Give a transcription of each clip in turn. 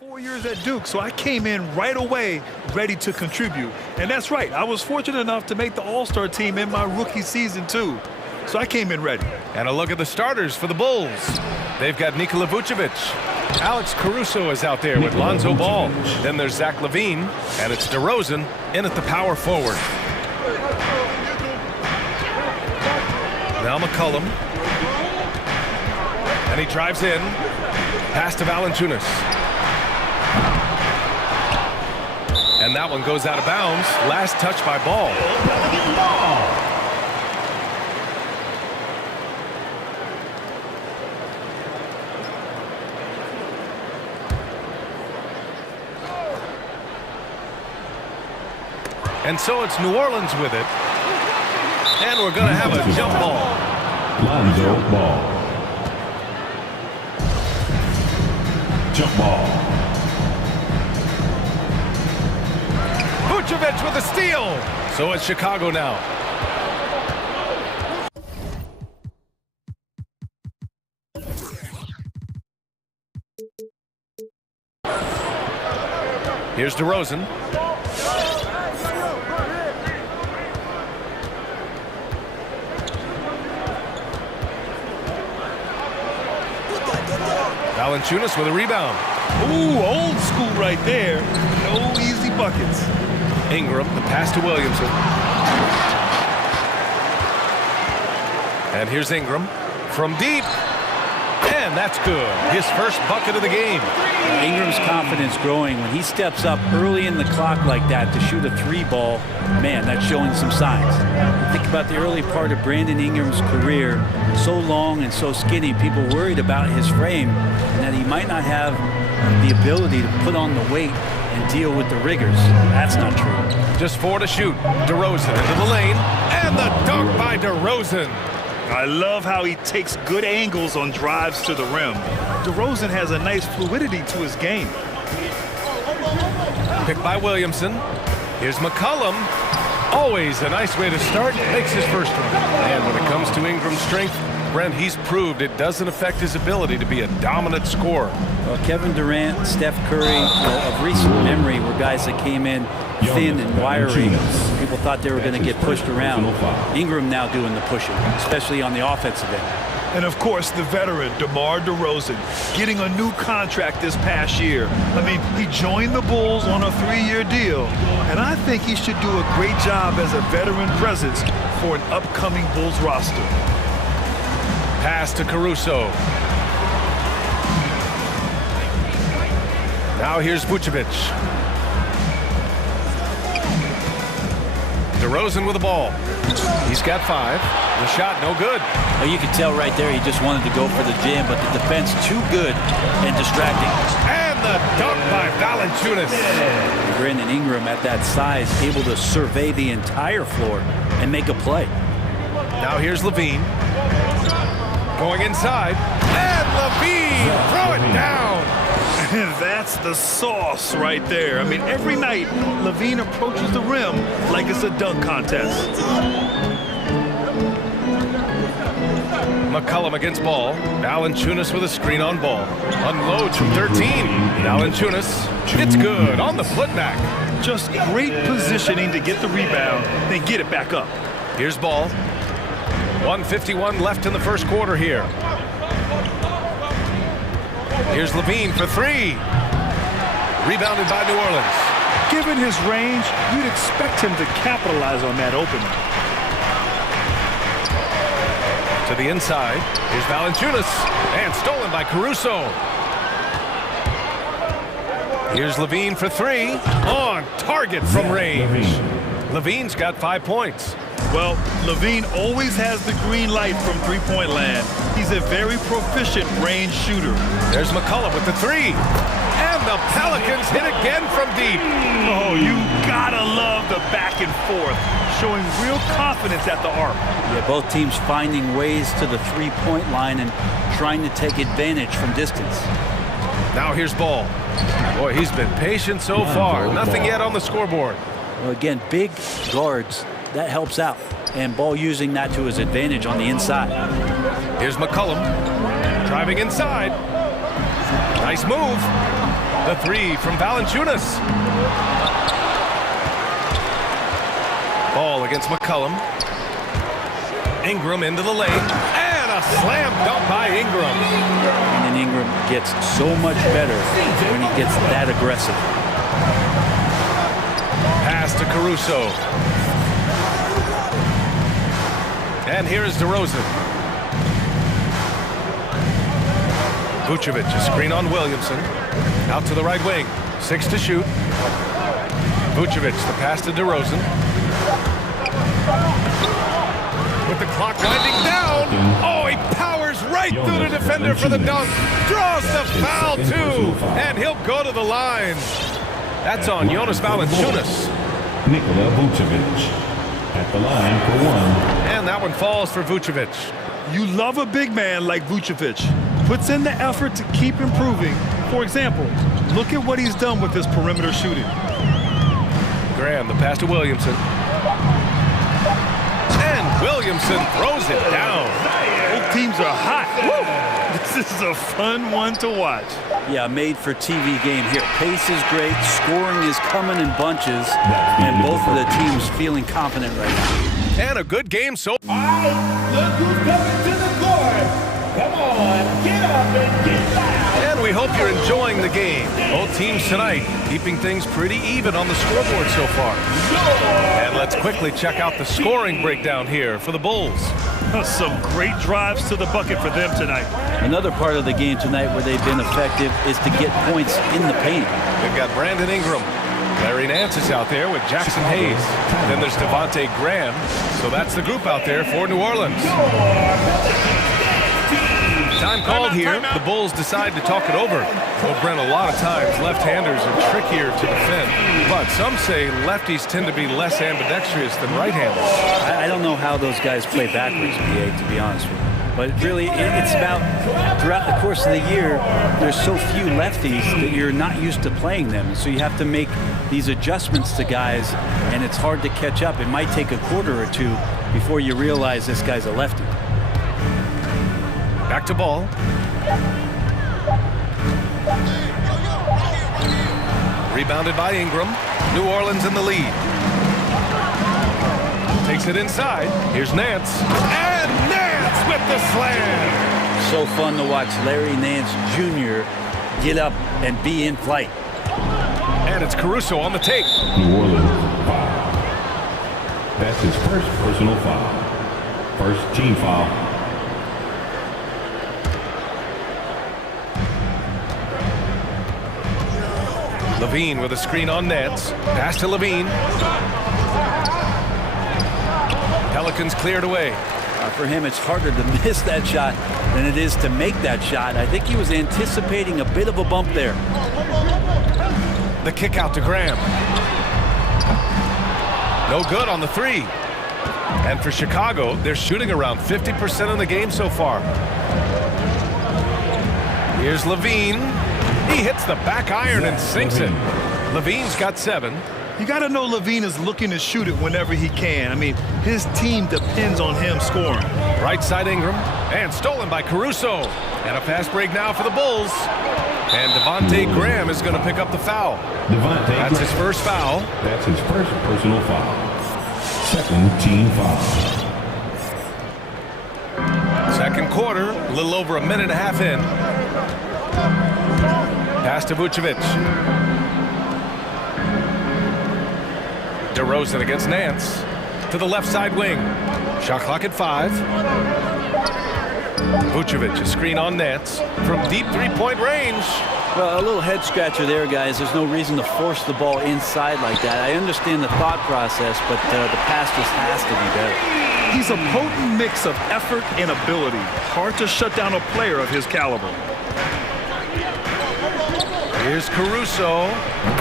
4 years at Duke, so I came in right away ready to contribute. And that's right, I was fortunate enough to make the All-Star team in my rookie season too. So I came in ready. And a look at the starters for the Bulls. They've got Nikola Vucevic. Alex Caruso is out there with Lonzo Ball. Then there's Zach LaVine, and it's DeRozan in at the power forward. Now McCollum. And he drives in. Pass to Valanciunas. And that one goes out of bounds. Last touch by Ball. And so it's New Orleans with it. And we're going to have a jump ball. Lonzo Ball. Jump ball. Vucevic with a steal. So it's Chicago now. Here's DeRozan. Valanciunas with a rebound. Ooh, old school right there. No easy buckets. Ingram, the pass to Williamson. And here's Ingram from deep. And that's good. His first bucket of the game. Ingram's confidence growing when he steps up early in the clock like that to shoot a three ball. Man, that's showing some signs. Think about the early part of Brandon Ingram's career. So long and so skinny, people worried about his frame and that he might not have the ability to put on the weight and deal with the rigors. That's not true. Just 4 to shoot. DeRozan into the lane. And the dunk by DeRozan. I love how he takes good angles on drives to the rim. DeRozan has a nice fluidity to his game. Picked by Williamson. Here's McCollum. Always a nice way to start. Makes his first one. And when it comes to Ingram's strength, Brent, he's proved it doesn't affect his ability to be a dominant scorer. Well, Kevin Durant, Steph Curry, of recent memory were guys that came in thin and wiry. People thought they were going to get pushed around. Ingram now doing the pushing, especially on the offensive end. And of course, the veteran, DeMar DeRozan, getting a new contract this past year. I mean, he joined the Bulls on a 3-year deal, and I think he should do a great job as a veteran presence for an upcoming Bulls roster. Pass to Caruso. Now here's Vucevic. DeRozan with the ball. He's got 5. The shot no good. Well, you can tell right there he just wanted to go for the jam, but the defense too good and distracting. And the dunk by Valanciunas. Brandon Ingram at that size able to survey the entire floor and make a play. Now here's LaVine. Going inside. And LaVine throw it down. That's the sauce right there. I mean, every night, LaVine approaches the rim like it's a dunk contest. McCollum against Ball. Valanciunas with a screen on Ball. Unloads from 13. Valanciunas. It's good on the putback. Just great positioning to get the rebound, then get it back up. Here's Ball. 1:51 left in the first quarter here. Here's LaVine for 3. Rebounded by New Orleans. Given his range, you'd expect him to capitalize on that opening. To the inside. Here's Valanciunas. And stolen by Caruso. Here's LaVine for 3. On target from range. LaVine's got 5 points. Well, LaVine always has the green light from three-point land. He's a very proficient range shooter. There's McCollum with the 3. And the Pelicans hit again from deep. Oh, you gotta love the back and forth, showing real confidence at the arc. Yeah, both teams finding ways to the three-point line and trying to take advantage from distance. Now here's Ball. Boy, he's been patient so far. Nothing yet on the scoreboard. Well, again, big guards. That helps out. And Ball using that to his advantage on the inside. Here's McCollum. Driving inside. Nice move. The three from Valanciunas. Ball against McCollum. Ingram into the lane. And a slam dunk by Ingram. And Ingram gets so much better when he gets that aggressive. Pass to Caruso. And here is DeRozan. Vucevic, a screen on Williamson. Out to the right wing. 6 to shoot. Vucevic, the pass to DeRozan. With the clock winding down. Oh, he powers right through the defender for the dunk. Draws the foul, too. And he'll go to the line. That's on Jonas Valanciunas. Nikola Vucevic at the line for one. And that one falls for Vucevic. You love a big man like Vucevic. Puts in the effort to keep improving. For example, look at what he's done with his perimeter shooting. Graham, the pass to Williamson. And Williamson throws it down. Both teams are hot. Woo! This is a fun one to watch. Yeah, made for TV game here. Pace is great, scoring is coming in bunches, and both of the teams feeling confident right now. And a good game so All right, look who's coming to the court. Come on, get up and get loud. And we hope you're enjoying the game. Both teams tonight keeping things pretty even on the scoreboard so far. And let's quickly check out the scoring breakdown here for the Bulls. Some great drives to the bucket for them tonight. Another part of the game tonight where they've been effective is to get points in the paint. We've got Brandon Ingram. Larry Nance is out there with Jackson Hayes. And then there's Devontae Graham. So that's the group out there for New Orleans. Time called here. The Bulls decide to talk it over. Well, Brent, a lot of times left-handers are trickier to defend. But some say lefties tend to be less ambidextrous than right-handers. I don't know how those guys play backwards, PA, to be honest with you. But really, it's about throughout the course of the year, there's so few lefties that you're not used to playing them. So you have to make these adjustments to guys, and it's hard to catch up. It might take a quarter or two before you realize this guy's a lefty. Back to ball. Rebounded by Ingram. New Orleans in the lead. Takes it inside. Here's Nance. And Nance with the slam. So fun to watch Larry Nance Jr. get up and be in flight. And it's Caruso on the take. New Orleans foul. That's his first personal foul. First team foul. Levine with a screen on Nance. Pass to Levine. Pelicans cleared away. For him, it's harder to miss that shot than it is to make that shot. I think he was anticipating a bit of a bump there. The kick out to Graham. No good on the three. And for Chicago, they're shooting around 50% in the game so far. Here's Levine. He hits the back iron and sinks it. Levine's got 7. You got to know Levine is looking to shoot it whenever he can. I mean, his team depends on him scoring. Right side Ingram. And stolen by Caruso. And a fast break now for the Bulls. And Devontae Graham is going to pick up the foul. That's his first foul. That's his first personal foul. Second team foul. Second quarter, a little over a minute and a half in. Pass to Vucevic. DeRozan against Nance. To the left side wing. Shot clock at 5. Vucevic, a screen on Nance. From deep three-point range. Well, a little head scratcher there, guys. There's no reason to force the ball inside like that. I understand the thought process, but the pass just has to be better. He's a potent mix of effort and ability. Hard to shut down a player of his caliber. Here's Caruso.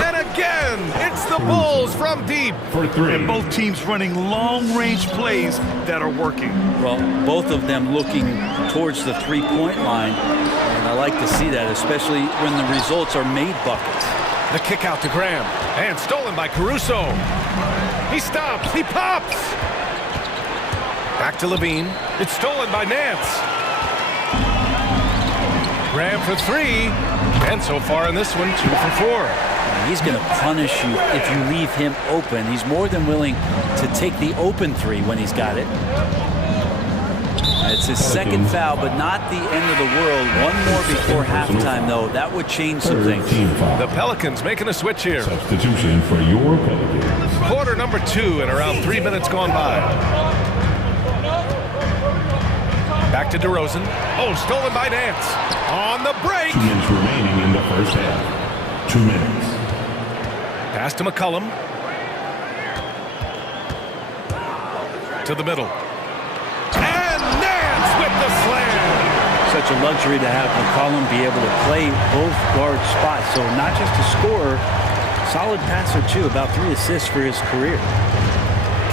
And again, it's the Bulls from deep. For 3. And both teams running long-range plays that are working. Well, both of them looking towards the three-point line. And I like to see that, especially when the results are made buckets. The kick out to Graham. And stolen by Caruso. He stops. He pops. Back to Levine. It's stolen by Nance. Graham for 3. And so far in this one, 2 for 4. He's going to punish you if you leave him open. He's more than willing to take the open three when he's got it. It's his second foul, but not the end of the world. One more before halftime, though. That would change some things. The Pelicans making a switch here. Substitution for your Pelicans. Quarter number 2 and around 3 minutes gone by. Back to DeRozan. Oh, stolen by Nance. On the break. 2 minutes remaining in the first half. 2 minutes. Pass to McCollum. To the middle. And Nance with the slam. Such a luxury to have McCollum be able to play both guard spots. So not just a scorer, solid passer too, about 3 assists for his career.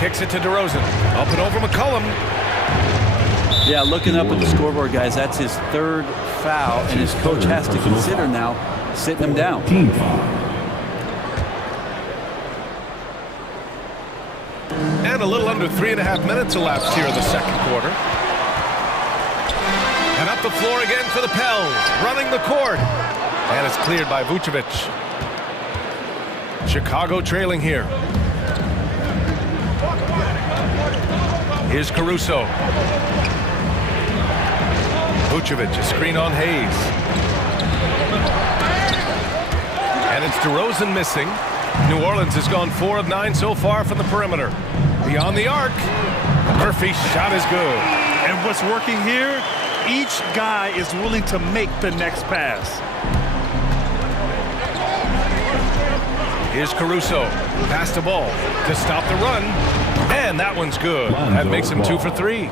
Kicks it to DeRozan. Up and over McCollum. Yeah, looking up at the scoreboard, guys, that's his 3rd foul, and his coach has to consider now sitting him down. Team foul. And a little under 3.5 minutes elapsed here in the second quarter. And up the floor again for the Pels, running the court. And it's cleared by Vucevic. Chicago trailing here. Here's Caruso. Vucevic, a screen on Hayes. And it's DeRozan missing. New Orleans has gone 4 of 9 so far from the perimeter. Beyond the arc. Murphy's shot is good. And what's working here, each guy is willing to make the next pass. Here's Caruso. Pass the ball to stop the run. And that one's good. That makes him 2 for 3.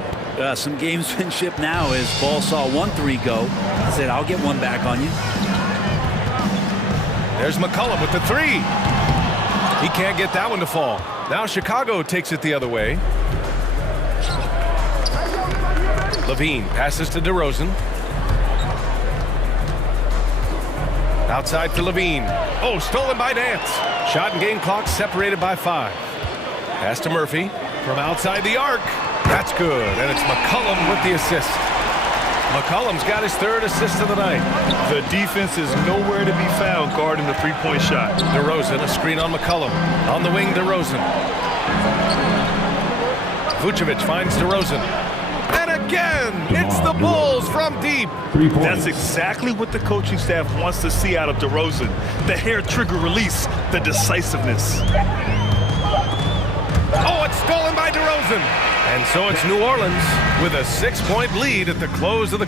Some gamesmanship now as Ball saw 1-3 go. I said, I'll get one back on you. There's McCollum with the 3. He can't get that one to fall. Now Chicago takes it the other way. Levine passes to DeRozan. Outside for Levine. Oh, stolen by Nance. Shot and game clock separated by 5. Pass to Murphy from outside the arc. That's good, and it's McCollum with the assist. McCollum's got his 3rd assist of the night. The defense is nowhere to be found guarding the 3-point shot. DeRozan, a screen on McCollum. On the wing, DeRozan. Vucevic finds DeRozan. And again, it's the Bulls from deep. 3 points. That's exactly what the coaching staff wants to see out of DeRozan. The hair trigger release, the decisiveness. Oh, it's stolen by DeRozan. And so it's New Orleans with a 6-point lead at the close of the...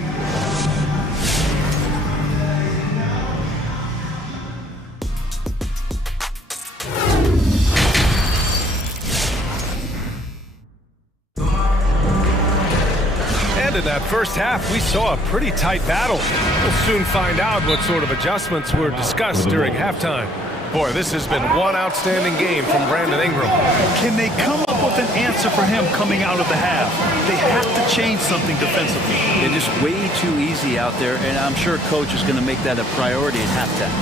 And in that first half, we saw a pretty tight battle. We'll soon find out what sort of adjustments were discussed during halftime. Boy, this has been one outstanding game from Brandon Ingram. Can they come up with an answer for him coming out of the half? They have to change something defensively. They're just way too easy out there, and I'm sure coach is going to make that a priority at halftime.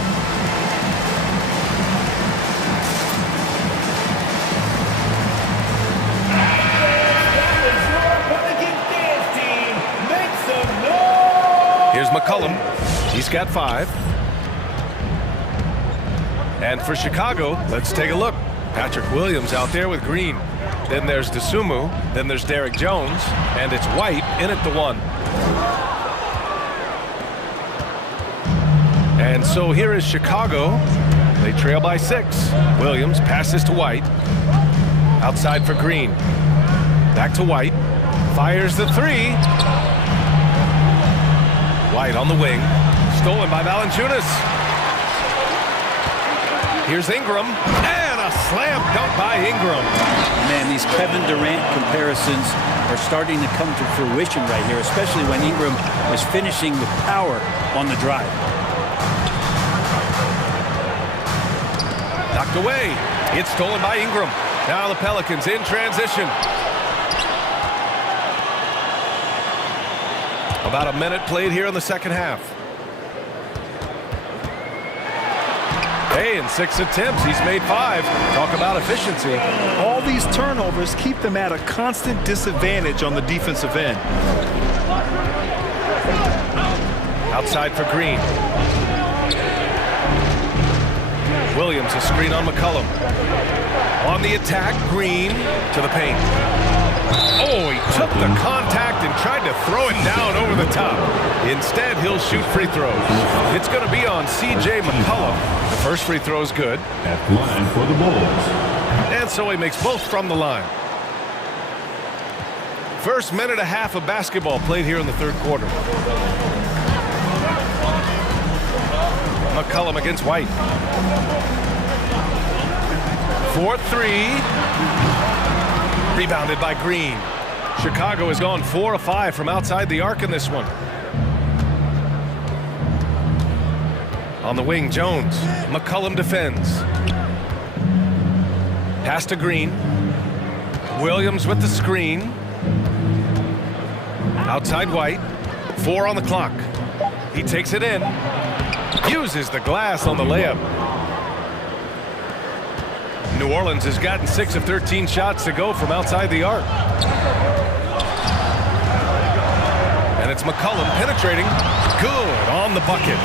Here's McCollum. He's got 5. And for Chicago, let's take a look. Patrick Williams out there with Green. Then there's DeSumo. Then there's Derek Jones. And it's White in at the 1. And so here is Chicago. They trail by 6. Williams passes to White. Outside for Green. Back to White. Fires the 3. White on the wing. Stolen by Valanciunas. Here's Ingram. And a slam dunk by Ingram. Man, these Kevin Durant comparisons are starting to come to fruition right here, especially when Ingram is finishing with power on the drive. Knocked away. It's stolen by Ingram. Now the Pelicans in transition. About a minute played here in the second half. Hey, in 6 attempts, he's made 5. Talk about efficiency. All these turnovers keep them at a constant disadvantage on the defensive end. Outside for Green. Williams, a screen on McCollum. On the attack, Green to the paint. Oh, he took the contact and tried to throw it down over the top. Instead, he'll shoot free throws. It's going to be on C.J. McCollum. The first free throw is good. At the line for the Bulls. And so he makes both from the line. First minute and a half of basketball played here in the third quarter. McCollum against White. 4-3. Rebounded by Green. Chicago has gone 4 of 5 from outside the arc in this one. On the wing, Jones. McCollum defends. Pass to Green. Williams with the screen. Outside White. 4 on the clock. He takes it in. Uses the glass on the layup. New Orleans has gotten 6 of 13 shots to go from outside the arc. And it's McCollum penetrating. Good on the bucket.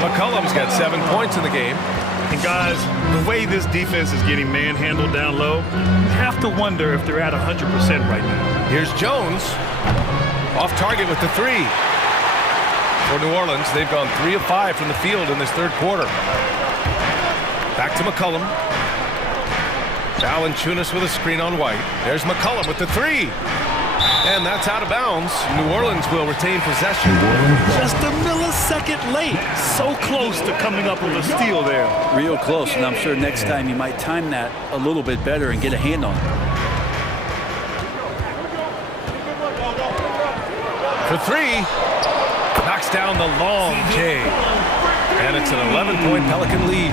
McCollum's got 7 points in the game. And guys, the way this defense is getting manhandled down low, you have to wonder if they're at 100% right now. Here's Jones. Off target with the 3. For New Orleans, they've gone 3 of 5 from the field in this third quarter. Back to McCollum. Valanciunas with a screen on White. There's McCollum with the 3. And that's out of bounds. New Orleans will retain possession. Just a millisecond late. So close to coming up with a steal there. Real close, and I'm sure next time you might time that a little bit better and get a hand on it. For 3. Knocks down the long J. And it's an 11-point Pelican lead.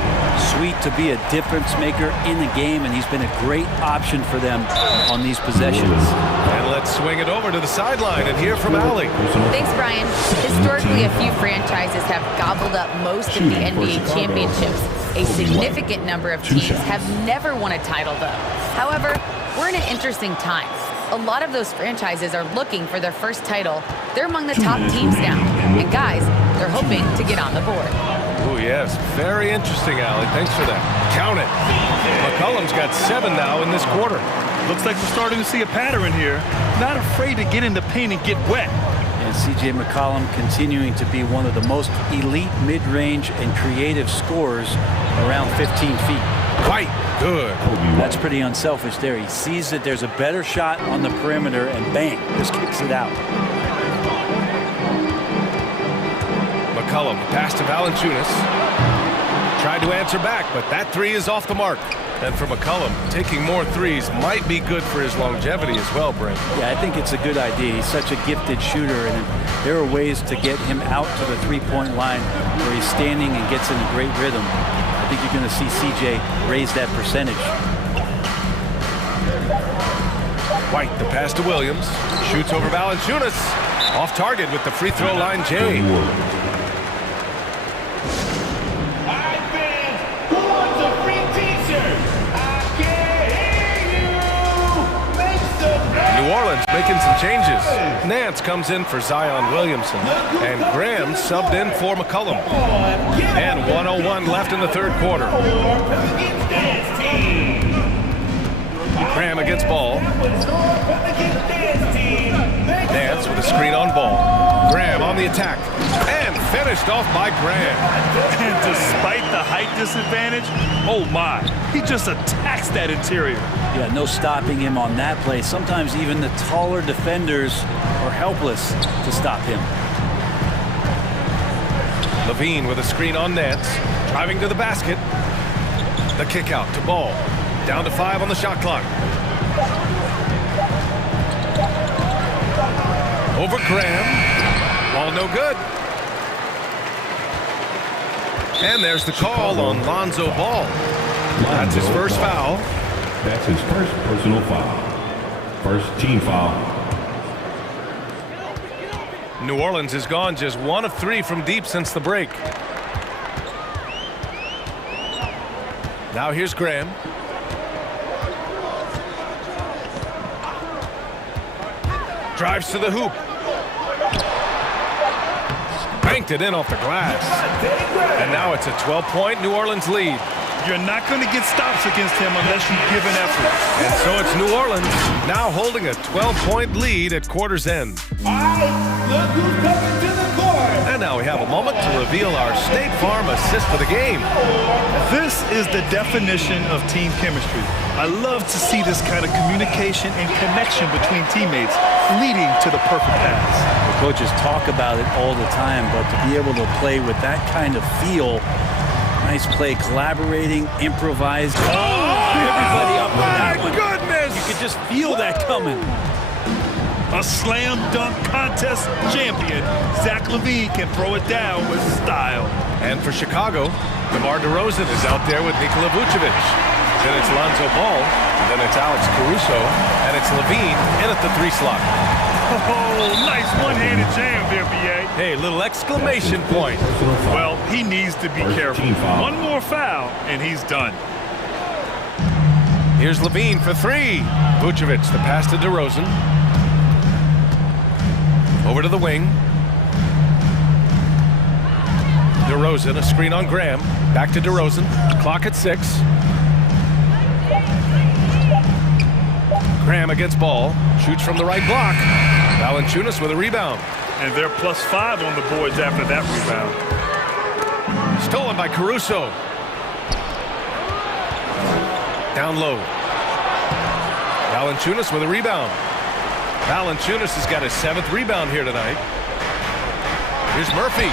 Sweet to be a difference maker in the game, and he's been a great option for them on these possessions. And let's swing it over to the sideline and hear from Allie. Thanks, Brian. Historically, a few franchises have gobbled up most of the NBA championships. A significant number of teams have never won a title, though. However, we're in an interesting time. A lot of those franchises are looking for their first title. They're among the top teams now. And guys, they're hoping to get on the board. Oh, yes. Very interesting, Allie. Thanks for that. Count it. McCollum's got 7 now in this quarter. Looks like we're starting to see a pattern here. Not afraid to get in the paint and get wet. And C.J. McCollum continuing to be one of the most elite mid-range and creative scorers around 15 feet. Quite good. That's pretty unselfish there. He sees that there's a better shot on the perimeter and bang, just kicks it out. McCollum, pass to Valanciunas. Tried to answer back, but that 3 is off the mark. And for McCollum, taking more 3s might be good for his longevity as well, Brent. Yeah, I think it's a good idea. He's such a gifted shooter, and there are ways to get him out to the three-point line where he's standing and gets in a great rhythm. I think you're going to see CJ raise that percentage. White, the pass to Williams. Shoots over Valanciunas. Off target with the free throw line, Jay. New Orleans making some changes. Nance comes in for Zion Williamson. And Graham subbed in for McCollum. And 1:01 left in the third quarter. Graham against Ball. Nance with a screen on Ball. Graham on the attack. And finished off by Graham. And despite the height disadvantage, oh my, he just attacks that interior. Yeah, no stopping him on that play. Sometimes even the taller defenders are helpless to stop him. Levine with a screen on Nance. Driving to the basket. The kick out to Ball. Down to 5 on the shot clock. Over Graham. Ball no good. And there's the call on Lonzo Ball. That's his first foul. That's his first personal foul. First team foul. New Orleans has gone just 1 of 3 from deep since the break. Now here's Graham. Drives to the hoop. Banked it in off the glass. And now it's a 12-point New Orleans lead. You're not going to get stops against him unless you give an effort. And so it's New Orleans now holding a 12-point lead at quarter's end. All right, look who's coming to the court. And now we have a moment to reveal our State Farm assist of the game. This is the definition of team chemistry. I love to see this kind of communication and connection between teammates leading to the perfect pass. The coaches talk about it all the time, but to be able to play with that kind of feel, nice play, collaborating, improvised. Everybody up for that one. Goodness! You could just feel that coming. A slam dunk contest champion, Zach LaVine can throw it down with style. And for Chicago, DeMar DeRozan is out there with Nikola Vucevic. Then it's Lonzo Ball, then it's Alex Caruso, and it's LaVine in at the 3 slot. Oh, nice one-handed jam there, B.A. Hey, little exclamation point. Well, he needs to be careful. One more foul, and he's done. Here's LaVine for 3. Vucevic, the pass to DeRozan. Over to the wing. DeRozan, a screen on Graham. Back to DeRozan. Clock at 6. Graham against Ball. Shoots from the right block. Valanciunas with a rebound. And they're +5 on the boards after that rebound. Stolen by Caruso. Down low. Valanciunas with a rebound. Valanciunas has got his 7th rebound here tonight. Here's Murphy.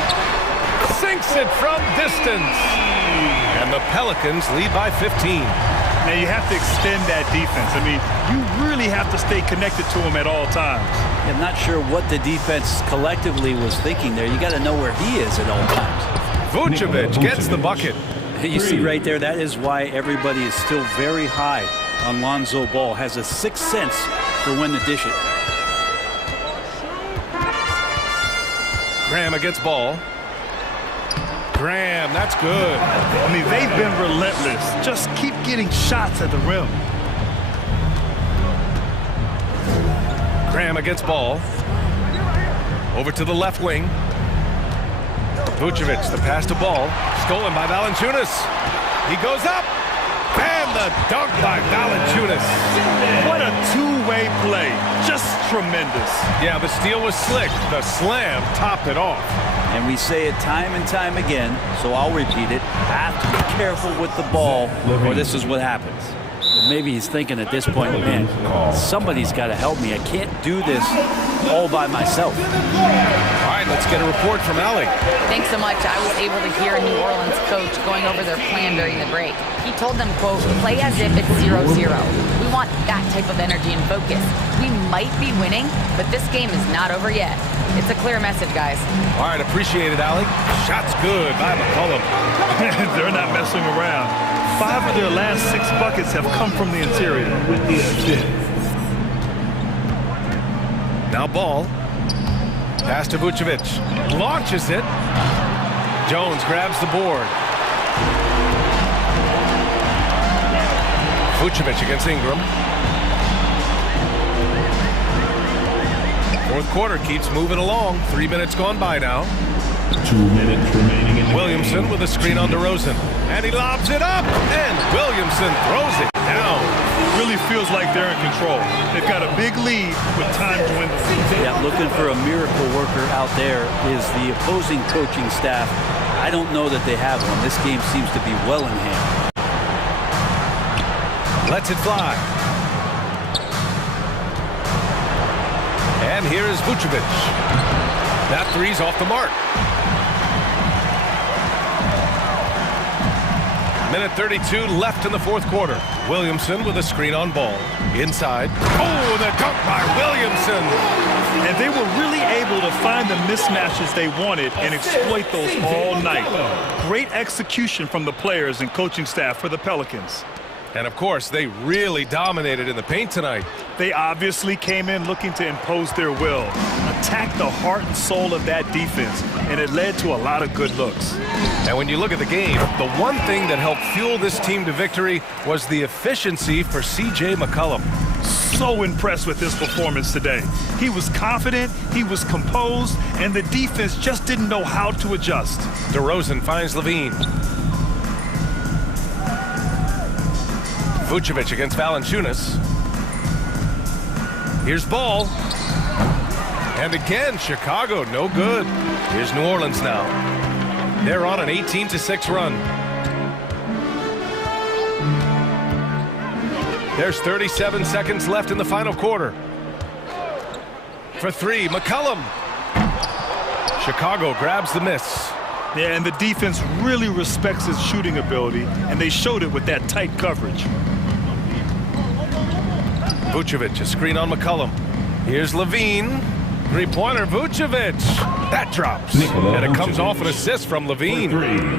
Sinks it from distance. And the Pelicans lead by 15. Now you have to extend that defense. I mean, you really have to stay connected to him at all times. I'm not sure what the defense collectively was thinking there. You got to know where he is at all times. Vucevic gets the bucket. You see right there, that is why everybody is still very high on Lonzo Ball. Has a 6th sense for when to dish it. Graham against Ball. Graham, that's good. I mean, they've been relentless. Just keep getting shots at the rim. Graham against Ball. Over to the left wing. Vucevic, the pass to Ball. Stolen by Valanciunas. He goes up. And the dunk by Valanciunas. What a two-way play. Just tremendous. Yeah, the steal was slick. The slam topped it off. And we say it time and time again, so I'll repeat it. Have to be careful with the ball, or this is what happens. Maybe he's thinking at this point, man, somebody's got to help me. I can't do this all by myself. All right, let's get a report from Allie. Thanks so much. I was able to hear New Orleans coach going over their plan during the break. He told them, quote, play as if it's 0-0. We want that type of energy and focus. We might be winning, but this game is not over yet. It's a clear message, guys. All right, appreciate it, Allie. Shot's good by McCollum. They're not messing around. 5 of their last 6 buckets have come from the interior. Now Ball. Pass to Vucevic. Launches it. Jones grabs the board. Vucevic against Ingram. 4th quarter keeps moving along. 3 minutes gone by now. 2 minutes remaining in the Williamson game. with a screen on DeRozan. And he lobs it up. And Williamson throws it down. Really feels like they're in control. They've got a big lead with time dwindling. Yeah, looking for a miracle worker out there is the opposing coaching staff. I don't know that they have one. This game seems to be well in hand. Lets it fly. And here is Vucevic. That three's off the mark. Minute 32 left in the 4th quarter. Williamson with a screen on Ball. Inside. Oh, the dunk by Williamson. And they were really able to find the mismatches they wanted and exploit those all night. Great execution from the players and coaching staff for the Pelicans. And of course, they really dominated in the paint tonight. They obviously came in looking to impose their will, attack the heart and soul of that defense, and it led to a lot of good looks. And when you look at the game, the one thing that helped fuel this team to victory was the efficiency for C.J. McCollum. So impressed with his performance today. He was confident, he was composed, and the defense just didn't know how to adjust. DeRozan finds LaVine. Vucevic against Valanciunas. Here's Ball. And again, Chicago, no good. Here's New Orleans now. They're on an 18-6 run. There's 37 seconds left in the final quarter. For three, McCollum. Chicago grabs the miss. Yeah, and the defense really respects his shooting ability, and they showed it with that tight coverage. Vucevic, a screen on McCollum. Here's Levine. Three-pointer, Vucevic. That drops. And it comes off an assist from Levine.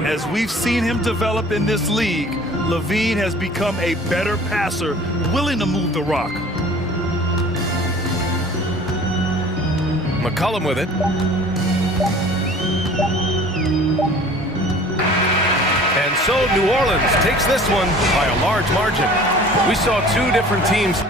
As we've seen him develop in this league, Levine has become a better passer, willing to move the rock. McCollum with it. And so New Orleans takes this one by a large margin. We saw two different teams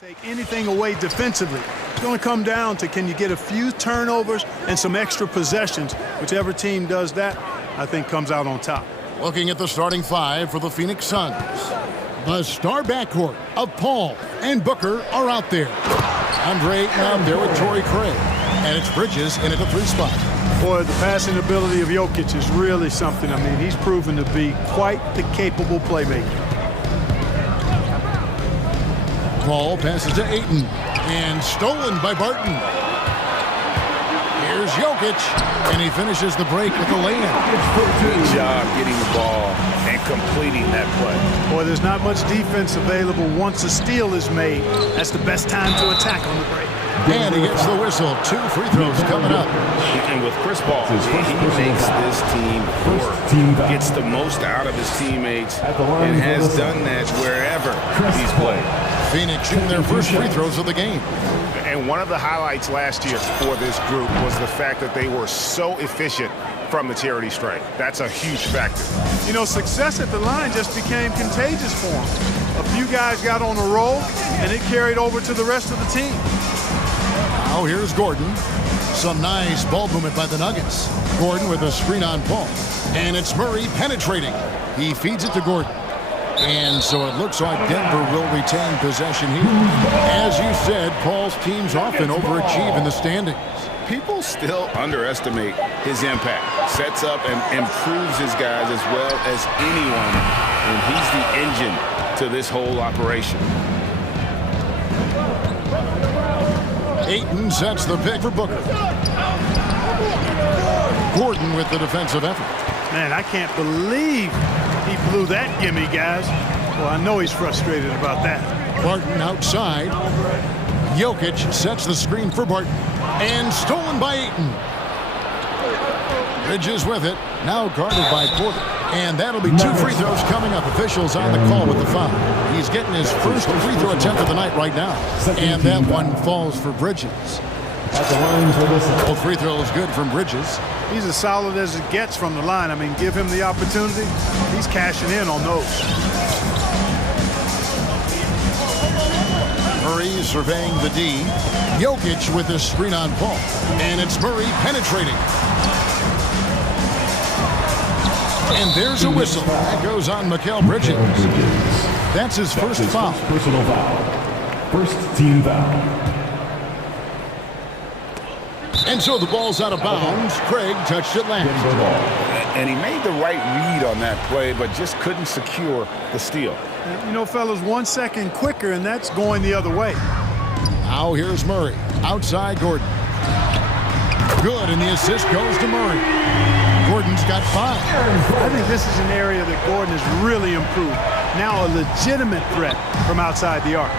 Take anything away defensively. It's going to come down to can you get a few turnovers and some extra possessions. Whichever team does that, I think comes out on top. Looking at the starting five for the Phoenix Suns. The star backcourt of Paul and Booker are out there. Andre out there with Torrey Craig. And it's Bridges in at the 3 spot. Boy, the passing ability of Jokic is really something. I mean, he's proven to be quite the capable playmaker. Paul passes to Ayton, and stolen by Barton. Here's Jokic, and he finishes the break with a layup. Good job getting the ball and completing that play. Boy, there's not much defense available once a steal is made. That's the best time to attack on the break. And he gets the whistle. 2 free throws coming up. And with Chris Paul, he makes this team work, gets the most out of his teammates, and has done that wherever he's played. Phoenix shooting their first free throws of the game. And one of the highlights last year for this group was the fact that they were so efficient from the charity stripe. That's a huge factor. You know, success at the line just became contagious for them. A few guys got on a roll, and it carried over to the rest of the team. Now here's Gordon. Some nice ball movement by the Nuggets. Gordon with a screen on Paul. And it's Murray penetrating. He feeds it to Gordon. And so it looks like Denver will retain possession here. As you said, Paul's teams often overachieve in the standings. People still underestimate his impact. Sets up and improves his guys as well as anyone. And he's the engine to this whole operation. Ayton sets the pick for Booker. Gordon with the defensive effort. Man, I can't believe he blew that gimme, guys. Well, I know he's frustrated about that. Barton outside. Jokic sets the screen for Barton. And stolen by Ayton. Bridges with it. Now guarded by Porter. And that'll be 2 free throws coming up. Officials on the call with the foul. He's getting his first free throw attempt of the night right now. And that one falls for Bridges. Both free throws good from Bridges. He's as solid as it gets from the line. I mean, give him the opportunity. He's cashing in on those. Murray surveying the D. Jokic with the screen on Paul. And it's Murray penetrating. And there's a whistle. That goes on Mikal Bridges. That's his first foul. Personal foul. First team foul. And so the ball's out of bounds. Craig touched it last. And he made the right read on that play, but just couldn't secure the steal. You know, fellas, 1 second quicker, and that's going the other way. Now here's Murray. Outside Gordon. Good, and the assist goes to Murray. Gordon's got 5. I think this is an area that Gordon has really improved. Now a legitimate threat from outside the arc.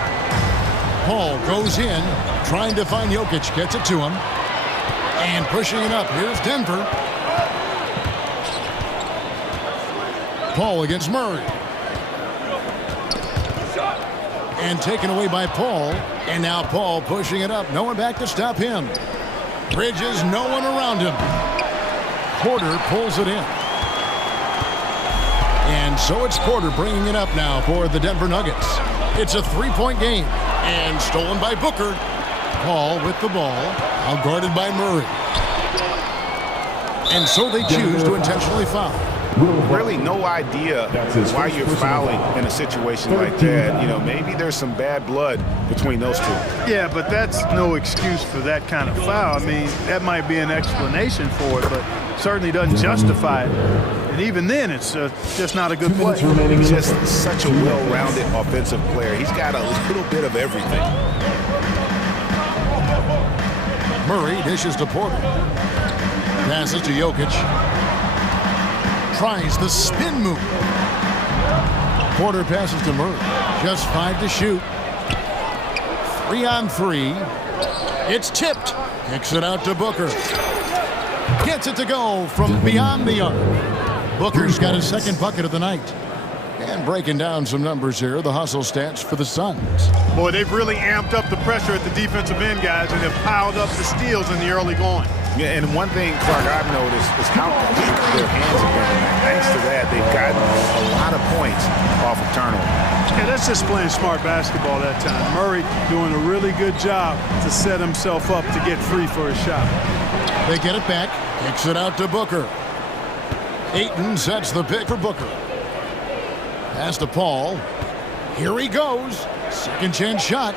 Paul goes in, trying to find Jokic. Gets it to him. And pushing it up. Here's Denver. Paul against Murray. And taken away by Paul. And now Paul pushing it up. No one back to stop him. Bridges, no one around him. Porter pulls it in. And so it's Porter bringing it up now for the Denver Nuggets. It's a 3-point game. And stolen by Booker. Paul with the ball. Now guarded by Murray. And so they choose to intentionally foul. Really no idea why you're fouling in a situation like that. You know, maybe there's some bad blood between those two. Yeah, but that's no excuse for that kind of foul. I mean, that might be an explanation for it, but certainly doesn't justify it. And even then, it's just not a good play. He's just such a well-rounded offensive player. He's got a little bit of everything. Murray dishes to Porter. Passes to Jokic. Tries the spin move. Porter passes to Murray. Just 5 to shoot. 3 on 3. It's tipped. Kicks it out to Booker. Gets it to go from beyond the arc. Booker's got his second bucket of the night. And breaking down some numbers here, the hustle stats for the Suns. Boy, they've really amped up the pressure at the defensive end, guys, and have piled up the steals in the early going. Yeah, and one thing, Clark, I've noticed is how quick their hands have been. Thanks to that, they've gotten a lot of points off of turnovers. Yeah, that's just playing smart basketball that time. Murray doing a really good job to set himself up to get free for a shot. They get it back, kicks it out to Booker. Ayton sets the pick for Booker. Pass to Paul. Here he goes. Second chance shot.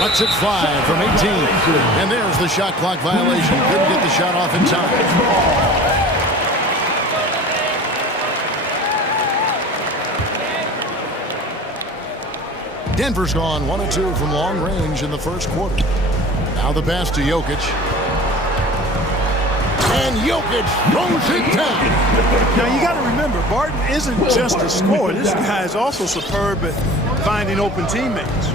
Lets it fly from 18. And there's the shot clock violation. Couldn't get the shot off in time. Denver's gone 1 of 2 from long range in the first quarter. Now the pass to Jokic. And Jokic throws it down. Now you got to remember, Barton isn't just a scorer. This guy is also superb at finding open teammates.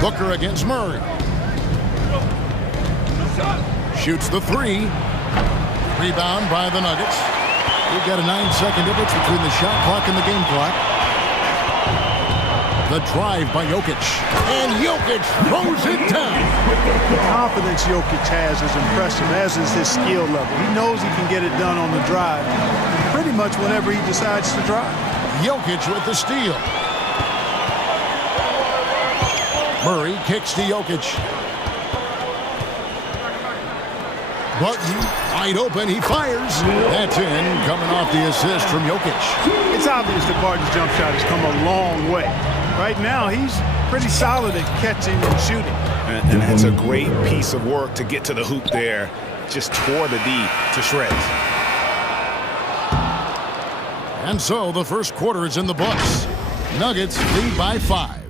Booker against Murray. Shoots the 3. Rebound by the Nuggets. We've got a 9-second difference between the shot clock and the game clock. The drive by Jokic. And Jokic throws it down. The confidence Jokic has is impressive, as is his skill level. He knows he can get it done on the drive pretty much whenever he decides to drive. Jokic with the steal. Murray kicks to Jokic. Barton wide open, he fires. That's in, coming off the assist from Jokic. It's obvious that Barton's jump shot has come a long way. Right now, he's pretty solid at catching and shooting. And that's a great piece of work to get to the hoop there. Just tore the D to shreds. And so the first quarter is in the books. Nuggets lead by 5.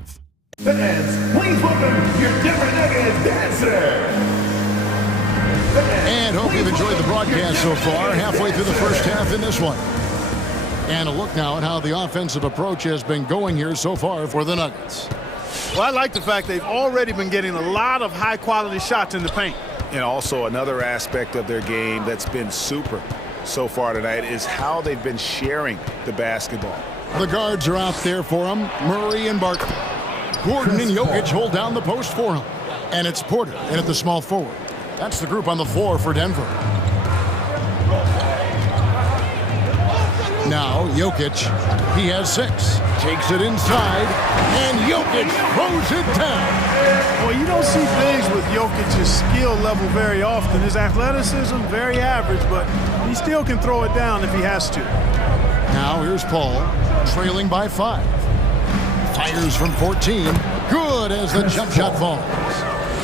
Fans, please welcome your Denver Nuggets dancer. And hope you've enjoyed the broadcast so far, halfway through the first half in this one. And a look now at how the offensive approach has been going here so far for the Nuggets. Well, I like the fact they've already been getting a lot of high-quality shots in the paint. And also another aspect of their game that's been super so far tonight is how they've been sharing the basketball. The guards are out there for him, Murray and Barton. Gordon and Jokic hold down the post for him. And it's Porter in at the small forward. That's the group on the floor for Denver. Now, Jokic, he has 6. Takes it inside, and Jokic throws it down. Well, you don't see bigs with Jokic's skill level very often. His athleticism, very average, but he still can throw it down if he has to. Now, here's Paul, trailing by 5. Fires from 14. Good as the jump shot falls.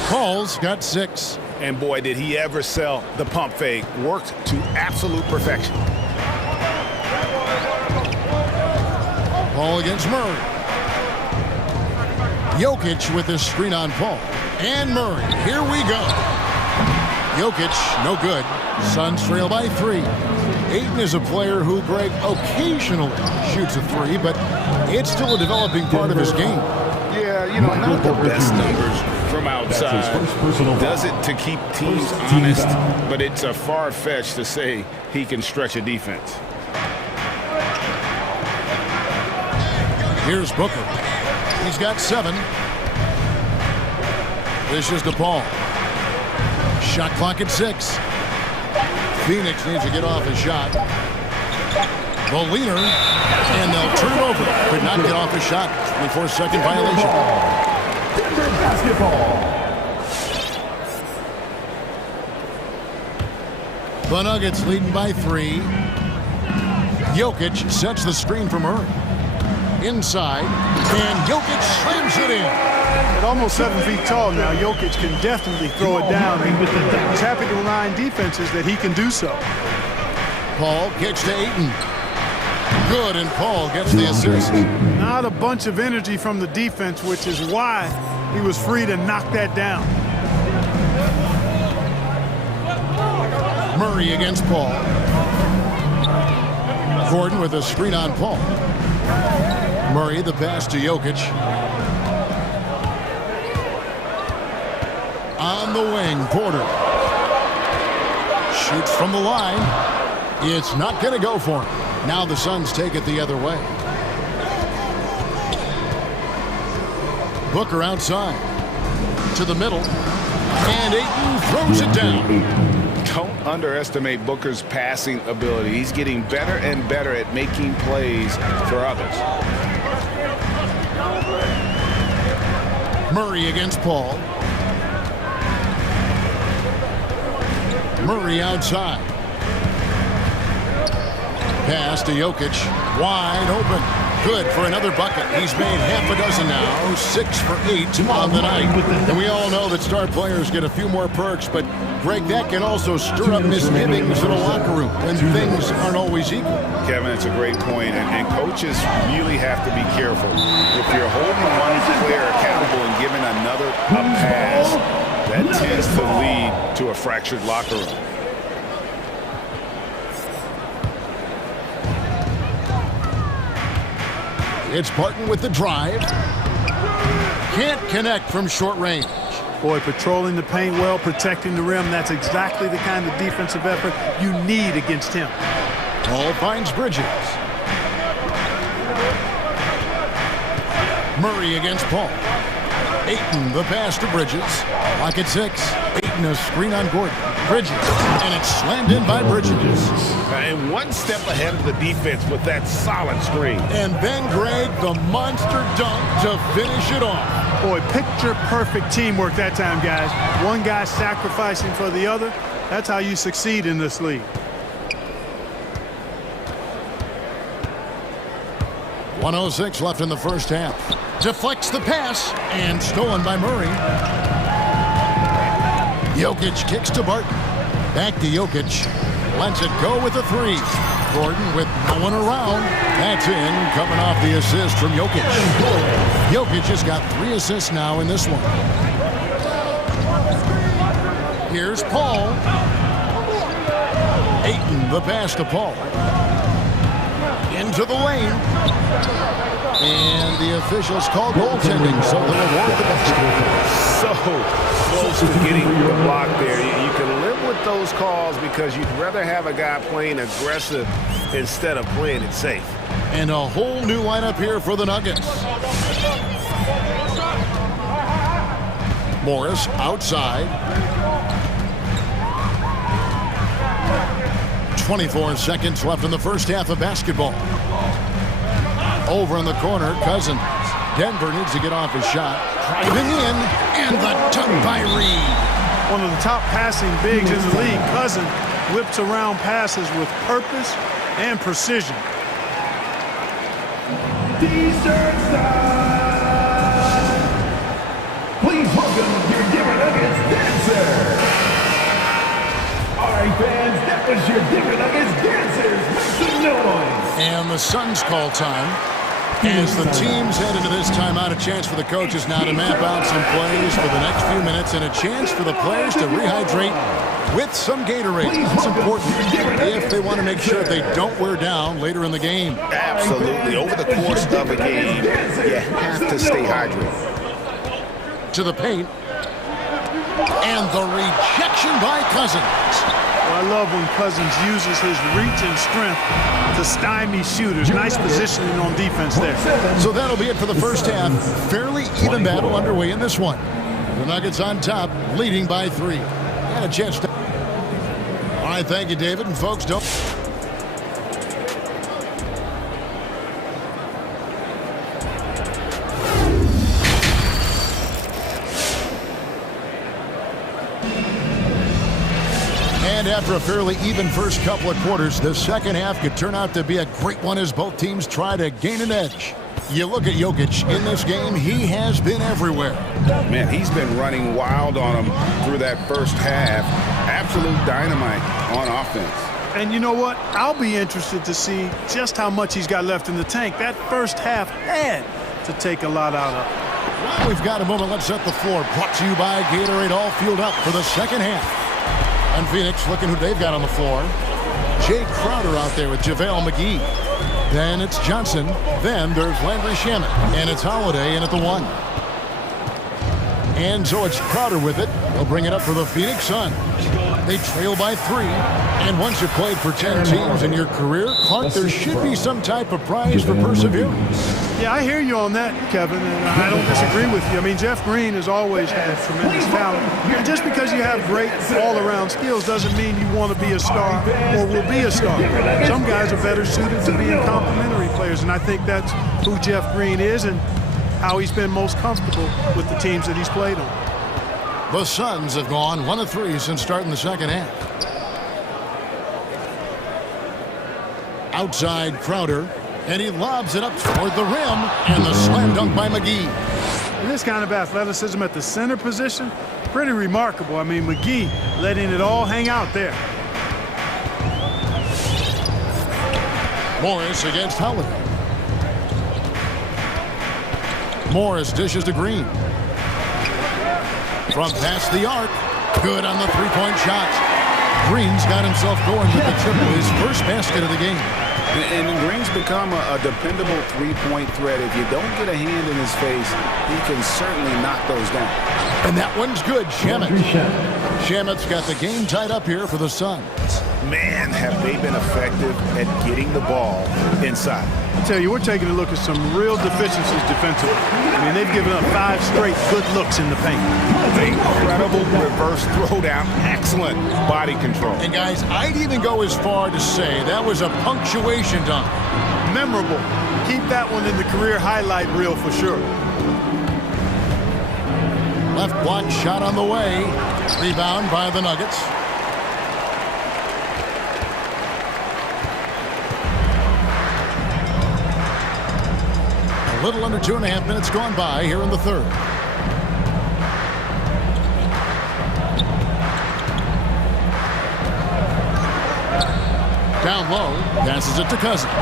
Paul's got 6. And boy, did he ever sell the pump fake. Worked to absolute perfection. Paul against Murray. Jokic with his screen on Paul. And Murray, here we go. Jokic, no good. Suns trail by 3. Ayton is a player who, Greg, occasionally shoots a 3, but it's still a developing part of his game. Yeah, you know, not the best numbers from outside. Does it to keep teams honest, but it's a far-fetched to say he can stretch a defense. Here's Booker. He's got 7. This is DePaul. Shot clock at 6. Phoenix needs to get off a shot. The leader, and they'll turn it over. Could not get off a shot. 24-second violation. Denver basketball. The Nuggets leading by 3. Jokic sets the screen for Murray. Inside, and Jokic slams it in. At almost 7 feet tall now, Jokic can definitely throw it down. He's happy to remind defenses that he can do so. Paul kicks to Ayton. Good, and Paul gets the assist. Not a bunch of energy from the defense, which is why he was free to knock that down. Murray against Paul. Gordon with a screen on Paul. Murray, the pass to Jokic. On the wing, Porter. Shoots from the line. It's not going to go for him. Now the Suns take it the other way. Booker outside. To the middle. And Ayton throws it down. Don't underestimate Booker's passing ability. He's getting better and better at making plays for others. Murray against Paul. Murray outside. Pass to Jokic. Wide open. Good for another bucket. He's made half a dozen now. 6 for 8 on the night. And we all know that star players get a few more perks, but Greg, that can also stir up misgivings in a locker room when things aren't always equal. Kevin, it's a great point, and coaches really have to be careful. If you're holding one player accountable and giving another a pass, that tends to lead to a fractured locker room. It's Barton with the drive. Can't connect from short range. Boy, patrolling the paint well, protecting the rim. That's exactly the kind of defensive effort you need against him. Paul finds Bridges. Murray against Paul. Ayton, the pass to Bridges. Lock at 6. Ayton, a screen on Gordon. Bridges, and it's slammed in by Bridges. And one step ahead of the defense with that solid screen. And then Greg, the monster dunk to finish it off. Boy, picture-perfect teamwork that time, guys. One guy sacrificing for the other. That's how you succeed in this league. 1:06 left in the first half. Deflects the pass, and stolen by Murray. Jokic kicks to Barton. Back to Jokic. Lets it go with a 3. Gordon with no one around. That's in, coming off the assist from Jokic. Jokic has got 3 assists now in this one. Here's Paul. Ayton, the pass to Paul. Into the lane. And the officials call goaltending, so they'll award the basket. So close to getting the block there. You can live with those calls because you'd rather have a guy playing aggressive instead of playing it safe. And a whole new lineup here for the Nuggets. Morris outside. 24 seconds left in the first half of basketball. Over in the corner, Cousins. Denver needs to get off his shot. Driving in, and the dunk by Reed. One of the top passing bigs in the league, Cousins whips around passes with purpose and precision. Dessert time! Please welcome your Denver Nuggets dancer. All right, fans, that was your Denver Nuggets dancers. Make some noise. And the Suns call time. As the teams head into this timeout, a chance for the coaches now to map out some plays for the next few minutes and a chance for the players to rehydrate with some Gatorade. It's important if they want to make sure they don't wear down later in the game. Absolutely. Over the course of a game, you have to stay hydrated. To the paint. And the rejection by Cousins. Well, I love when Cousins uses his reach and strength to stymie shooters. Nice positioning on defense there. So that'll be it for the first half. Fairly even battle underway in this one. The Nuggets on top, leading by 3. And a chance to... All right, thank you, David. And folks, don't... And after a fairly even first couple of quarters, the second half could turn out to be a great one as both teams try to gain an edge. You look at Jokic in this game, he has been everywhere. Man, he's been running wild on him through that first half. Absolute dynamite on offense. And you know what? I'll be interested to see just how much he's got left in the tank. That first half had to take a lot out of it. Well, we've got a moment. Let's set the floor. Brought to you by Gatorade, all fueled up for the second half. And Phoenix looking who they've got on the floor. Jay Crowder out there with JaVale McGee. Then it's Johnson. Then there's Landry Shamet. And it's Holiday in at the 1. And so it's Crowder with it. He'll bring it up for the Phoenix Suns. They trail by 3. And once you've played for 10 teams in your career, Clark, there should be some type of prize for perseverance. Yeah, I hear you on that, Kevin, and I don't disagree with you. I mean, Jeff Green has always had tremendous talent. And just because you have great all-around skills doesn't mean you want to be a star or will be a star. Some guys are better suited to being complementary players, and I think that's who Jeff Green is and how he's been most comfortable with the teams that he's played on. The Suns have gone 1 of 3 since starting the second half. Outside Crowder, and he lobs it up toward the rim, and the slam dunk by McGee. And this kind of athleticism at the center position, pretty remarkable. I mean, McGee letting it all hang out there. Morris against Holiday. Morris dishes to Green. From past the arc, good on the three-point shot. Green's got himself going with the triple, his first basket of the game. And Green's become a dependable three-point threat. If you don't get a hand in his face, he can certainly knock those down. And that one's good, Shamet. Shamet's got the game tied up here for the Suns. Man, have they been effective at getting the ball inside. I tell you, we're taking a look at some real deficiencies defensively. I mean, they've given up 5 straight good looks in the paint. Incredible reverse throwdown, excellent body control. And guys, I'd even go as far to say that was a punctuation dunk. Memorable. Keep that one in the career highlight reel for sure. Left block shot on the way. Rebound by the Nuggets. A little under 2.5 minutes gone by here in the third. Down low, passes it to Cousins.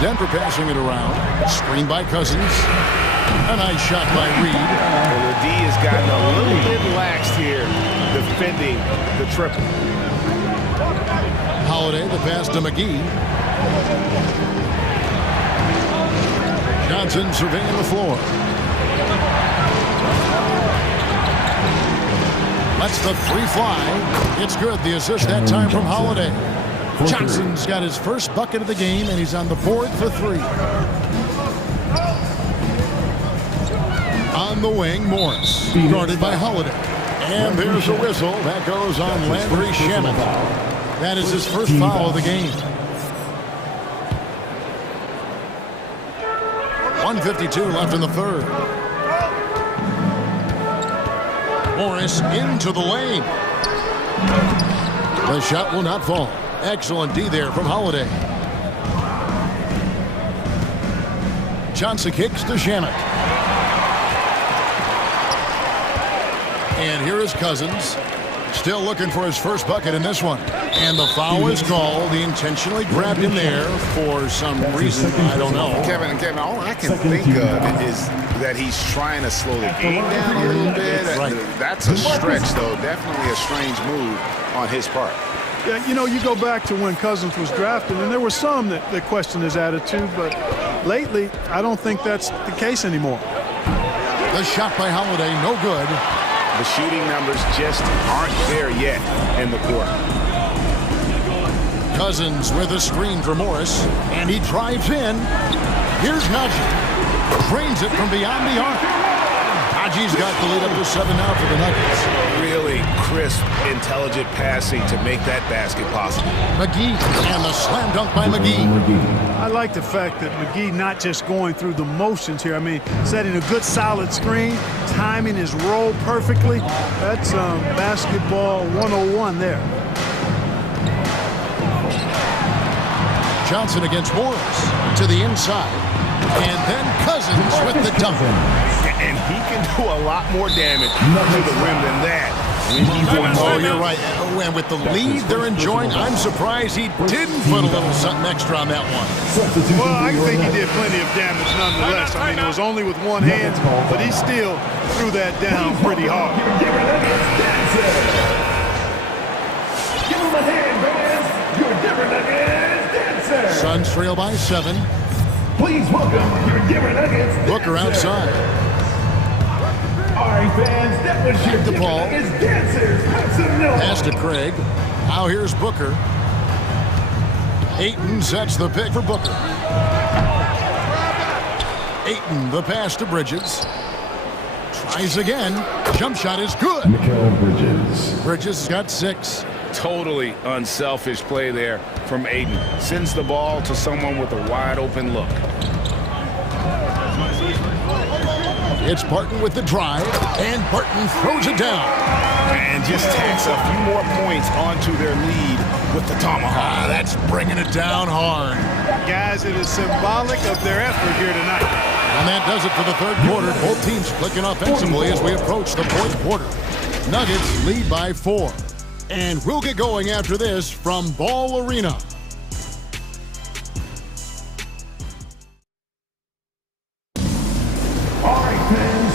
Denver passing it around. Screen by Cousins. A nice shot by Reed. Well, the D has gotten a little bit laxed here defending the triple. Holiday, the pass to McGee. Johnson surveying the floor. Lets the three fly. It's good. The assist that time from Holiday. Johnson's got his first bucket of the game, and he's on the board for 3. On the wing, Morris, guarded by Holiday. And there's a whistle. That goes on Landry Shamet. That is his first foul of the game. 1:52 left in the third. Morris into the lane. The shot will not fall. Excellent D there from Holiday. Johnson kicks to Shamet. And here is Cousins. Still looking for his first bucket in this one. And the foul is called. He intentionally grabbed him there for some reason. I don't know. Kevin, all I can think of is that he's trying to slow the game down a little bit. Right. That's a stretch, though. Definitely a strange move on his part. Yeah, you know, you go back to when Cousins was drafted, and there were some that questioned his attitude, but lately, I don't think that's the case anymore. The shot by Holiday, no good. The shooting numbers just aren't there yet in the quarter. Cousins with a screen for Morris, and he drives in. Here's Najee. Drains it from beyond the arc. Najee's got the lead up to 7 now for the Nuggets. Really crisp, intelligent passing to make that basket possible. McGee, and the slam dunk by McGee. I like the fact that McGee not just going through the motions here. I mean, setting a good solid screen, timing his roll perfectly. That's basketball 101 there. Johnson against Morris to the inside. And then Cousins with the dunk. And he can do a lot more damage to the rim than that. Oh, you're right. And with the lead they're enjoying, I'm surprised he didn't put a little something extra on that one. Well, I think he did plenty of damage nonetheless. I mean, it was only with one hand, but he still threw that down pretty hard. Give him a hand, fans. Your Denver Nuggets dancer. Suns trail by 7. Please welcome your Denver Nuggets Booker outside. All right, fans, that was your The Denver ball. Nuggets dancers. Make some noise. Pass to Craig. Now here's Booker. Ayton sets the pick for Booker. Ayton, the pass to Bridges. Tries again. Jump shot is good. Mikal Bridges. Bridges got 6. Totally unselfish play there from Ayton. Sends the ball to someone with a wide open look. It's Barton with the drive, and Barton throws it down. And just tacks a few more points onto their lead with the tomahawk. That's bringing it down hard. Guys, it is symbolic of their effort here tonight. And that does it for the third quarter. Both teams clicking offensively as we approach the fourth quarter. Nuggets lead by 4. And we'll get going after this from Ball Arena.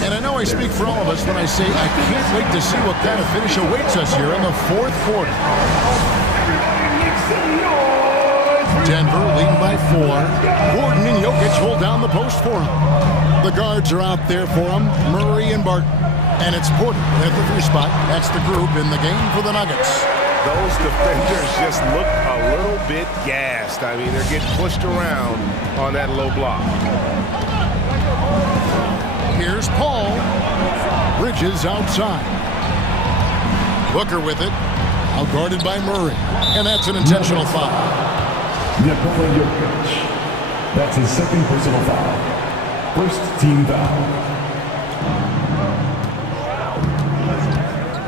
And I know I speak for all of us when I say I can't wait to see what kind of finish awaits us here in the fourth quarter. Denver leading by 4. Gordon and Jokic hold down the post for him. The guards are out there for him, Murray and Barton. And it's Porter at the 3 spot. That's the group in the game for the Nuggets. Those defenders just look a little bit gassed. I mean, they're getting pushed around on that low block. Here's Paul. Bridges outside. Booker with it. Outguarded by Murray. And that's an intentional foul. Nikola Jokic. That's his second personal foul. First team foul.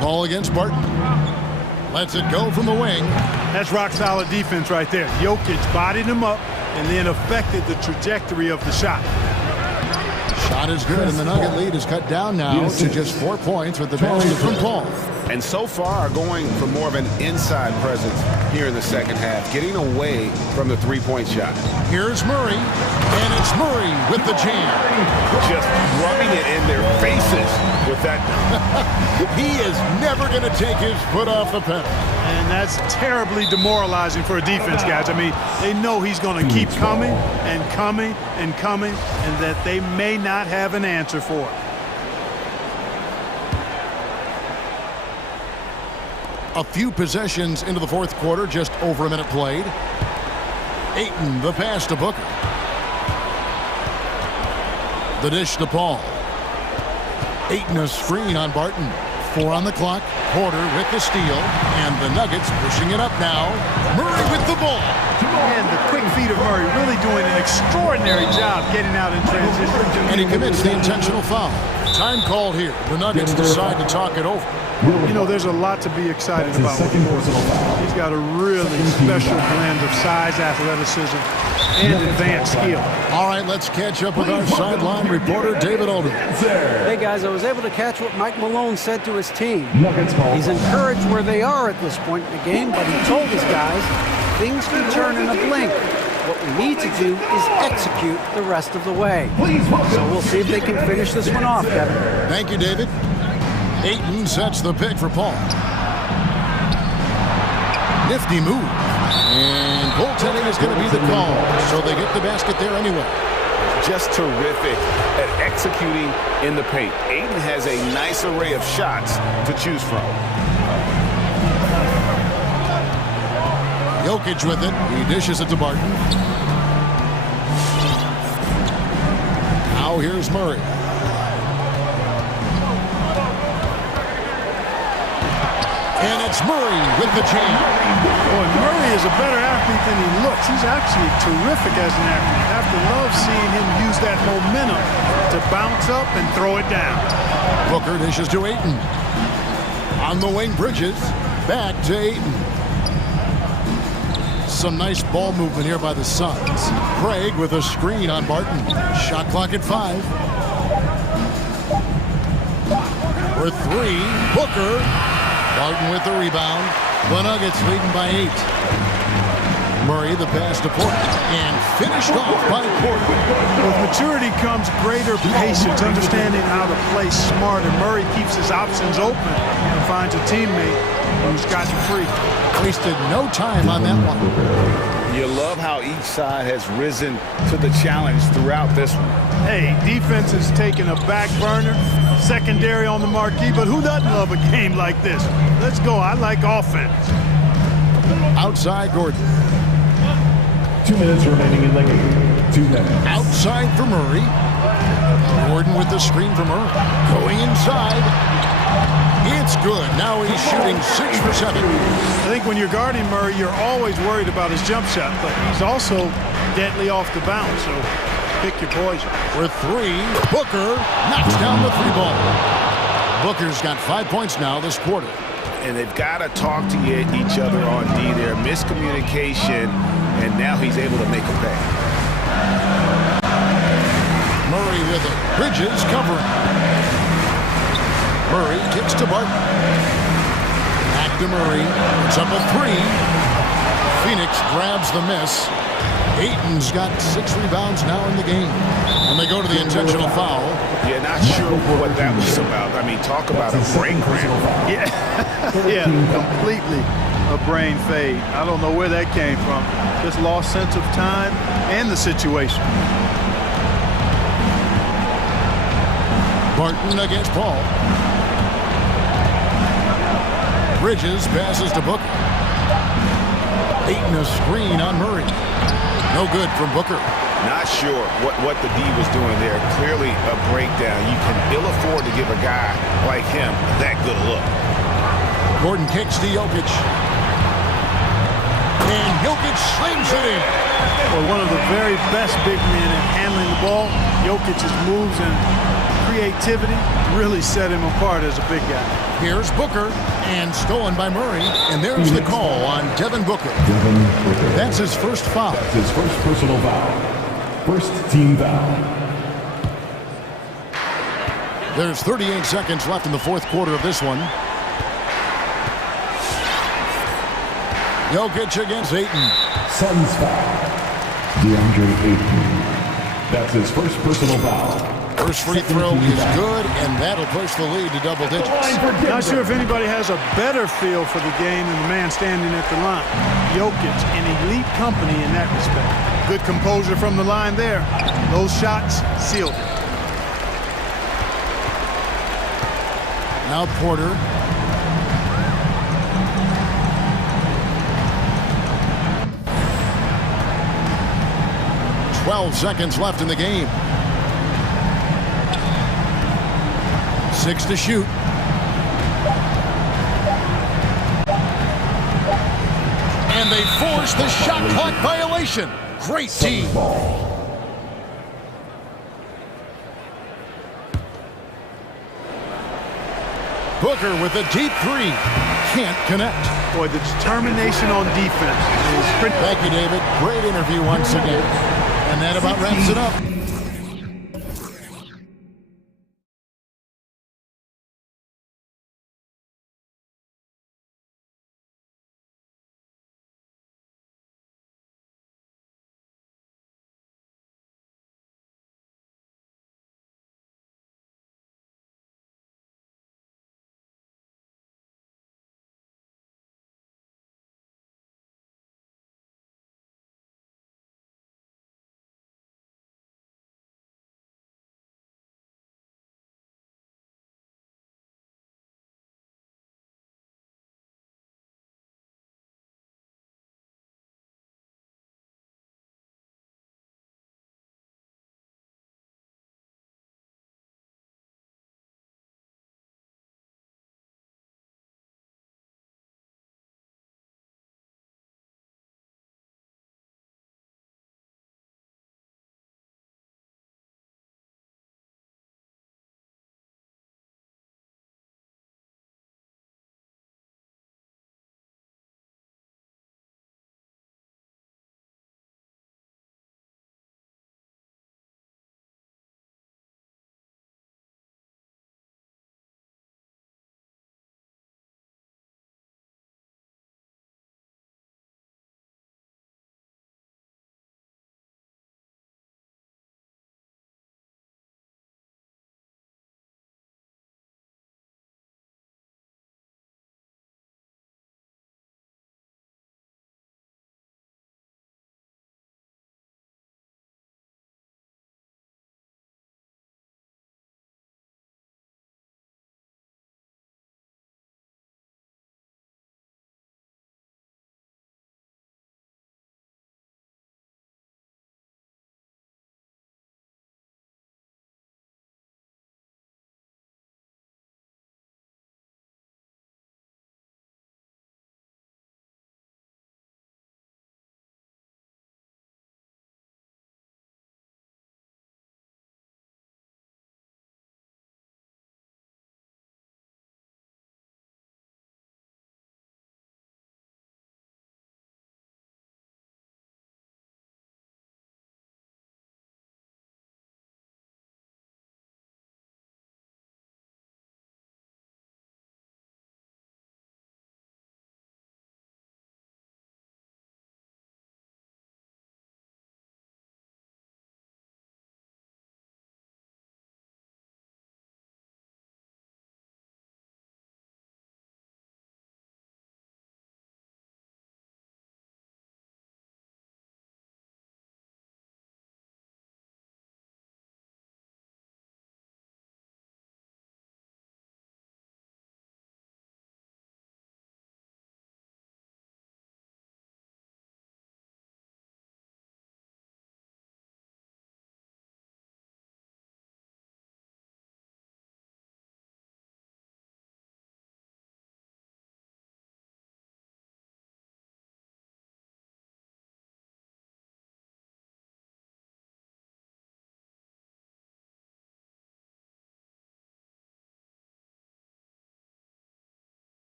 Ball against Barton. Lets it go from the wing. That's rock-solid defense right there. Jokic bodied him up and then affected the trajectory of the shot. Shot is good, and the Nugget lead is cut down now to just 4 points with the basket from Paul. And so far going for more of an inside presence here in the second half, getting away from the three-point shot. Here's Murray, and it's Murray with the jam. Just rubbing it in their faces with that. He is never going to take his foot off the pedal. And that's terribly demoralizing for a defense, guys. I mean, they know he's going to keep coming and coming and coming, and that they may not have an answer for it. A few possessions into the fourth quarter, just over a minute played. Ayton, the pass to Booker. The dish to Paul. Ayton, a screen on Barton. 4 on the clock. Porter with the steal. And the Nuggets pushing it up now. Murray with the ball. And the quick feet of Murray really doing an extraordinary job getting out in transition. And he commits the intentional foul. Time called here. The Nuggets decide to talk it over. You know, there's a lot to be excited about with Porter. He's got a really special blend of size, athleticism, and advanced skill. All right, let's catch up with our sideline reporter, David Alden. Hey, guys, I was able to catch what Mike Malone said to his team. He's encouraged where they are at this point in the game, but he told his guys things can turn in a blink. What we need to do is execute the rest of the way. So we'll see if they can finish this one off, Kevin. Thank you, David. Ayton sets the pick for Paul. Nifty move. And goaltending is going to be the call. So they get the basket there anyway. Just terrific at executing in the paint. Ayton has a nice array of shots to choose from. Jokic with it. He dishes it to Barton. Now here's Murray. And it's Murray with the jam. Boy, Murray is a better athlete than he looks. He's actually terrific as an athlete. I have to love seeing him use that momentum to bounce up and throw it down. Booker dishes to Ayton. On the wing, Bridges. Back to Ayton. Some nice ball movement here by the Suns. Craig with a screen on Barton. Shot clock at 5. For 3, Booker. Barton with the rebound. The Nuggets leading by 8. Murray the pass to Porter. And finished off by Porter. With maturity comes greater patience, understanding how to play smarter. Murray keeps his options open and finds a teammate who's gotten free. Wasted no time on that one. You love how each side has risen to the challenge throughout this one. Hey, defense is taking a back burner, secondary on the marquee, but who doesn't love a game like this? Let's go. I like offense. Outside Gordon. 2 minutes remaining in the game. 2 minutes. Outside for Murray. screen from Murray. Going inside. It's good. Now he's shooting 6 for 7. I think when you're guarding Murray, you're always worried about his jump shot, but he's also deadly off the bounce, so pick your poison. For 3, Booker knocks down the 3 ball. Booker's got 5 points now this quarter. And they've got to talk to each other on D there. Miscommunication, and now he's able to make a pay. Murray with it. Bridges covering. Murray kicks to Barton. Back to Murray. It's up a 3. Phoenix grabs the miss. Ayton's got 6 rebounds now in the game. And they go to the intentional foul. Yeah, not sure what that was about. I mean, talk about a brain cramp. Yeah, yeah, completely a brain fade. I don't know where that came from. Just lost sense of time and the situation. Barton against Paul. Bridges passes to Booker. Ayton a screen on Murray. No good from Booker. Not sure what the D was doing there. Clearly a breakdown. You can ill afford to give a guy like him that good a look. Gordon kicks to Jokic. And Jokic slings it in. Well, one of the very best big men at handling the ball. Jokic's moves and creativity really set him apart as a big guy. Here's Booker, and stolen by Murray. And there's the call on Devin Booker. That's his first foul. That's his first personal foul. First team foul. There's 38 seconds left in the fourth quarter of this one. Jokic against Ayton. Suns foul. DeAndre Ayton. That's his first personal foul. First free throw is good, and that'll push the lead to double digits. Not sure if anybody has a better feel for the game than the man standing at the line. Jokic, an elite company in that respect. Good composure from the line there. Those shots sealed it. Now Porter. "12 seconds left in the game. 6 to shoot. And they force the shot clock violation. Great team. Booker with a deep 3. Can't connect. Boy, the determination on defense is pretty... Thank you, David. Great interview once again. And that about wraps it up.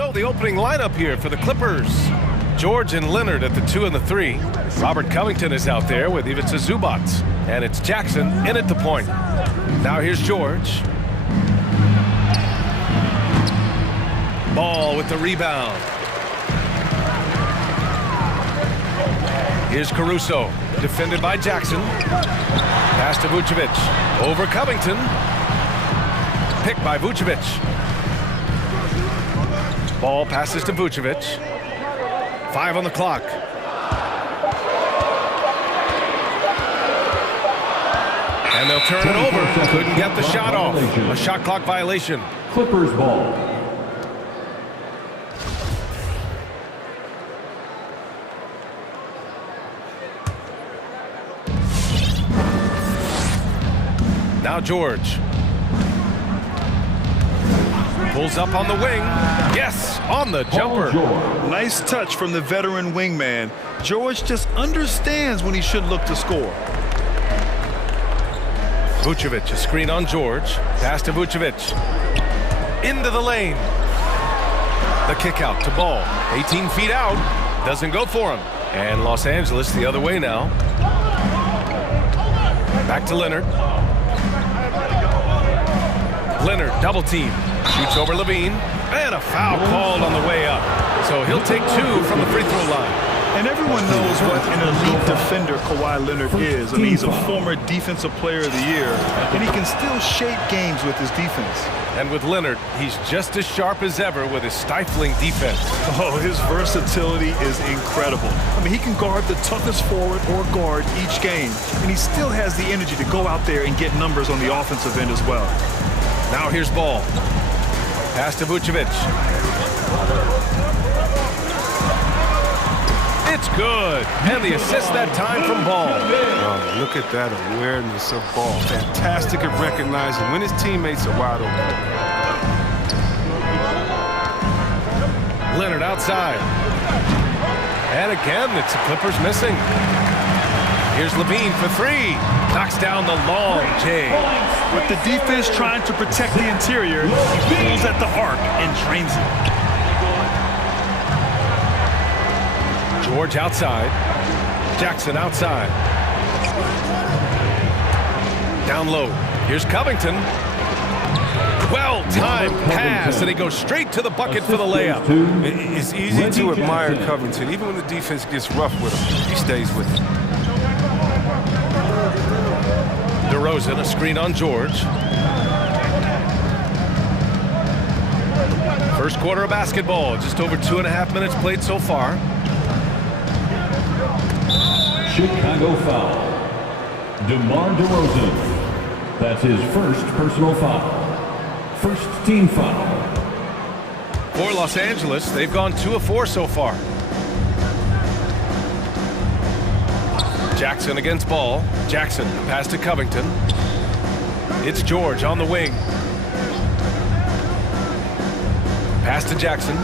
So the opening lineup here for the Clippers. George and Leonard at the 2 and the 3. Robert Covington is out there with Ivica Zubac. And it's Jackson in at the point. Now here's George. Ball with the rebound. Here's Caruso, defended by Jackson. Pass to Vucevic. Over Covington. Picked by Vucevic. Ball passes to Vucevic. 5 on the clock. And they'll turn it over. Couldn't get the shot off. A shot clock violation. Clippers ball. Now George. Pulls up on the wing. Yes, on the jumper. Nice touch from the veteran wingman. George just understands when he should look to score. Vucevic, a screen on George. Pass to Vucevic. Into the lane. The kick out to Ball. 18 feet out. Doesn't go for him. And Los Angeles the other way now. Back to Leonard. Leonard, double team. Shoots over Levine. And a foul called on the way up. So he'll take 2 from the free throw line. And everyone knows what an elite defender Kawhi Leonard is. I mean, he's a former Defensive Player of the Year, and he can still shape games with his defense. And with Leonard, he's just as sharp as ever with his stifling defense. Oh, his versatility is incredible. I mean, he can guard the toughest forward or guard each game, and he still has the energy to go out there and get numbers on the offensive end as well. Now here's Ball. Pass to Vucevic. It's good. And the assist that time from Ball. Oh, look at that awareness of Ball. Fantastic at recognizing when his teammates are wide open. Leonard outside. And again, it's the Clippers missing. Here's Levine for 3. Knocks down the long J. With the defense trying to protect the interior, he pulls at the arc and drains it. George outside. Jackson outside. Down low. Here's Covington. Well-timed pass, and he goes straight to the bucket for the layup. It's easy to admire Covington. Even when the defense gets rough with him, he stays with it. DeRozan, a screen on George. First quarter of basketball, just over 2.5 minutes played so far. Chicago foul. DeMar DeRozan. That's his first personal foul. First team foul. For Los Angeles, they've gone 2 of 4 so far. Jackson against Ball. Jackson, pass to Covington. It's George on the wing. Pass to Jackson.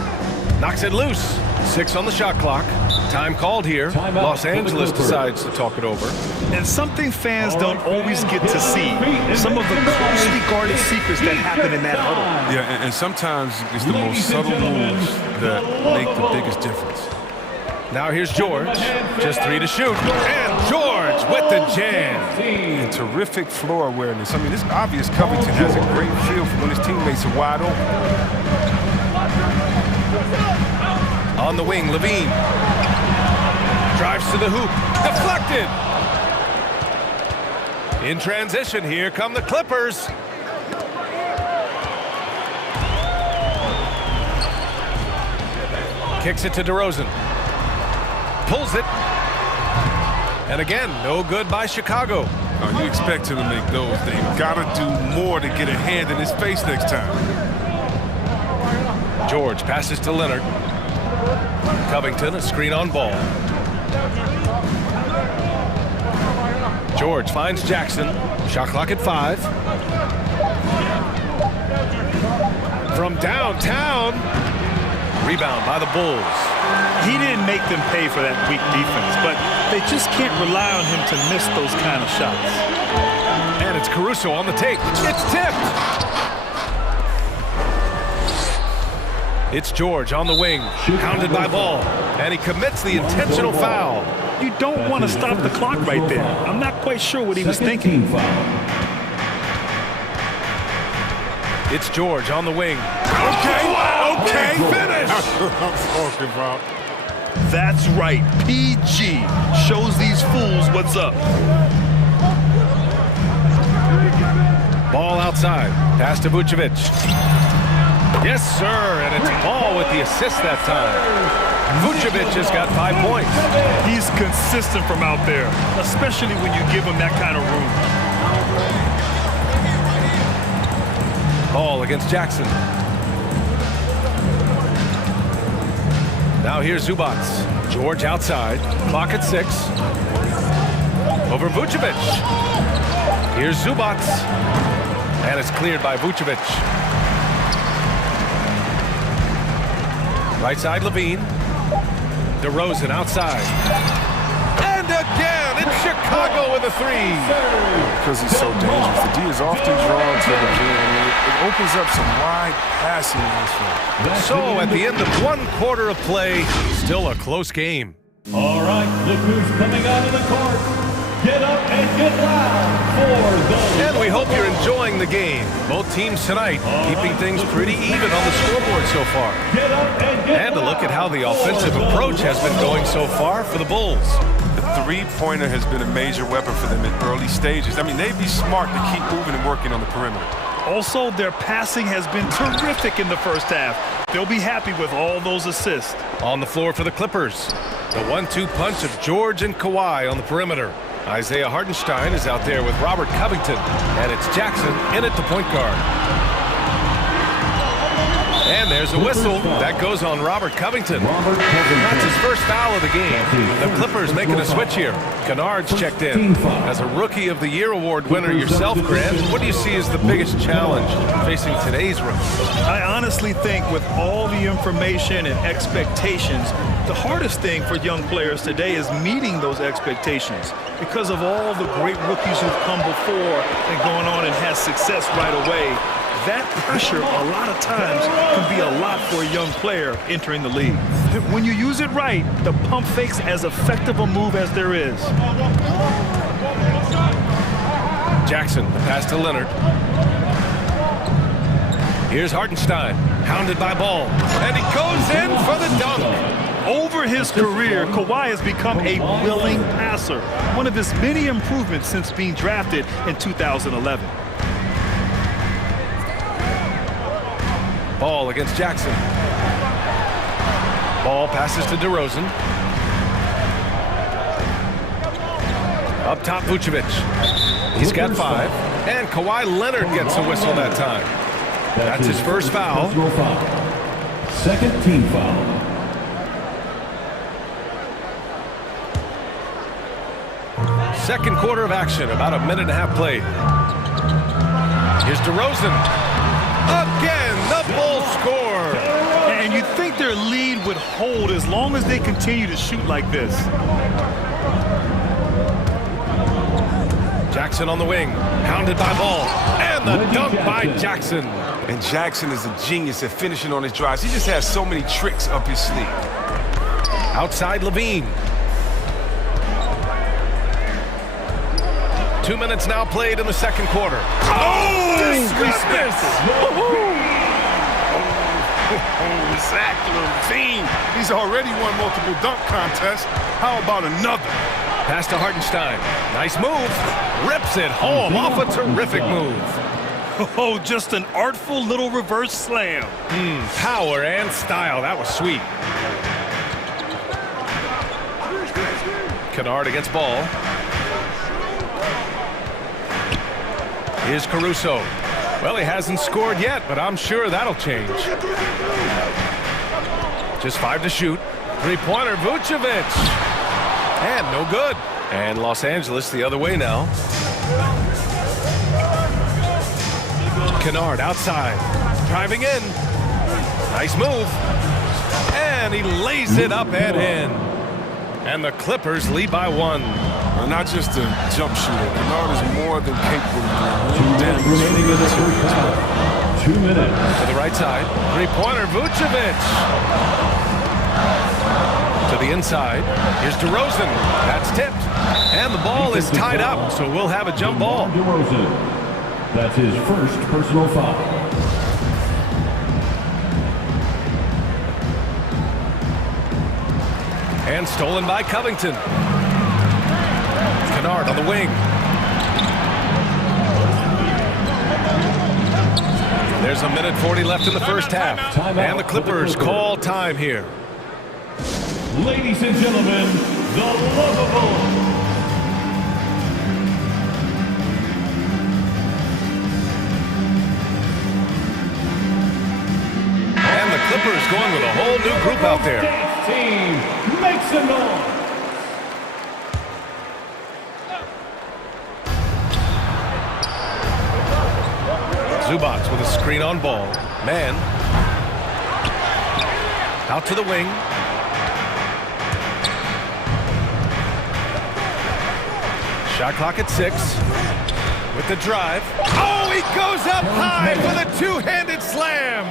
Knocks it loose. 6 on the shot clock. Time called here. Los Angeles decides to talk it over. And something fans don't always get to see. Some of the closely guarded secrets that happen in that huddle. Yeah, and sometimes it's the most subtle moves that make the biggest difference. Now here's George. Just 3 to shoot. And George with the jam. And terrific floor awareness. I mean, it's obvious Covington has a great feel for when his teammates are wide open. On the wing, Levine. Drives to the hoop. Deflected. In transition, here come the Clippers. Kicks it to DeRozan. Pulls it. And again, no good by Chicago. Oh, you expect him to make those. They've got to do more to get a hand in his face next time. George passes to Leonard. Covington, a screen on Ball. George finds Jackson. Shot clock at 5. From downtown. Rebound by the Bulls. He didn't make them pay for that weak defense, but they just can't rely on him to miss those kind of shots. And it's Caruso on the take. It's tipped. It's George on the wing, hounded by Ball, and he commits the intentional foul. You don't want to stop the clock right there. I'm not quite sure what he was thinking. It's George on the wing. Okay, finish! That's right, PG shows these fools what's up. Ball outside, pass to Vucevic. Yes, sir, and it's Ball with the assist that time. Vucevic has got 5 points. He's consistent from out there, especially when you give him that kind of room. Ball against Jackson. Now here's Zubac. George outside, clock at 6. Over Vucevic. Here's Zubac. And it's cleared by Vucevic. Right side, Levine. DeRozan outside. And again, it's Chicago with a 3. Because he's so dangerous. The D is often drawn to Levine. It opens up some wide passing lanes for him. So at the end of 1 quarter of play, still a close game. All right, look who's coming out of the court. Get up and get loud for the... And we hope you're enjoying the game. Both teams tonight keeping things pretty even on the scoreboard so far. Get up and get And a look at how the offensive approach has been going so far for the Bulls. The three-pointer has been a major weapon for them in early stages. I mean, they'd be smart to keep moving and working on the perimeter. Also, their passing has been terrific in the first half. They'll be happy with all those assists. On the floor for the Clippers, the 1-2 punch of George and Kawhi on the perimeter. Isaiah Hartenstein is out there with Robert Covington, and it's Jackson in at the point guard. And there's a whistle. That goes on Robert Covington. That's his first foul of the game. The Clippers making a switch here. Kennard's checked in. As a Rookie of the Year award winner yourself, Grant, what do you see as the biggest challenge facing today's rookies? I honestly think with all the information and expectations, the hardest thing for young players today is meeting those expectations. Because of all the great rookies who've come before and gone on and had success right away, that pressure a lot of times can be a lot for a young player entering the league. When you use it right, the pump fake's as effective a move as there is. Jackson, the pass to Leonard. Here's Hartenstein, hounded by Ball, and he goes in for the dunk. Over his career, Kawhi has become a willing passer, one of his many improvements since being drafted in 2011. Ball against Jackson. Ball passes to DeRozan. Up top, Vucevic. He's got 5. And Kawhi Leonard gets a whistle that time. That's his first foul. Second team foul. Second quarter of action, about a minute and a half played. Here's DeRozan. Again, the Bulls score. And you'd think their lead would hold as long as they continue to shoot like this. Jackson on the wing, hounded by Ball, and the dunk by Jackson. And Jackson is a genius at finishing on his drives. He just has so many tricks up his sleeve. Outside Levine. 2 minutes now played in the second quarter. Zach Levine. He's already won multiple dunk contests. How about another? Pass to Hartenstein. Nice move. Rips it home off a terrific move. Oh, just an artful little reverse slam. Power and style. That was sweet. Kennard against Ball. Here's Caruso. Well, he hasn't scored yet, but I'm sure that'll change. Just 5 to shoot. Three-pointer, Vucevic. And no good. And Los Angeles the other way now. Kennard outside. Driving in. Nice move. And he lays it up and in. And the Clippers lead by 1. Not just a jump shooter. Kennard is more than capable of doing. 2 minutes remaining in the first half. 2 minutes. To the right side. Three-pointer, Vucevic. To the inside. Here's DeRozan. That's tipped. And the ball is tied up, so we'll have a jump ball. DeRozan. That's his first personal foul. And stolen by Covington. Kennard on the wing. There's a minute 40 left in the first half. And the Clippers call time here. Ladies and gentlemen, the lovable. And the Clippers going with a whole new group out there. Team, make some noise. Zubac with a screen on ball. Man. Out to the wing. Shot clock at 6. With the drive. Oh, he goes up high with a two-handed slam.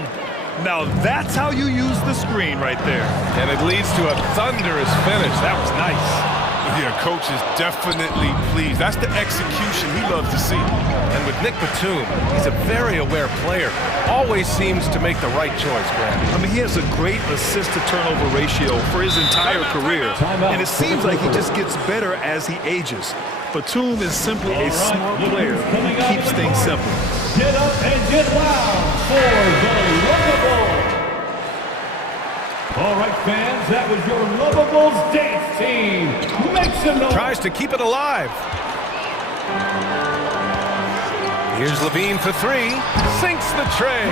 Now that's how you use the screen right there. And it leads to a thunderous finish. That was nice. Yeah, coach is definitely pleased. That's the execution he loves to see. And with Nick Batum, he's a very aware player. Always seems to make the right choice, Brandon. I mean, he has a great assist-to-turnover ratio for his entire career. And it seems like he just gets better as he ages. Batum is simply a smart player who keeps things simple. Get up and get loud for the Lovables. All right, fans, that was your Lovables dance team. Make some noise. Tries to keep it alive. Here's Levine for 3. Sinks the tray.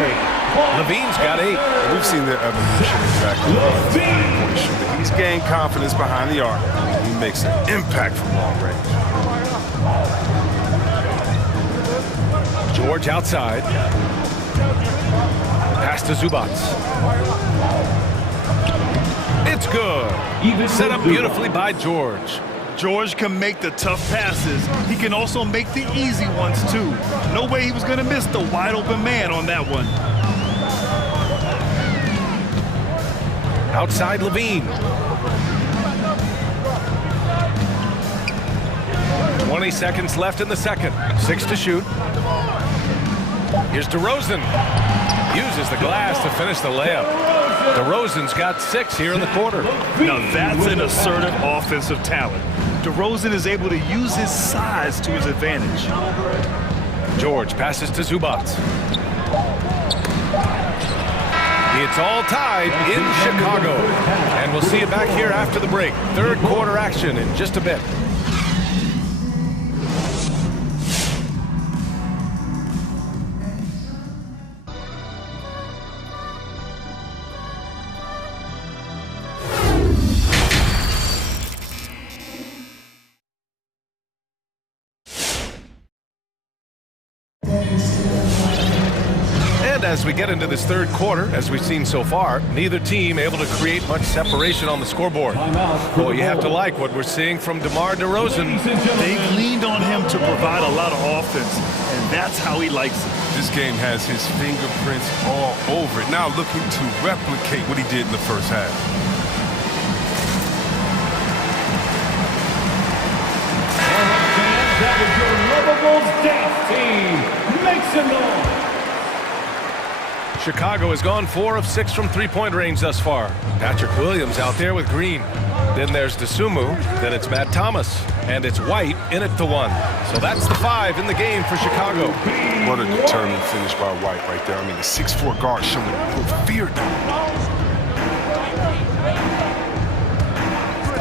Levine's got 8. We've seen the evolution exactly. He's gained confidence behind the arc. He makes an impact from long range. George outside. Pass to Zubac. It's good. Set up beautifully by George. George can make the tough passes. He can also make the easy ones, too. No way he was going to miss the wide-open man on that one. Outside Levine. 20 seconds left in the second. 6 to shoot. Here's DeRozan. Uses the glass to finish the layup. DeRozan's got 6 here in the quarter. Now that's an assertive offensive talent. DeRozan is able to use his size to his advantage. George passes to Zubac. It's all tied in Chicago. And we'll see you back here after the break. Third quarter action in just a bit. And as we get into this third quarter, as we've seen so far, neither team able to create much separation on the scoreboard. Well, you have to like what we're seeing from DeMar DeRozan. They've leaned on him to provide a lot of offense, and that's how he likes it. This game has his fingerprints all over it. Now looking to replicate what he did in the first half. That was your Lovables dance team. Make some noise. Chicago has gone 4 of 6 from three-point range thus far. Patrick Williams out there with Green. Then there's DeSumo. Then it's Matt Thomas. And it's White in at the 1. So that's the 5 in the game for Chicago. What a determined finish by White right there. I mean, the 6'4" guard showing no fear now.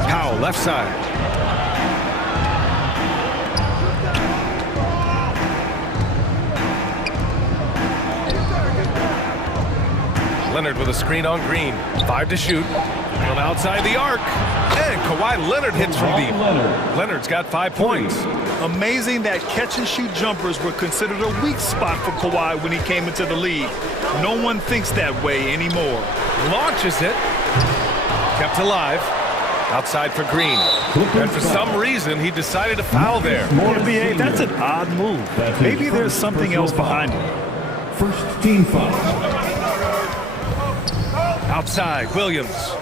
Powell, left side. Leonard with a screen on Green. 5 to shoot. From outside the arc. And Kawhi Leonard hits from deep. Leonard's got 5 points. Amazing that catch-and-shoot jumpers were considered a weak spot for Kawhi when he came into the league. No one thinks that way anymore. Launches it. Kept alive. Outside for Green. And for some reason, he decided to foul there. NBA, that's an odd move. Maybe there's something else behind it. First team foul. Outside, Williams.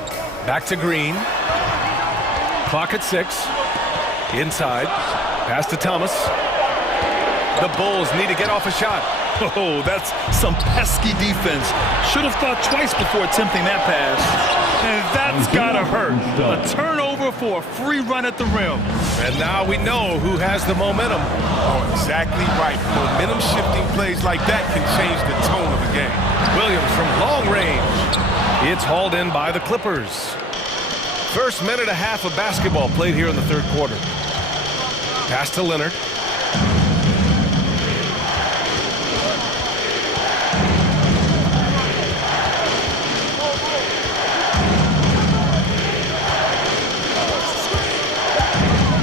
Back to Green. Clock at 6. Inside. Pass to Thomas. The Bulls need to get off a shot. Oh, that's some pesky defense. Should have thought twice before attempting that pass. And that's gotta hurt. A turnover for a free run at the rim. And now we know who has the momentum. Oh, exactly right. Momentum shifting plays like that can change the tone of the game. Williams from long range. It's hauled in by the Clippers. First minute and a half of basketball played here in the third quarter. Pass to Leonard.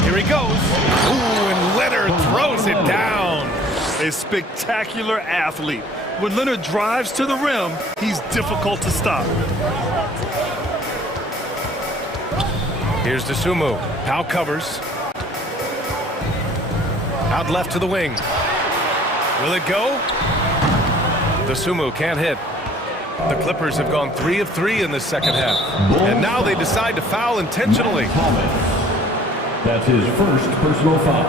Here he goes. Ooh, and Leonard throws it down. A spectacular athlete. When Leonard drives to the rim, he's difficult to stop. Here's Dosunmu. Powell covers. Out left to the wing. Will it go? Dosunmu can't hit. The Clippers have gone 3 of 3 in this second half. And now they decide to foul intentionally. That's his first personal foul.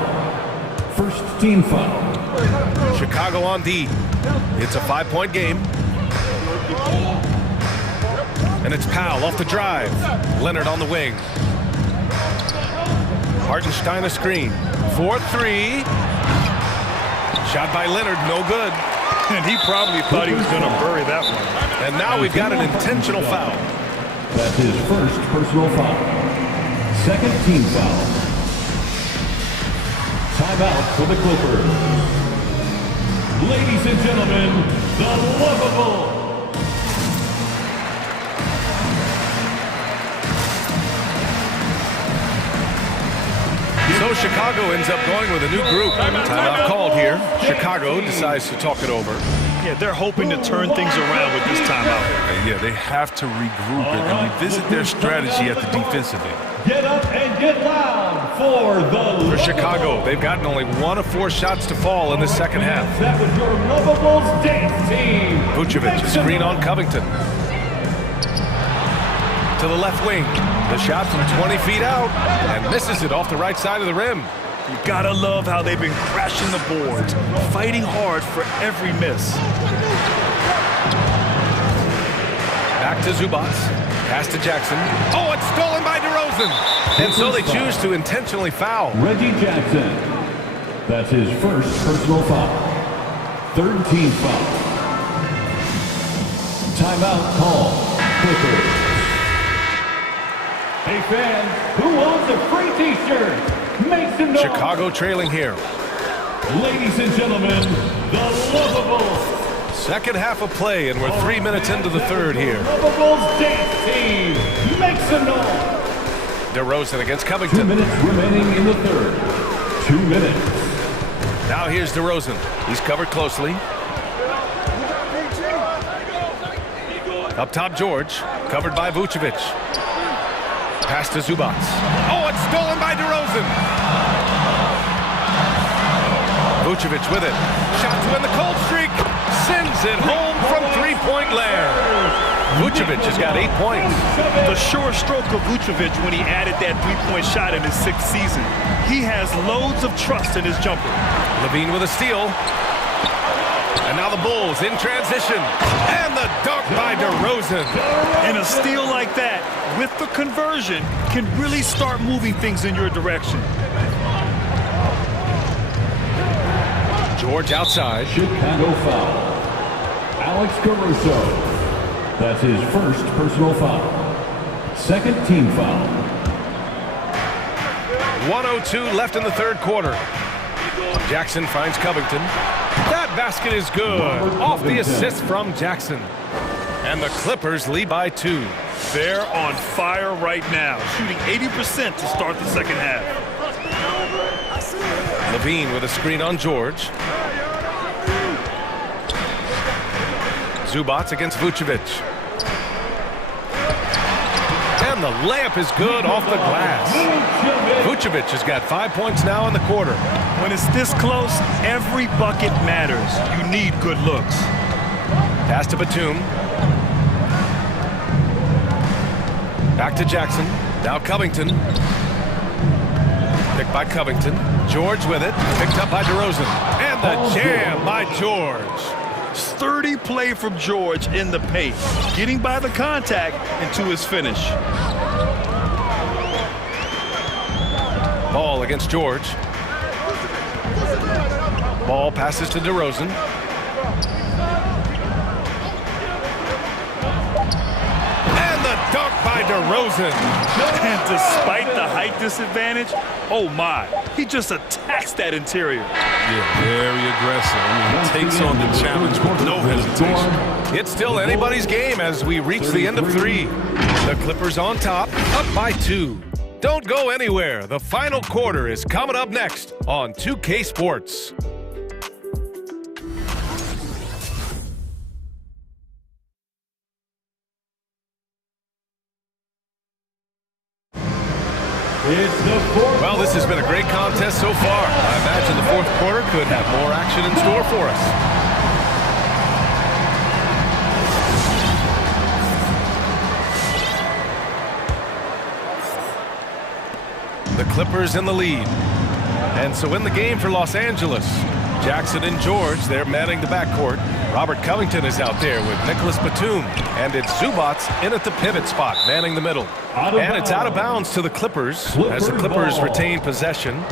First team foul. Chicago on D. It's a 5-point game. And it's Powell off the drive. Leonard on the wing. Hartenstein a screen. 4-3. Shot by Leonard, no good. And he probably thought he was going to bury that one. And now we've got an intentional foul. That's his first personal foul. Second team foul. Timeout for the Clippers. Ladies and gentlemen, the lovable. So Chicago ends up going with a new group. Timeout called here. Chicago decides to talk it over. Yeah, they're hoping to turn things around with this timeout. Yeah, they have to regroup and revisit their strategy at the defensive end. Get up and get loud for the... For Chicago, they've gotten only 1 of 4 shots to fall in the second half. That was your Lovables dance team. Vucevic, screen on Covington. To the left wing. The shot from 20 feet out and misses it off the right side of the rim. You gotta love how they've been crashing the boards, fighting hard for every miss. Back to Zubac. Pass to Jackson. Oh, it's stolen by DeRozan. And so they choose to intentionally foul. Reggie Jackson. That's his first personal foul. Third team foul. Timeout call. Clippers. Hey fans, who wants a free t-shirt? Make some noise. Chicago trailing here. Ladies and gentlemen, the lovable. Second half of play, and we're 3 minutes into the third here. Lovables dance team, make some noise. DeRozan against Covington. 2 minutes remaining in the third. 2 minutes. Now here's DeRozan. He's covered closely. Up top, George. Covered by Vucevic. Pass to Zubac. Oh, it's stolen by DeRozan. Vucevic with it. Shot to end the cold streak. Sends it home from three-point land. Vucevic has got 8 points. The sure stroke of Vucevic when he added that three-point shot in his 6th season. He has loads of trust in his jumper. Levine with a steal. And now the Bulls in transition. And the dunk by DeRozan. And a steal like that, with the conversion, can really start moving things in your direction. George outside. Chicago foul. Alex Caruso. That's his first personal foul. Second team foul. 1:02 left in the third quarter. Jackson finds Covington. That basket is good. Off the assist from Jackson. And the Clippers lead by 2. They're on fire right now, shooting 80% to start the second half. Levine with a screen on George. Zubac against Vucevic. And the layup is good off the glass. Vucevic has got 5 points now in the quarter. When it's this close, every bucket matters. You need good looks. Pass to Batum. Back to Jackson. Now Covington. Picked by Covington. George with it. Picked up by DeRozan. And the jam by George. Sturdy play from George in the paint, getting by the contact and to his finish. Ball against George. Ball passes to DeRozan. And the dunk by DeRozan. And despite the height disadvantage, oh my, he just attacks that interior. Yeah, very aggressive. I mean, he takes on the challenge with no hesitation. It's still anybody's game as we reach the end of 3. The Clippers on top, up by 2. Don't go anywhere. The final quarter is coming up next on 2K Sports. Well, this has been a great contest so far. I imagine the fourth quarter could have more action in store for us. The Clippers in the lead. And so in the game for Los Angeles, Jackson and George, they're manning the backcourt. Robert Covington is out there with Nicholas Batum. And it's Zubats in at the pivot spot, manning the middle. And it's out of bounds to the Clippers as the Clippers retain possession.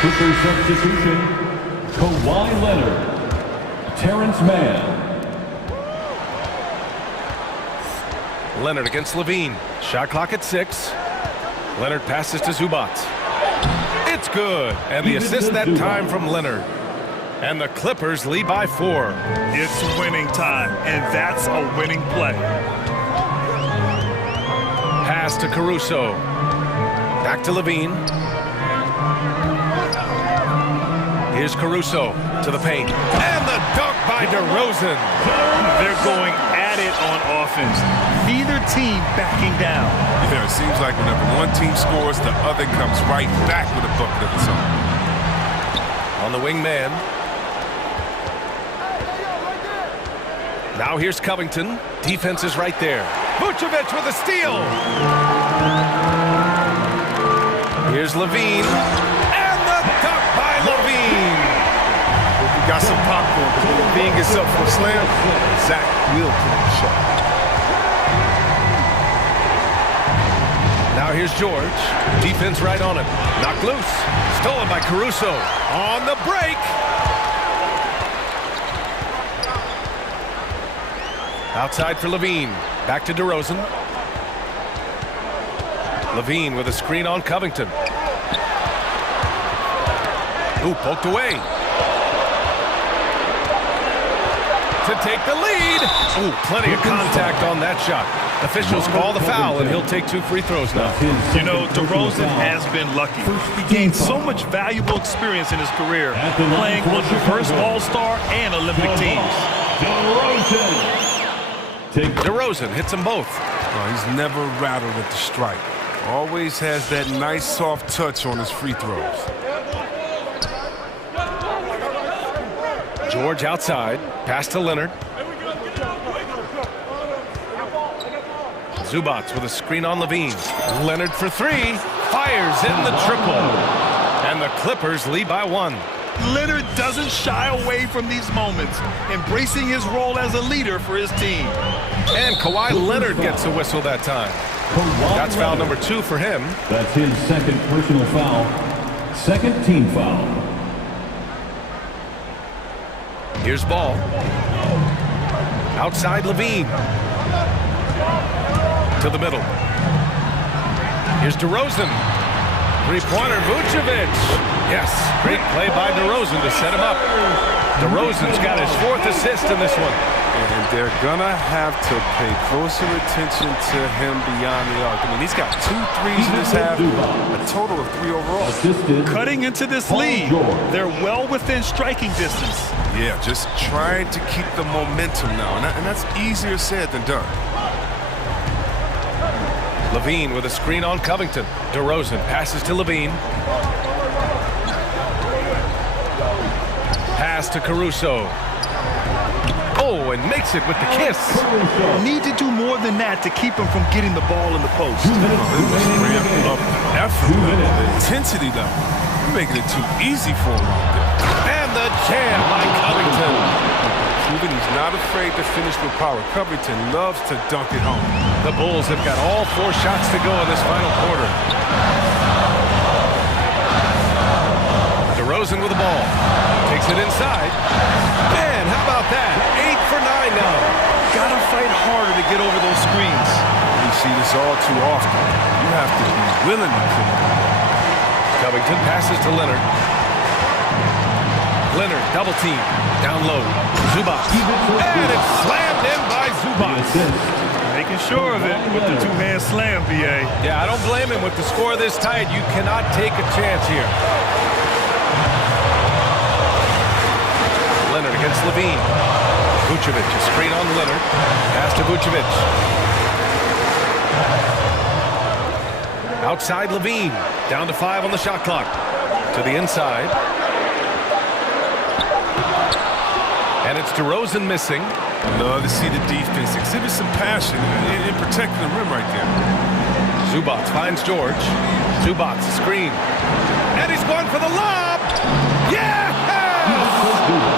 Clippers substitution, Kawhi Leonard, Terrence Mann. Leonard against Levine. Shot clock at 6. Leonard passes to Zubats. It's good. And the assist that time from Leonard. And the Clippers lead by 4. It's winning time, and that's a winning play. Pass to Caruso. Back to Levine. Here's Caruso to the paint. And the dunk by DeRozan. They're going at it on offense. Neither team backing down. Yeah, it seems like whenever one team scores, the other comes right back with a bucket of its own. On the wing man. Now here's Covington. Defense is right there. Vucevic with a steal. Here's Levine. And the dunk by Levine. We got some popcorn because when Levine gets up for a slam, Zach will put on the shot. Now here's George. Defense right on him. Knocked loose. Stolen by Caruso. On the break. Outside for Levine. Back to DeRozan. Levine with a screen on Covington. Ooh, poked away. To take the lead. Ooh, plenty of contact on that shot. Officials call the foul, and he'll take 2 free throws now. You know, DeRozan has been lucky. He gained so much valuable experience in his career, playing on diverse All-Star and Olympic teams. DeRozan hits them both. Oh, he's never rattled at the strike. Always has that nice soft touch on his free throws. George outside. Pass to Leonard. Zubats with a screen on Levine. Leonard for 3. Fires in the triple. And the Clippers lead by 1. Leonard doesn't shy away from these moments, embracing his role as a leader for his team. And Kawhi Leonard gets a whistle that time. That's foul number 2 for him. That's his second personal foul. Second team foul. Here's Ball. Outside Levine. To the middle. Here's DeRozan. Three-pointer, Vucevic. Yes, great play by DeRozan to set him up. DeRozan's got his 4th assist in this one. And they're gonna have to pay closer attention to him beyond the arc. I mean, he's got 2 threes in this half, a total of 3 overall. Cutting into this lead, they're well within striking distance. Yeah, just trying to keep the momentum now, and that's easier said than done. Levine with a screen on Covington. DeRozan passes to Levine. Pass to Caruso. Oh, and makes it with the kiss. Need to do more than that to keep him from getting the ball in the post. Ramp up effort, the intensity level. You're making it too easy for him out there. And the jam by Covington. Proving he's not afraid to finish with power. Covington loves to dunk it home. The Bulls have got all 4 shots to go in this final quarter. DeRozan with the ball. Takes it inside. Man, how about that? 8 for 9 now. Gotta fight harder to get over those screens. We see this all too often. You have to be willing to play. Covington passes to Leonard. Leonard, double team. Down low. Zubac. And it's slammed in by Zubac. Making sure of it with the two-hand slam, BA. Yeah, I don't blame him. With the score this tight, you cannot take a chance here. Leonard against Levine. Vucevic, a screen on Leonard. Pass to Vucevic. Outside Levine. Down to 5 on the shot clock. To the inside. And it's DeRozan missing. Love to see the defense exhibit some passion in protecting the rim right there. Zubac finds George. Zubac, screen. And he's going for the lob. Yeah!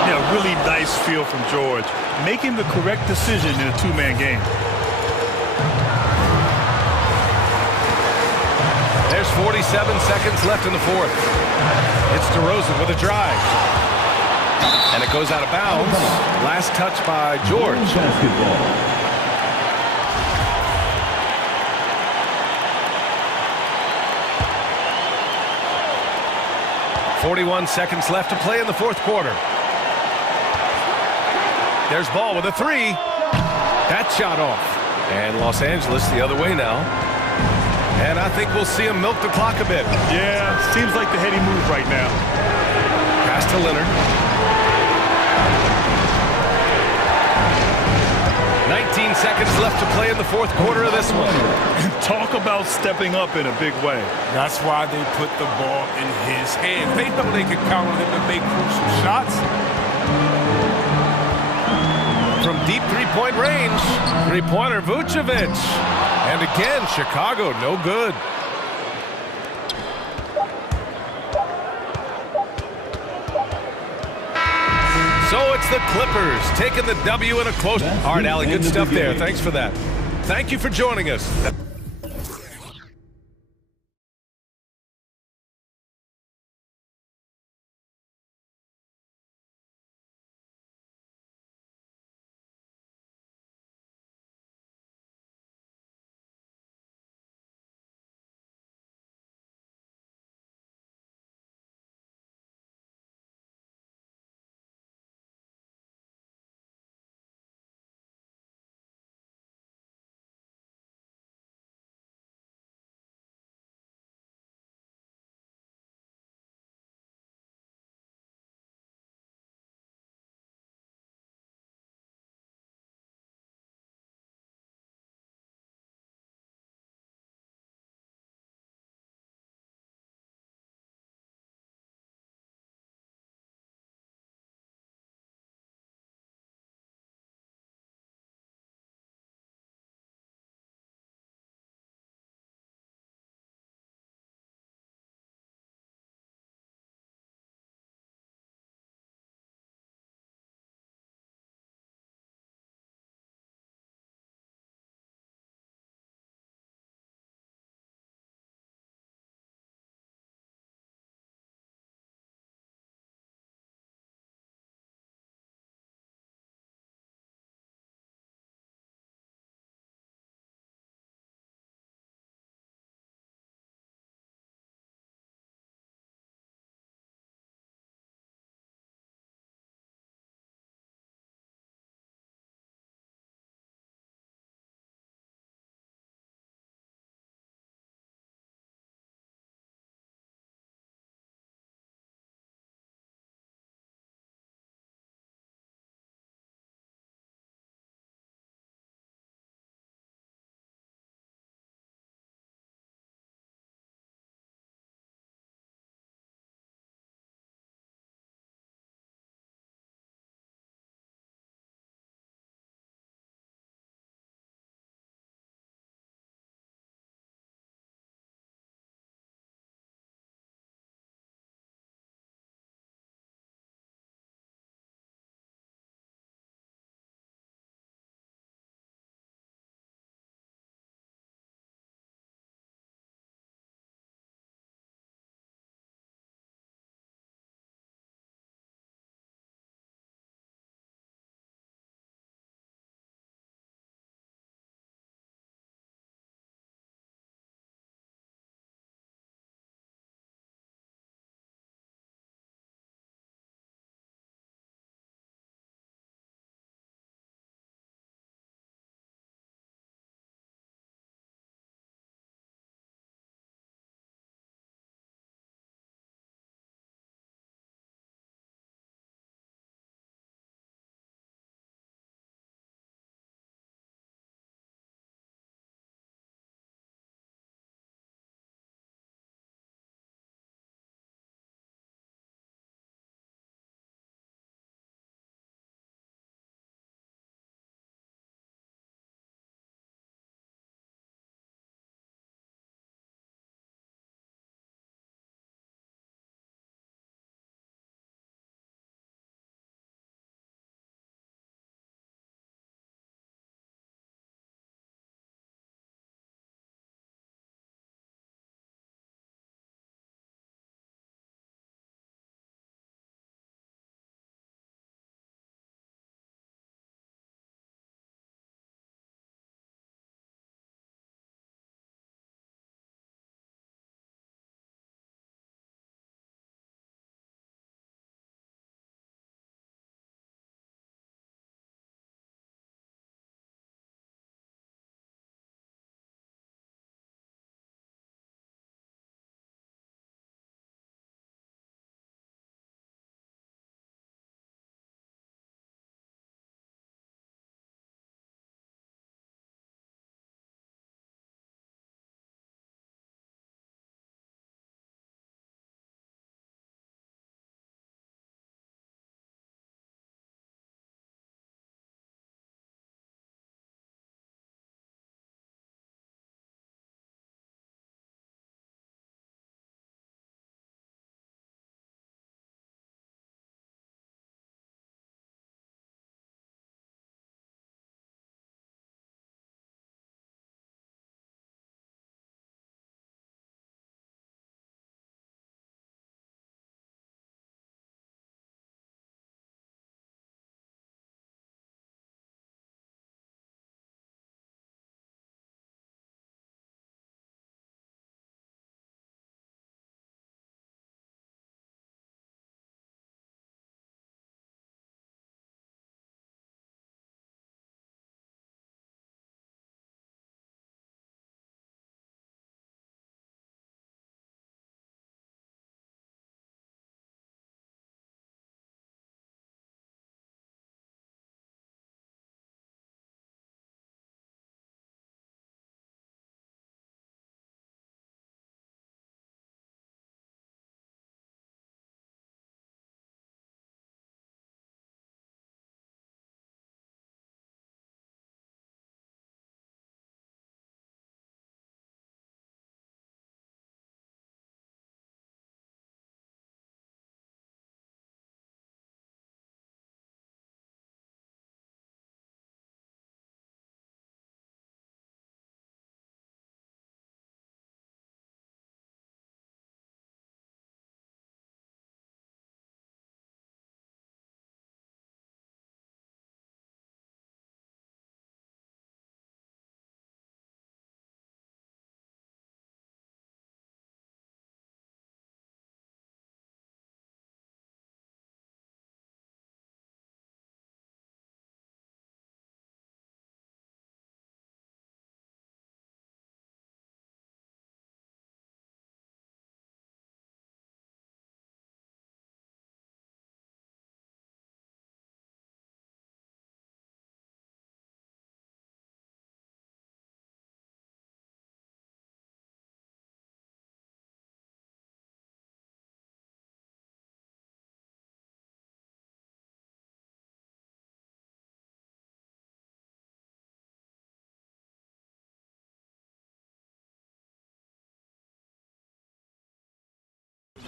Yeah, really nice feel from George. Making the correct decision in a two-man game. There's 47 seconds left in the fourth. It's DeRozan with a drive. And it goes out of bounds. Last touch by George. 41 seconds left to play in the fourth quarter. There's Ball with a 3. That shot off. And Los Angeles the other way now. And I think we'll see him milk the clock a bit. Yeah, seems like the heady move right now. Pass to Leonard. 19 seconds left to play in the fourth quarter of this one. Talk about stepping up in a big way. That's why they put the ball in his hands. They know they could count on him to make crucial shots. From deep three-point range, three-pointer Vucevic. And again, Chicago, no good. So it's the Clippers taking the W in a close. All right, Allie, good stuff there. Thanks for that. Thank you for joining us.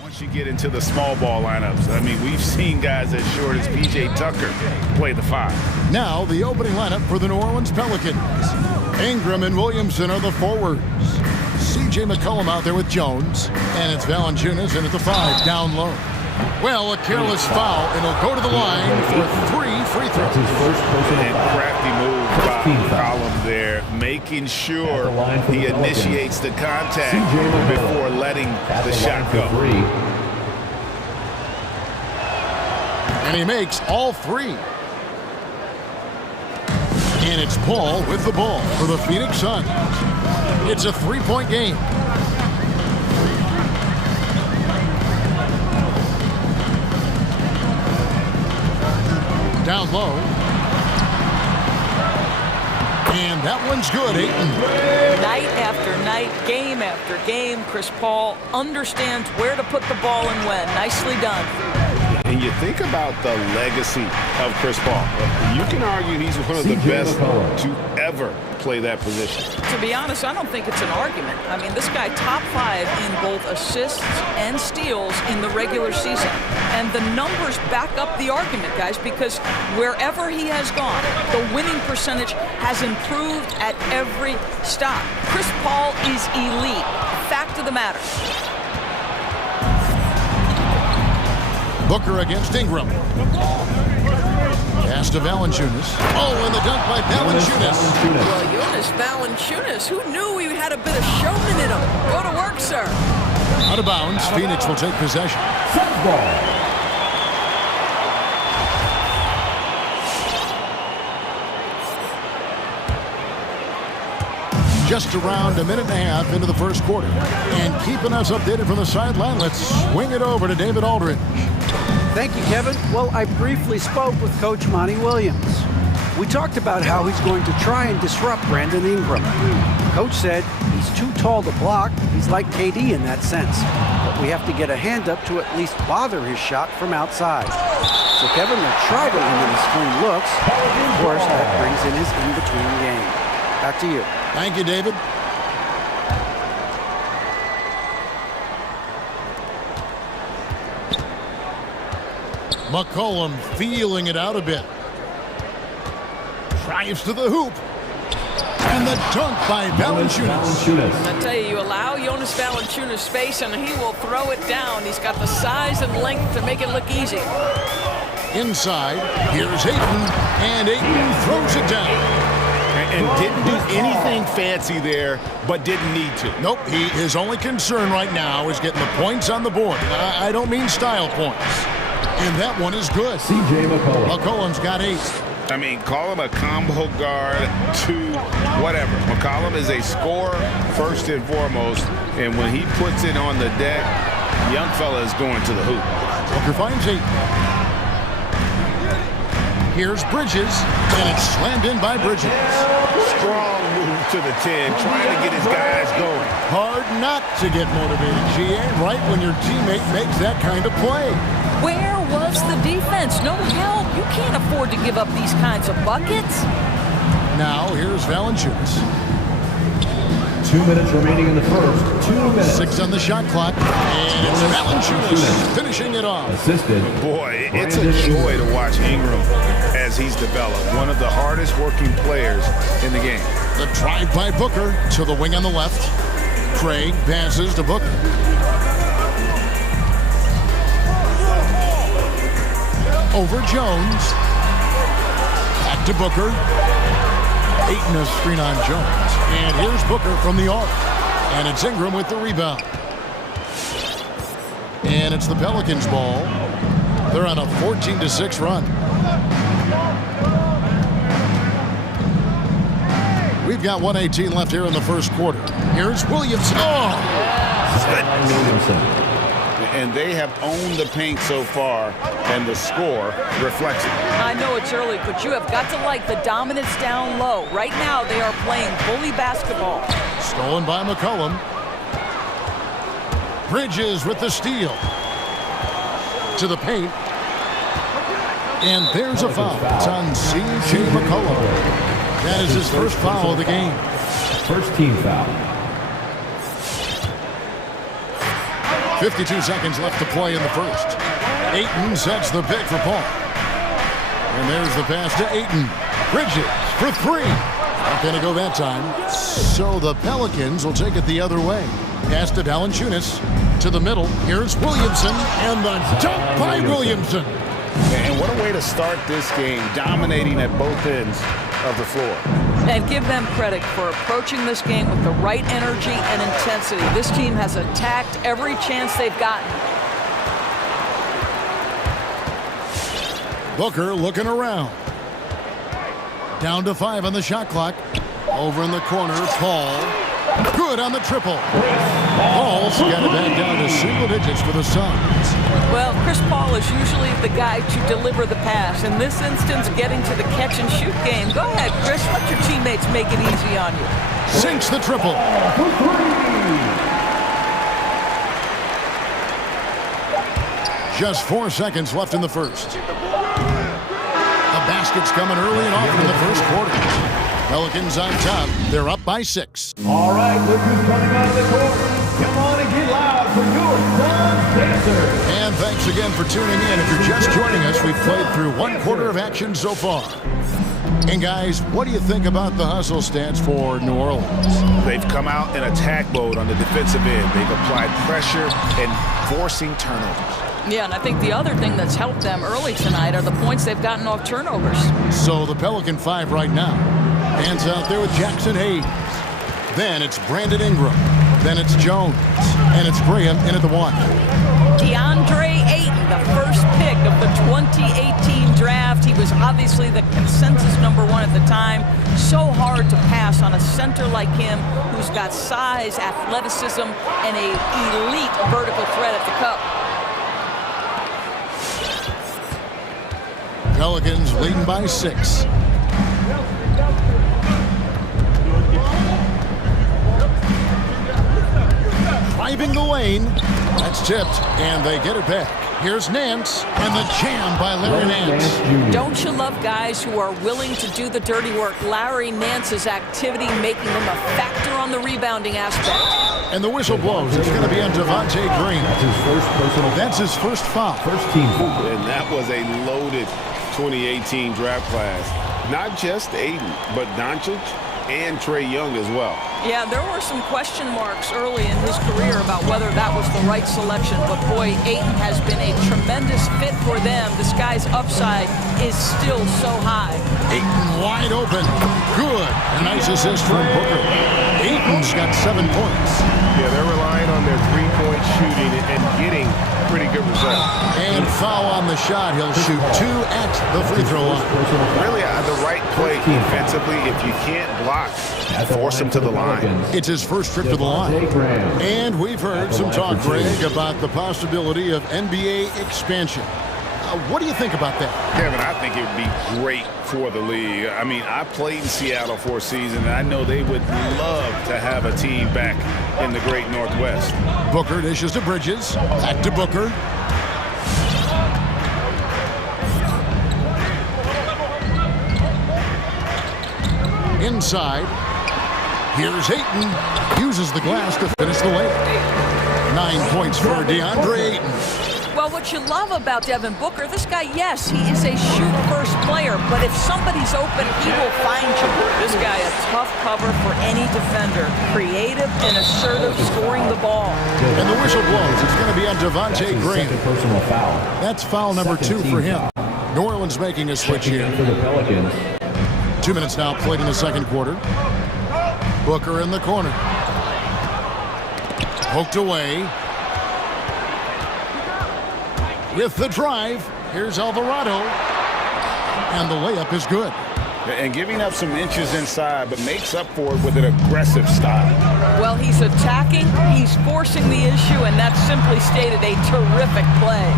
once you get into the small ball lineups. I mean, we've seen guys as short as P.J. Tucker play the 5. Now the opening lineup for the New Orleans Pelicans. Ingram and Williamson are the forwards. C.J. McCollum out there with Jones. And it's Valanciunas in at the 5, down low. Well, a careless foul, and he'll go to the line for 3 free throws. And crafty move by McCollum there, making sure he initiates the contact before letting the shot go. And he makes all 3. And it's Paul with the ball for the Phoenix Suns. It's a 3-point game. Down low. And that one's good, Ayton. Night after night, game after game, Chris Paul understands where to put the ball and when. Nicely done. And you think about the legacy of Chris Paul. You can argue he's one of the best to ever play that position. To be honest, I don't think it's an argument. I mean, this guy top 5 in both assists and steals in the regular season. And the numbers back up the argument, guys, because wherever he has gone, the winning percentage has improved at every stop. Chris Paul is elite. Fact of the matter. Booker against Ingram. Pass to Valanciunas. Oh, and the dunk by Valanciunas. Well, Jonas Valanciunas, who knew he had a bit of showman in him? Go to work, sir. Out of bounds, Phoenix will take possession. Just around a minute and a half into the first quarter. And keeping us updated from the sideline, let's swing it over to David Aldridge. Thank you, Kevin. Well, I briefly spoke with Coach Monty Williams. We talked about how he's going to try and disrupt Brandon Ingram. Coach said he's too tall to block. He's like KD in that sense. But we have to get a hand up to at least bother his shot from outside. So Kevin will try to limit his clean looks. Of course, that brings in his in-between game. Back to you. Thank you, David. McCollum feeling it out a bit. Drives to the hoop. And the dunk by Valanciunas. I tell you, you allow Jonas Valanciunas space and he will throw it down. He's got the size and length to make it look easy. Inside, here's Ayton, and Ayton throws it down. And didn't do anything fancy there, but didn't need to. Nope, his only concern right now is getting the points on the board. I don't mean style points. And that one is good. C.J. McCollum. McCollum's got 8. I mean, call him a combo guard to whatever. McCollum is a scorer first and foremost, and when he puts it on the deck, young fella is going to the hoop. Booker finds 8. Here's Bridges, and it's slammed in by Bridges. Strong move to the 10, trying to get his guys going. Hard not to get motivated, GA, right when your teammate makes that kind of play. Where was the defense? No help. You can't afford to give up these kinds of buckets. Now, here's Valanciunas. 2 minutes remaining in the first. 2 minutes. 6 on the shot clock. And it's Valanciunas finishing it off. Assisted. Boy, it's a joy to watch Ingram as he's developed. One of the hardest working players in the game. The drive by Booker to the wing on the left. Craig passes to Booker. Over Jones. Back to Booker. Ayton a screen on Jones. And here's Booker from the arc. And it's Ingram with the rebound. And it's the Pelicans ball. They're on a 14-6 run. We've got 1:18 left here in the first quarter. Here's Williams. Oh! And they have owned the paint so far, and the score reflects it. I know it's early, but you have got to like the dominance down low. Right now, they are playing bully basketball. Stolen by McCollum. Bridges with the steal. To the paint. And there's a foul. It's on C.J. McCollum. That is his first foul of the game. First team foul. 52 seconds left to play in the first. Ayton sets the pick for Paul. And there's the pass to Ayton. Bridges for three. Not going to go that time. So the Pelicans will take it the other way. Pass to Valanciunas. To the middle. Here's Williamson. And the dunk by Williamson. And what a way to start this game, dominating at both ends of the floor. And give them credit for approaching this game with the right energy and intensity. This team has attacked every chance they've gotten. Booker looking around. Down to 5 on the shot clock. Over in the corner, Paul. Good on the triple. Paul's got it back down to single digits for the Suns. Well, Chris Paul is usually the guy to deliver the pass. In this instance, getting to the catch-and-shoot game. Go ahead, Chris. Let your teammates make it easy on you. Sinks the triple. Just 4 seconds left in the first. The basket's coming early and often in the first quarter. Pelicans on top. They're up by 6. All right, look who's coming out of the court. Come on and get loud for your Suns Dancers. And thanks again for tuning in. If you're just joining us, we've played through 1 quarter of action so far. And guys, what do you think about the hustle stats for New Orleans? They've come out in attack mode on the defensive end. They've applied pressure and forcing turnovers. Yeah, and I think the other thing that's helped them early tonight are the points they've gotten off turnovers. So the Pelican 5 right now. Hands out there with Jackson Hayes. Then it's Brandon Ingram. Then it's Jones. And it's Graham in at the 1. DeAndre Ayton, the first pick of the 2018 draft. He was obviously the consensus #1 at the time. So hard to pass on a center like him who's got size, athleticism, and an elite vertical threat at the cup. Pelicans leading by 6. Driving the lane. That's tipped, and they get it back. Here's Nance, and the jam by Larry Nance. Don't you love guys who are willing to do the dirty work? Larry Nance's activity making him a factor on the rebounding aspect. And the whistle blows. It's going to be on Devontae Green. That's his first personal. That's his first foul. First team foul. And that was a loaded 2018 draft class. Not just Ayton, but Doncic and Trae Young as well. Yeah, there were some question marks early in his career about whether that was the right selection, but boy, Ayton has been a tremendous fit for them. This guy's upside is still so high. Ayton wide open. Good. A nice assist from Booker. Ayton's got 7 points. Yeah, they're relying on their three-point shooting and getting pretty good results. And foul on the shot. He'll shoot 2 at the free throw line. Really, the right play defensively. If you can't block, force him to the line. It's his first trip to the line. And we've heard some talk, Greg, about the possibility of NBA expansion. What do you think about that? Kevin, I think it would be great for the league. I mean, I played in Seattle for a season, and I know they would love to have a team back in the great Northwest. Booker dishes to Bridges. Back to Booker. Inside. Here's Ayton. Uses the glass to finish the layup. 9 points for DeAndre Ayton. Well, what you love about Devin Booker, this guy, yes, he is a shoot-first player, but if somebody's open, he will find you. This guy, a tough cover for any defender. Creative and assertive, scoring the ball. And the whistle blows. It's going to be on Devontae Green. Personal foul. That's foul number 2 for him. New Orleans making a switch here. For the Pelicans. 2 minutes now played in the second quarter. Booker in the corner. Poked away. With the drive, here's Alvarado. And the layup is good. And giving up some inches inside, but makes up for it with an aggressive style. Well, he's attacking, he's forcing the issue, and that's simply stated a terrific play.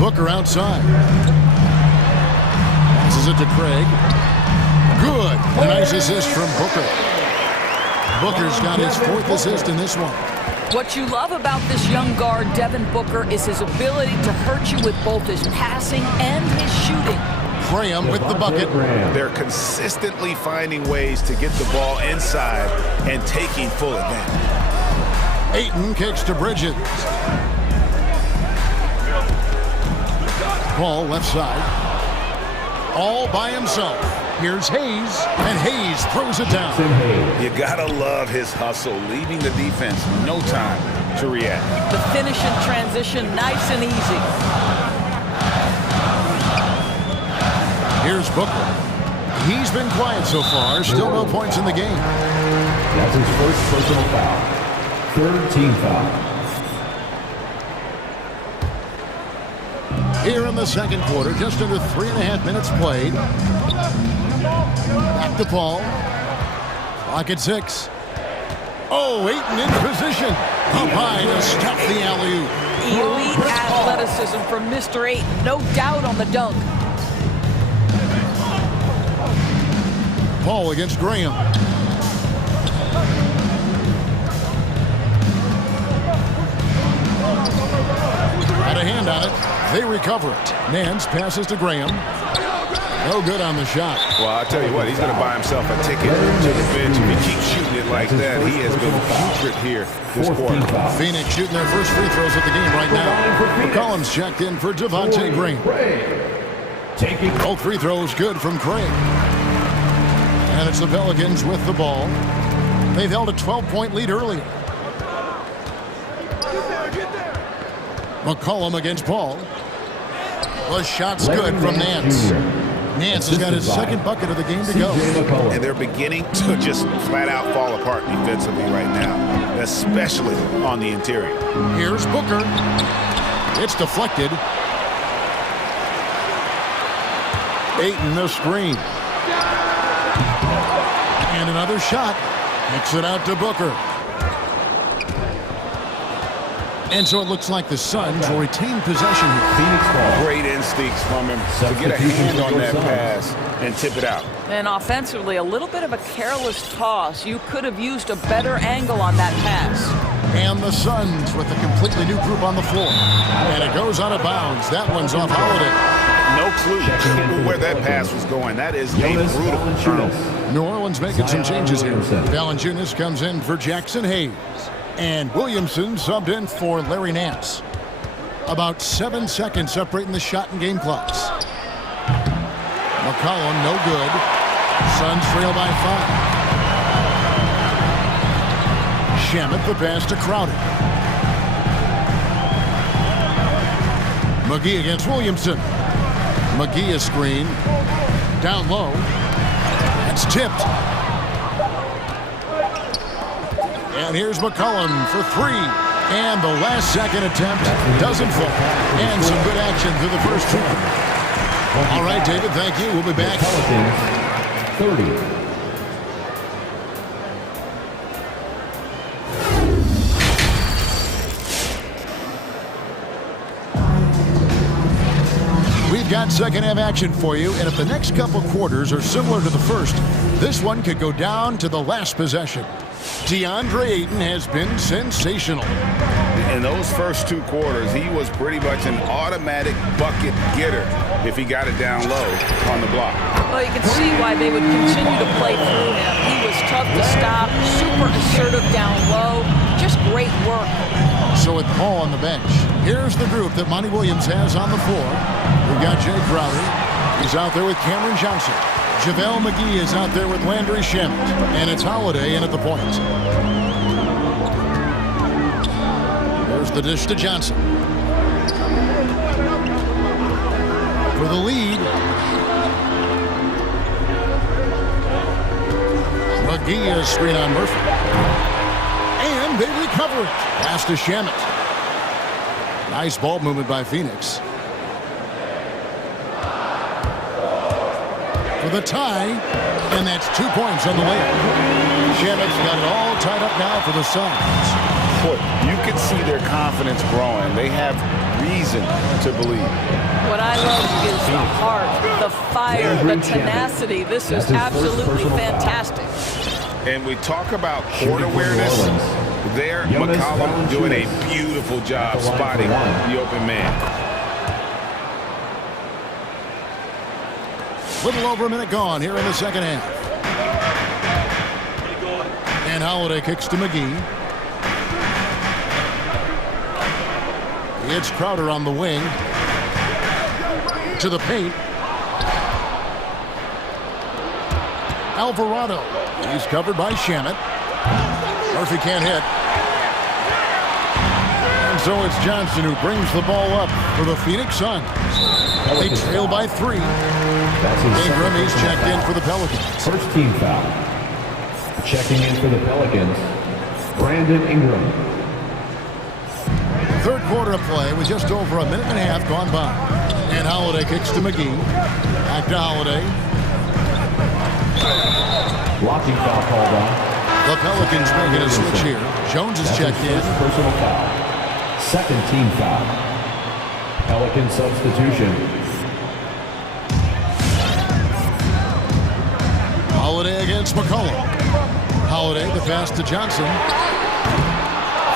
Booker outside. Passes it to Craig. Good. A nice assist from Booker. Booker's got his 4th assist in this one. What you love about this young guard, Devin Booker, is his ability to hurt you with both his passing and his shooting. Graham with the bucket. They're consistently finding ways to get the ball inside and taking full advantage. Ayton kicks to Bridges. Ball left side. All by himself. Here's Hayes, and Hayes throws it down. You gotta love his hustle, leaving the defense no time to react. The finish in transition, nice and easy. Here's Booker. He's been quiet so far, still no points in the game. That's his first personal foul. Third team foul. Here in the second quarter, just under 3.5 minutes played. Back to Paul. Clock at 6. Oh, Ayton in position. Up high to stop the alley-oop. Elite athleticism from Mr. Ayton, no doubt on the dunk. Paul against Graham. Had a hand on it. They recover it. Nance passes to Graham. No good on the shot. Well, I'll tell you what, he's going to buy himself a ticket to the bench. If he keeps shooting it like that, he has been putrid here this quarter. Phoenix shooting their first free throws at the game right now. McCollum's checked in for Devontae Graham. Both free throws good from Craig. And it's the Pelicans with the ball. They've held a 12-point lead earlier. McCollum against Paul. The shot's good from Nance. Nance has got his second bucket of the game to go. And they're beginning to just flat out fall apart defensively right now, especially on the interior. Here's Booker. It's deflected. Ayton the screen. And another shot. Kicks it out to Booker. And so it looks like the Suns will retain possession here. Great instincts from him to get a hand on that pass and tip it out. And offensively, a little bit of a careless toss. You could have used a better angle on that pass. And the Suns with a completely new group on the floor. And it goes out of bounds. That one's off Holiday. No clue where that pass was going. That is a brutal turnover. New Orleans making some changes here. Valanciunas comes in for Jackson Hayes. And Williamson subbed in for Larry Nance. About 7 seconds separating the shot and game clocks. McCollum, no good. Suns trail by 5. Shamet the pass to Crowder. McGee against Williamson. McGee a screen. Down low. That's tipped. And here's McCollum for 3. And the last second attempt doesn't fall. And some good action through the first 2. All right, David, thank you. We'll be back. 30. We've got second half action for you, and if the next couple quarters are similar to the first, this one could go down to the last possession. DeAndre Ayton has been sensational. In those first 2 quarters, he was pretty much an automatic bucket getter if he got it down low on the block. Well, you can see why they would continue to play through him. He was tough to stop, super assertive down low, just great work. So with Paul on the bench, here's the group that Monty Williams has on the floor. We've got Jay Crowder. He's out there with Cameron Johnson. JaVale McGee is out there with Landry Shamet. And it's Holiday in at the point. There's the dish to Johnson. For the lead. McGee is screen on Murphy. And they recover it. Pass to Shamet. Nice ball movement by Phoenix. For the tie, and that's 2 points on the way. Shamet's got it all tied up now for the Suns. Boy, you can see their confidence growing. They have reason to believe. What I love is the heart, the fire, the tenacity. This is absolutely fantastic. And we talk about court awareness. There, McCollum doing a beautiful job spotting the open man. Little over a minute gone here in the second half. And Holiday kicks to McGee. It's Crowder on the wing. To the paint. Alvarado. He's covered by Shamet. Murphy can't hit. And so it's Johnson who brings the ball up for the Phoenix Suns. They trail by 3. Ingram, he's checked in for the Pelicans. First team foul. Checking in for the Pelicans, Brandon Ingram. Third quarter of play with just over a minute and a half gone by. And Holiday kicks to McGee. Back to Holiday. Blocking foul called on. The Pelicans making a switch here. Jones is checked in. Personal foul. Second team foul. Pelican substitution. Holiday against McCollum. Holiday, the pass to Johnson.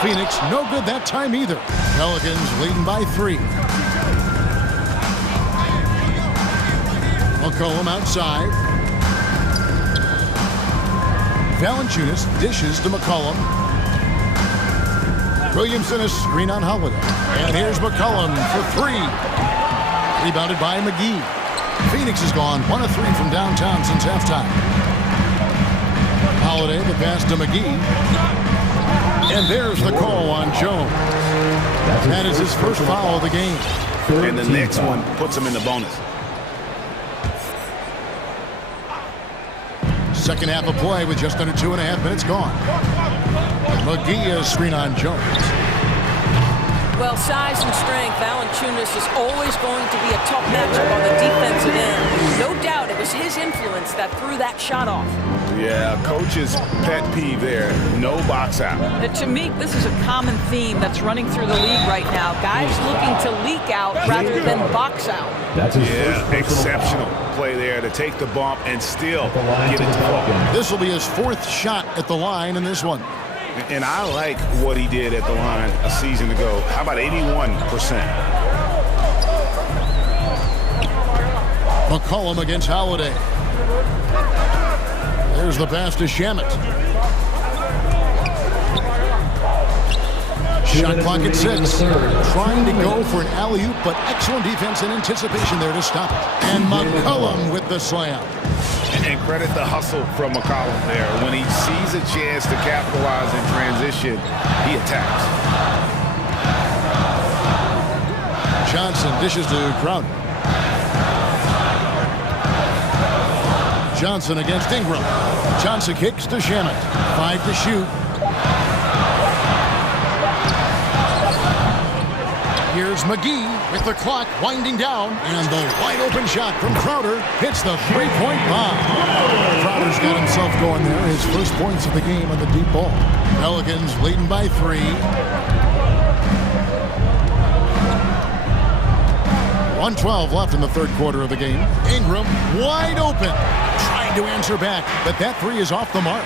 Phoenix, no good that time either. Pelicans leading by 3. McCollum outside. Valanciunas dishes to McCollum. Williamson is screen on Holiday. And here's McCollum for 3. Rebounded by McGee. Phoenix has gone 1 of 3 from downtown since halftime. Holiday, the pass to McGee. And there's the call on Jones. That is his first foul of the game. And the next one puts him in the bonus. Second half of play with just under 2.5 minutes gone. McGee is screen on Jones. Well, size and strength, Valanciunas is always going to be a tough matchup on the defensive end. No doubt it was his influence that threw that shot off. Yeah, coach's pet peeve there. No box out. To me, this is a common theme that's running through the league right now. Guys looking to leak out rather than box out. That's exceptional play there to take the bump and still get it to fall. This will be his 4th shot at the line in this one. And I like what he did at the line a season ago. How about 81%? McCollum against Holiday. There's the pass to Shamet. Shot clock at 6. Trying to go for an alley-oop, but excellent defense and anticipation there to stop it. And McCollum with the slam. And credit the hustle from McCollum there. When he sees a chance to capitalize in transition, he attacks. Johnson dishes to Crowder. Johnson against Ingram. Johnson kicks to Shamet. 5 to shoot. Here's McGee with the clock winding down, and the wide open shot from Crowder hits the 3-point bomb. Crowder's got himself going there. His first points of the game on the deep ball. Pelicans leading by 3. 1:12 left in the third quarter of the game. Ingram wide open. Trying to answer back, but that 3 is off the mark.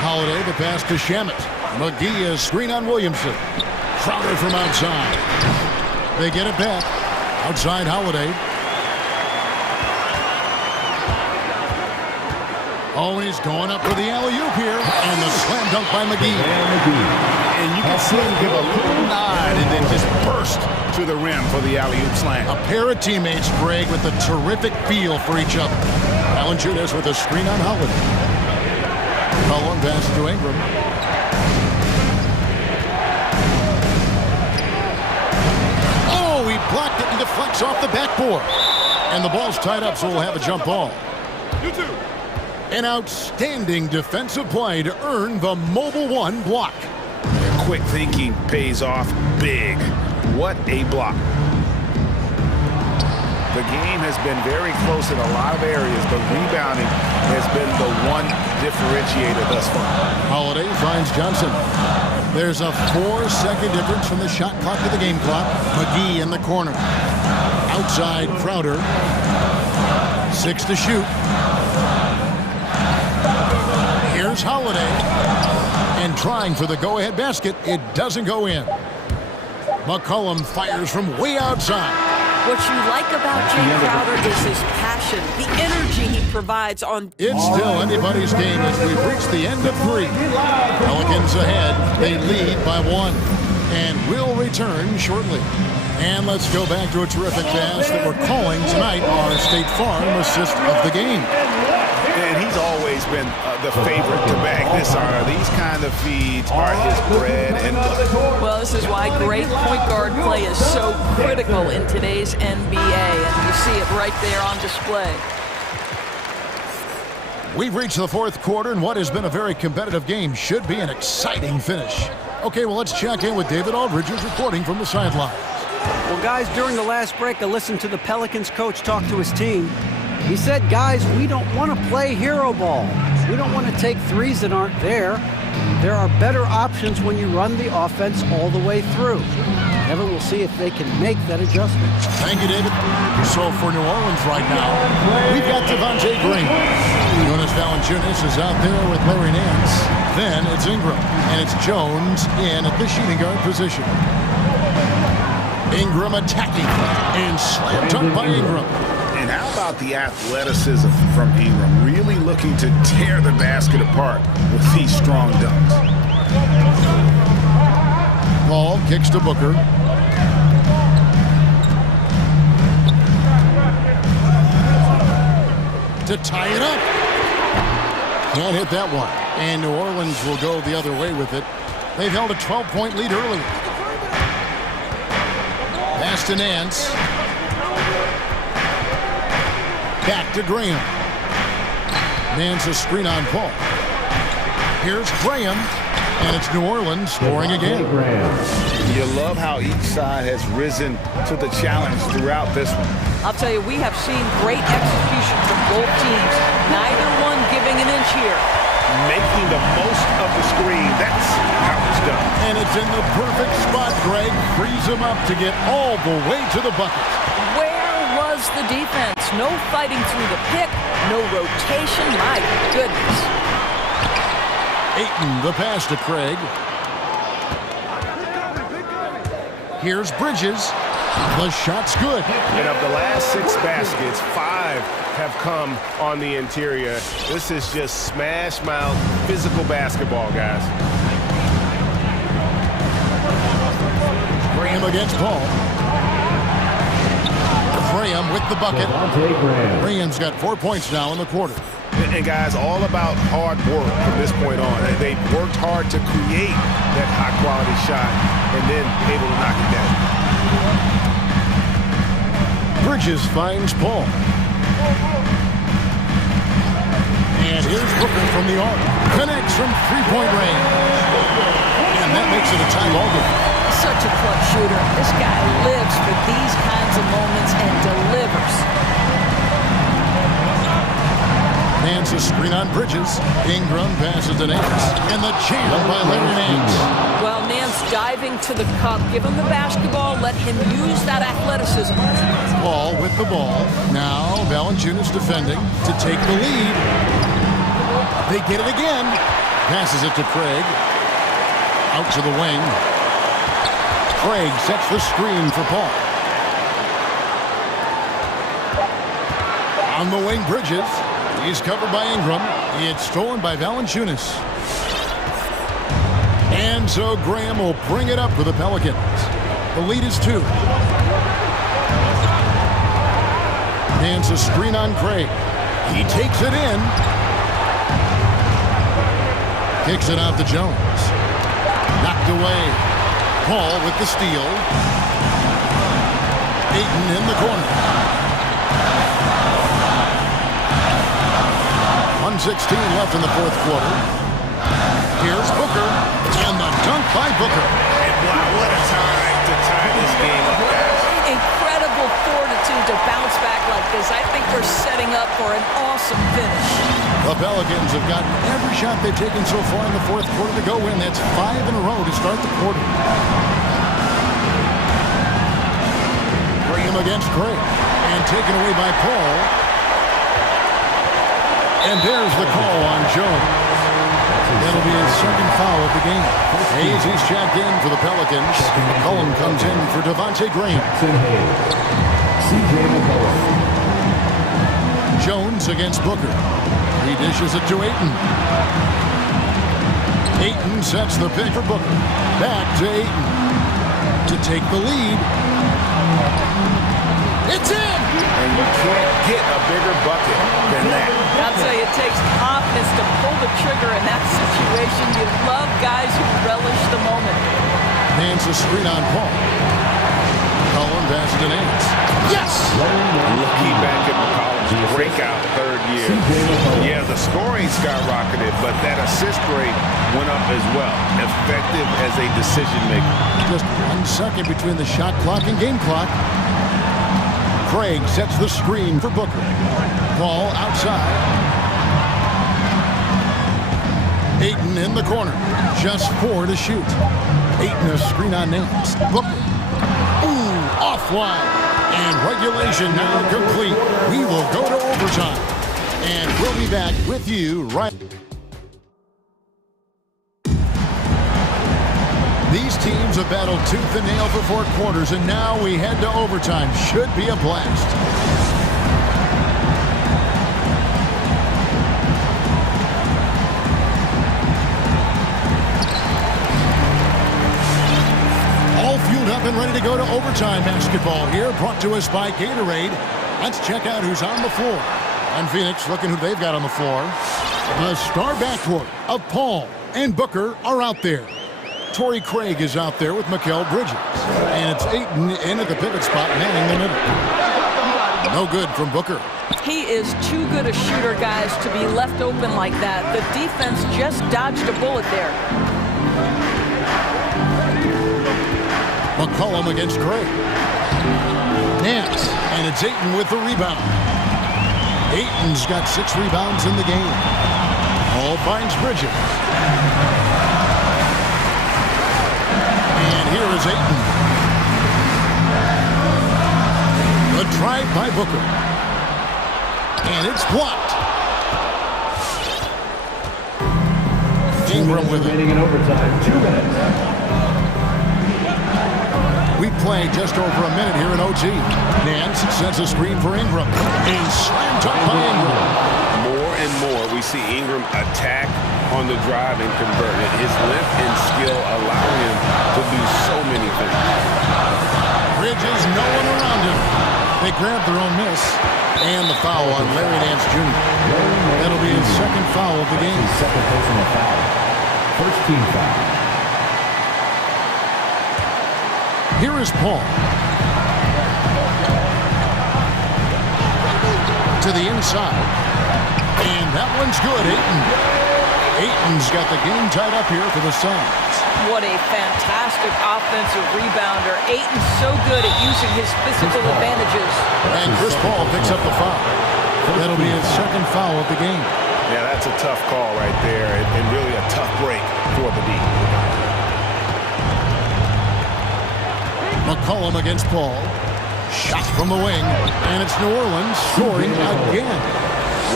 Holiday, the pass to Shamet. McGee is screen on Williamson. Crowder from outside. They get it back. Outside Holiday. Oh, and he's going up for the alley-oop here. And the slam dunk by McGee. And you can see him give a little nod and then just burst to the rim for the alley-oop slam. A pair of teammates, Greg, with a terrific feel for each other. Valanciunas with a screen on Holiday. Cullen passes to Ingram. Oh, he blocked it and deflects off the backboard. And the ball's tied up, so we'll have a jump ball. An outstanding defensive play to earn the Mobile One block. Quick thinking pays off big. What a block. The game has been very close in a lot of areas, but rebounding has been the one differentiator thus far. Holiday finds Johnson. There's a 4-second difference from the shot clock to the game clock. McGee in the corner. Outside Crowder. 6 to shoot. Here's Holiday. And trying for the go-ahead basket. It doesn't go in. McCollum fires from way outside. What you like about Jay Crowder is his passion passion, the energy he provides on... It's still anybody's game as we've reached the end of 3. Pelicans ahead. They lead by 1. And we'll return shortly. And let's go back to a terrific pass that we're calling tonight our State Farm assist of the game. And he's always been the favorite to bag this honor. These kind of feeds are his bread and butter. Well, this is why great point guard play is so critical in today's NBA, and you see it right there on display. We've reached the 4th quarter, and what has been a very competitive game should be an exciting finish. Okay, well, let's check in with David Aldridge, who's reporting from the sidelines. Well, guys, during the last break, I listened to the Pelicans coach talk to his team. He said, guys, we don't want to play hero ball. We don't want to take threes that aren't there. There are better options when you run the offense all the way through. Evan will see if they can make that adjustment. Thank you, David. So for New Orleans right now, we've got Devontae Green. Jonas Valanciunas is out there with Larry Nance. Then it's Ingram, and it's Jones in at the shooting guard position. Ingram attacking, and slammed up by Ingram. And how about the athleticism from Ingram, really looking to tear the basket apart with these strong dunks. Paul kicks to Booker. To tie it up. Can't hit that one. And New Orleans will go the other way with it. They've held a 12-point lead earlier. Pass to Nance. Back to Graham. Nance a screen on Paul. Here's Graham, and it's New Orleans scoring again. You love how each side has risen to the challenge throughout this one. I'll tell you, we have seen great execution from both teams. Neither one giving an inch here. Making the most of the screen. That's how it's done. And it's in the perfect spot, Greg. Frees him up to get all the way to the bucket. Where was the defense? No fighting through the pick, no rotation. My goodness. Ayton, the pass to Craig. Here's Bridges. The shot's good. And of the last 6 baskets, 5 have come on the interior. This is just smash mouth physical basketball, guys. Graham against Paul. Graham with the bucket. Graham's got 4 points now in the quarter. And guys, all about hard work from this point on. They worked hard to create that high-quality shot and then able to knock it down. Bridges finds Paul. And here's Booker from the arc. Connects from three-point range. And that makes it a tie ball game. Such a clutch shooter. This guy lives for these kinds of moments and delivers. Nance a screen on Bridges. Ingram passes to Nance. And the jam by Larry Nance. Well, Nance diving to the cup. Give him the basketball. Let him use that athleticism. Paul with the ball. Now Valanciunas defending to take the lead. They get it again. Passes it to Craig. Out to the wing. Craig sets the screen for Paul. On the wing, Bridges. He's covered by Ingram. It's stolen by Valanciunas. And so Graham will bring it up for the Pelicans. The lead is 2. Nance a screen on Craig. He takes it in. Kicks it out to Jones. Knocked away. Paul with the steal. Ayton in the corner. 1:16 left in the 4th quarter. Here's Booker. And the dunk by Booker. And wow, what a time to tie this game up, guys. Incredible fortitude to bounce back like this. I think we're setting up for an awesome finish. The Pelicans have gotten every shot they've taken so far in the 4th quarter to go in. That's 5 in a row to start the quarter. Graham against Craig. And taken away by Paul. And there's the call on Jones. That'll be his 2nd foul of the game. Hayes, he's checked in for the Pelicans. McCollum comes in for Devontae Graham. Jones against Booker. He dishes it to Ayton. Ayton sets the pick for Booker. Back to Ayton to take the lead. It's in! And you can't get a bigger bucket than that. I'll tell you, it takes confidence to pull the trigger in that situation. You love guys who relish the moment. Hands the screen on Paul. Cullen passes to Nance. Yes! Looking back at McCollum's breakout third year. Yeah, the scoring skyrocketed, but that assist rate went up as well. Effective as a decision maker. Just 1 second between the shot clock and game clock. Craig sets the screen for Booker. Ball outside. Ayton in the corner. Just 4 to shoot. Ayton a screen on Nance. Booker. Ooh, offline. And regulation now complete. We will go to overtime. And we'll be back with you right. These teams have battled tooth and nail for 4 quarters, and now we head to overtime. Should be a blast. All fueled up and ready to go to overtime basketball here, brought to us by Gatorade. Let's check out who's on the floor. And Phoenix, looking who they've got on the floor. The star backcourt of Paul and Booker are out there. Torrey Craig is out there with Mikal Bridges. And it's Ayton in at the pivot spot, manning the middle. No good from Booker. He is too good a shooter, guys, to be left open like that. The defense just dodged a bullet there. McCollum against Craig. Nance, and it's Ayton with the rebound. Ayton's got 6 rebounds in the game. Paul finds Bridges. And here is Ayton. The drive by Booker. And it's blocked. Ingram with it. In overtime, 2 minutes. We play just over a minute here in OT. Nance sends a screen for Ingram. A slam dunk by Ingram. More and more we see Ingram attack on the drive and convert it. His length and skill allow him to do so many things. Bridges, no one around him. They grab their own miss. And the foul on Larry Nance Jr. That'll be his 2nd foul of the game. Second personal foul. First team foul. Here is Paul. To the inside. And that one's good, Ayton. Ayton's got the game tied up here for the Suns. What a fantastic offensive rebounder. Ayton's so good at using his physical advantages. And Chris Paul picks up the foul. That'll be his 2nd foul of the game. Yeah, that's a tough call right there, and really a tough break for the D. McCollum against Paul. Shot from the wing. And it's New Orleans scoring again.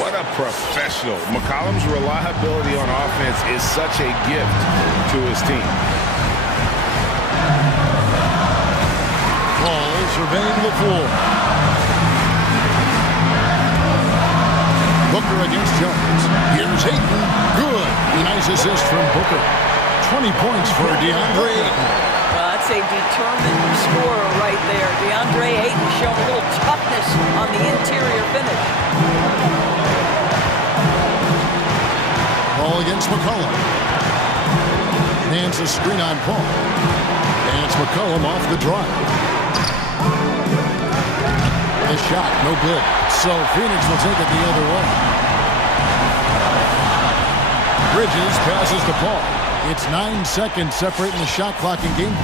What a professional. McCollum's reliability on offense is such a gift to his team. Paul surveying the floor. Booker against Jones. Here's Ayton. Good. Nice assist from Booker. 20 points for DeAndre Ayton. That's a determined scorer right there. DeAndre Ayton showing a little toughness on the interior finish. Paul against McCollum. Hands a screen on Paul. And it's McCollum off the drive. The shot, no good. So Phoenix will take it the other way. Bridges passes to Paul. It's 9 seconds separating the shot clock and game.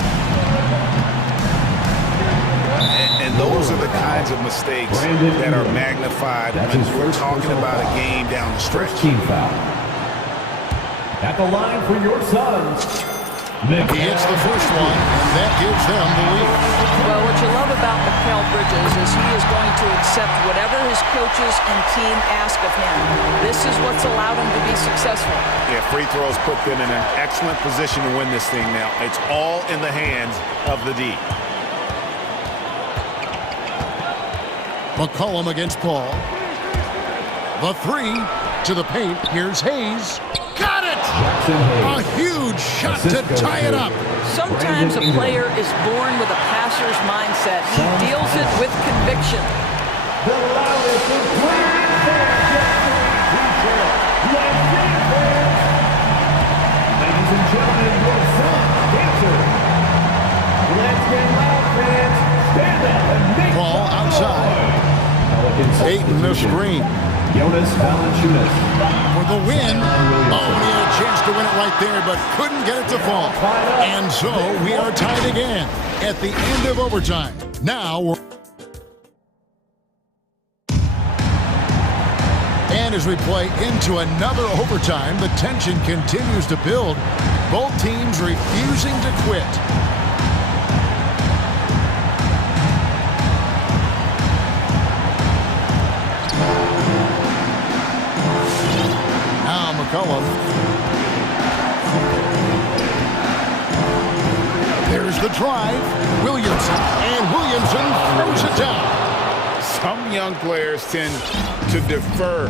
And those are the kinds of mistakes that are magnified when we're talking about a game down the stretch. Team foul. At the line for your Suns. He hits the first one, and that gives them the lead. Well, what you love about Mikal Bridges is he is going to accept whatever his coaches and team ask of him. This is what's allowed him to be successful. Yeah, free throws put them in an excellent position to win this thing now. It's all in the hands of the D. McCollum against Paul. The three to the paint. Here's Hayes. Got it! A huge shot to tie it up. Sometimes a player is born with a passer's mindset. He deals it with conviction. The loudest and ladies and gentlemen, your son, dancer. Let's get loud, fans. Stand up and make ball outside. Ayton the screen. Jonas Valanciunas for the win. Oh, he had a chance to win it right there, but couldn't get it to fall. And so we are tied again at the end of overtime. Now we're... And as we play into another overtime, the tension continues to build. Both teams refusing to quit. Now McCollum. There's the drive. Williamson. And Williamson throws it down. Some young players tend to defer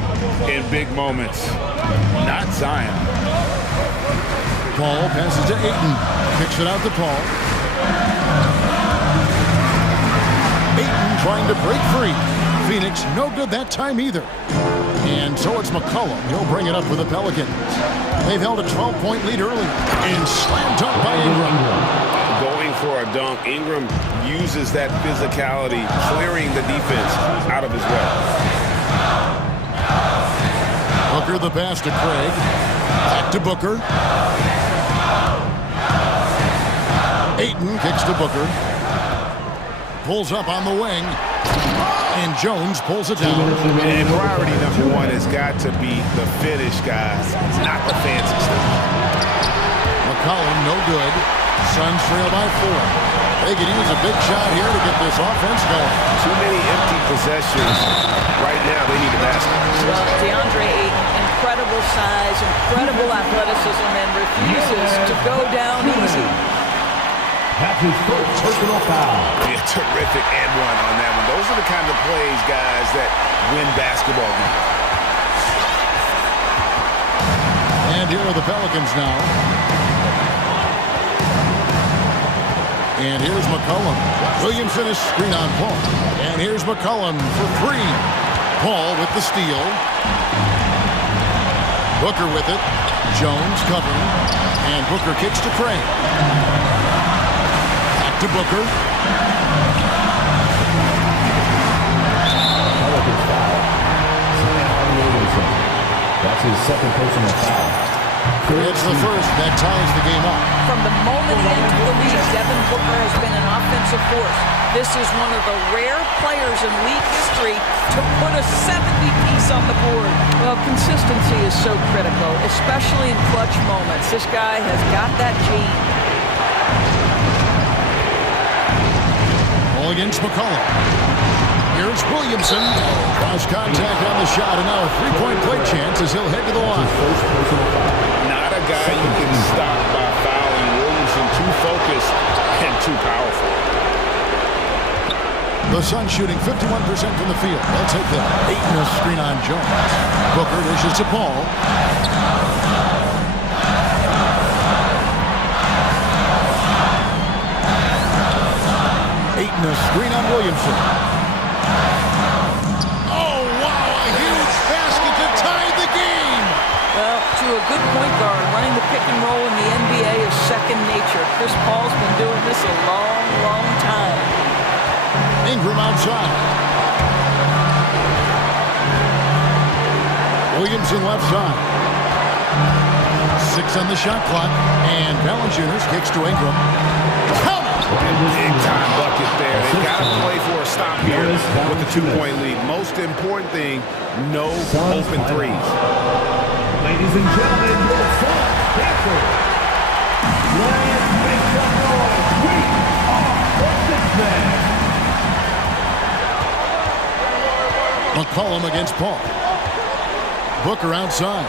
in big moments. Not Zion. Paul passes to Ayton. Kicks it out to Paul. Ayton trying to break free. Phoenix no good that time either. And so it's McCollum. He'll bring it up for the Pelicans. They've held a 12-point lead early. And slam dunk by Ingram. Going for a dunk. Ingram uses that physicality, clearing the defense out of his way. Booker the pass to Craig. Back to Booker. Ayton kicks to Booker. Pulls up on the wing. And Jones pulls it down. And priority number one has got to be the finish, guys. It's not the fancy stuff. McCollum no good. Suns trail by 4. They could use a big shot here to get this offense going. Too many empty possessions. Right now, they need a basket. Well, DeAndre Ayton, incredible size, incredible athleticism, and refuses to go down easy. That's his first personal foul. Yeah, terrific and one on that one. Those are the kind of plays, guys, that win basketball games. And here are the Pelicans now. And here's McCollum. Williamson is screen on Paul. And here's McCollum for 3. Paul with the steal. Booker with it. Jones covering. And Booker kicks to Craig. Back to Booker. Pelicans foul. Zion Williamson. That's his second personal foul. It's the first that ties the game up. From the moment he entered the league, Devin Booker has been an offensive force. This is one of the rare players in league history to put a 70-piece on the board. Well, consistency is so critical, especially in clutch moments. This guy has got that gene. All against McCollum. Here's Williamson. Cross contact on the shot, and now a 3-point play chance as he'll head to the line. Not a guy you can stop by fouling. Williamson too focused and too powerful. The Suns shooting 51% from the field. They'll take that. Ayton a screen on Jones. Booker dishes to Paul. Ayton a screen on Williamson. Oh, wow, a huge basket to tie the game. Well, to a good point guard, running the pick and roll in the NBA is second nature. Chris Paul's been doing this a long, long time. Ingram outside. Williamson left side. 6 on the shot clock. And Valanciunas kicks to Ingram. Big time bucket there. They've got to play for a stop here with the 2-point lead. Most important thing, no open threes. Ladies and gentlemen, your first dancer. Let's make some noise. We are the 6 men. McCollum against Paul. Booker outside.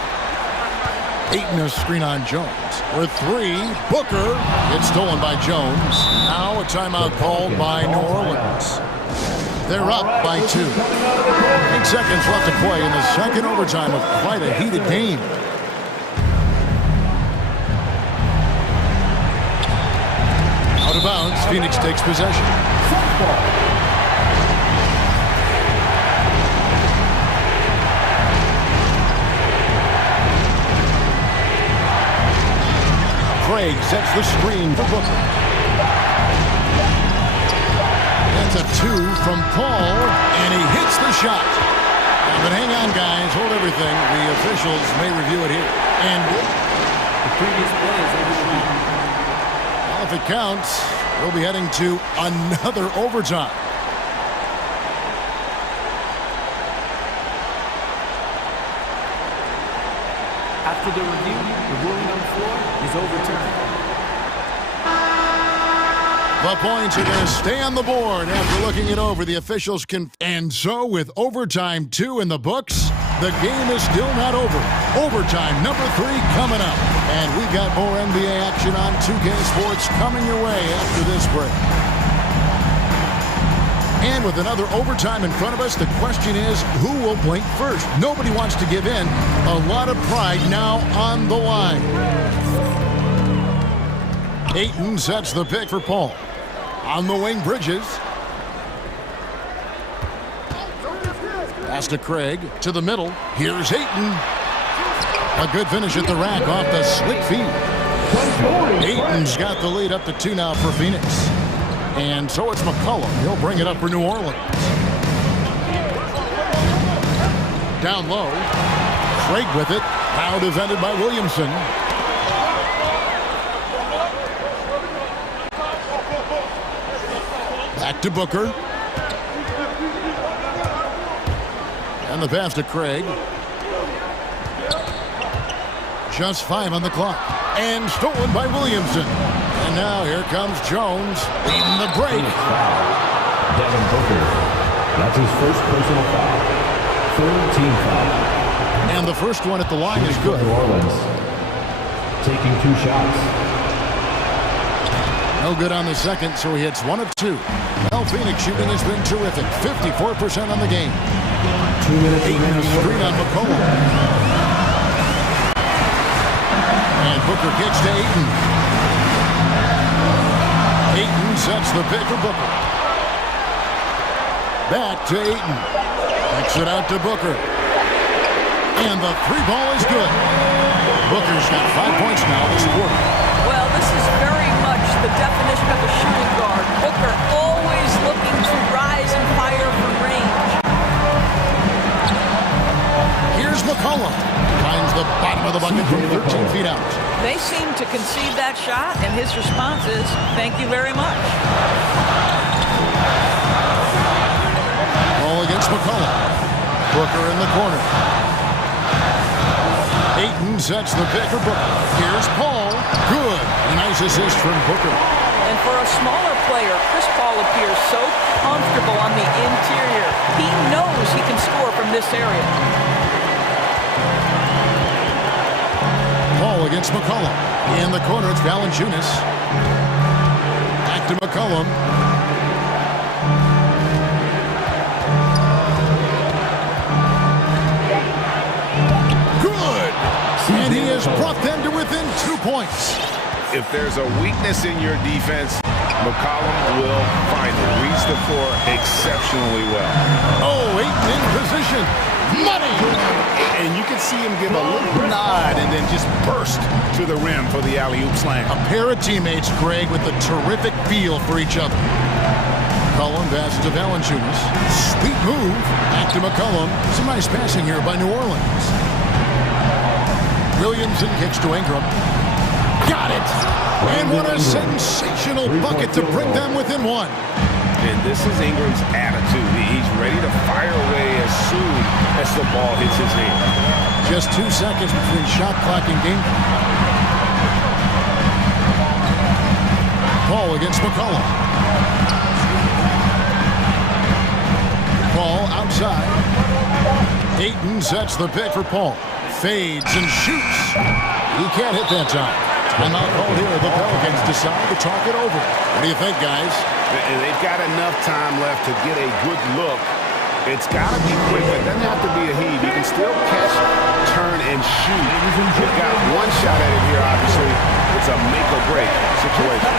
Ayton a screen on Jones. For 3, Booker. It's stolen by Jones. Now a timeout called by New Orleans. They're up by 2. 8 seconds left to play in the second overtime of quite a heated game. Out of bounds, Phoenix takes possession. Craig sets the screen for Booker. That's a 2 from Paul, and he hits the shot. But hang on, guys. Hold everything. The officials may review it here. And The previous play is overtime. well, if it counts, we'll be heading to another overtime. After the review, the ruling on the floor is overturned. The points are going to stay on the board after looking it over. The officials can... And so with overtime 2 in the books, the game is still not over. Overtime number 3 coming up. And we got more NBA action on 2K Sports coming your way after this break. And with another overtime in front of us, the question is, who will blink first? Nobody wants to give in. A lot of pride now on the line. Ayton sets the pick for Paul. On the wing, Bridges. Pass to Craig, to the middle. Here's Ayton. A good finish at the rack off the slick feed. Ayton's got the lead up to 2 now for Phoenix. And so it's McCollum. He'll bring it up for New Orleans. Down low. Craig with it. Now defended by Williamson. Back to Booker. And the pass to Craig. Just 5 on the clock. And stolen by Williamson. And now here comes Jones leading the break. Devin Booker. That's his first personal foul. 3rd team foul. And the first one at the line is good. New Orleans taking 2 shots. No good on the second, so he hits 1 of 2. Well, Phoenix shooting has been terrific. 54% on the game. 2 minutes Ayton a screen on McCollum. And Booker kicks to Ayton. Ayton sets the pick for Booker. Back to Ayton. Kicks it out to Booker. And the 3-ball is good. Booker's got 5 points now this quarter. Well, this is very much the definition of a shooting guard. Booker always looking to rise and fire from range. Here's McCollum. Finds the bottom of the bucket from 13 feet out. They seem to concede that shot, and his response is, thank you very much. Ball against McCollum. Booker in the corner. Ayton sets the pick for Booker. Here's Paul. Good. A nice assist from Booker. And for a smaller player, Chris Paul appears so comfortable on the interior. He knows he can score from this area. Paul against McCollum. In the corner, it's Valanciunas. Back to McCollum. Good! And he has brought them to within 2 points. If there's a weakness in your defense, McCollum will find it. Reads the floor exceptionally well. Oh, Ayton in position. Money! And you can see him give a little nod and then just burst to the rim for the alley-oop slam. A pair of teammates, Greg, with a terrific feel for each other. McCollum passes to Valanciunas. Sweet move. Back to McCollum. Some nice passing here by New Orleans. Williamson kicks to Ingram. Got it! And what a sensational bucket to bring them within 1. And this is Ingram's attitude. He's ready to fire away as soon as the ball hits his hand. Just 2 seconds between shot clock and game. Paul against McCollum. Paul outside. Ayton sets the pick for Paul. Fades and shoots. He can't hit that time. Timeout called here. The Pelicans decide to talk it over. What do you think, guys? And they've got enough time left to get a good look. It's got to be quick, but it doesn't have to be a heave. You can still catch, turn, and shoot. They've got one shot at it here, obviously. It's a make-or-break situation.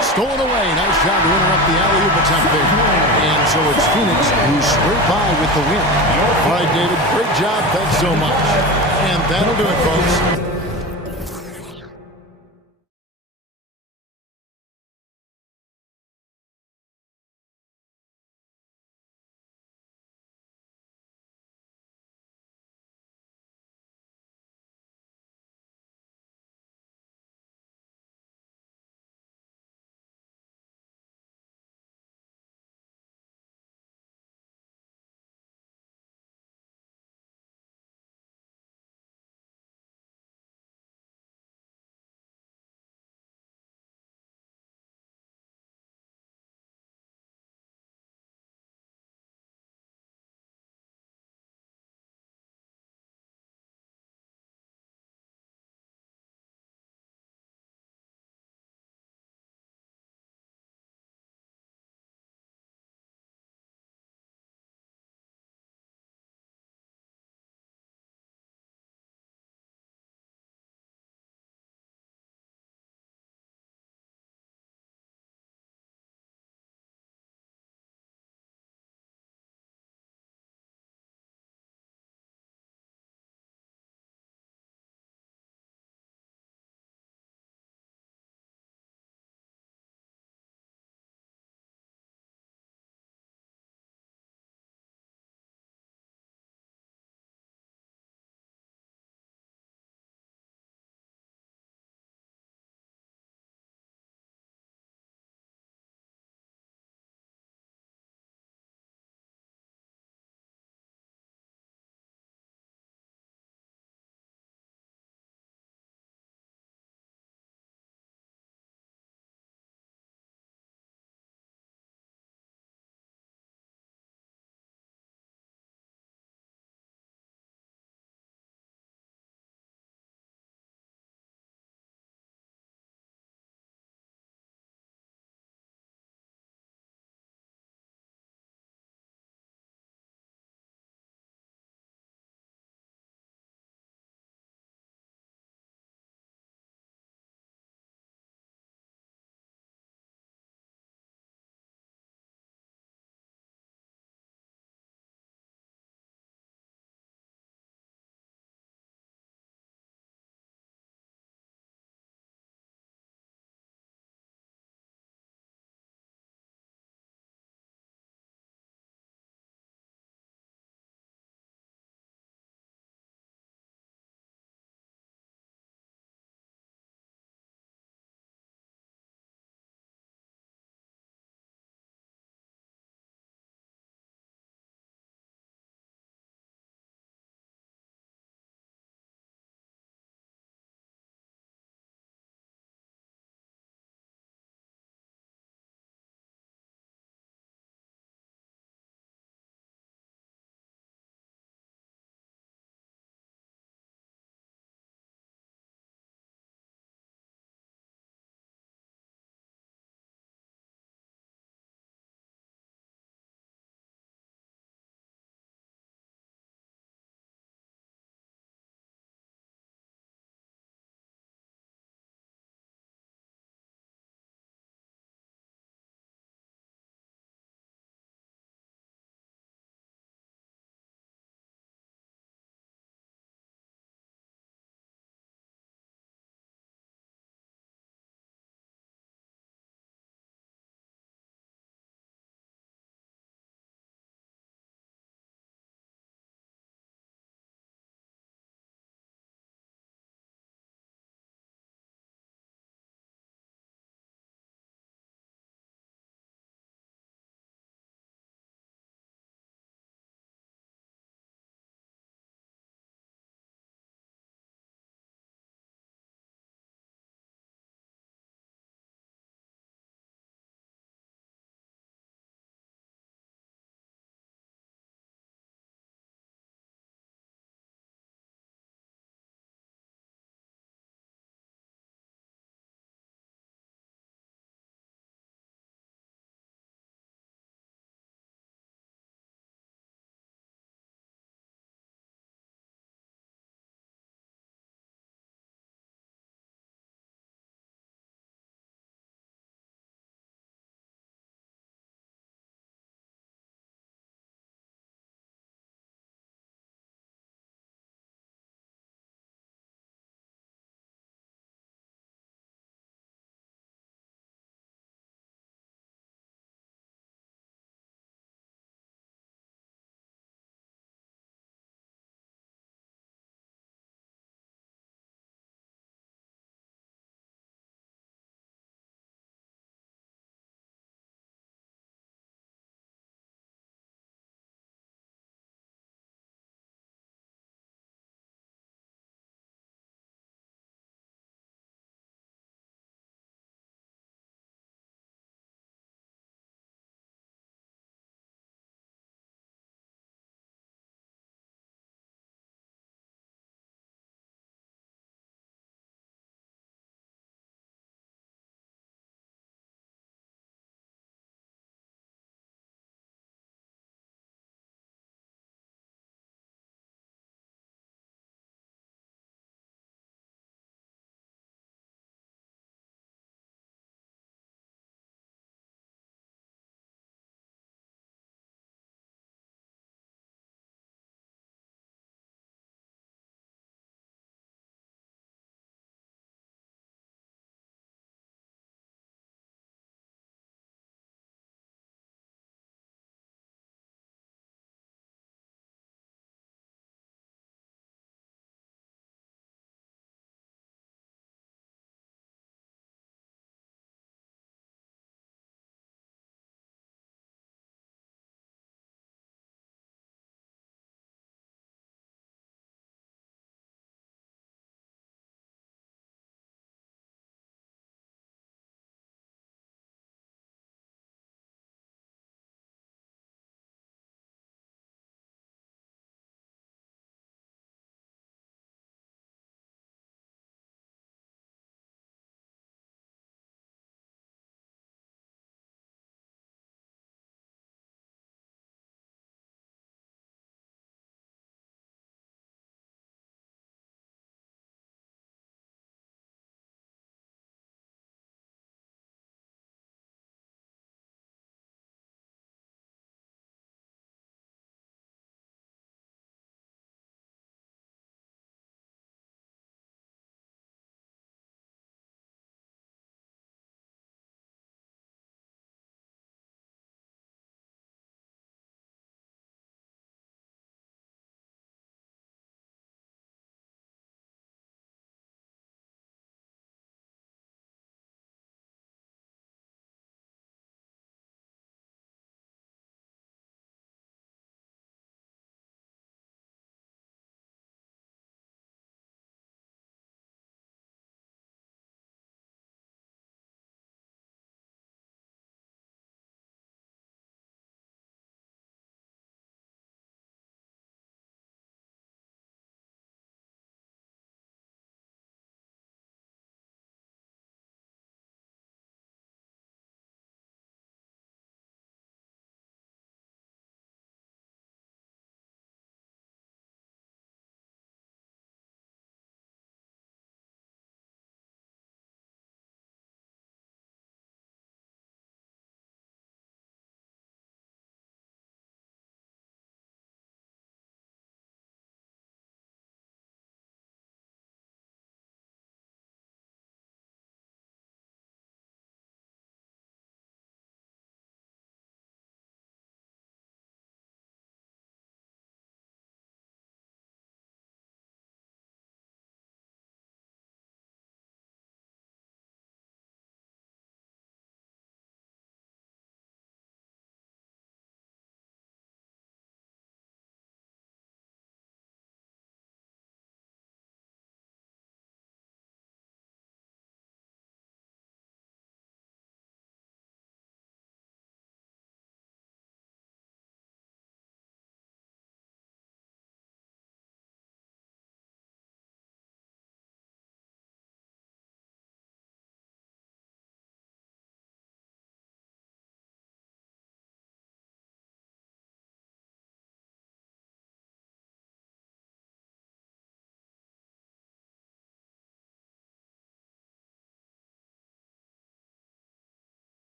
Stolen away. Nice job to interrupt the alley-oop attempt there. And so it's Phoenix who scraped by with the win. All right, David, great job. Thanks so much. And that'll do it, folks.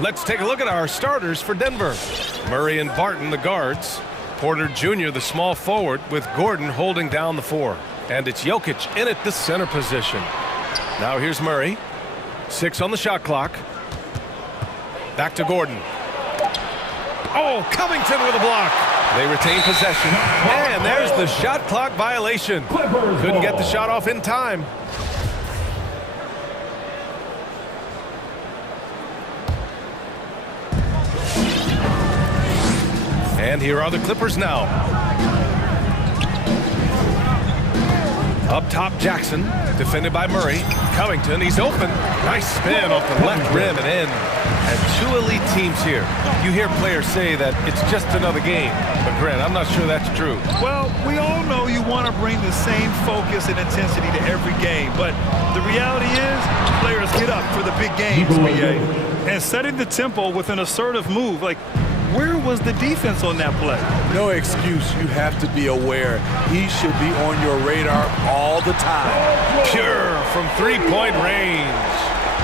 Let's take a look at our starters for Denver. Murray and Barton, the guards. Porter Jr., the small forward, with Gordon holding down the 4. And it's Jokic in at the center position. Now here's Murray. 6 on the shot clock. Back to Gordon. Oh, Covington with a block. They retain possession. And there's the shot clock violation. Couldn't get the shot off in time. And here are the Clippers now. Up top, Jackson, defended by Murray. Covington, he's open. Nice spin off the left rim and in. And 2 elite teams here. You hear players say that it's just another game. But Grant, I'm not sure that's true. Well, we all know you want to bring the same focus and intensity to every game. But the reality is, players get up for the big games, BA. And setting the tempo with an assertive move, like, where was the defense on that play? No excuse. You have to be aware. He should be on your radar all the time. Pure from three-point range.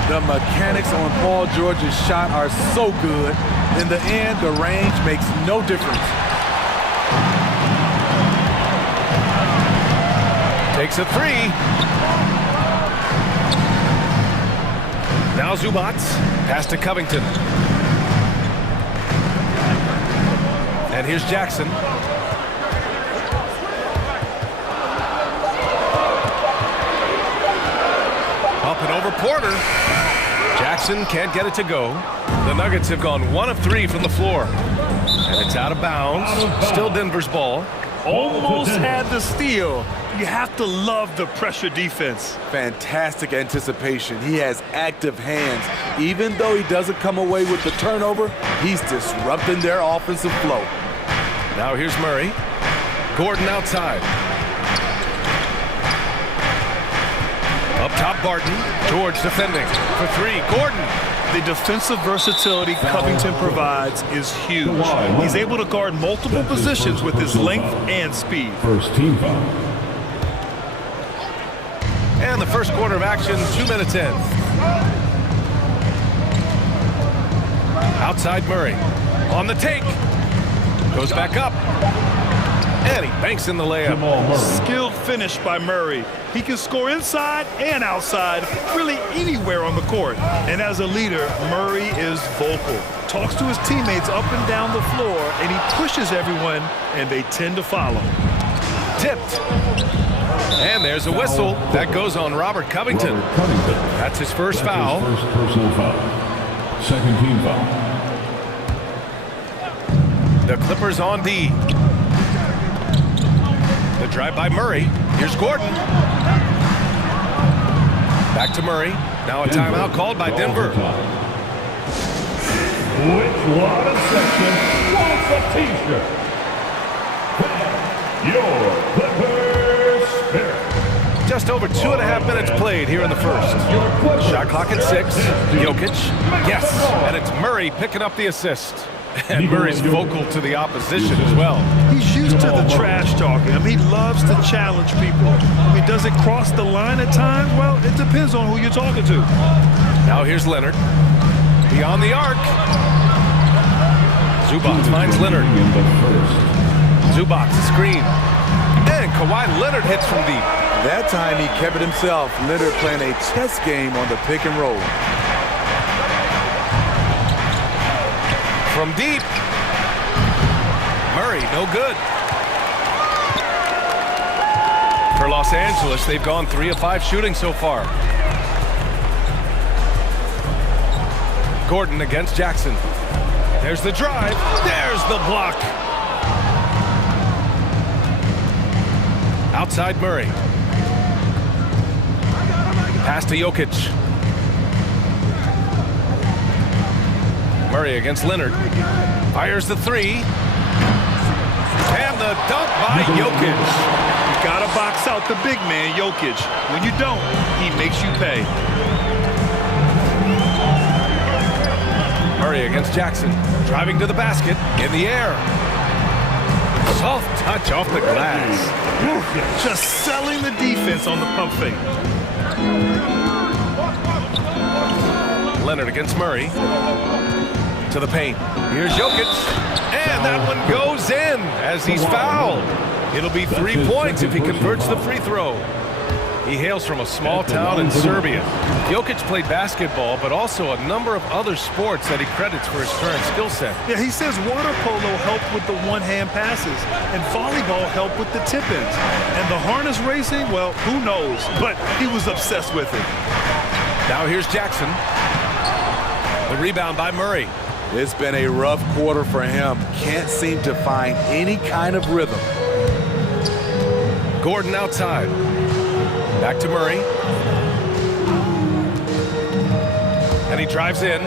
The mechanics on Paul George's shot are so good. In the end, the range makes no difference. Takes a 3. Now Zubac. Pass to Covington. And here's Jackson. Up and over Porter. Jackson can't get it to go. The Nuggets have gone 1 of 3 from the floor. And it's out of bounds. Still Denver's ball. Almost had the steal. You have to love the pressure defense. Fantastic anticipation. He has active hands. Even though he doesn't come away with the turnover, he's disrupting their offensive flow. Now here's Murray. Gordon outside. Up top, Barton. George defending for 3. Gordon. The defensive versatility Covington provides is huge. He's able to guard multiple positions with his length and speed. First team foul. And the first quarter of action, 2 minutes in. Outside Murray. On the take. Goes back up. And he banks in the layup. Skilled finish by Murray. He can score inside and outside, really anywhere on the court. And as a leader, Murray is vocal. Talks to his teammates up and down the floor, and he pushes everyone, and they tend to follow. Tipped. And there's a whistle. That goes on Robert Covington. That's his first foul. First personal foul. Second team foul. The Clippers on D. The drive by Murray. Here's Gordon. Back to Murray. Now a timeout called by Denver. Which one section wants a t-shirt? Your Clippers spirit. Just over 2.5 minutes played here in the first. Shot clock at 6. Jokic. Yes. And it's Murray picking up the assist. And Murray's vocal to the opposition as well. He's used to the trash talking. I mean, he loves to challenge people. I mean, does it cross the line at times? Well, it depends on who you're talking to. Now here's Leonard. Beyond the arc. Zubac finds Leonard. Zubac, the screen. And Kawhi Leonard hits from deep. That time he kept it himself. Leonard playing a chess game on the pick and roll. From deep. Murray, no good. For Los Angeles, they've gone 3 of 5 shooting so far. Gordon against Jackson. There's the drive. There's the block. Outside Murray. Pass to Jokic. Murray against Leonard. Fires the 3. And the dunk by Jokic. You gotta box out the big man, Jokic. When you don't, he makes you pay. Murray against Jackson. Driving to the basket. In the air. Soft touch off the glass. Just selling the defense on the pump fake. Leonard against Murray. To the paint. Here's Jokic. And that one goes in as he's fouled. It'll be 3 points if he converts the free throw. He hails from a small town in Serbia. Jokic played basketball, but also a number of other sports that he credits for his current skill set. Yeah, he says water polo helped with the one-hand passes, and volleyball helped with the tip-ins. And the harness racing, well, who knows? But he was obsessed with it. Now here's Jackson. The rebound by Murray. It's been a rough quarter for him. Can't seem to find any kind of rhythm. Gordon outside. Back to Murray. And he drives in.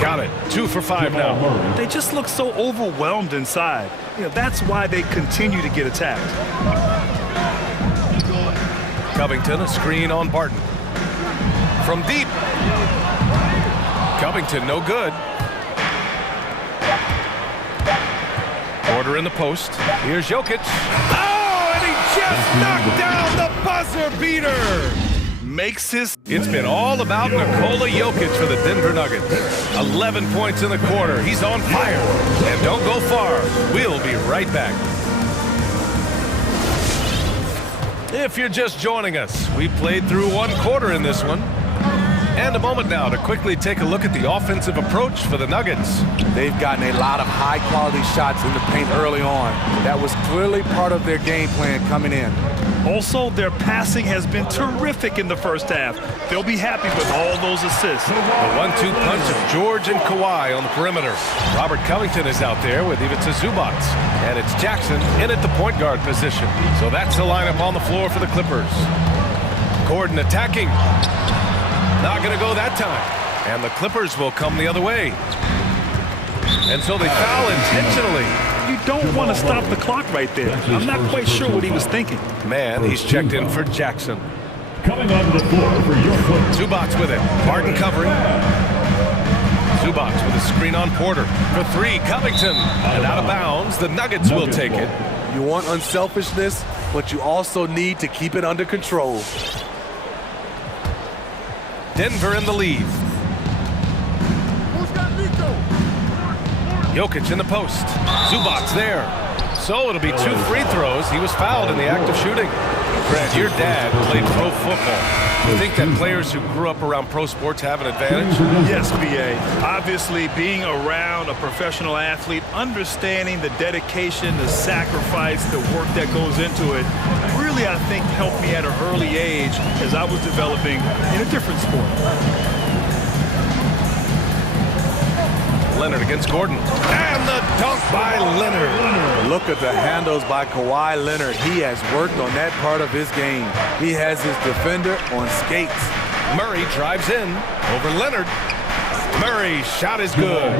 Got it. 2 for 5 now. They just look so overwhelmed inside. You know, that's why they continue to get attacked. Covington, a screen on Barton. From deep. Covington, no good. Order in the post. Here's Jokic. Oh, and he just knocked down the buzzer beater. Makes his... It's been all about Nikola Jokic for the Denver Nuggets. 11 points in the quarter. He's on fire. And don't go far. We'll be right back. If you're just joining us, we played through 1 quarter in this one. And a moment now to quickly take a look at the offensive approach for the Nuggets. They've gotten a lot of high-quality shots in the paint early on. That was clearly part of their game plan coming in. Also, their passing has been terrific in the first half. They'll be happy with all those assists. The 1-2 punch of George and Kawhi on the perimeter. Robert Covington is out there with Ivica Zubac. And it's Jackson in at the point guard position. So that's the lineup on the floor for the Clippers. Gordon attacking. Not going to go that time. And the Clippers will come the other way. And so they foul intentionally. You don't want to stop the clock right there. I'm not quite sure what he was thinking. Man, he's checked in for Jackson. Coming onto the floor for your foot. Zubac with it. Barton covering. Zubac with a screen on Porter. For 3, Covington. And out of bounds, the Nuggets will take it. You want unselfishness, but you also need to keep it under control. Denver in the lead. Jokic in the post. Zubac there. So it'll be 2 free throws. He was fouled in the act of shooting. Grant, your dad played pro football. You think that players who grew up around pro sports have an advantage? Yes, B.A. Obviously, being around a professional athlete, understanding the dedication, the sacrifice, the work that goes into it, really, I think, helped me at an early age as I was developing in a different sport. Leonard against Gordon. And the dunk by Leonard. Look at the handles by Kawhi Leonard. He has worked on that part of his game. He has his defender on skates. Murray drives in over Leonard. Murray's shot is good.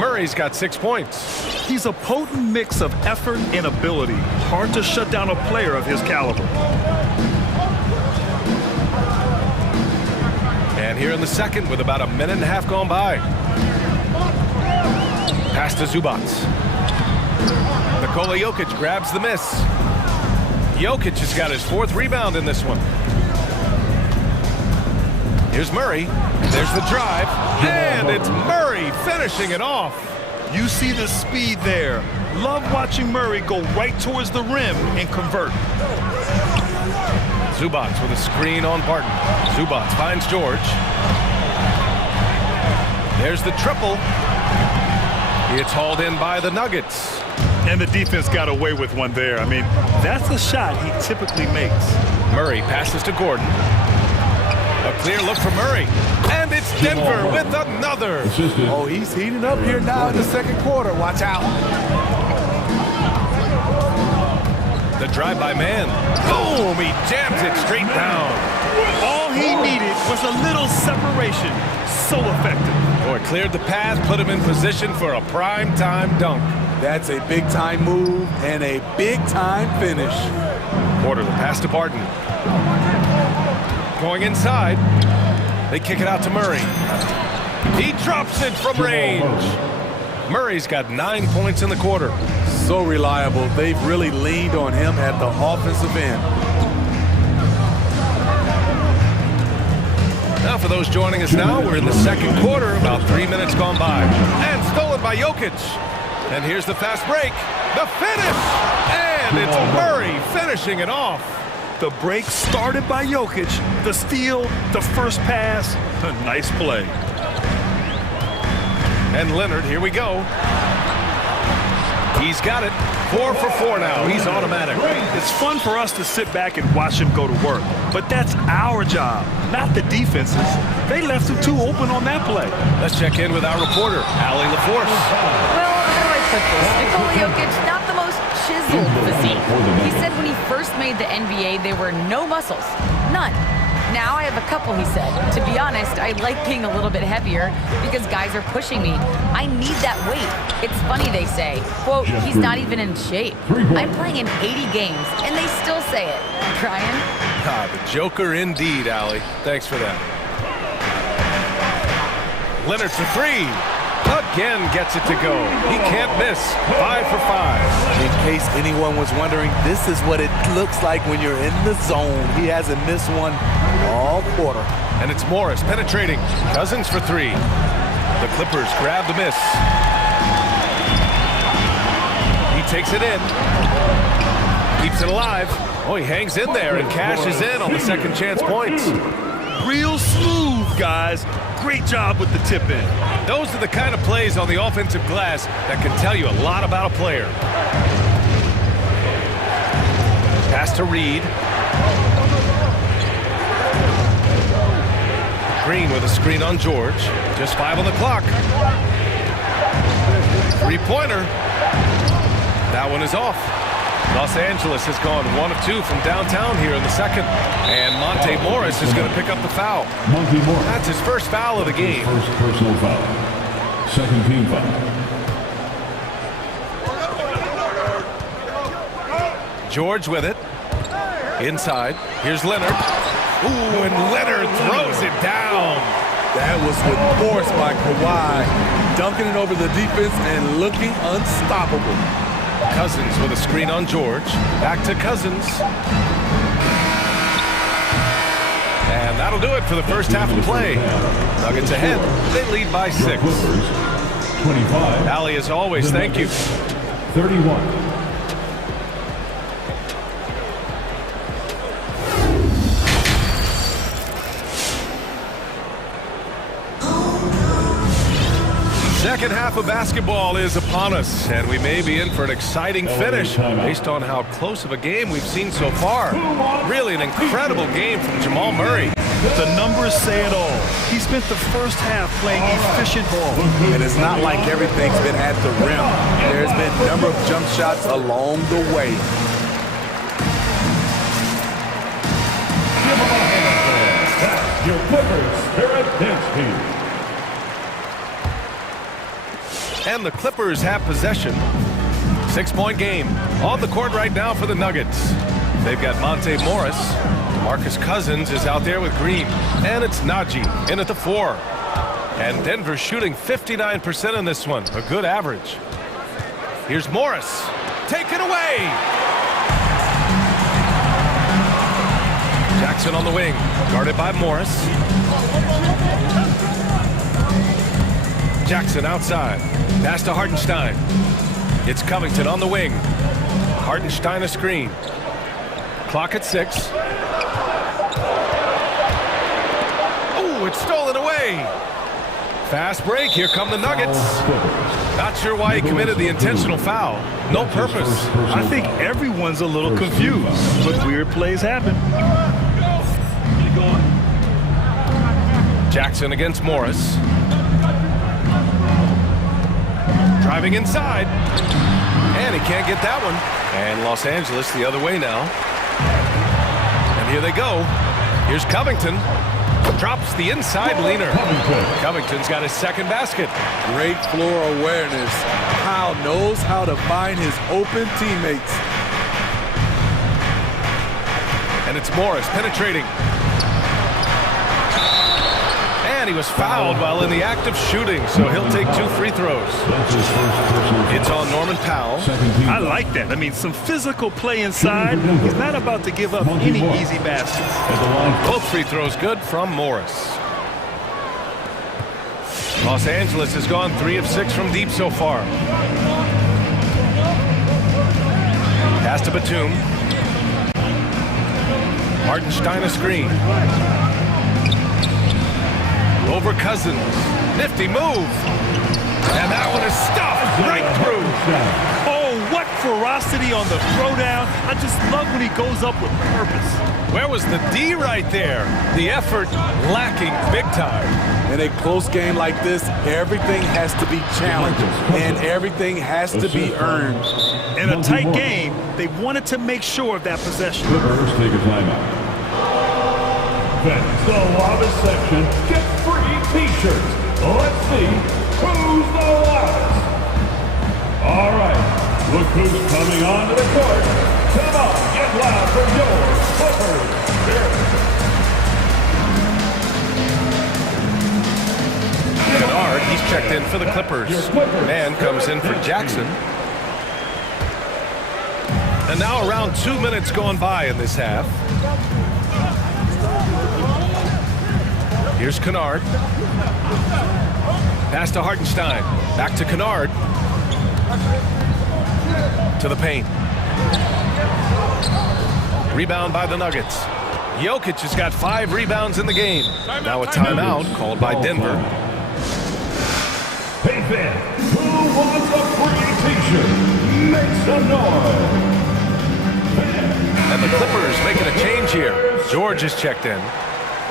Murray's got 6 points. He's a potent mix of effort and ability. Hard to shut down a player of his caliber. And here in the second with about a minute and a half gone by. Pass to Zubac. Nikola Jokic grabs the miss. Jokic has got his 4th rebound in this one. Here's Murray. There's the drive. And it's Murray finishing it off. You see the speed there. Love watching Murray go right towards the rim and convert. Zubac with a screen on Barton. Zubac finds George. There's the triple. It's hauled in by the Nuggets. And the defense got away with one there. I mean, that's a shot he typically makes. Murray passes to Gordon. A clear look for Murray. And it's Denver with another. Oh, he's heating up here now in the second quarter. Watch out. The drive by man. Boom! He jams it straight down. All he needed was a little separation. So effective. Boy, cleared the path, put him in position for a prime-time dunk. That's a big-time move and a big-time finish. Porter, the pass to Barton. Going inside. They kick it out to Murray. He drops it from range. Murray's got 9 points in the quarter. So reliable. They've really leaned on him at the offensive end. Now Now for those joining us now, we're in the second quarter, about 3 minutes gone by. And stolen by Jokic. And here's the fast break. The finish! And it's Murray finishing it off. The break started by Jokic. The steal, the first pass. A nice play. And Leonard, here we go. He's got it. 4 for 4 now. He's automatic. It's fun for us to sit back and watch him go to work. But that's our job, not the defense's. They left him too open on that play. Let's check in with our reporter, Allie LaForce. Well, how do I put this? Nikola Jokic, not the most chiseled physique. He said when he first made the NBA, there were no muscles. None. Now I have a couple, he said. To be honest, I like being a little bit heavier because guys are pushing me. I need that weight. It's funny they say, quote, he's not even in shape. I'm playing in 80 games, and they still say it. Brian? Ah, the Joker indeed, Allie. Thanks for that. Leonard for 3. Again gets it to go. He can't miss. 5 for 5. In case anyone was wondering, this is what it looks like when you're in the zone. He hasn't missed one all quarter. And it's Morris penetrating. Cousins for 3. The Clippers grab the miss. He takes it in. Keeps it alive. Oh, he hangs in there and cashes in on the second chance points. Real smooth, guys. Great job with the tip in. Those are the kind of plays on the offensive glass that can tell you a lot about a player. Pass to Reed. Green with a screen on George. Just 5 on the clock. 3-pointer. That one is off. Los Angeles has gone 1 of 2 from downtown here in the second. And Monte Morris is going to pick up the foul. That's his first foul of the game. First personal foul. Second team foul. George with it. Inside. Here's Leonard. Ooh, and Leonard throws it down. That was with force by Kawhi. Dunking it over the defense and looking unstoppable. Cousins with a screen on George. Back to Cousins. And that'll do it for the first half of play. Nuggets ahead. They lead by 6. 25. Allie, as always, thank you. 31. Second half of basketball is upon us, and we may be in for an exciting finish based on how close of a game we've seen so far. Really an incredible game from Jamal Murray. The numbers say it all. He spent the first half playing efficient ball. And it's not like everything's been at the rim. There's been a number of jump shots along the way. Give them a hand. That's your Clippers Spirit Dance Team. And the Clippers have possession. 6-point game on the court right now for the Nuggets. They've got Monte Morris. Marcus Cousins is out there with Green. And it's Najee in at the 4. And Denver shooting 59% in this one. A good average. Here's Morris. Take it away. Jackson on the wing. Guarded by Morris. Jackson outside. Pass to Hartenstein. It's Covington on the wing. Hartenstein a screen. Clock at 6. Oh, it's stolen away. Fast break. Here come the Nuggets. Not sure why he committed the intentional foul. No purpose. I think everyone's a little confused, but weird plays happen. Jackson against Morris. Driving inside. And he can't get that one. And Los Angeles the other way now. And here they go. Here's Covington. Drops the inside leaner. Covington's got his second basket. Great floor awareness. Powell knows how to find his open teammates. And it's Morris penetrating. And he was fouled while in the act of shooting, so he'll take 2 free throws. It's on Norman Powell. I like that. I mean, some physical play inside. He's not about to give up any easy baskets. Both free throws good from Morris. Los Angeles has gone 3 of 6 from deep so far. Pass to Batum. Hartenstein a screen. Over Cousins. Nifty move. And that one is stuffed right through. Oh, what ferocity on the throwdown. I just love when he goes up with purpose. Where was the D right there? The effort lacking big time. In a close game like this, everything has to be challenged and everything has to be earned. In a tight game, they wanted to make sure of that possession. Clippers take a timeout. Fans, the loudest section, get free T-shirts. Let's see who's the loudest. All right, look who's coming onto the court. Come on, get loud for your Clippers. Kennard, he's checked in for the Clippers. Man comes in for Jackson. And now around 2 minutes gone by in this half. Here's Kennard. Pass to Hartenstein. Back to Kennard. To the paint. Rebound by the Nuggets. Jokic has got 5 rebounds in the game. Now a timeout called by Denver. Hey fans, who wants a free T-shirt? Make some noise. And the Clippers making a change here. George is checked in.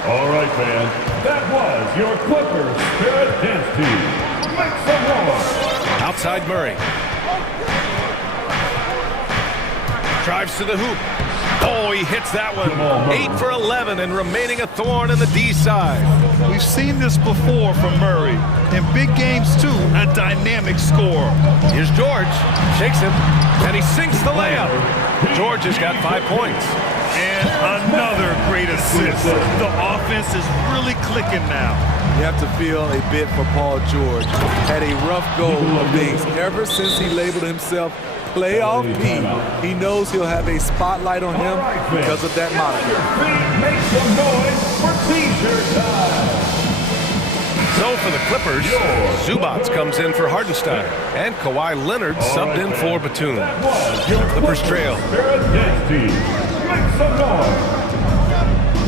All right, fans, that was your Clippers Spirit Dance Team. Make some noise. Outside Murray. Drives to the hoop. Oh, he hits that one. 8 for 11 and remaining a thorn in the D side. We've seen this before from Murray. In big games, too, a dynamic scorer. Here's George. Shakes him, and he sinks the layup. George has got 5 points. And another great assist. The offense is really clicking now. You have to feel a bit for Paul George. Had a rough go of things ever since he labeled himself Playoff P. He knows he'll have a spotlight on him because of that moniker. Make some noise for T-shirt time. So for the Clippers, Zubats comes in for Hartenstein, and Kawhi Leonard subbed in for Batum. Clippers trail.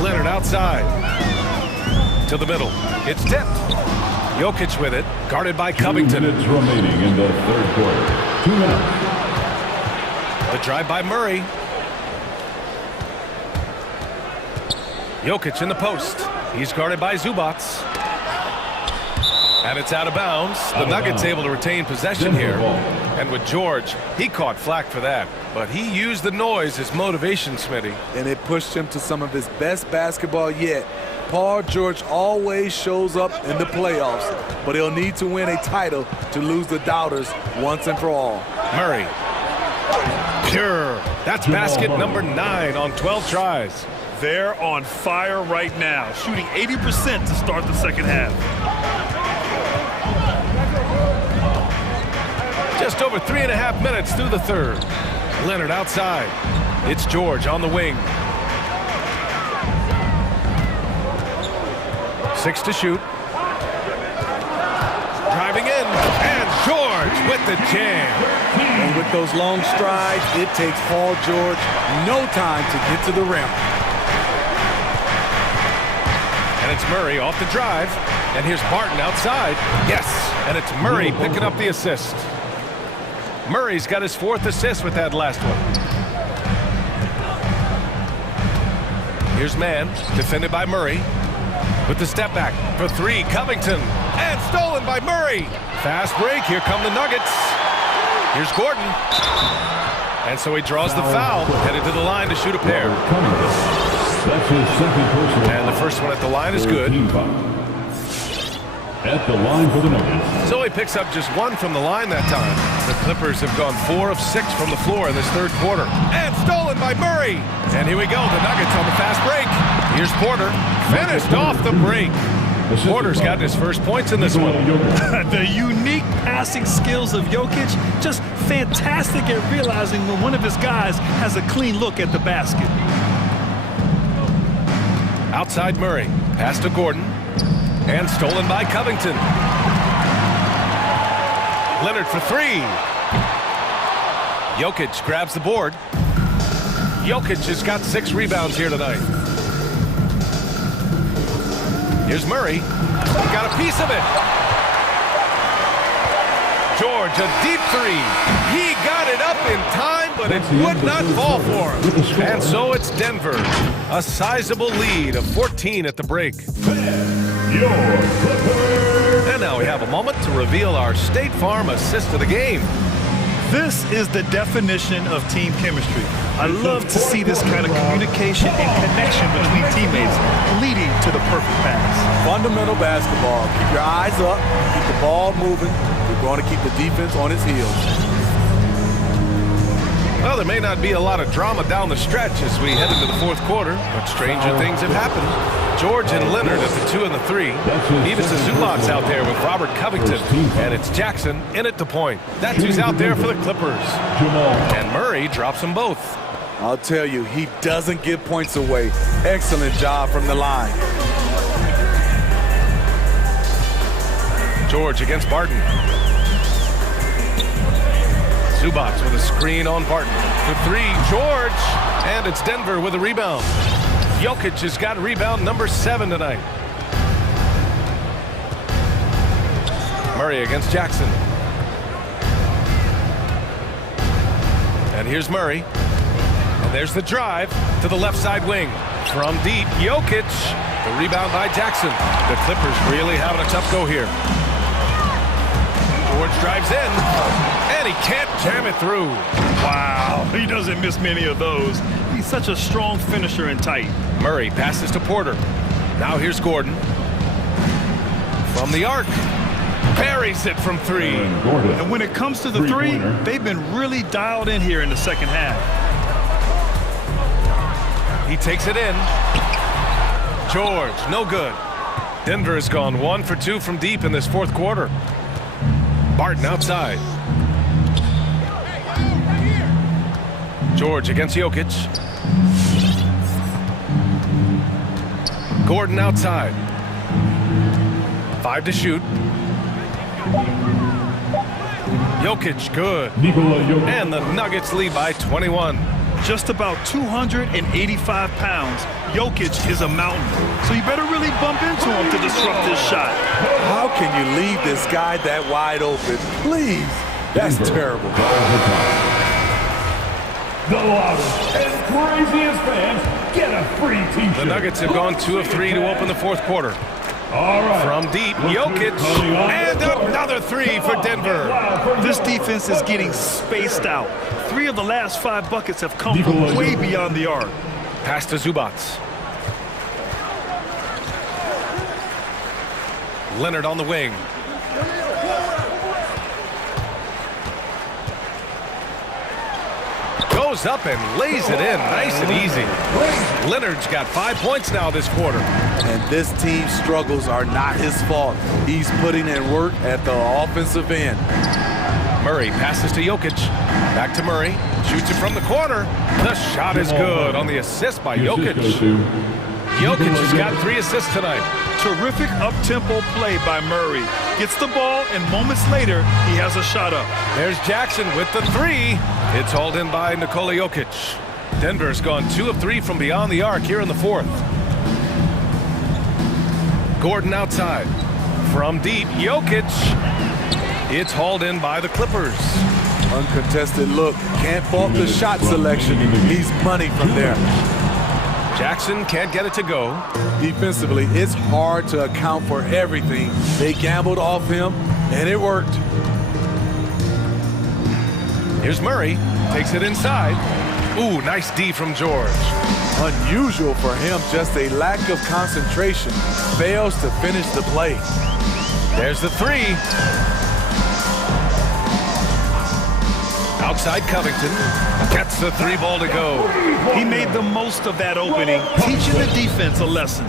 Leonard outside. To the middle. It's tipped. Jokic with it, guarded by Covington. 2 minutes remaining in the third quarter. 2 minutes. The drive by Murray. Jokic in the post. He's guarded by Zubats. And it's out of bounds. The Nuggets able to retain possession here. And with George, he caught flack for that. But he used the noise as motivation, Smitty. And it pushed him to some of his best basketball yet. Paul George always shows up in the playoffs, but he'll need to win a title to lose the doubters once and for all. Murray. Pure. That's basket number 9 on 12 tries. They're on fire right now, shooting 80% to start the second half. Just over 3.5 minutes through the third. Leonard outside. It's George on the wing. 6 to shoot. Driving in, and George with the jam. And with those long strides, it takes Paul George no time to get to the rim. And it's Murray off the drive. And here's Barton outside. Yes, and it's Murray picking up the assist. Murray's got his 4th assist with that last one. Here's Mann, defended by Murray. With the step back for 3, Covington. And stolen by Murray. Fast break, here come the Nuggets. Here's Gordon. And so he draws the foul, headed to the line to shoot a pair. That's his second personal. And the first one at the line is good. At the line for the Nuggets. So he picks up just 1 from the line that time. The Clippers have gone 4 of 6 from the floor in this third quarter. And stolen by Murray. And here we go, the Nuggets on the fast break. Here's Porter, finished off the break. Porter's got his first points in this one. The unique passing skills of Jokic, just fantastic at realizing when one of his guys has a clean look at the basket. Outside Murray, pass to Gordon. And stolen by Covington. Leonard for three. Jokic grabs the board. Jokic has got 6 rebounds here tonight. Here's Murray. He got a piece of it. George, a deep three. He got it up in time, but it would not fall for him. And so it's Denver. A sizable lead of 14 at the break. And now we have a moment to reveal our State Farm assist of the game. This is the definition of team chemistry. I love to see this kind of communication and connection between teammates leading to the perfect pass. Fundamental basketball. Keep your eyes up, keep the ball moving. You're going to keep the defense on its heels. Well, there may not be a lot of drama down the stretch as we head into the fourth quarter, but stranger things have happened. George and Leonard at the 2 and the 3. Even Zubats out there with Robert Covington. And it's Jackson in at the point. That's who's out there for the Clippers. And Murray drops them both. I'll tell you, he doesn't give points away. Excellent job from the line. George against Barton. Zubats with a screen on Barton. For 3, George. And it's Denver with a rebound. Jokic has got rebound number 7 tonight. Murray against Jackson. And here's Murray. And there's the drive to the left side wing. From deep, Jokic. The rebound by Jackson. The Clippers really having a tough go here. George drives in. And he can't jam it through. Wow, he doesn't miss many of those. He's such a strong finisher and tight. Murray passes to Porter. Now here's Gordon. From the arc. Buries it from 3. And when it comes to the 3, they've been really dialed in here in the second half. He takes it in. George, no good. Denver has gone 1 for 2 from deep in this fourth quarter. Barton outside. George against Jokic. Gordon outside. 5 to shoot. Jokic, good. And the Nuggets lead by 21. Just about 285 pounds. Jokic is a mountain. So you better really bump into him to disrupt this shot. How can you leave this guy that wide open? Please. That's terrible. The loudest and craziest fans get a free t-shirt. The Nuggets have gone 2 of 3 to open the fourth quarter. All right. From deep, Jokic, and another 3 for Denver. This defense is getting spaced out. 3 of the last 5 buckets have come from way beyond the arc. Pass to Zubats. Leonard on the wing. Goes up and lays it in nice and easy. Leonard's got 5 points now this quarter. And this team's struggles are not his fault. He's putting in work at the offensive end. Murray passes to Jokic. Back to Murray. Shoots it from the corner. The shot is good on the assist by Jokic. Jokic has got 3 assists tonight. Terrific up-tempo play by Murray. Gets the ball, and moments later, he has a shot up. There's Jackson with the 3. It's hauled in by Nikola Jokic. Denver's gone 2 of 3 from beyond the arc here in the fourth. Gordon outside. From deep, Jokic. It's hauled in by the Clippers. Uncontested look. Can't fault the shot selection. He's money from there. Jackson can't get it to go. Defensively, it's hard to account for everything. They gambled off him, and it worked. Here's Murray. Takes it inside. Ooh, nice D from George. Unusual for him, just a lack of concentration. Fails to finish the play. There's the 3. Outside Covington. Gets the 3 ball to go. He made the most of that opening, teaching the defense a lesson.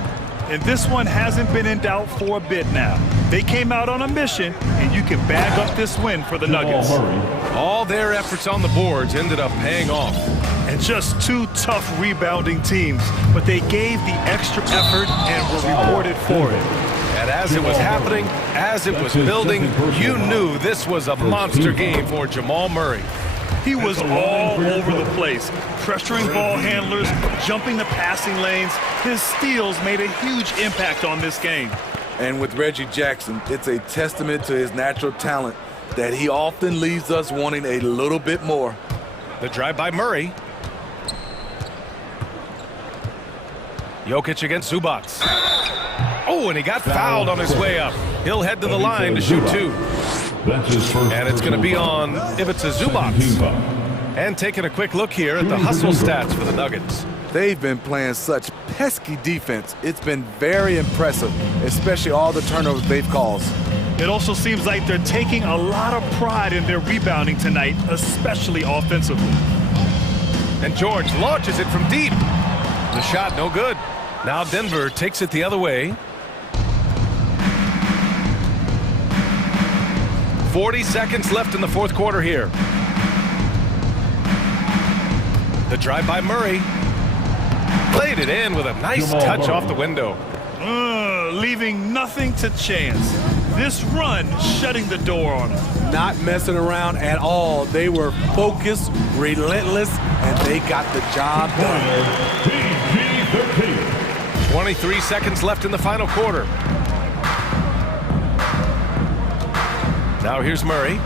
And this one hasn't been in doubt for a bit now. They came out on a mission, and you can bag up this win for the Nuggets. All their efforts on the boards ended up paying off. And just 2 tough rebounding teams, but they gave the extra effort and were rewarded for it. And as it was happening, as it was building, you knew this was a monster game for Jamal Murray. He was all over the place, pressuring ball handlers, jumping the passing lanes. His steals made a huge impact on this game. And with Reggie Jackson, it's a testament to his natural talent that he often leaves us wanting a little bit more. The drive by Murray. Jokic against Zubac. Oh, and he got fouled on his way up. He'll head to the line to shoot two. And it's going to be on Ivica Zubac. And taking a quick look here at the hustle stats for the Nuggets. They've been playing such pesky defense. It's been very impressive, especially all the turnovers they've caused. It also seems like they're taking a lot of pride in their rebounding tonight, especially offensively. And George launches it from deep. The shot no good. Now Denver takes it the other way. 40 seconds left in the fourth quarter here. The drive by Murray. Played it in with a nice touch off the window. Leaving nothing to chance. This run shutting the door on them. Not messing around at all. They were focused, relentless, and they got the job done. 23 seconds left in the final quarter. Now here's Murray.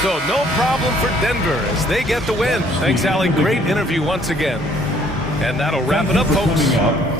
So no problem for Denver as they get the win. Thanks, Allie. Great interview once again. And that'll wrap it up, folks.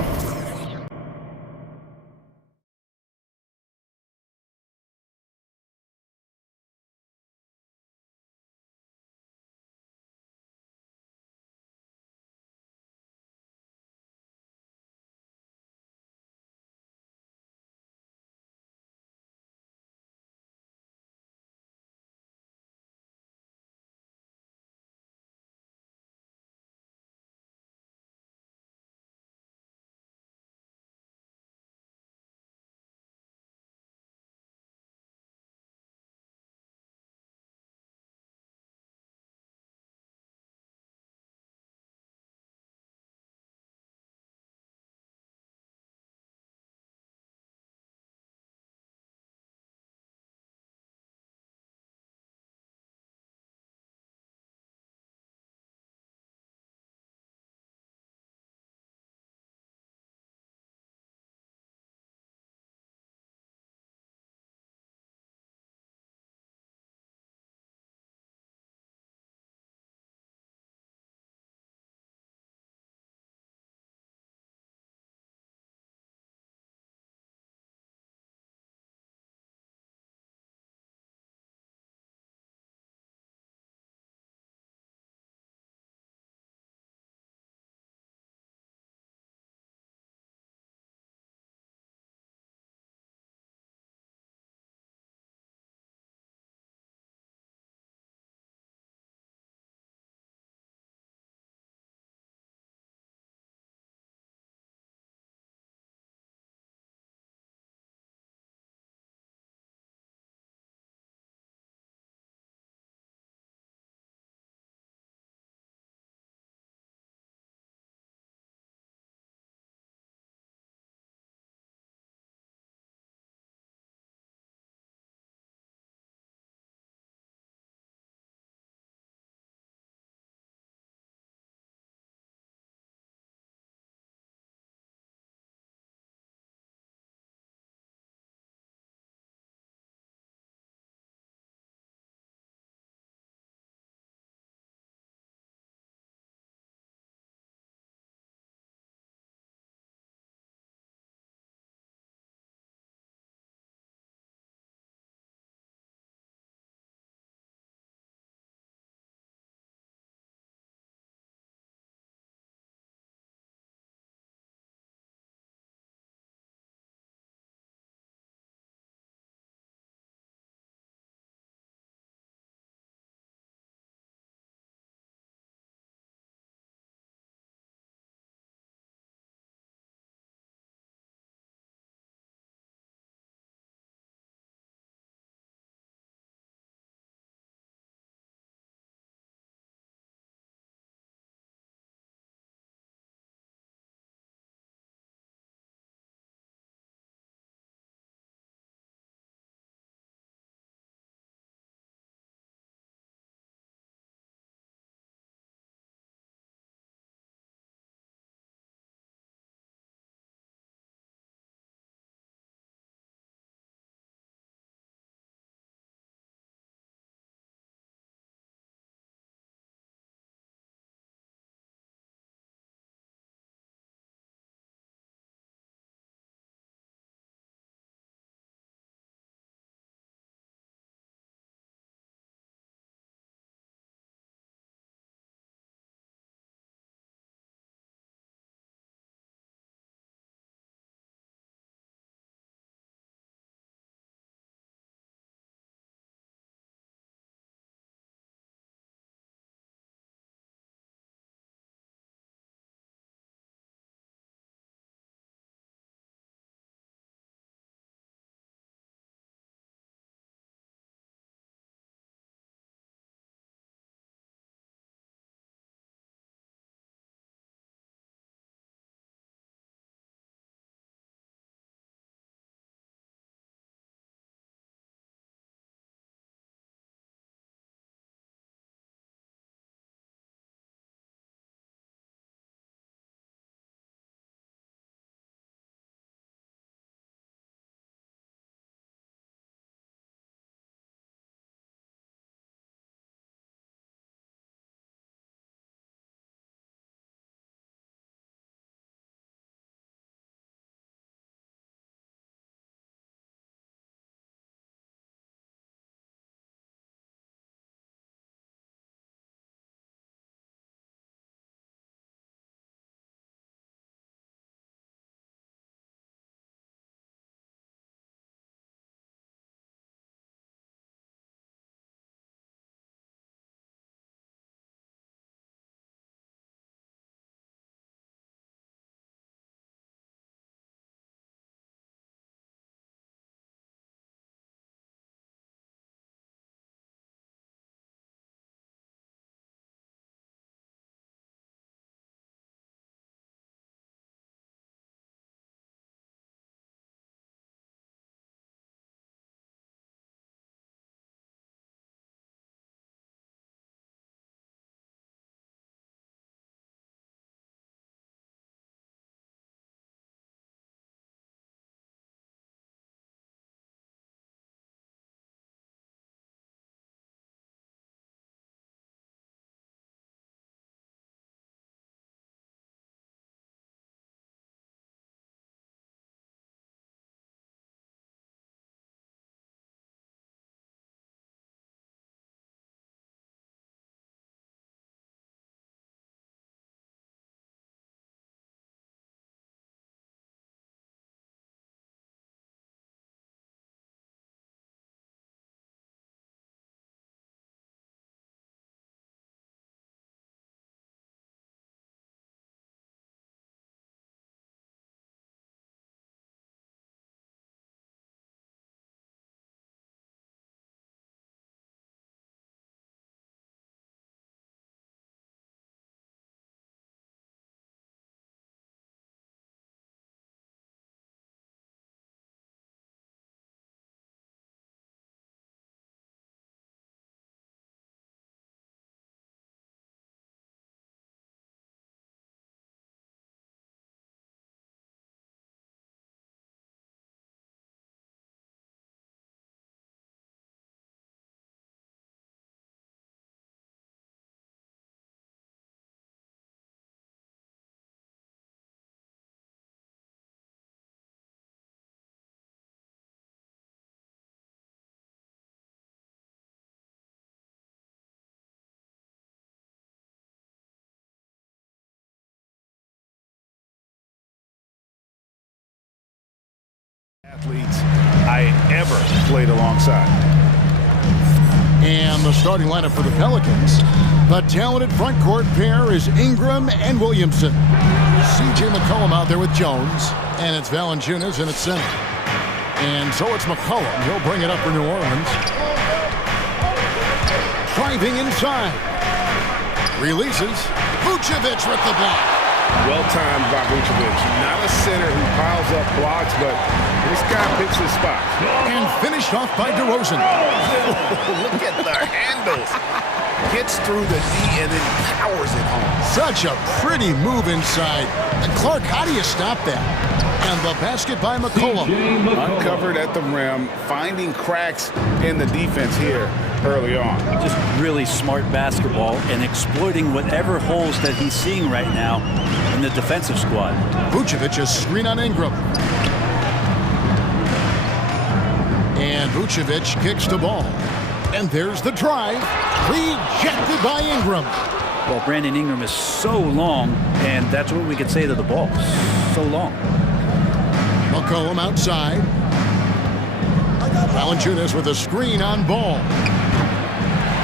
I ever played alongside. And the starting lineup for the Pelicans. The talented front court pair is Ingram and Williamson. C.J. McCollum out there with Jones. And it's Valanciunas in at center. And so it's McCollum. He'll bring it up for New Orleans. Driving inside. Releases. Vucevic with the block. Well-timed by Vucevic. Not a center who piles up blocks, but this guy picks his spots. And finished off by DeRozan. Look at the handles. Gets through the D and then powers it home. Such a pretty move inside. And Clark, how do you stop that? And the basket by McCollum. Uncovered at the rim, finding cracks in the defense here early on. Just really smart basketball and exploiting whatever holes that he's seeing right now in the defensive squad. Vucevic, a screen on Ingram. And Vucevic kicks the ball. And there's the drive. Rejected by Ingram. Well, Brandon Ingram is so long, and that's what we could say to the ball. So long. McCollum outside. Valanciunas with a screen on ball.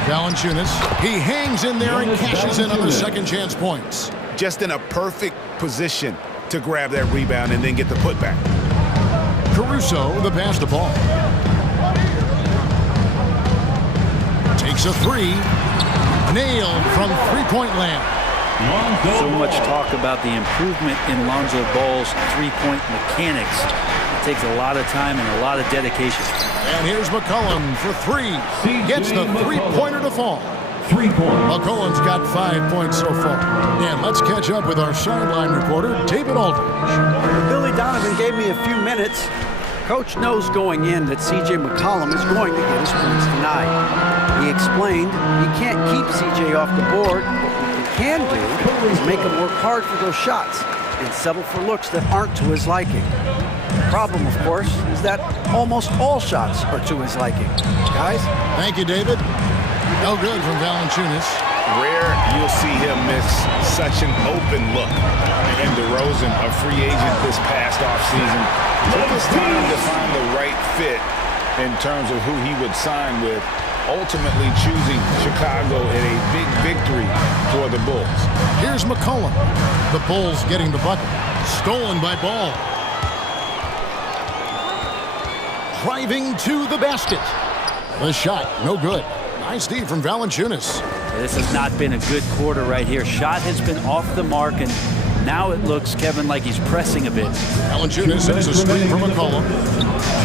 Valanciunas, he hangs in there and cashes in on the second chance points. Just in a perfect position to grab that rebound and then get the putback. Caruso, the pass to ball. Takes a three. Nailed from three-point land. So much talk about the improvement in Lonzo Ball's three-point mechanics. It takes a lot of time and a lot of dedication. And here's McCollum for three. Gets the three-pointer to fall. 3 points. McCollum's got 5 points so far. And let's catch up with our sideline reporter, David Aldridge. Billy Donovan gave me a few minutes. Coach knows going in that C.J. McCollum is going to get his points tonight. He explained he can't keep C.J. off the board. What he can do is make him work hard for those shots and settle for looks that aren't to his liking. The problem, of course, is that almost all shots are to his liking. Guys? Thank you, David. No good from Valanciunas. Rare you'll see him miss such an open look. And DeRozan, a free agent this past offseason, took his time to find the right fit in terms of who he would sign with, ultimately choosing Chicago in a big victory for the Bulls. Here's McCollum. The Bulls getting the bucket. Stolen by Ball. Driving to the basket. The shot, no good. Nice D from Valanciunas. This has not been a good quarter right here. Shot has been off the mark, and now it looks, Kevin, like he's pressing a bit. Valanciunas hits a screen from McCollum.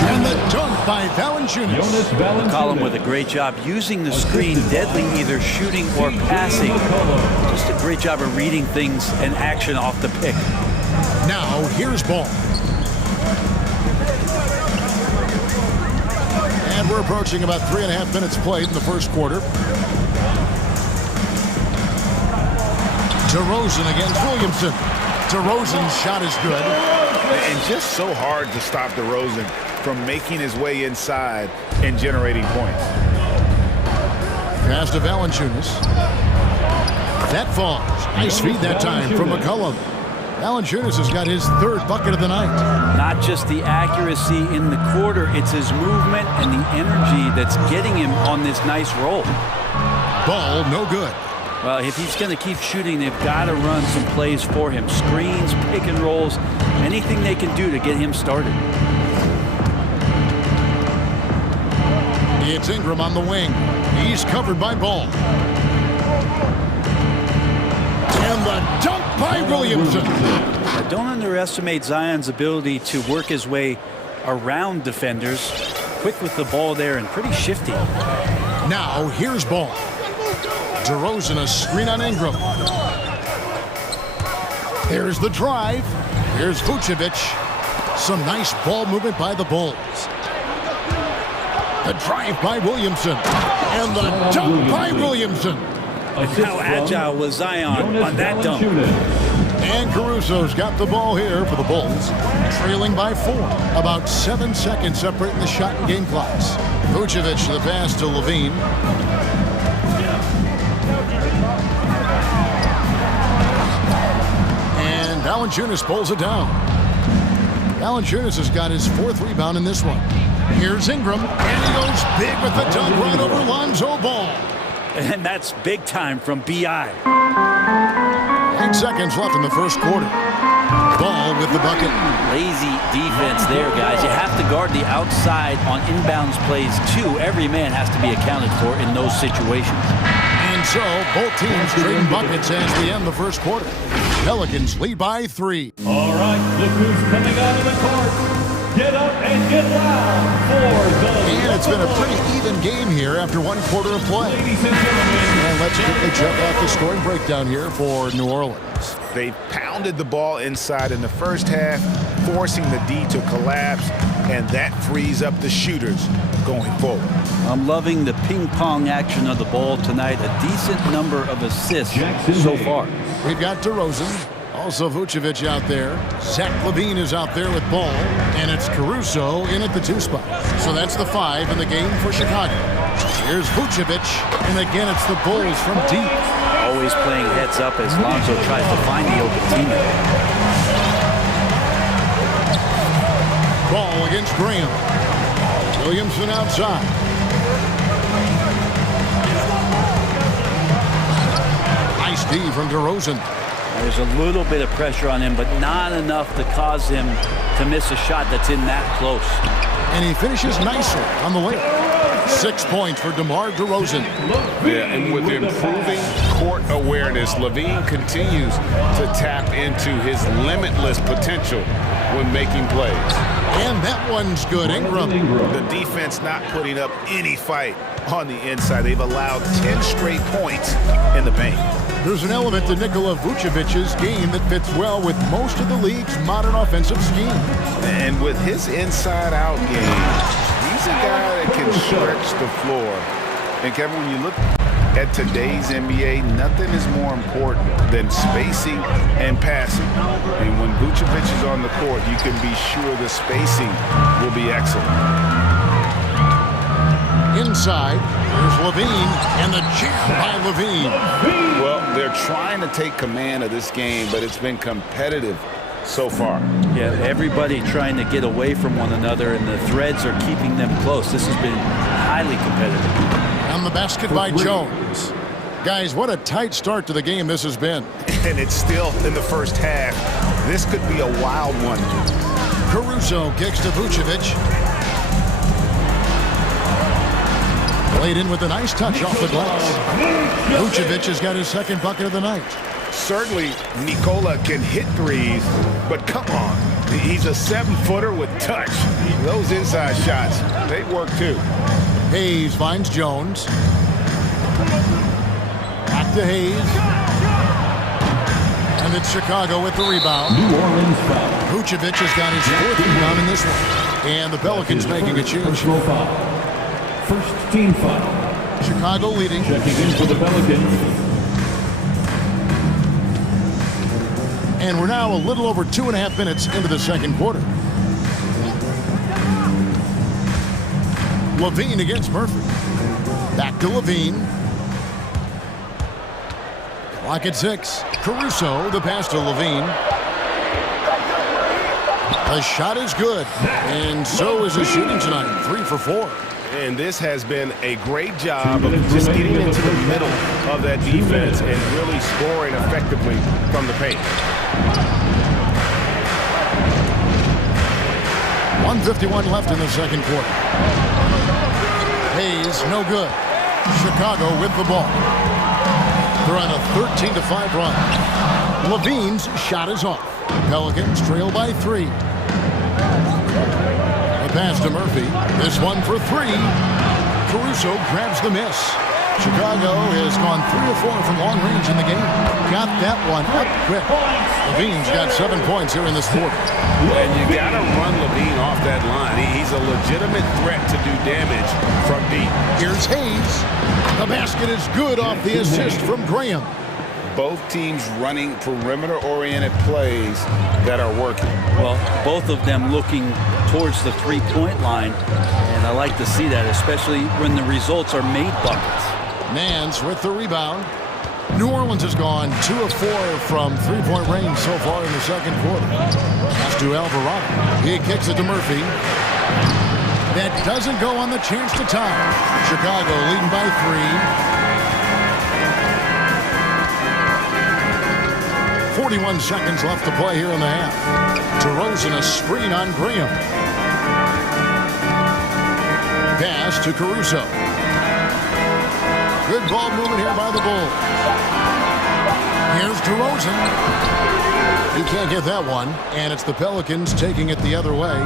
And the dunk by Valanciunas. McCollum with a great job using the screen, deadly either shooting or passing. Just a great job of reading things and action off the pick. Now here's Ball. And we're approaching about 3.5 minutes played in the first quarter. DeRozan against Williamson. DeRozan's shot is good. And just so hard to stop DeRozan from making his way inside and generating points. Pass to Valanciunas. That falls. Nice feed that time from McCollum. Valanciunas has got his third bucket of the night. Not just the accuracy in the quarter, it's his movement and the energy that's getting him on this nice roll. Ball, no good. Well, if he's going to keep shooting, they've got to run some plays for him. Screens, pick and rolls, anything they can do to get him started. It's Ingram on the wing. He's covered by Ball. And the dunk by Williamson. Now, don't underestimate Zion's ability to work his way around defenders. Quick with the ball there and pretty shifty. Now here's Ball. DeRozan a screen on Ingram. There's the drive. Here's Vucevic. Some nice ball movement by the Bulls. The drive by Williamson. And the dunk by Williamson. How agile was Zion on that dunk. And Caruso's got the ball here for the Bulls. Trailing by 4. About 7 seconds separating the shot and game clocks. Vucevic the pass to Levine. And Valanciunas pulls it down. Valanciunas has got his 4th rebound in this one. Here's Ingram, and he goes big with the dunk right over Lonzo Ball. And that's big time from B.I. 8 seconds left in the first quarter. Ball with the bucket. Lazy defense there, guys. You have to guard the outside on inbounds plays, too. Every man has to be accounted for in those situations. And so, both teams trading buckets as we end the first quarter. Pelicans lead by 3. All right, look who's coming onto the court. Get up and get loud for the... And it's been a pretty even game here after one quarter of play. Ladies and gentlemen, and let's quickly check out the scoring breakdown here for New Orleans. They pounded the ball inside in the first half, forcing the D to collapse, and that frees up the shooters going forward. I'm loving the ping-pong action of the ball tonight. A decent number of assists so far. We've got DeRozan, also Vucevic out there. Zach LaVine is out there with ball, and it's Caruso in at the 2 spot. So that's the 5 in the game for Chicago. Here's Vucevic, and again it's the Bulls from deep. Always playing heads up as Lonzo tries to find the open teammate. Ball against Graham. Williamson outside. Nice D from DeRozan. There's a little bit of pressure on him, but not enough to cause him to miss a shot that's in that close. And he finishes nicely on the layup. 6 points for DeMar DeRozan. Yeah, and with improving court awareness, LaVine continues to tap into his limitless potential when making plays. And that one's good, Ingram. The defense not putting up any fight on the inside. They've allowed 10 straight points in the paint. There's an element to Nikola Vucevic's game that fits well with most of the league's modern offensive scheme. And with his inside-out game, he's a guy that can stretch the floor. And Kevin, when you look at today's NBA, nothing is more important than spacing and passing. And when Vucevic is on the court, you can be sure the spacing will be excellent. Inside, there's LaVine, and the jam by LaVine. Well, they're trying to take command of this game, but it's been competitive so far. Yeah, everybody trying to get away from one another, and the threads are keeping them close. This has been highly competitive. And the basket by Jones. Guys, what a tight start to the game this has been. And it's still in the first half. This could be a wild one. Caruso kicks to Vucevic. Played in with a nice touch off the glass. Vucevic has got his second bucket of the night. Certainly, Nikola can hit threes, but come on. He's a 7-footer with touch. Those inside shots, they work too. Hayes finds Jones. Back to Hayes. And it's Chicago with the rebound. New Orleans foul. Vucevic has got his 4th rebound in this one. And the Pelicans making a change. Personal foul. First team foul. Chicago leading. Checking in for the Pelicans. And we're now a little over 2.5 minutes into the second quarter. LaVine against Murphy. Back to LaVine. Clock at 6. Caruso, the pass to LaVine. The shot is good. And so is his shooting tonight. 3 for 4. And this has been a great job of just getting into the middle of that defense and really scoring effectively from the paint. 1:51 left in the second quarter. Hayes, no good. Chicago with the ball. They're on a 13-5 run. LaVine's shot is off. Pelicans trail by 3. The pass to Murphy. This one for 3. Caruso grabs the miss. Chicago has gone 3 or 4 from long range in the game. Got that one up quick. LaVine's got 7 points here in this quarter. And you got to run LaVine off that line. He's a legitimate threat to do damage from deep. Here's Hayes. The basket is good off the assist from Graham. Both teams running perimeter-oriented plays that are working. Well, both of them looking towards the three-point line, and I like to see that, especially when the results are made buckets. Nance with the rebound. New Orleans has gone 2 of 4 from three-point range so far in the second quarter. Pass to Alvarado. He kicks it to Murphy. That doesn't go on the chance to tie. Chicago leading by 3. 41 seconds left to play here in the half. DeRozan a screen on Graham. Pass to Caruso. Good ball movement here by the Bulls. Here's DeRozan. He can't get that one, and it's the Pelicans taking it the other way.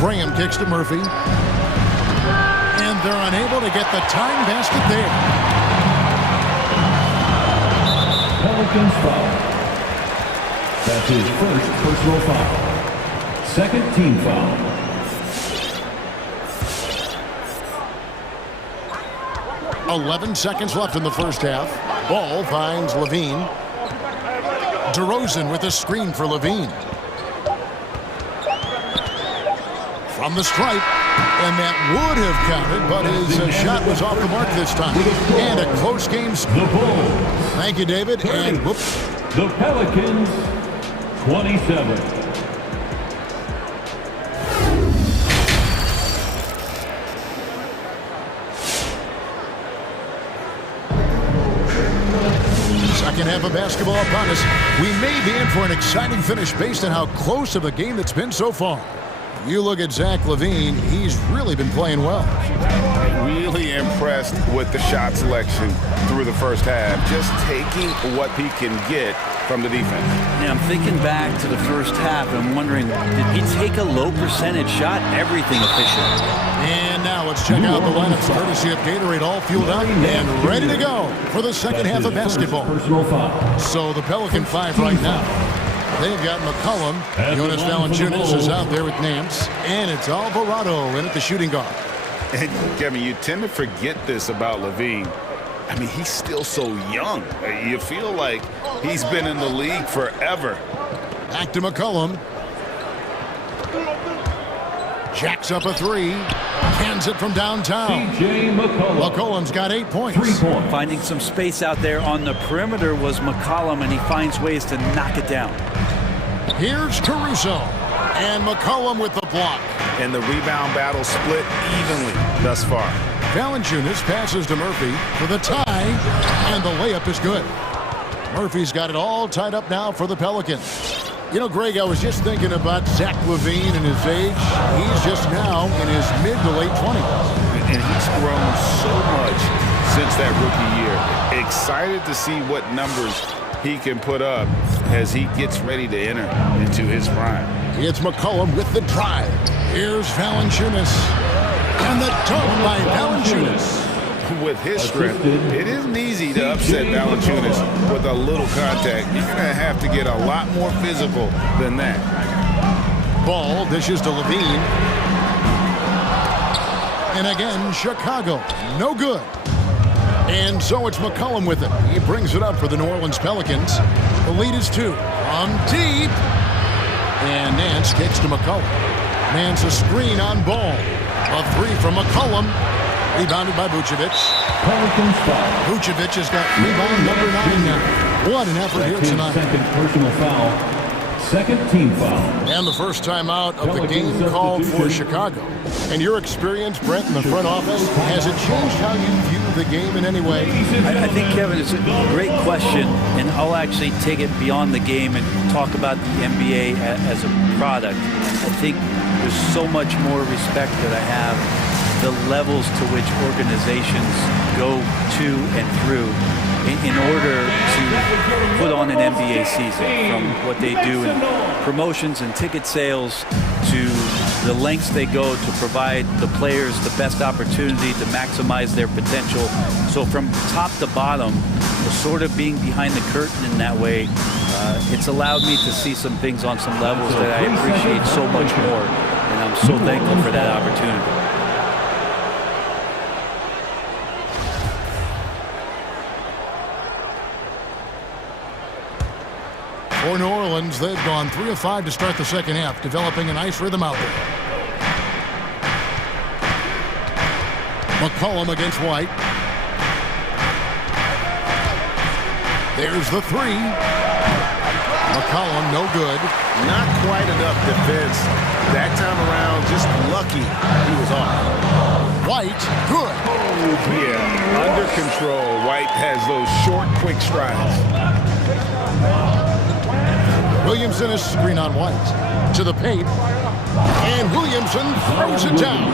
Graham kicks to Murphy. And they're unable to get the tying basket there. Pelicans foul. That's his first personal foul. Second team foul. .11 seconds left in the first half. Ball finds Levine. DeRozan with a screen for Levine. From the stripe, and that would have counted, but his shot was off the mark this time. And a close game. The Bulls. Thank you, David. And whoops. The Pelicans, 27. Second half of basketball upon us. We may be in for an exciting finish based on how close of a game that's been so far. You look at Zach LaVine, he's really been playing well. Really impressed with the shot selection through the first half, just taking what he can get from the defense. Yeah, I'm thinking back to the first half, and I'm wondering, did he take a low percentage shot? Everything efficient. And now let's check out the lineups courtesy of Gatorade, all fueled up and ready to go for the second half of basketball. So the Pelican 5 right now. They've got McCollum. Jonas Valanciunas is out there with Nance. And it's Alvarado in at the shooting guard. And Kevin, you tend to forget this about LaVine. I mean, he's still so young. You feel like he's been in the league forever. Back to McCollum. Jacks up a 3. Cans it from downtown. McCollum's got 8 points. 3 points. Finding some space out there on the perimeter was McCollum, and he finds ways to knock it down. Here's Caruso. And McCollum with the block. And the rebound battle split evenly thus far. Valanciunas passes to Murphy for the tie, and the layup is good. Murphy's got it all tied up now for the Pelicans. You know, Greg, I was just thinking about Zach LaVine and his age. He's just now in his mid to late 20s. And he's grown so much since that rookie year. Excited to see what numbers he can put up as he gets ready to enter into his prime. It's McCollum with the drive. Here's Valanciunas. And the dunk by Valanciunas. With his strength, it isn't easy to upset Valanciunas with a little contact. You're going to have to get a lot more physical than that. Ball dishes to Levine. And again, Chicago. No good. And so it's McCollum with it. He brings it up for the New Orleans Pelicans. The lead is 2. From deep. And Nance kicks to McCollum. Nance a screen on Ball. A 3 from McCollum. Rebounded by Vucevic. Vucevic has got rebound number 9 now. What an effort here tonight. Second personal foul. Second team foul. And the first time out of the game called for Chicago. And your experience, Brent, in the front office, has it changed how you view the game in any way? I think, Kevin, it's a great question, and I'll actually take it beyond the game and talk about the NBA as a product. I think there's so much more respect that I have the levels to which organizations go to and through in order to put on an NBA season, from what they do in promotions and ticket sales to the lengths they go to provide the players the best opportunity to maximize their potential. So from top to bottom, sort of being behind the curtain in that way, it's allowed me to see some things on some levels that I appreciate so much more, and I'm so thankful for that opportunity. For New Orleans, they've gone 3 of 5 to start the second half, developing a nice rhythm out there. McCollum against White. There's the 3. McCollum, no good. Not quite enough defense. That time around, just lucky he was off. White, good. Yeah, under control. White has those short, quick strides. Williamson is screen on White. To the paint. And Williamson throws it down.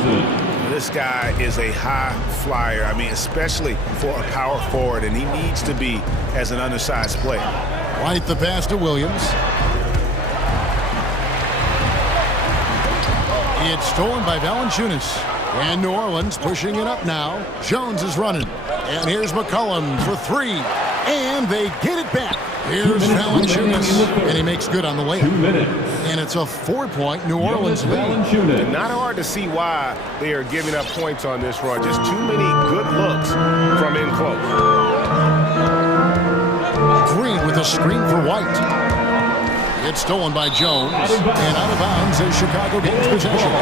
This guy is a high flyer. I mean, especially for a power forward, and he needs to be as an undersized player. White the pass to Williams. It's stolen by Valanciunas. And New Orleans pushing it up now. Jones is running. And here's McCollum for three. And they get it back. Here's Valanciunas. And he makes good on the layup. And it's a 4-point New Orleans lead. Not hard to see why they are giving up points on this run. Just too many good looks from in close. Green with a screen for White. It's stolen by Jones. And out of bounds as Chicago gains possession.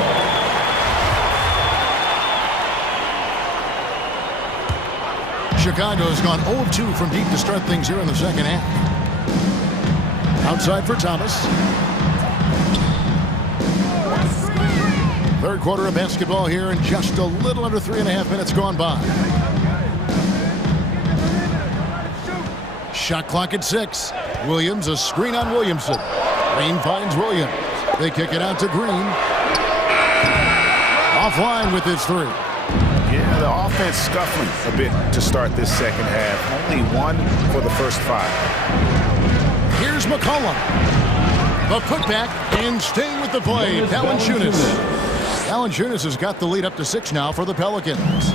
Chicago's gone 0 of 2 from deep to start things here in the second half. Outside for Thomas. Third quarter of basketball here, and just a little under 3.5 minutes gone by. Shot clock at 6. Williams, a screen on Williamson. Green finds Williams. They kick it out to Green. Offline with his three. Yeah, the offense scuffling a bit to start this second half. Only 1 for the first 5. Here's McCollum. The putback and staying with the play. Valanciunas. Valanciunas has got the lead up to 6 now for the Pelicans.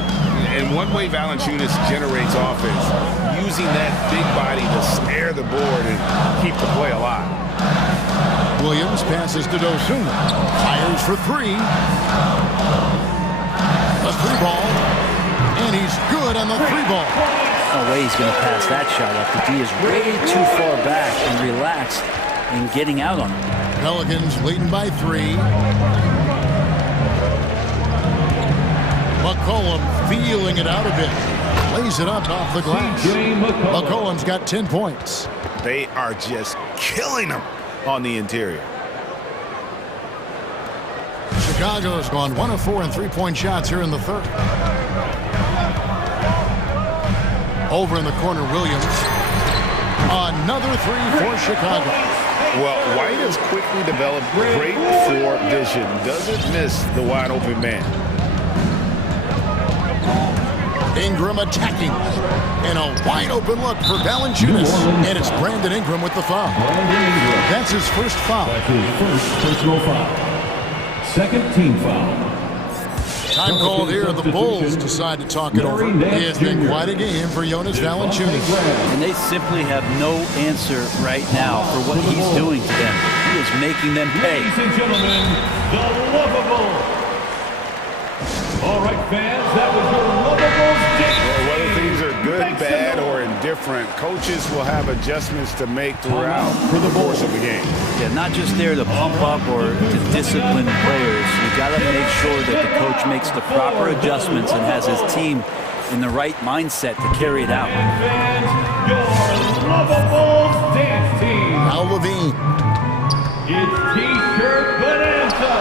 And one way Valanciunas generates offense, using that big body to snare the board and keep the play alive. Williams passes to Dosunmu. Fires for 3. A 3-ball. And he's good on the 3-ball. No way he's going to pass that shot up. The D is way too far back and relaxed in getting out on him. Pelicans leading by 3. McCollum feeling it out a bit. Lays it up off the glass. McCollum's got 10 points. They are just killing them on the interior. Chicago's gone 1 of 4 in 3-point shots here in the third. Over in the corner, Williams. Another 3 for Chicago. Well, White has quickly developed great floor vision. Doesn't miss the wide open man. Ingram attacking. And a wide open look for Valanciunas. And it's Brandon Ingram with the foul. That's his first foul. That's his first personal foul. Second team foul. Time called here. The Bulls decide to talk it over. It's been quite a game for Jonas Valanciunas. And they simply have no answer right now for what he's doing to them. He is making them pay. Ladies and gentlemen, the Lovables. All right, fans, that was your Lovables day. Well, whether things are good, bad, or indifferent, coaches will have adjustments to make throughout the course of the game. Yeah, not just there to pump up or to discipline players. You got to make sure that the coach makes the proper adjustments and has his team in the right mindset to carry it out. Fans, your Lovables dance team. Now Levine. It's T-shirt Bonanza.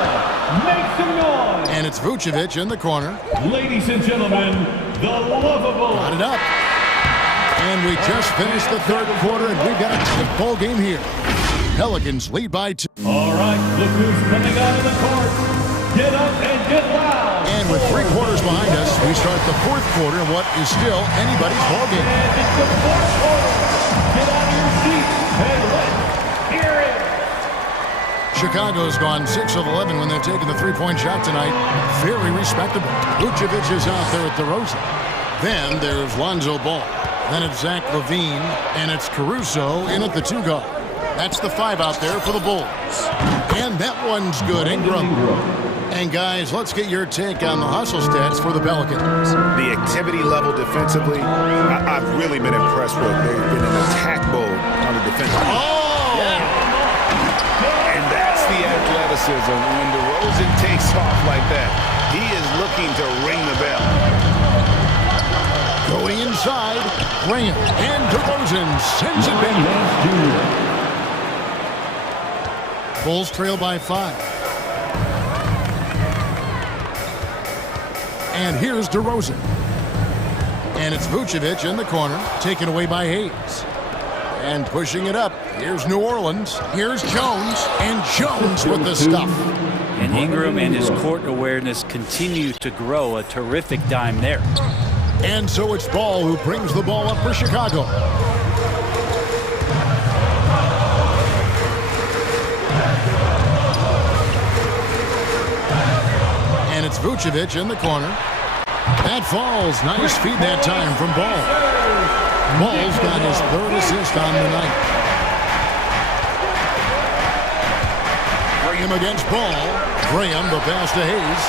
Make some noise. And it's Vucevic in the corner. Ladies and gentlemen, the Lovables. Got it up. And we just finished the third quarter, and we've got a ball game here. Pelicans lead by 2. All right, look who's coming out of the court. Get up and get loud. And with 3 quarters behind us, we start the fourth quarter in what is still anybody's ball game. And it's the fourth quarter. Get out of your seat and let's hear it. Chicago's gone 6 of 11 when they've taken the 3-point shot tonight. Very respectable. Vucevic is out there at DeRozan. Then there's Lonzo Ball. Then it's Zach LaVine, and it's Caruso in at the 2 guard. That's the 5 out there for the Bulls. And that one's good, Ingram. And guys, let's get your take on the hustle stats for the Pelicans. The activity level defensively, I've really been impressed with. They've been in attack mode on the defensive. Oh! Yeah. And that's the athleticism. When DeRozan takes off like that, he is looking to ring the bell. Going inside, Graham, and DeRozan sends it back. Bulls trail by 5. And here's DeRozan. And it's Vucevic in the corner, taken away by Hayes. And pushing it up, here's New Orleans. Here's Jones, and Jones with the stuff. And Ingram and his court awareness continue to grow. A terrific dime there. And so it's Ball who brings the ball up for Chicago. And it's Vucevic in the corner. That falls. Nice feed that time from Ball. Ball's got his 3rd assist on the night. Graham against Ball. Graham, the pass to Hayes.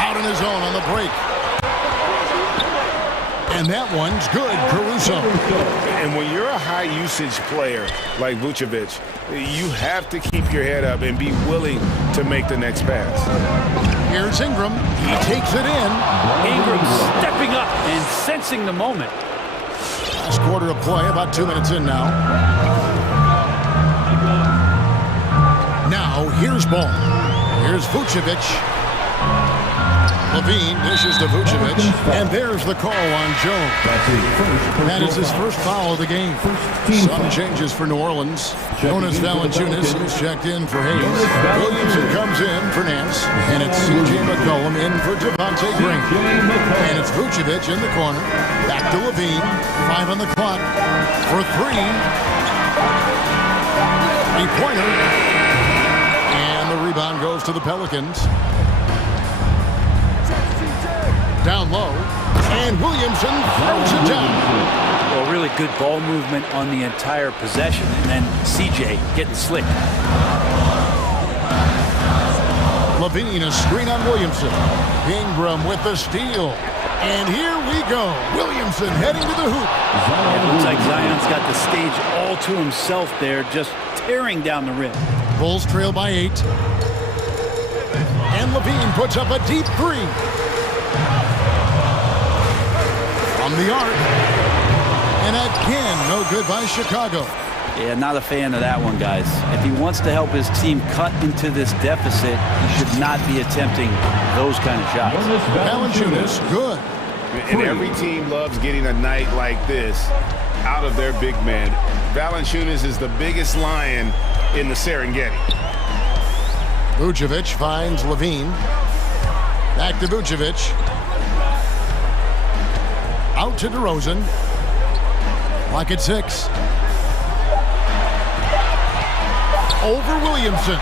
Out on his own on the break. And that one's good, Caruso. And when you're a high-usage player like Vucevic, you have to keep your head up and be willing to make the next pass. Here's Ingram. He takes it in. Ingram stepping up and sensing the moment. Last quarter of play, about 2 minutes in now. Now, here's Ball. Here's Vucevic. Levine dishes to Vucevic, and there's the call on Jones. That is his first foul of the game. Some changes for New Orleans. Jonas Valanciunas is checked in for Hayes. Williamson comes in for Nance, and it's C.J. McCollum in for Devontae Green. And it's Vucevic in the corner. Back to Levine. 5 on the clock for 3. 3-pointer. And the rebound goes to the Pelicans. Down low, and Williamson throws it down. Well, really good ball movement on the entire possession, and then CJ getting slick. Levine, a screen on Williamson. Ingram with the steal. And here we go. Williamson heading to the hoop. It looks like Zion's got the stage all to himself there, just tearing down the rim. Bulls trail by 8. And Levine puts up a deep 3. From the arc. And again, no good by Chicago. Yeah, not a fan of that one, guys. If he wants to help his team cut into this deficit, he should not be attempting those kind of shots. Valanciunas, good. And every team loves getting a night like this out of their big man. Valanciunas is the biggest lion in the Serengeti. Vucevic finds Levine. Back to Vucevic. Out to DeRozan. Clock at 6. Over Williamson.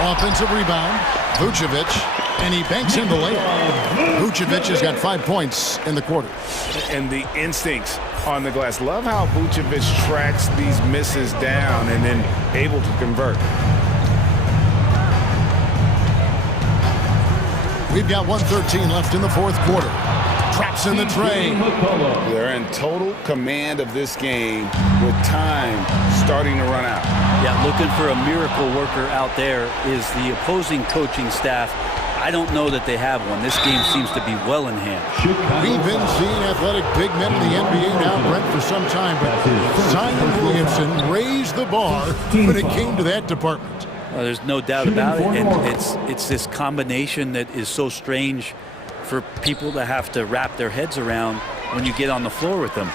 Offensive rebound. Vucevic. And he banks in the layup. Vucevic has got 5 points in the quarter. And the instincts on the glass. Love how Vucevic tracks these misses down and then able to convert. We've got 1:13 left in the 4th quarter. Traps in the tray. They're in total command of this game with time starting to run out. Yeah, looking for a miracle worker out there is the opposing coaching staff. I don't know that they have one. This game seems to be well in hand. We've been seeing athletic big men in the NBA now, Brent, for some time, but Zion Williamson raised the bar when it came to that department. Well, there's no doubt about it, and it's this combination that is so strange for people to have to wrap their heads around when you get on the floor with them.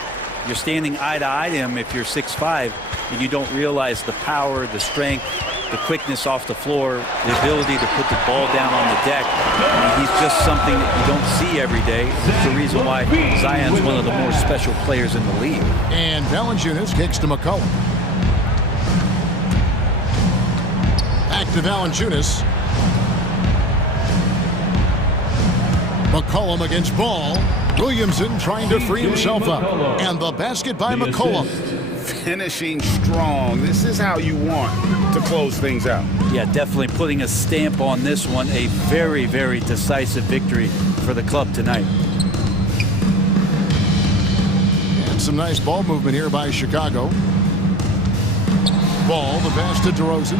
You're standing eye to eye to him if you're 6'5", and you don't realize the power, the strength, the quickness off the floor, the ability to put the ball down on the deck. I mean, he's just something that you don't see every day. It's the reason why Zion's one of the more special players in the league. And Valanciunas kicks to McCollum. Back to Valanciunas. McCollum against Ball. Williamson trying to free himself up. And the basket by McCollum. Finishing strong. This is how you want to close things out. Yeah, definitely putting a stamp on this one. A very, very decisive victory for the club tonight. And some nice ball movement here by Chicago. Ball, the pass to DeRozan.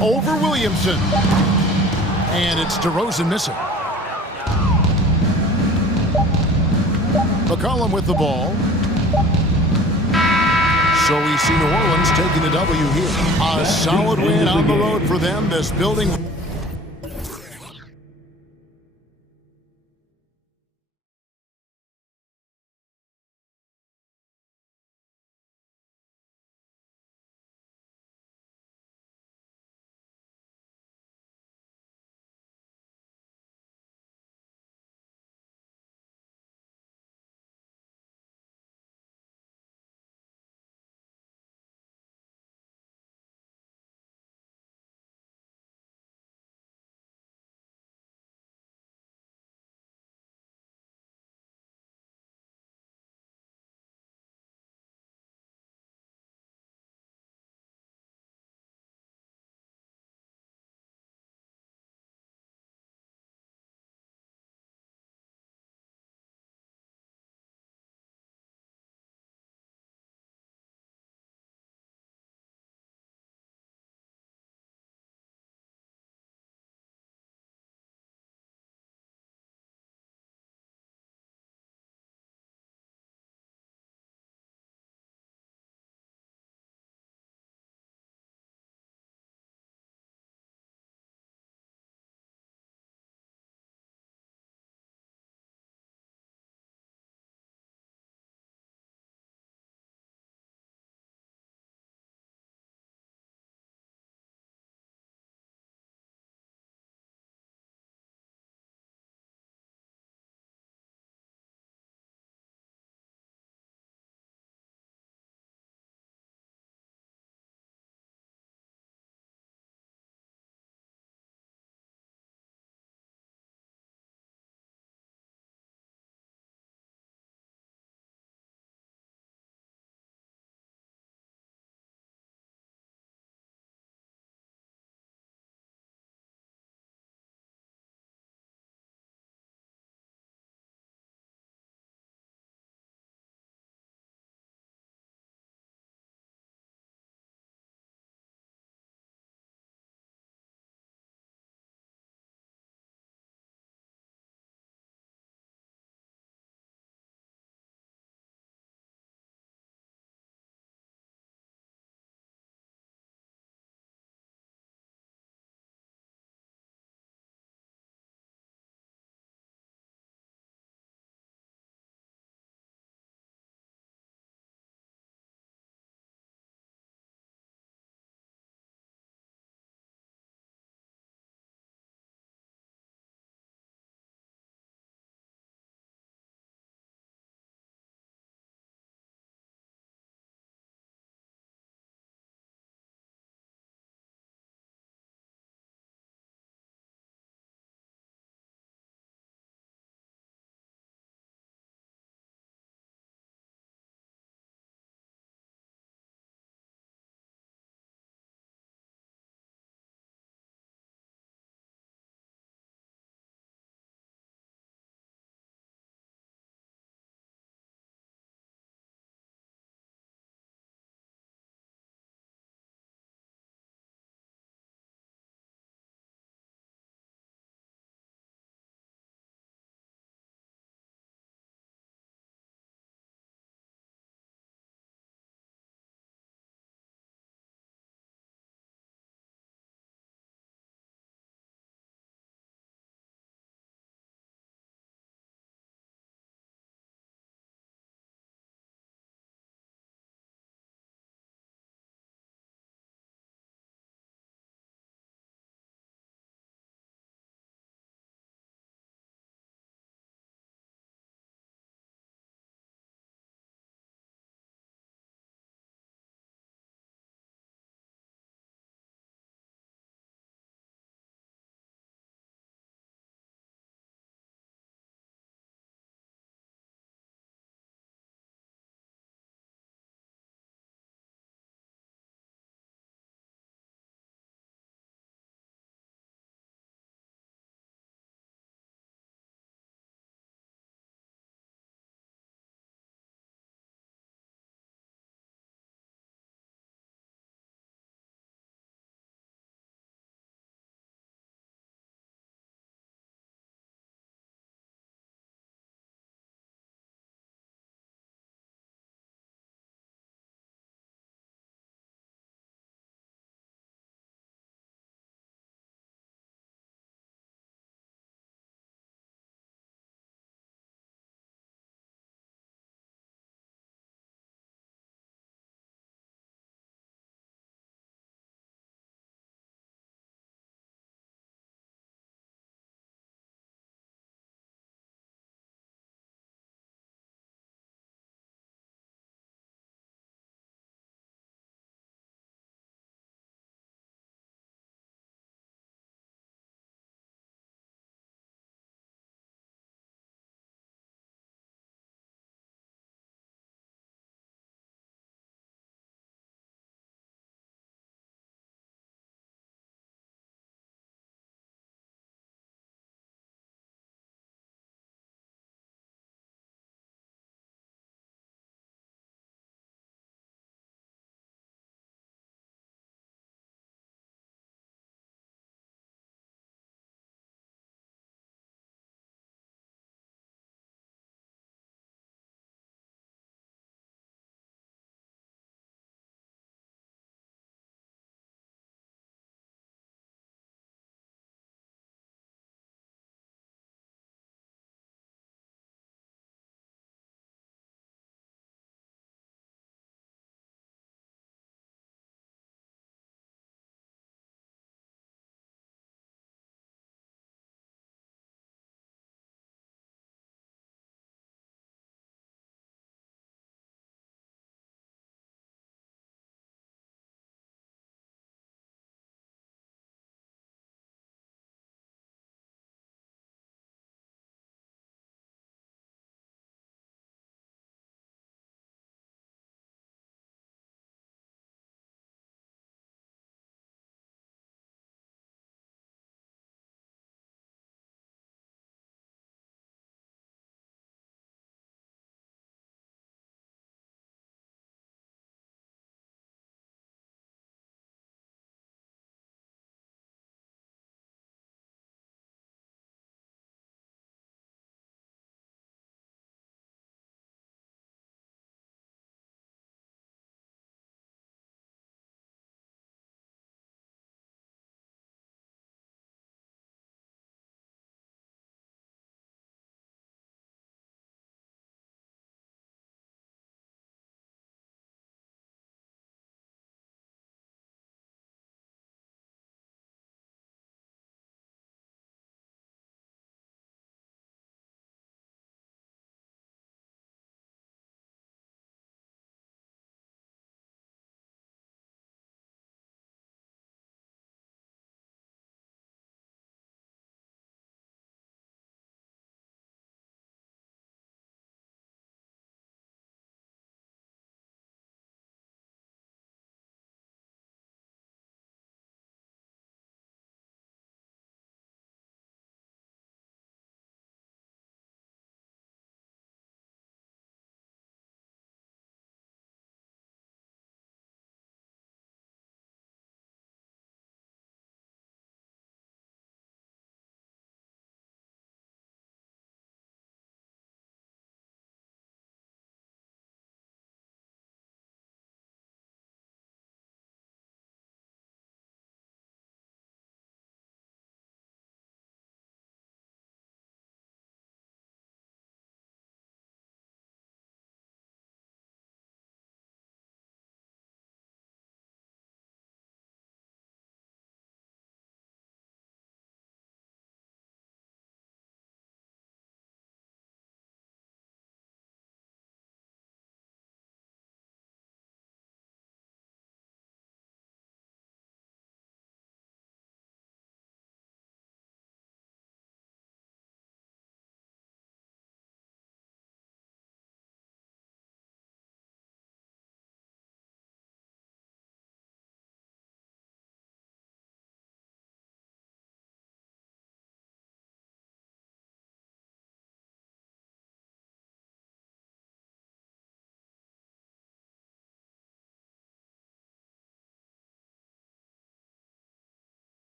Over Williamson. And it's DeRozan missing. McCollum with the ball. So we see New Orleans taking the W here. A solid win on the road for them, this building.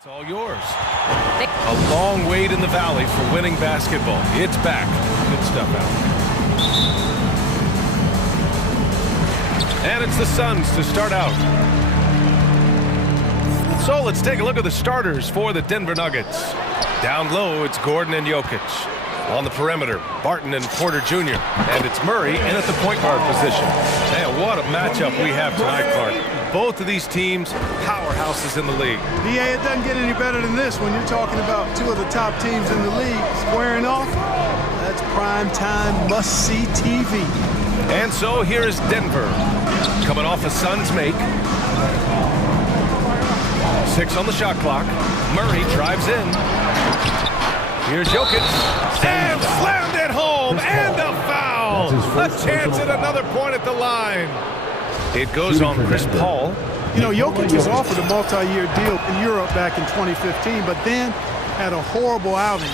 It's all yours. A long wait in the valley for winning basketball. It's back. Good stuff, Al. And it's the Suns to start out. So let's take a look at the starters for the Denver Nuggets. Down low, it's Gordon and Jokic. On the perimeter, Barton and Porter Jr. And it's Murray in at the point guard position. Man, what a matchup we have tonight, Clark. Both of these teams, powerhouses in the league. BA, it doesn't get any better than this when you're talking about two of the top teams in the league squaring off. That's prime time, must-see TV. And so here is Denver, coming off a Suns make. 6 on the shot clock. Murray drives in. Here's Jokic. And slammed it home. And a foul. A chance at another point at the line. It goes on Chris Paul. You know, Jokic was offered a multi-year deal in Europe back in 2015, but then had a horrible outing,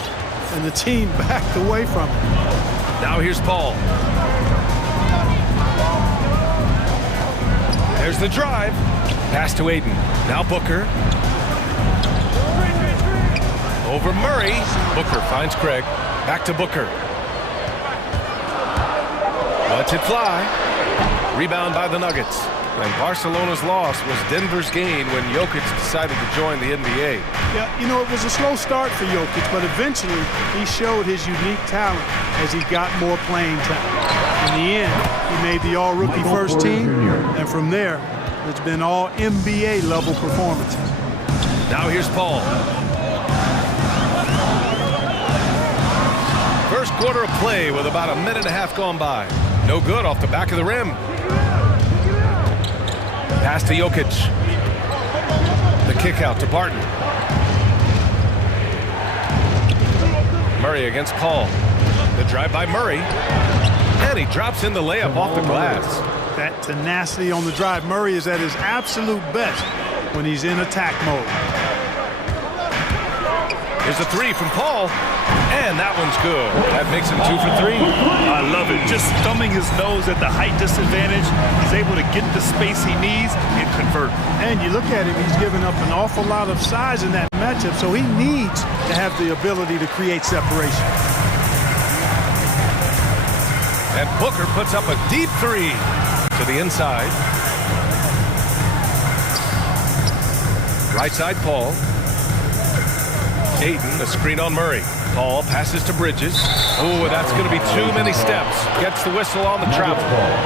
and the team backed away from him. Now here's Paul. There's the drive. Pass to Aiden. Now Booker. Over Murray. Booker finds Craig. Back to Booker. Lets it fly. Rebound by the Nuggets. And Barcelona's loss was Denver's gain when Jokic decided to join the NBA. Yeah, you know, it was a slow start for Jokic, but eventually he showed his unique talent as he got more playing time. In the end, he made the all-rookie first team, and from there, it's been all NBA level performances. Now here's Paul. First quarter of play with about a minute and a half gone by. No good off the back of the rim. Pass to Jokic. The kick out to Barton. Murray against Paul. The drive by Murray. And he drops in the layup off the glass. That tenacity on the drive. Murray is at his absolute best when he's in attack mode. Here's a three from Paul. And that one's good. That makes him 2 for 3. I love it. Just thumbing his nose at the height disadvantage. He's able to get the space he needs and convert. And you look at him, he's given up an awful lot of size in that matchup, so he needs to have the ability to create separation. And Booker puts up a deep 3 to the inside. Right side, Paul. Aiden, the screen on Murray. Paul passes to Bridges. Oh, that's going to be too many steps. Gets the whistle on the travel ball.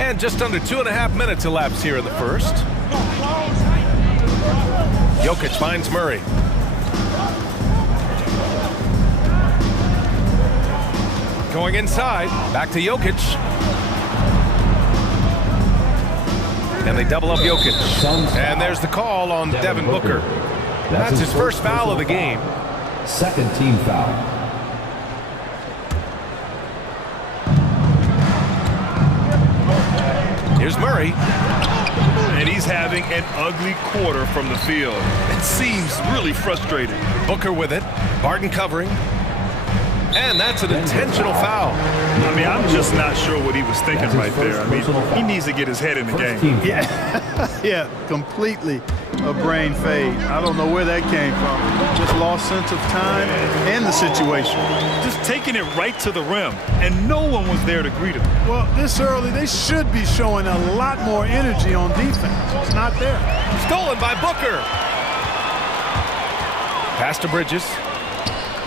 And just under 2.5 minutes elapsed here in the first. Jokic finds Murray. Going inside, back to Jokic. And they double up Jokic. And there's the call on Devin Booker. That's his first foul of the game. Second team foul. Here's Murray. And he's having an ugly quarter from the field. It seems really frustrating. Booker with it. Barton covering. And that's an intentional foul. I mean, I'm just not sure what he was thinking right there. I mean, he needs to get his head in the game. Yeah, completely a brain fade. I don't know where that came from. Just lost sense of time and the situation. Just taking it right to the rim, and no one was there to greet him. Well, this early, they should be showing a lot more energy on defense. It's not there. Stolen by Booker. Pass to Bridges.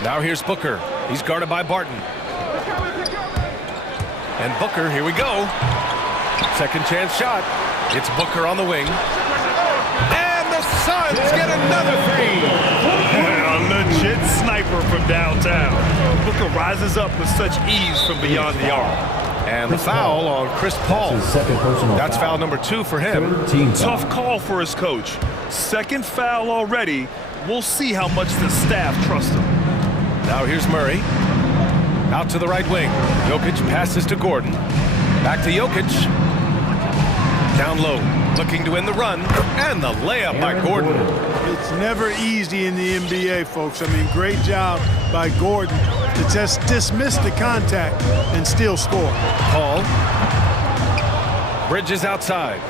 Now here's Booker. He's guarded by Barton. And Booker, here we go. Second chance shot. It's Booker on the wing. And the Suns get another 3. A legit sniper from downtown. Booker rises up with such ease from beyond the arc. And the foul on Chris Paul. That's foul number 2 for him. Tough call for his coach. Second foul already. We'll see how much the staff trusts him. Now here's Murray. Out to the right wing. Jokic passes to Gordon. Back to Jokic. Down low. Looking to win the run. And the layup by Gordon. It's never easy in the NBA, folks. I mean, great job by Gordon to just dismiss the contact and still score. Paul. Bridges outside.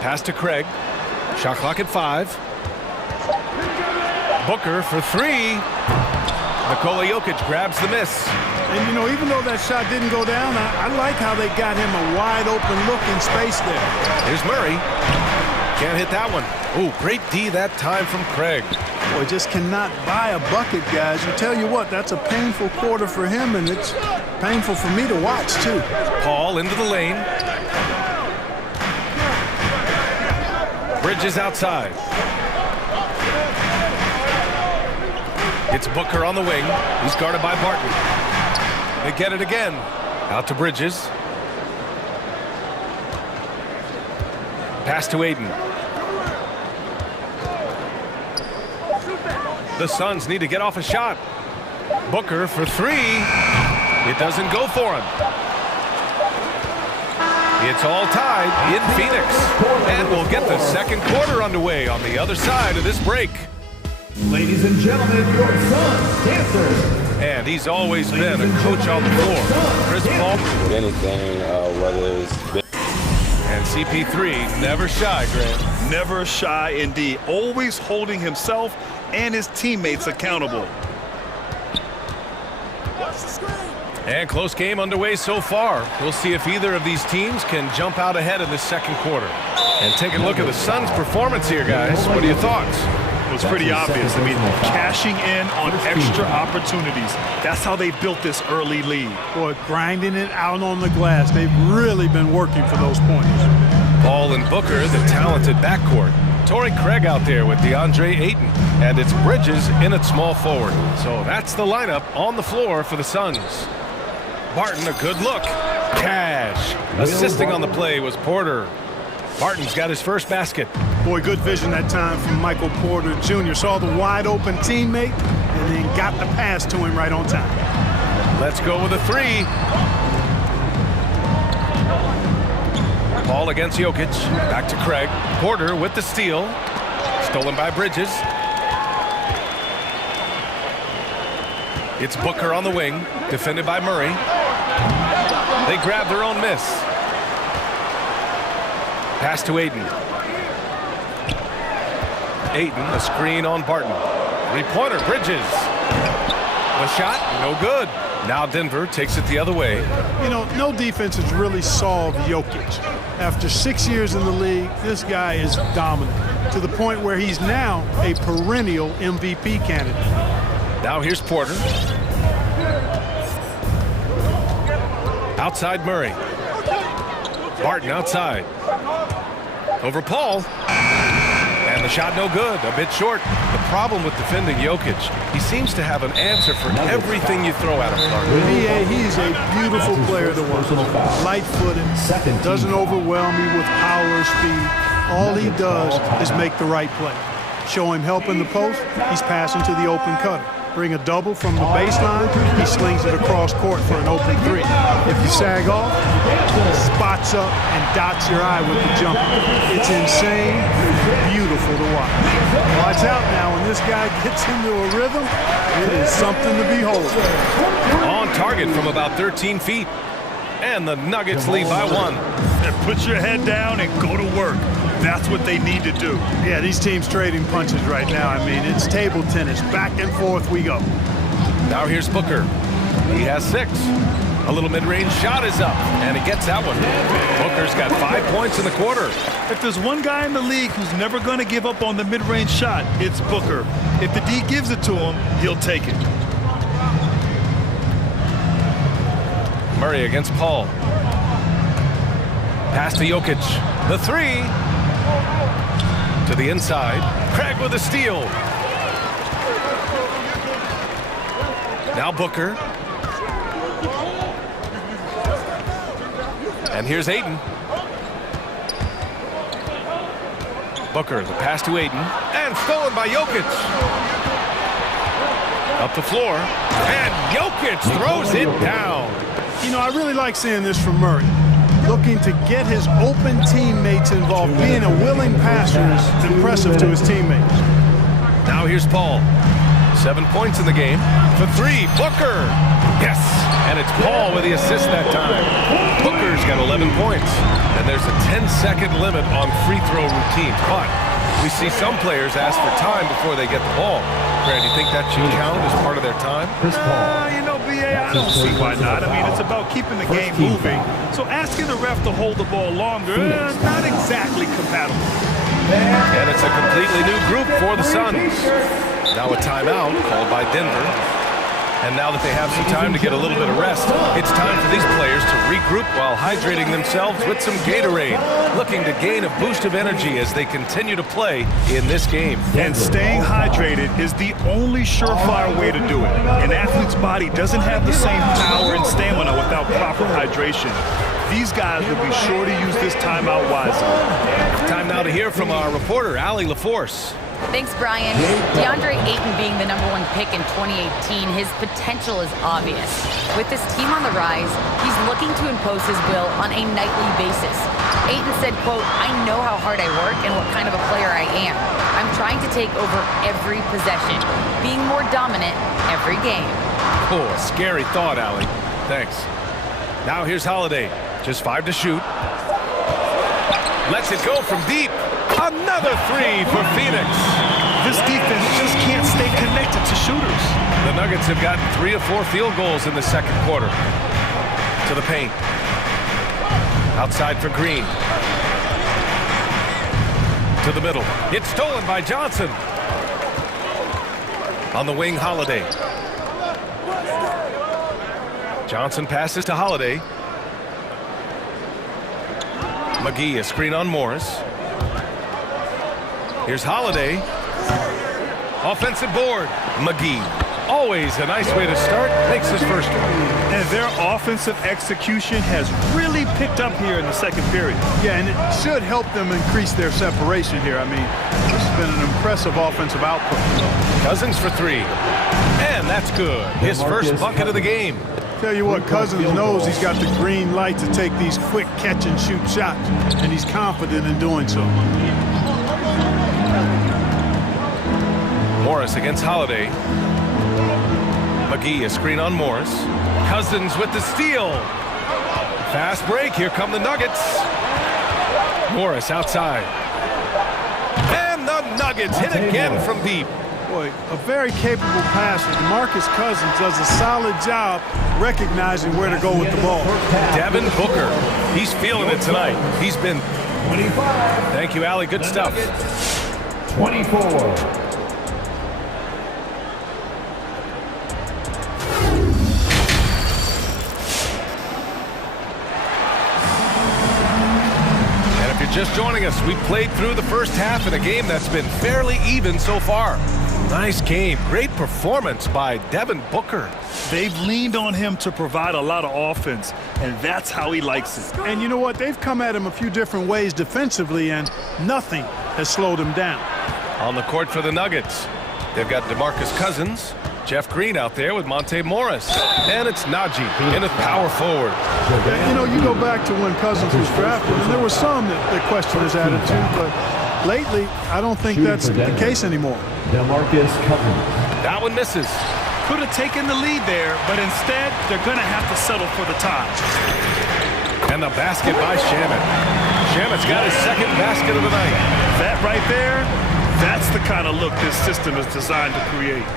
Pass to Craig. Shot clock at 5. Booker for 3. Nikola Jokic grabs the miss. And, you know, even though that shot didn't go down, I like how they got him a wide open look in space there. Here's Murray. Can't hit that one. Oh, great D that time from Craig. Boy, just cannot buy a bucket, guys. I tell you what, that's a painful quarter for him, and it's painful for me to watch, too. Paul into the lane. Bridges outside. It's Booker on the wing. He's guarded by Barton. They get it again. Out to Bridges. Pass to Aiden. The Suns need to get off a shot. Booker for 3. It doesn't go for him. It's all tied in Phoenix. And we'll get the second quarter underway on the other side of this break. Ladies and gentlemen, your Suns dancers. And he's always been a coach on the floor. Chris Paul. Anything, whether it's... And CP3, never shy, Grant. Never shy indeed. Always holding himself and his teammates accountable. And close game underway so far. We'll see if either of these teams can jump out ahead in this second quarter. And take a look at the Suns' performance here, guys. What are your thoughts? It was pretty obvious. I mean, cashing in on extra opportunities. That's how they built this early lead. Boy, grinding it out on the glass. They've really been working for those points. Paul and Booker, the talented backcourt. Torrey Craig out there with DeAndre Ayton. And it's Bridges in at small forward. So that's the lineup on the floor for the Suns. Barton, a good look. Cash. Assisting on the play was Porter. Barton's got his first basket. Boy, good vision that time from Michael Porter Jr. Saw the wide open teammate and then got the pass to him right on time. Let's go with a 3. Paul against Jokic. Back to Craig. Porter with the steal. Stolen by Bridges. It's Booker on the wing. Defended by Murray. They grab their own miss. Pass to Aiden. Aiden, a screen on Barton. 3-pointer, Bridges. The shot, no good. Now Denver takes it the other way. You know, no defense has really solved Jokic. After 6 years in the league, this guy is dominant to the point where he's now a perennial MVP candidate. Now here's Porter. Outside Murray. Barton outside. Over Paul. And the shot no good, a bit short. The problem with defending Jokic, he seems to have an answer for everything you throw at him. He's a beautiful player to watch. Light-footed, doesn't overwhelm you with power or speed. All he does is make the right play. Show him help in the post, he's passing to the open cutter. Bring a double from the baseline, he slings it across court for an open 3. If you sag off, spots up and dots your eye with the jumper. It's insane, beautiful to watch. Watch out now, when this guy gets into a rhythm, it is something to behold. On target from about 13 feet. And the Nuggets lead by 1. And put your head down and go to work. That's what they need to do. Yeah, these teams trading punches right now. I mean, it's table tennis. Back and forth we go. Now here's Booker. He has 6. A little mid-range shot is up, and he gets that one. Booker's got 5 points in the quarter. If there's one guy in the league who's never going to give up on the mid-range shot, it's Booker. If the D gives it to him, he'll take it. Murray against Paul. Pass to Jokic. The 3. To the inside. Craig with a steal. Now Booker. And here's Aiden. Booker, the pass to Aiden. And stolen by Jokic. Up the floor. And Jokic throws it down. You know, I really like seeing this from Murray. Looking to get his open teammates involved. Being a willing passer is impressive to his teammates. Now here's Paul. 7 points in the game. For three, Booker. Yes, and it's Paul with the assist that time. Booker's got 11 points. And there's a 10-second limit on free throw routines. But we see some players ask for time before they get the ball. Brad, do you think that should count as part of their time? You know, BA, I don't see why not. I mean, it's about keeping the game moving. So asking the ref to hold the ball longer, not exactly compatible. And it's a completely new group for the Suns. Now a timeout called by Denver. And now that they have some time to get a little bit of rest, it's time for these players to regroup while hydrating themselves with some Gatorade, looking to gain a boost of energy as they continue to play in this game. And staying hydrated is the only surefire way to do it. An athlete's body doesn't have the same power and stamina without proper hydration. These guys will be sure to use this timeout wisely. Time now to hear from our reporter, Allie LaForce. Thanks, Brian. DeAndre Ayton being the #1 pick in 2018, his potential is obvious. With his team on the rise, he's looking to impose his will on a nightly basis. Ayton said, quote, "I know how hard I work and what kind of a player I am. I'm trying to take over every possession, being more dominant every game." Oh, a scary thought, Allie. Thanks. Now here's Holiday. Just 5 to shoot. Lets it go from deep. Another three for Phoenix. This defense just can't stay connected to shooters. The Nuggets have gotten 3 of 4 field goals in the second quarter. To the paint. Outside for Green. To the middle. It's stolen by Johnson. On the wing, Holiday. Johnson passes to Holiday. McGee, a screen on Morris. Here's Holiday. Offensive board. McGee. Always a nice way to start. Makes his first one. And their offensive execution has really picked up here in the second period. Yeah, and it should help them increase their separation here. I mean, this has been an impressive offensive output. Cousins for three. And that's good. His first bucket of the game. Tell you what, Cousins knows he's got the green light to take these quick catch-and-shoot shots, and he's confident in doing so. Morris against Holiday. McGee, a screen on Morris. Cousins with the steal. Fast break. Here come the Nuggets. Morris outside. And the Nuggets hit again from deep. Boy, a very capable passer. DeMarcus Cousins does a solid job recognizing where to go with the ball. Devin Booker. He's feeling it tonight. He's been... 25. Thank you, Allie. Good stuff. 24. Just joining us, we played through the first half in a game that's been fairly even so far. Nice game. Great performance by Devin Booker. They've leaned on him to provide a lot of offense, and that's how he likes it. And you know what? They've come at him a few different ways defensively, and nothing has slowed him down. On the court for the Nuggets, they've got DeMarcus Cousins, Jeff Green out there with Monte Morris. And it's Najee in a power forward. Yeah, you know, you go back to when Cousins was drafted, and there was some that questioned his attitude, but lately, I don't think that's the case anymore. DeMarcus Cousins. That one misses. Could have taken the lead there, but instead, they're going to have to settle for the tie. And the basket by Shamet. Shamet's got his second basket of the night. That right there, that's the kind of look this system is designed to create.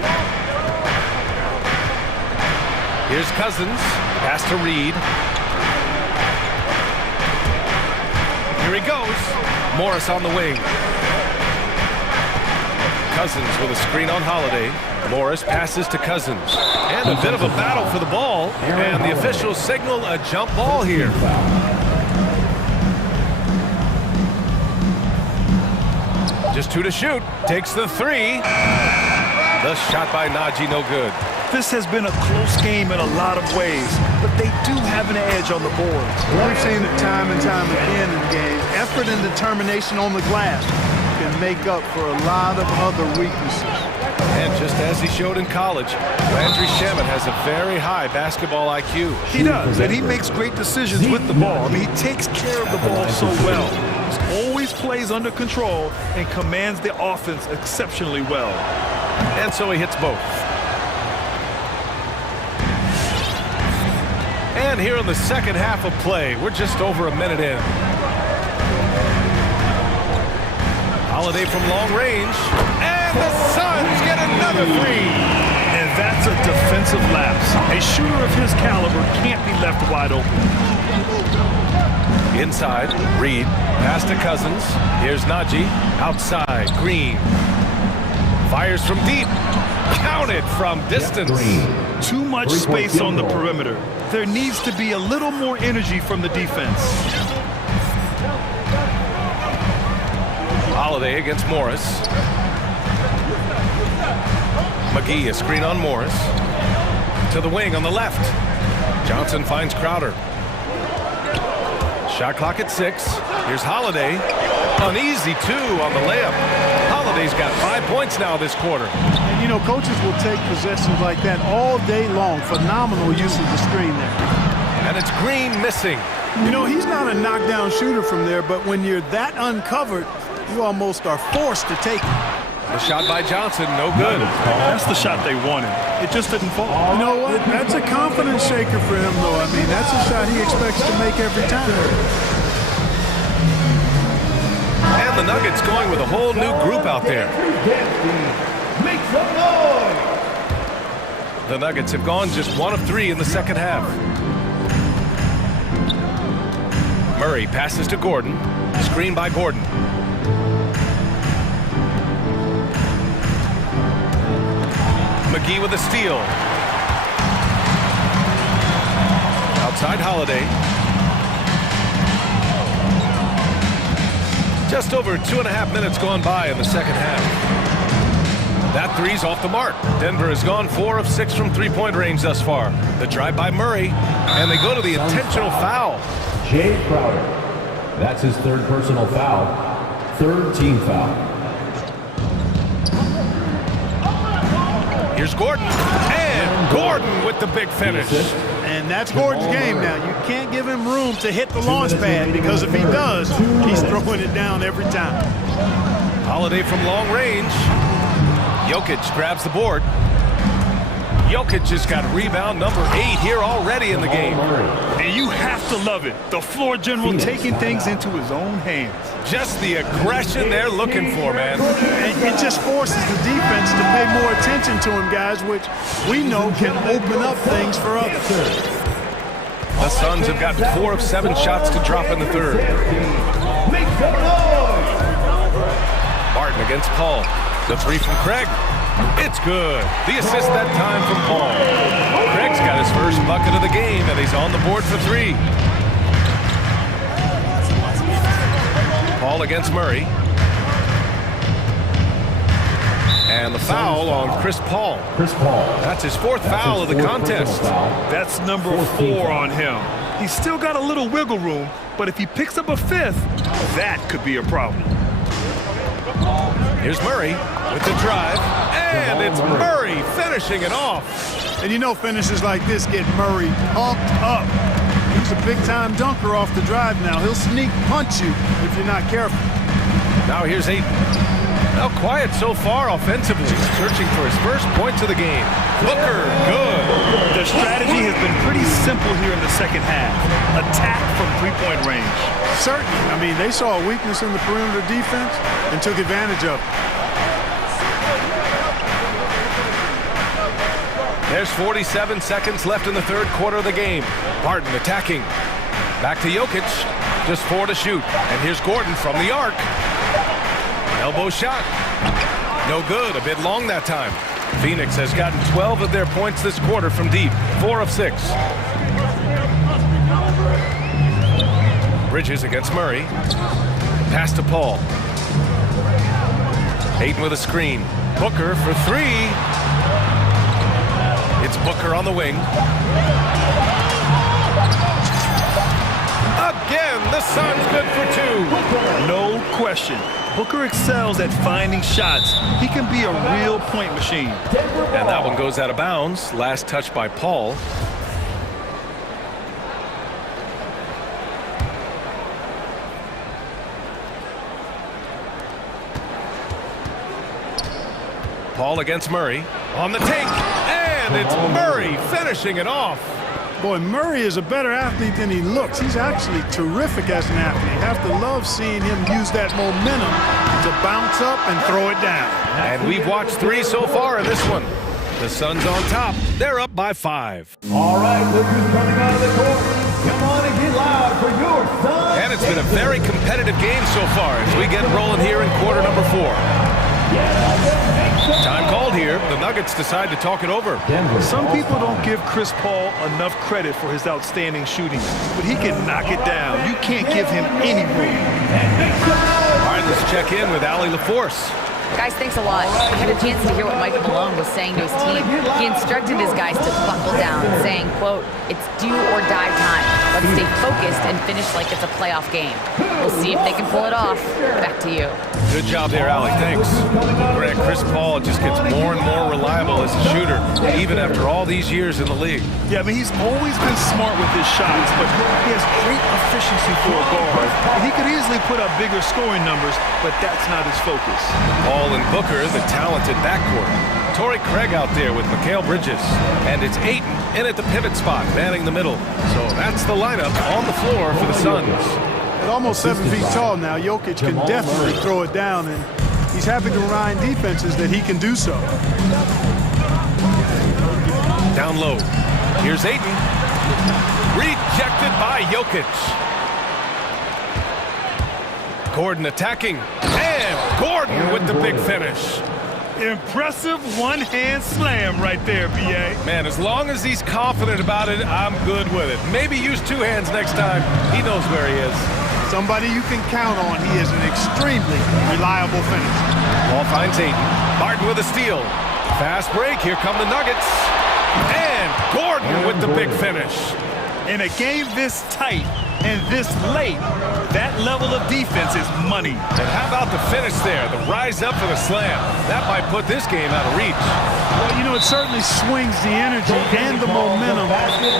Here's Cousins. Pass to Reed. Here he goes. Morris on the wing. Cousins with a screen on Holiday. Morris passes to Cousins. And a bit of a battle for the ball. And the officials signal a jump ball here. Just 2 to shoot. Takes the three. The shot by Najee, no good. This has been a close game in a lot of ways, but they do have an edge on the boards. We've seen it time and time again in games. Effort and determination on the glass can make up for a lot of other weaknesses. And just as he showed in college, Landry Shamet has a very high basketball IQ. He does, and he makes great decisions with the ball. I mean, he takes care of the ball so well. He's always plays under control and commands the offense exceptionally well. And so he hits both. And here in the second half of play, we're just over a minute in. Holiday from long range, and the Suns get another three. And that's a defensive lapse. A shooter of his caliber can't be left wide open. Inside, Reed, pass to Cousins. Here's Najee, outside, Green. Fires from deep, counted from distance. Too much space on the perimeter. There needs to be a little more energy from the defense. Holiday against Morris. McGee, a screen on Morris. To the wing on the left. Johnson finds Crowder. Shot clock at 6. Here's Holiday. An easy 2 on the layup. Holiday's got 5 points now this quarter. And, you know, coaches will take possessions like that all day long. Phenomenal use of the screen there. And it's Green missing. You know, he's not a knockdown shooter from there, but when you're that uncovered, you almost are forced to take it. The shot by Johnson, no good. That's the shot they wanted. It just didn't fall. You know what? That's a confidence shaker for him, though. I mean, that's a shot he expects to make every time. And the Nuggets going with a whole new group out there. Make some noise! The Nuggets have gone just 1 of 3 in the second half. Murray passes to Gordon. Screen by Gordon. McGee with a steal. Outside Holiday. Just over 2.5 minutes gone by in the second half. That three's off the mark. Denver has gone 4 of 6 from three-point range thus far. The drive by Murray, and they go to the intentional foul. Jay Crowder. That's his 3rd personal foul. 3rd team foul. Here's Gordon, and Gordon with the big finish. And that's Gordon's game now. You can't give him room to hit the launch pad, because if he does, he's throwing it down every time. Holiday from long range. Jokic grabs the board. Jokic has got rebound number 8 here already in the game. And you have to love it. The floor general taking things into his own hands. Just the aggression they're looking for, man. And it just forces the defense to pay more attention to him, guys, which we know can open up things for others. The Suns have gotten 4 of 7 shots to drop in the third. Make some noise! Martin against Paul. The 3 from Craig. It's good. The assist that time from Paul. Craig's got his first bucket of the game, and he's on the board for 3. Paul against Murray. And the foul on Chris Paul. That's his 4th foul of the contest. That's number 4 on him. He's still got a little wiggle room, but if he picks up a 5th, that could be a problem. Here's Murray with the drive, and it's Murray finishing it off. And you know finishes like this get Murray pumped up. He's a big-time dunker off the drive now. He'll sneak punch you if you're not careful. Now here's Ayton. Now quiet so far offensively, searching for his first points of the game. Booker, good. The strategy has been pretty simple here in the second half. Attack from three-point range. Certainly. I mean, they saw a weakness in the perimeter defense and took advantage of it. There's 47 seconds left in the third quarter of the game. Barton attacking. Back to Jokic. Just 4 to shoot. And here's Gordon from the arc. Elbow shot. No good. A bit long that time. Phoenix has gotten 12 of their points this quarter from deep. 4 of 6. Bridges against Murray. Pass to Paul. Ayton with a screen. Booker for 3. It's Booker on the wing. Again, the Suns good for 2. No question. Booker excels at finding shots. He can be a real point machine. And that one goes out of bounds. Last touch by Paul. Paul against Murray. On the take. And it's Murray finishing it off. Boy, Murray is a better athlete than he looks. He's actually terrific as an athlete. You have to love seeing him use that momentum to bounce up and throw it down. And we've watched 3 so far in this one. The Suns on top. They're up by 5. All right, look who's coming out of the court. Come on and get loud for your Suns. And it's been a very competitive game so far as we get rolling here in quarter number 4. Time called here. The Nuggets decide to talk it over. Some people don't give Chris Paul enough credit for his outstanding shooting, but he can knock it down. You can't give him any room. All right, let's check in with Allie LaForce. Guys, thanks a lot. I had a chance to hear what Michael Malone was saying to his team. He instructed his guys to buckle down, saying, quote, "It's do or die time. Let's stay focused and finish like it's a playoff game." We'll see if they can pull it off. Back to you. Good job there, Allie. Thanks. Greg, Chris Paul just gets more and more reliable as a shooter, even after all these years in the league. Yeah, I mean, he's always been smart with his shots, but he has great efficiency for a guard. And he could easily put up bigger scoring numbers, but that's not his focus. Paul and Booker, the talented backcourt. Torrey Craig out there with Mikal Bridges. And it's Ayton in at the pivot spot, manning the middle. So that's the lineup on the floor for the Suns. At almost 7 feet tall now, Jokic can definitely throw it down, and he's happy to remind defenses that he can do so. Down low. Here's Ayton. Rejected by Jokic. Gordon attacking. And Gordon with the big finish. Impressive one-hand slam right there, B.A. Man, as long as he's confident about it, I'm good with it. Maybe use 2 hands next time. He knows where he is. Somebody you can count on. He is an extremely reliable finisher. Ball finds Ayton. Martin with a steal. Fast break. Here come the Nuggets. And Gordon with the big finish. In a game this tight and this late, that level of defense is money. And how about the finish there? The rise up for the slam. That might put this game out of reach. Well, you know, it certainly swings the energy and the momentum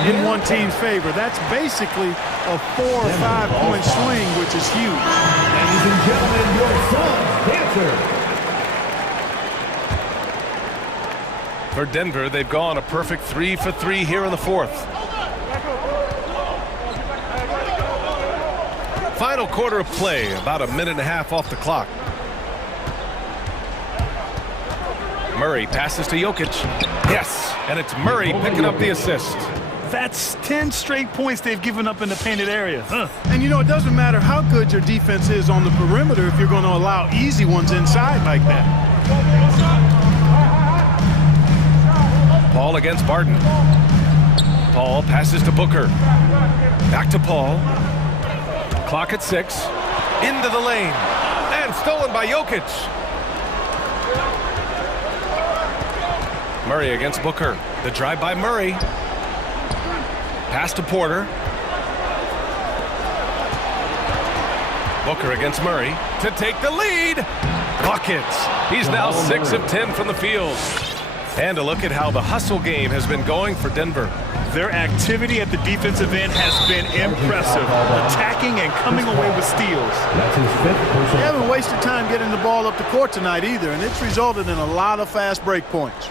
in one team's favor. That's basically a 4 or 5 point swing, which is huge. Ladies and gentlemen, your Suns answer. For Denver, they've gone a perfect 3 for 3 here in the 4th. Final quarter of play, about a minute and a half off the clock. Murray passes to Jokic. Yes, and it's Murray picking up the assist. That's 10 straight points they've given up in the painted area. And you know, it doesn't matter how good your defense is on the perimeter if you're going to allow easy ones inside like that. Paul against Barton. Paul passes to Booker. Back to Paul. Clock at 6. Into the lane. And stolen by Jokic. Murray against Booker. The drive by Murray. Pass to Porter. Booker against Murray to take the lead. Buckets. He's now 6 of 10 from the field. And a look at how the hustle game has been going for Denver. Their activity at the defensive end has been impressive, attacking and coming away with steals. They haven't wasted time getting the ball up the court tonight either, and it's resulted in a lot of fast break points.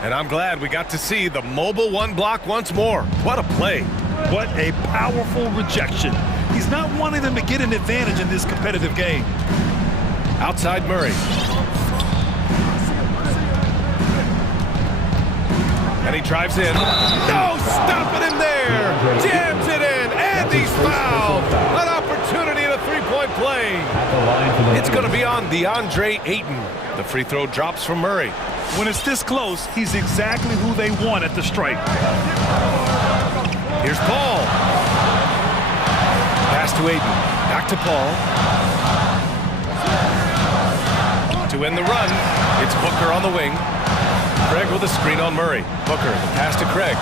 And I'm glad we got to see the mobile 1 block once more. What a play. What a powerful rejection. He's not wanting them to get an advantage in this competitive game. Outside Murray. And he drives in. No, stopping him there. Jams it in. And he's fouled. An opportunity in a 3-point play. It's going to be on DeAndre Ayton. The free throw drops from Murray. When it's this close, he's exactly who they want at the strike. Here's Paul. Pass to Ayton. Back to Paul. To end the run, it's Booker on the wing. Craig with a screen on Murray. Booker, the pass to Craig.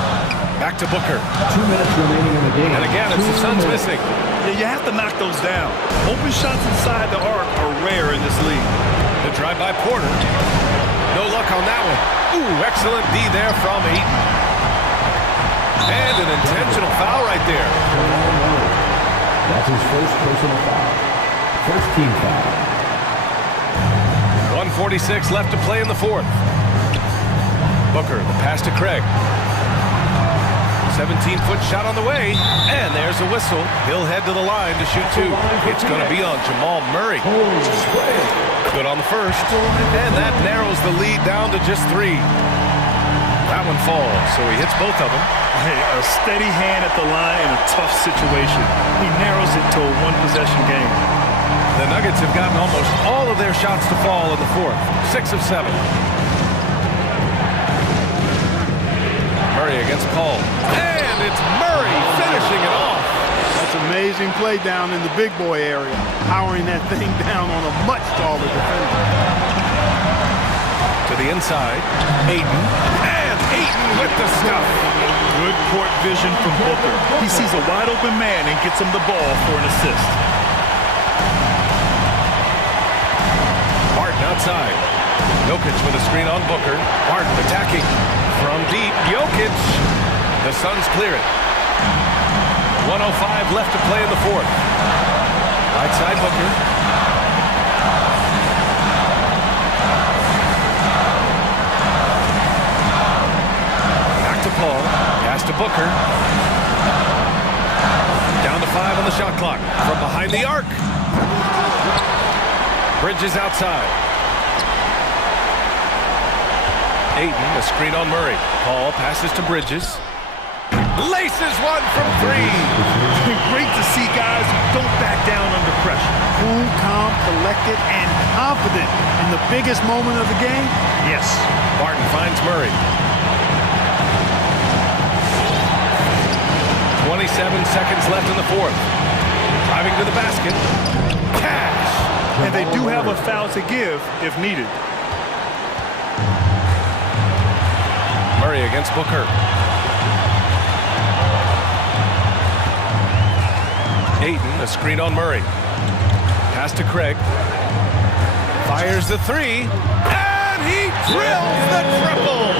Back to Booker. 2 minutes remaining in the game. And again, it's the Suns missing. Yeah, you have to knock those down. Open shots inside the arc are rare in this league. The drive by Porter. No luck on that one. Ooh, excellent D there from Ayton. And an intentional foul right there. That's his first personal foul. First team foul. 1:46 left to play in the 4th. Booker, the pass to Craig. 17-foot shot on the way, and there's a whistle. He'll head to the line to shoot two. It's going to be on Jamal Murray. Good on the first, and that narrows the lead down to just 3. That one falls, so he hits both of them. Hey, a steady hand at the line in a tough situation. He narrows it to a one-possession game. The Nuggets have gotten almost all of their shots to fall in the fourth. 6 of 7. Murray against Paul. And it's Murray finishing it off. That's amazing play down in the big boy area, powering that thing down on a much taller defender. To the inside, Ayton. And Ayton with the stuff. Good court vision from Booker. He sees a wide open man and gets him the ball for an assist. Barton outside. Jokic with a screen on Booker. Barton attacking. From deep, Jokic. The Suns clear it. 1:05 left to play in the fourth. Right side Booker. Back to Paul. Pass to Booker. Down to 5 on the shot clock. From behind the arc. Bridges outside. Ayton, a screen on Murray. Paul passes to Bridges. Laces one from 3. Great to see guys who don't back down under pressure. Cool, calm, collected, and confident in the biggest moment of the game? Yes. Barton finds Murray. 27 seconds left in the fourth. Driving to the basket. Cash! And they do have a foul to give if needed. Murray against Booker. Ayton, a screen on Murray. Pass to Craig. Fires the 3. And he drills the triple!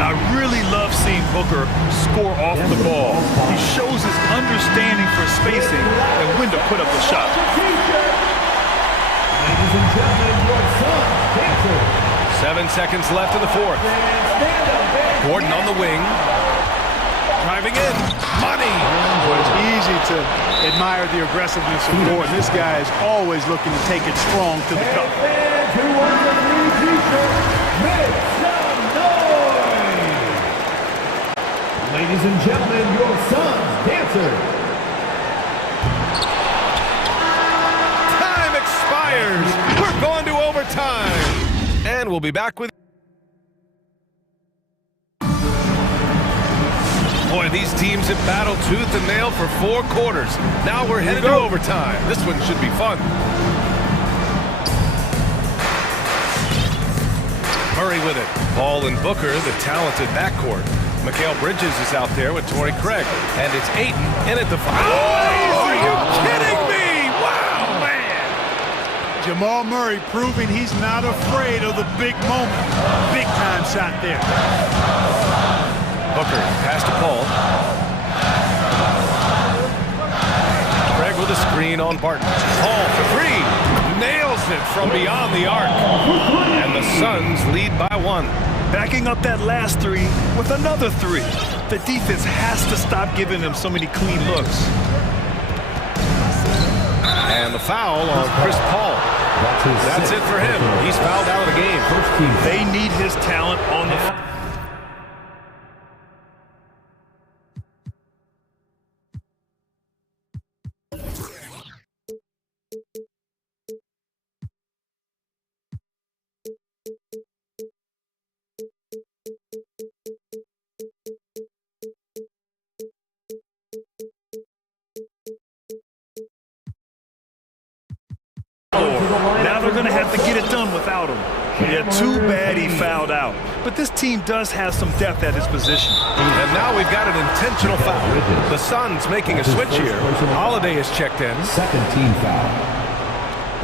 I really love seeing Booker score off the ball. He shows his understanding for spacing and when to put up the shot. Ladies and gentlemen, your son, Dancer. 7 seconds left in the fourth. Gordon on the wing. Driving in. Money! Well, it's easy to admire the aggressiveness of Gordon. This guy is always looking to take it strong to the cup. Who won the blue t-shirt, make some noise! Ladies and gentlemen, your son's dancer. Time expires. We're going to overtime. And we'll be back with... Boy, these teams have battled tooth and nail for 4 quarters. Now we're headed to overtime. This one should be fun. Murray with it. Paul and Booker, the talented backcourt. Mikal Bridges is out there with Torrey Craig. And it's Ayton in at the... Oh, are you kidding me? Wow, man! Jamal Murray proving he's not afraid of the big moment. Big time shot there. Booker, pass to Paul. Craig with a screen on Barton. Paul for 3. Nails it from beyond the arc. And the Suns lead by 1. Backing up that last 3 with another 3. The defense has to stop giving them so many clean looks. And the foul on Chris Paul. That's it for him. He's fouled out of the game. They need his talent on the floor. Now they're going to have to get it done without him. Yeah, too bad he fouled out. But this team does have some depth at his position. And now we've got an intentional foul. The Suns making a switch here. Holiday is checked in. Second team foul.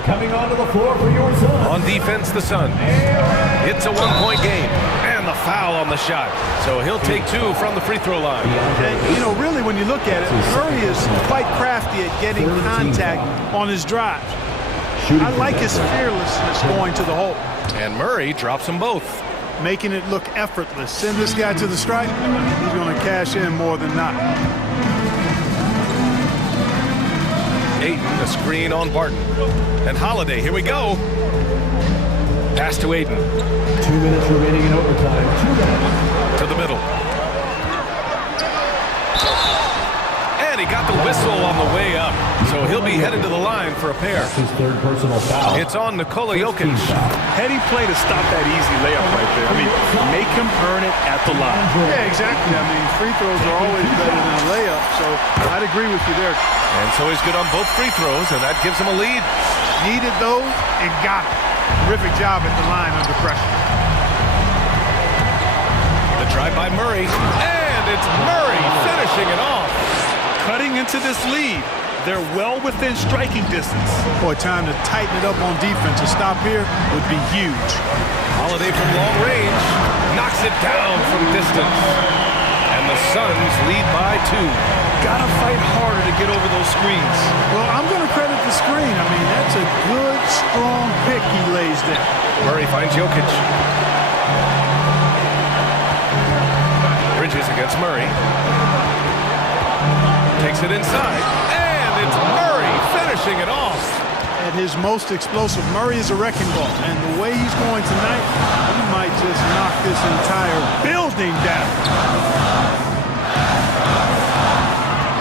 Coming onto the floor for your Suns. On defense, the Suns. It's a 1-point game. And the foul on the shot. So he'll take 2 from the free throw line. And, you know, really, when you look at it, Murray is quite crafty at getting contact on his drives. I like his fearlessness going to the hole. And Murray drops them both. making it look effortless. Send this guy to the stripe, he's going to cash in more than not. Ayton, a screen on Barton. And Holiday, here we go. Pass to Ayton. 2 minutes remaining in overtime. 2 minutes. To the middle. And he got the whistle on the way up. So he'll be headed to the line for a pair. That's his third personal foul. It's on Nikola Jokic. Heady play to stop that easy layup right there. I mean, make him earn it at the line. Yeah, exactly. I mean, free throws are always better than a layup, so I'd agree with you there. And so he's good on both free throws, and that gives him a lead. Needed those and got it. Terrific job at the line under pressure. The drive by Murray, and it's Murray finishing it off. Cutting into this lead. They're well within striking distance. Boy, time to tighten it up on defense. A stop here would be huge. Holiday from long range knocks it down from distance. And the Suns lead by 2. Gotta fight harder to get over those screens. Well, I'm going to credit the screen. I mean, that's a good, strong pick he lays there. Murray finds Jokic. Bridges against Murray. Takes it inside. And it's Murray finishing it off. At his most explosive, Murray is a wrecking ball. And the way he's going tonight, he might just knock this entire building down.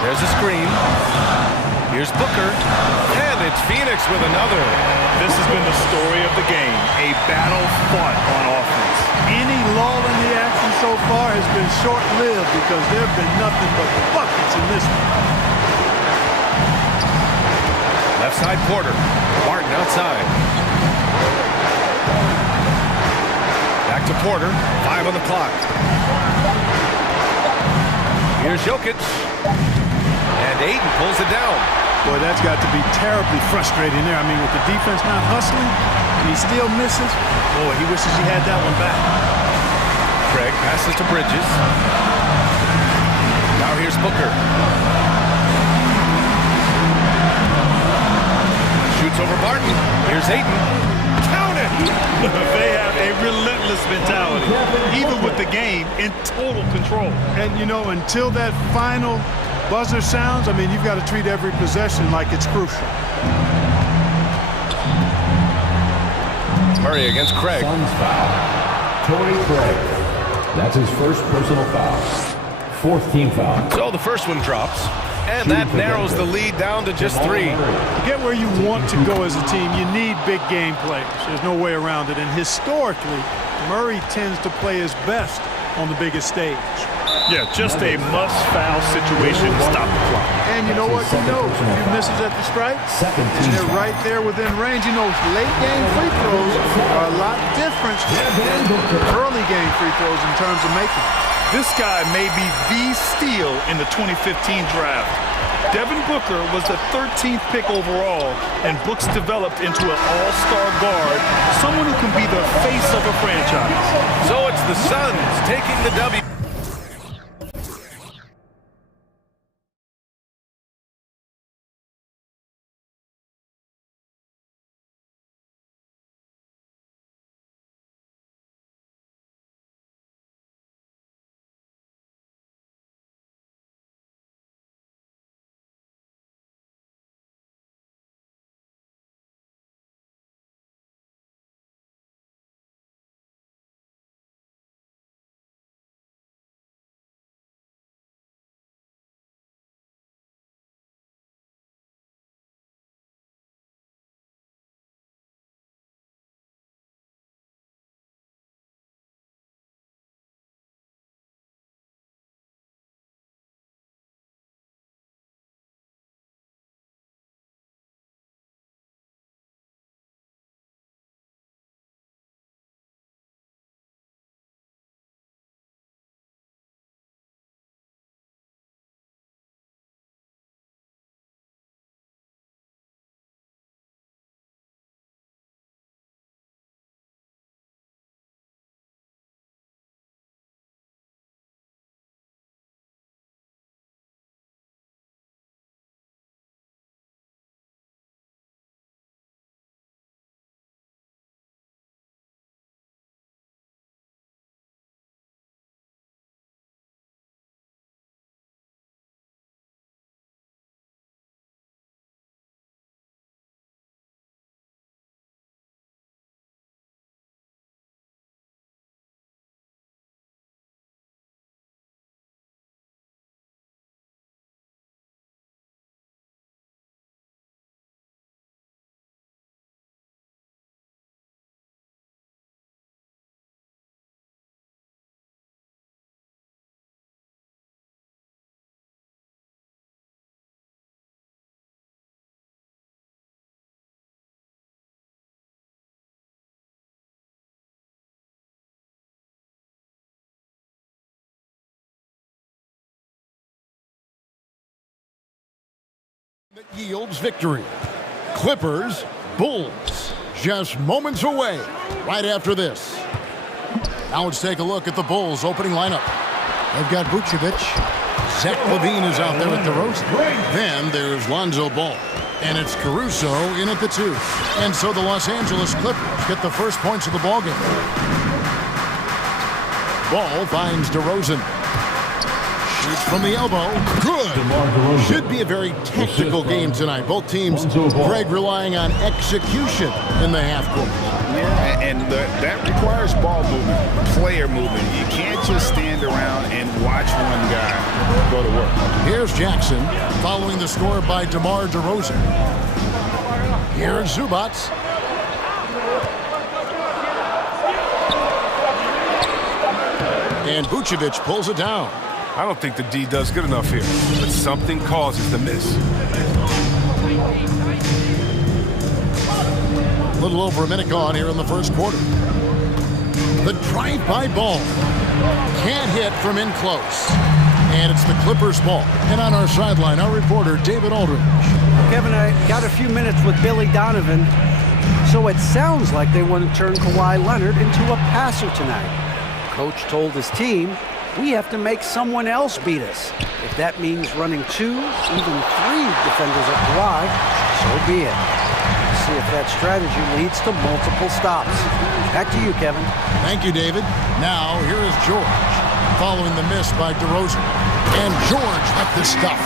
There's a screen. Here's Booker. And it's Phoenix with another. This has been the story of the game. A battle fought on offense. Any lull in the action so far has been short-lived because there have been nothing but buckets in this one. Left side Porter. Barton outside. Back to Porter. 5 on the clock. Here's Jokic. And Ayton pulls it down. Boy, that's got to be terribly frustrating there. I mean, with the defense not hustling, and he still misses. Boy, he wishes he had that one back. Craig passes to Bridges. Now here's Booker. Shoots over Barton. Here's Ayton. Count it! They have a relentless mentality, even with the game in total control. And, you know, until that final buzzer sounds, I mean, you've got to treat every possession like it's crucial. Murray against Craig. Suns foul. Torrey Craig. That's his first personal foul. 4th team foul. So the first one drops, and that narrows the lead down to just 3. Get where you want to go as a team. You need big game players. There's no way around it. And historically, Murray tends to play his best on the biggest stage. Yeah, just a must-foul situation to stop the clock. And you know what? He knows if he misses at the stripe, and they're right there within range. You know, late-game free throws are a lot different than early-game free throws in terms of making. This guy may be the steal in the 2015 draft. Devin Booker was the 13th pick overall, and Brooks developed into an all-star guard, someone who can be the face of a franchise. So it's the Suns taking the W. That yields victory. Clippers, Bulls, just moments away right after this. Now let's take a look at the Bulls opening lineup. They've got Vucevic. Zach LaVine is out there at the DeRozan. Then there's Lonzo Ball. And it's Caruso in at the 2. And so the Los Angeles Clippers get the first points of the ballgame. Ball finds DeRozan. Shoots from the elbow. Good. Should be a very tactical game tonight. Both teams, Greg, relying on execution in the half court. Yeah, and that requires ball movement, player movement. You can't just stand around and watch one guy go to work. Here's Jackson following the score by DeMar DeRozan. Here's Zubac. And Vucevic pulls it down. I don't think the D does good enough here, but something causes the miss. A little over a minute gone here in the first quarter. The drive-by ball. Can't hit from in close. And it's the Clippers' ball. And on our sideline, our reporter, David Aldridge. Kevin, I got a few minutes with Billy Donovan, so it sounds like they want to turn Kawhi Leonard into a passer tonight. Coach told his team, we have to make someone else beat us. If that means running 2, even 3 defenders at Kawhi, so be it. See if that strategy leads to multiple stops. Back to you, Kevin. Thank you, David. Now, here is George, following the miss by DeRozan. And George with the stuff.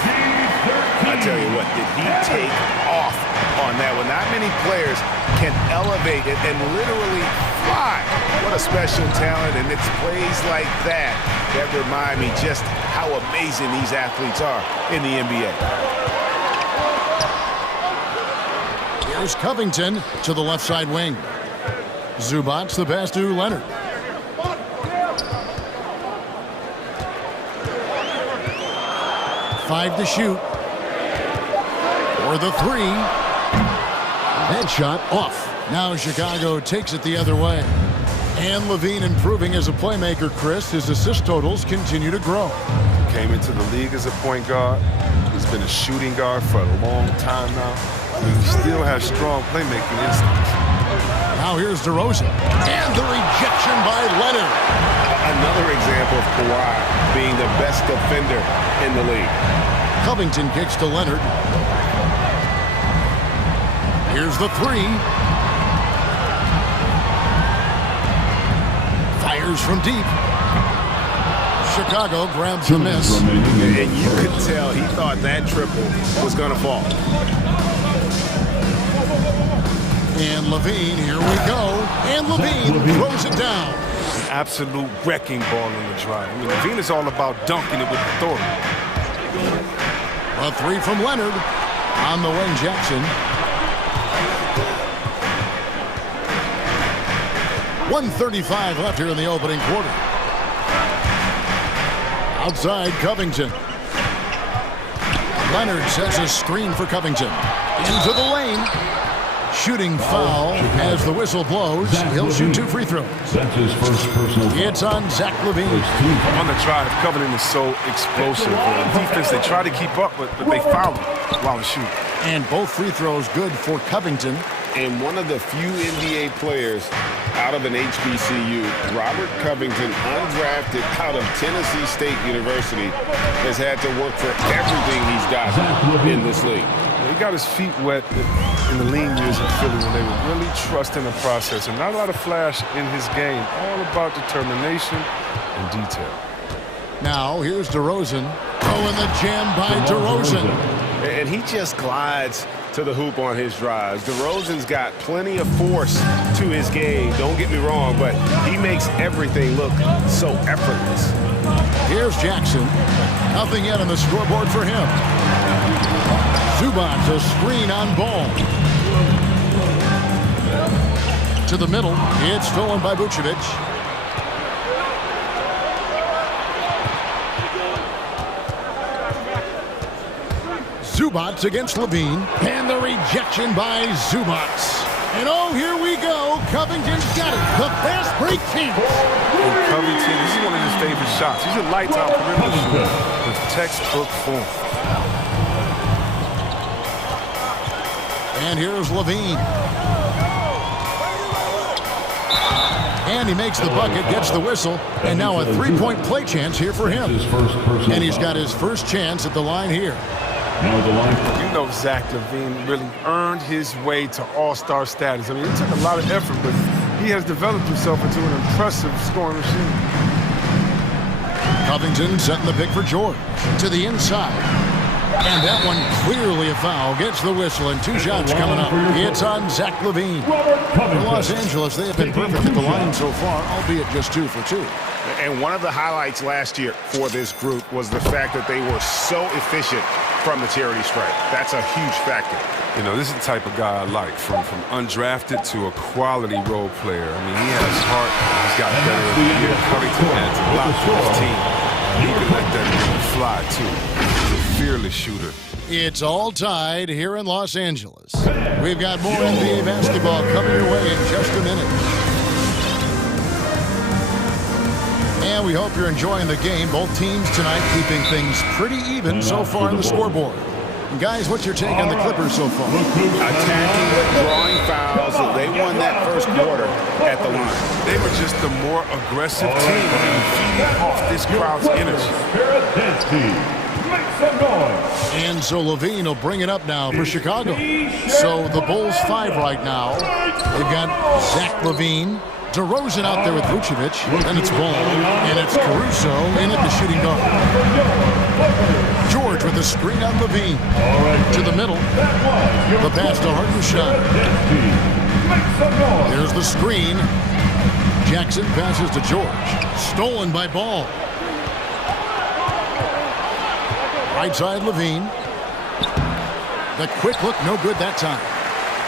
I tell you what, did he take off on that one? Not many players can elevate it and literally fly. What a special talent, and it's plays like that that remind me just how amazing these athletes are in the NBA. Here's Covington to the left side wing. Zubac the pass to Leonard. Five to shoot. For the 3. Headshot off. Now Chicago takes it the other way. And LaVine improving as a playmaker, Chris. His assist totals continue to grow. Came into the league as a point guard. He's been a shooting guard for a long time now. He still has strong playmaking instincts. Now here's DeRozan. And the rejection by Leonard. Another example of Kawhi being the best defender in the league. Covington kicks to Leonard. Here's the 3. Fires from deep. Chicago grabs the miss. And you could tell he thought that triple was going to fall. And LaVine, here we go. And LaVine throws it down. An absolute wrecking ball in the drive. I mean, LaVine is all about dunking it with authority. A 3 from Leonard. On the wing, Jackson. 1:35 left here in the opening quarter. Outside, Covington. Leonard sets a screen for Covington. Into the lane. Shooting foul as the whistle blows. He'll shoot 2 free throws. That's his first personal foul. It's on Zach LaVine. On the drive, Covington is so explosive. The defense, they try to keep up, but they foul him while he's shooting. And both free throws good for Covington. And one of the few NBA players out of an HBCU, Robert Covington, undrafted out of Tennessee State University, has had to work for everything he's got in this league. He got his feet wet in the lean years in Philly when they were really trusting the process, and not a lot of flash in his game, all about determination and detail. Now here's DeRozan. Oh, and the jam by DeRozan. And he just glides to the hoop on his drives. DeRozan's got plenty of force to his game, don't get me wrong, but he makes everything look so effortless. Here's Jackson. Nothing yet on the scoreboard for him. Zubac, a screen on Ball. To the middle. It's stolen by Vucevic. Zubac against LaVine. And the rejection by Zubac. And oh, here we go. Covington's got it. The fast break chance. And Covington, this is one of his favorite shots. He's a lights out perimeter shooter with textbook form. And here's Levine. And he makes the bucket, gets the whistle, and now a three-point play chance here for him. And he's got his first chance at the line here. You know Zach Levine really earned his way to all-star status. I mean, it took a lot of effort, but he has developed himself into an impressive scoring machine. Covington setting the pick for George. To the inside. And that one clearly a foul. Gets the whistle, and 2 shots coming up. It's on Zach Levine. For Los Angeles, they have been perfect at the line so far, albeit just 2 for 2. And one of the highlights last year for this group was the fact that they were so efficient from the charity stripe. That's a huge factor. You know, this is the type of guy I like, from undrafted to a quality role player. I mean, he has heart. He's got better as the year. Covington adds a lot to his team. He can let that thing fly, too. He's a fearless shooter. It's all tied here in Los Angeles. We've got more NBA basketball coming your way in just a minute. And we hope you're enjoying the game. Both teams tonight keeping things pretty even so far on the scoreboard. And guys, what's your take on the Clippers so far? Attacking, drawing fouls. So they won that first quarter at the line. They were just the more aggressive team, feeding off this crowd's energy. And so Levine will bring it up now for Chicago. So the Bulls 5 right now. They've got Zach Levine, DeRozan out there with Vucevic, and it's Ball, and it's Caruso in at the shooting guard. George with the screen on Levine. To the middle. The pass to Hartenstein. There's the screen. Jackson passes to George. Stolen by Ball. Right side Levine. The quick look, no good that time.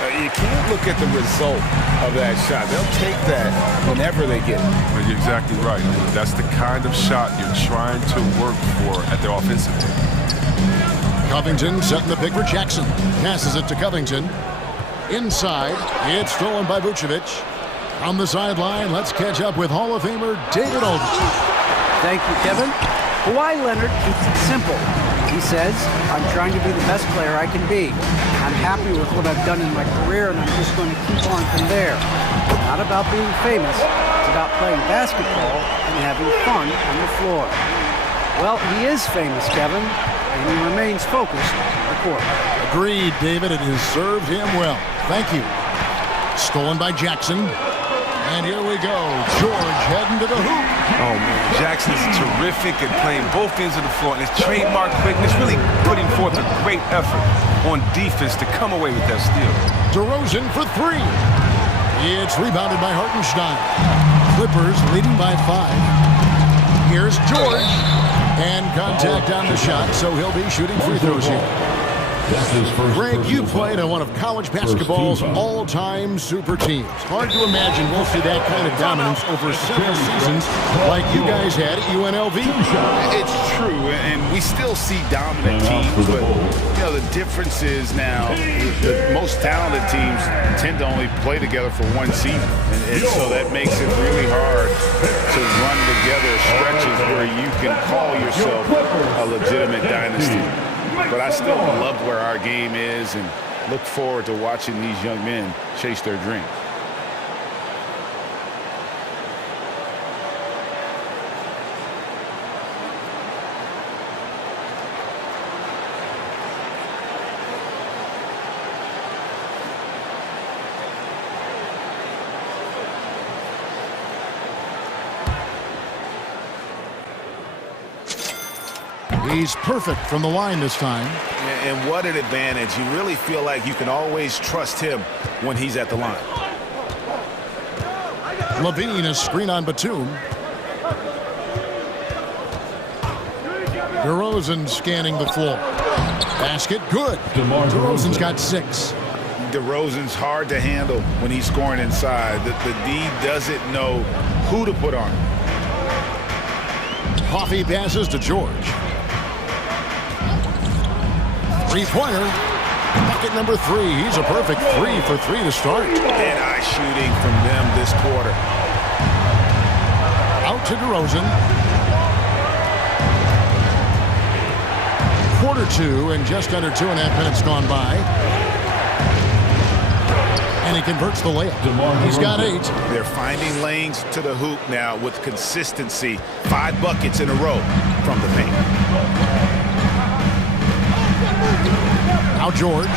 You can't look at the result of that shot. They'll take that whenever they get it. Well, you're exactly right. I mean, that's the kind of shot you're trying to work for at the offensive end. Covington setting the pick for Jackson. Passes it to Covington. Inside, it's stolen by Vucevic. On the sideline, let's catch up with Hall of Famer David Aldridge. Thank you, Kevin. Kawhi Leonard keeps it simple. He says, I'm trying to be the best player I can be. I'm happy with what I've done in my career, and I'm just going to keep on from there. Not about being famous. It's about playing basketball and having fun on the floor. Well, he is famous, Kevin, and he remains focused on the court. Agreed, David. It has served him well. Thank you. Stolen by Jackson. And here we go. George heading to the hoop. Oh, man. Jackson's terrific at playing both ends of the floor, and his trademark quickness really putting forth a great effort on defense to come away with that steal. DeRozan for 3. It's rebounded by Hartenstein. Clippers leading by 5. Here's George. And contact on the shot, so he'll be shooting free throws here. Greg, you played on one of college basketball's all-time super teams. Hard to imagine we'll see that kind of dominance over several seasons like you guys had at UNLV. It's true, and we still see dominant teams, but you know the difference is now the most talented teams tend to only play together for one season, and so that makes it really hard to run together stretches where you can call yourself a legitimate dynasty. But I still love where our game is and look forward to watching these young men chase their dreams. He's perfect from the line this time. And what an advantage. You really feel like you can always trust him when he's at the line. Levine is screen on Batum. DeRozan scanning the floor. Basket, good. DeRozan's got 6. DeRozan's hard to handle when he's scoring inside. The D doesn't know who to put on him. Coffee passes to George. Three-pointer. Bucket number 3. He's a perfect 3 for 3 to start. And eye shooting from them this quarter. Out to DeRozan. Quarter 2 and just under 2.5 minutes gone by. And he converts the layup. He's got 8. They're finding lanes to the hoop now with consistency. 5 buckets in a row from the paint. Now George.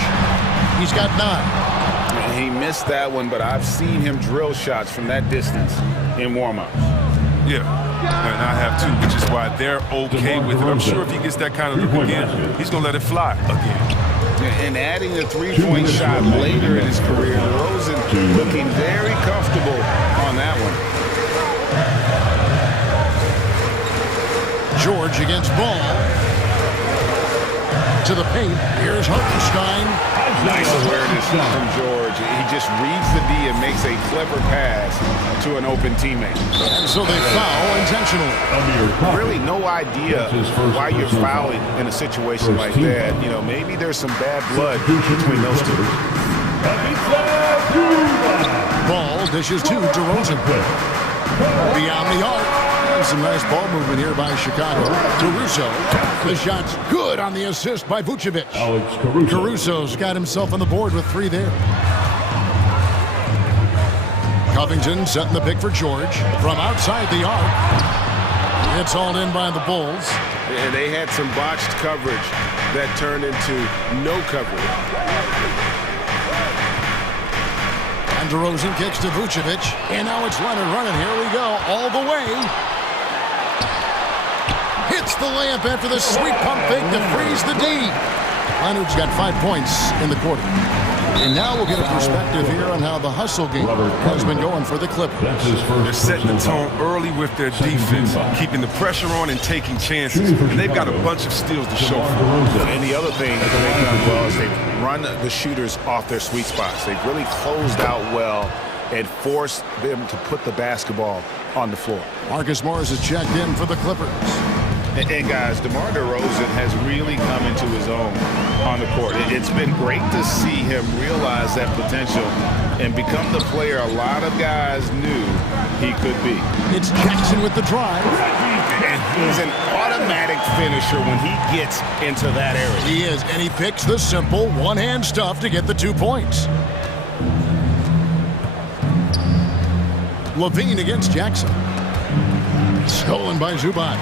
He's got 9. He missed that one, but I've seen him drill shots from that distance in warm-ups. Yeah, and I have too, which is why they're okay with it. I'm sure if he gets that kind of look again, he's going to let it fly again. And adding a three-point shot later in his career, DeRozan looking very comfortable on that one. George against Ball. To the paint. Here's Hartenstein. Nice awareness from George. He just reads the D and makes a clever pass to an open teammate. And so they foul intentionally. Really no idea why you're fouling in a situation like that. You know, maybe there's some bad blood between those two. Ball dishes to DeRozan. Beyond the arc. And some nice ball movement here by Chicago. Caruso. The shot's good on the assist by Vucevic. Caruso's got himself on the board with 3 there. Covington setting the pick for George from outside the arc. It's hauled in by the Bulls. And they had some botched coverage that turned into no coverage. And DeRozan kicks to Vucevic. And now it's Leonard running. Here we go. All the way. Hits the layup after the sweet pump fake to freeze the D. Leonard's got 5 points in the quarter. And now we'll get a perspective here on how the hustle game has been going for the Clippers. They're setting the tone early with their defense, keeping the pressure on and taking chances. And they've got a bunch of steals to show for it. And the other thing that they've done well is they've run the shooters off their sweet spots. They've really closed out well and forced them to put the basketball on the floor. Marcus Morris is checked in for the Clippers. And guys, DeMar DeRozan has really come into his own on the court. It's been great to see him realize that potential and become the player a lot of guys knew he could be. It's Jackson with the drive. And he's an automatic finisher when he gets into that area. He is, and he picks the simple one-hand stuff to get the 2 points. Levine against Jackson. Stolen by Zubac.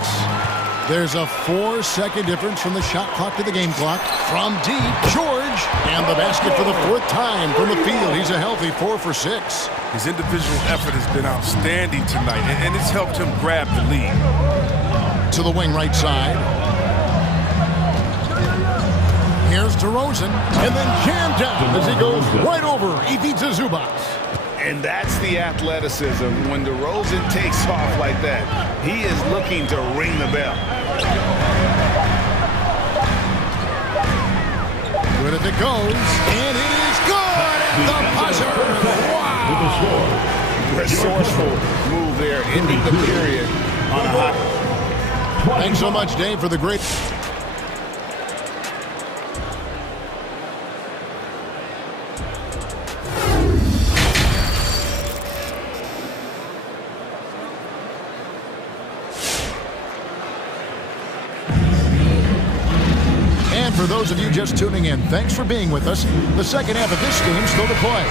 There's a 4-second difference from the shot clock to the game clock. From deep, George. And the basket for the 4th time from the field. He's a healthy 4 for 6. His individual effort has been outstanding tonight, and it's helped him grab the lead. To the wing right side. Here's DeRozan. And then jammed down as he goes right over Ivica Zubac. And that's the athleticism. When DeRozan takes off like that, he is looking to ring the bell. Good as it goes, and it is good at the buzzer. Wow! Resourceful move there, ending the period on a hot. Thanks so much, Dave, for the great. For those of you just tuning in, thanks for being with us. The second half of this game still to play.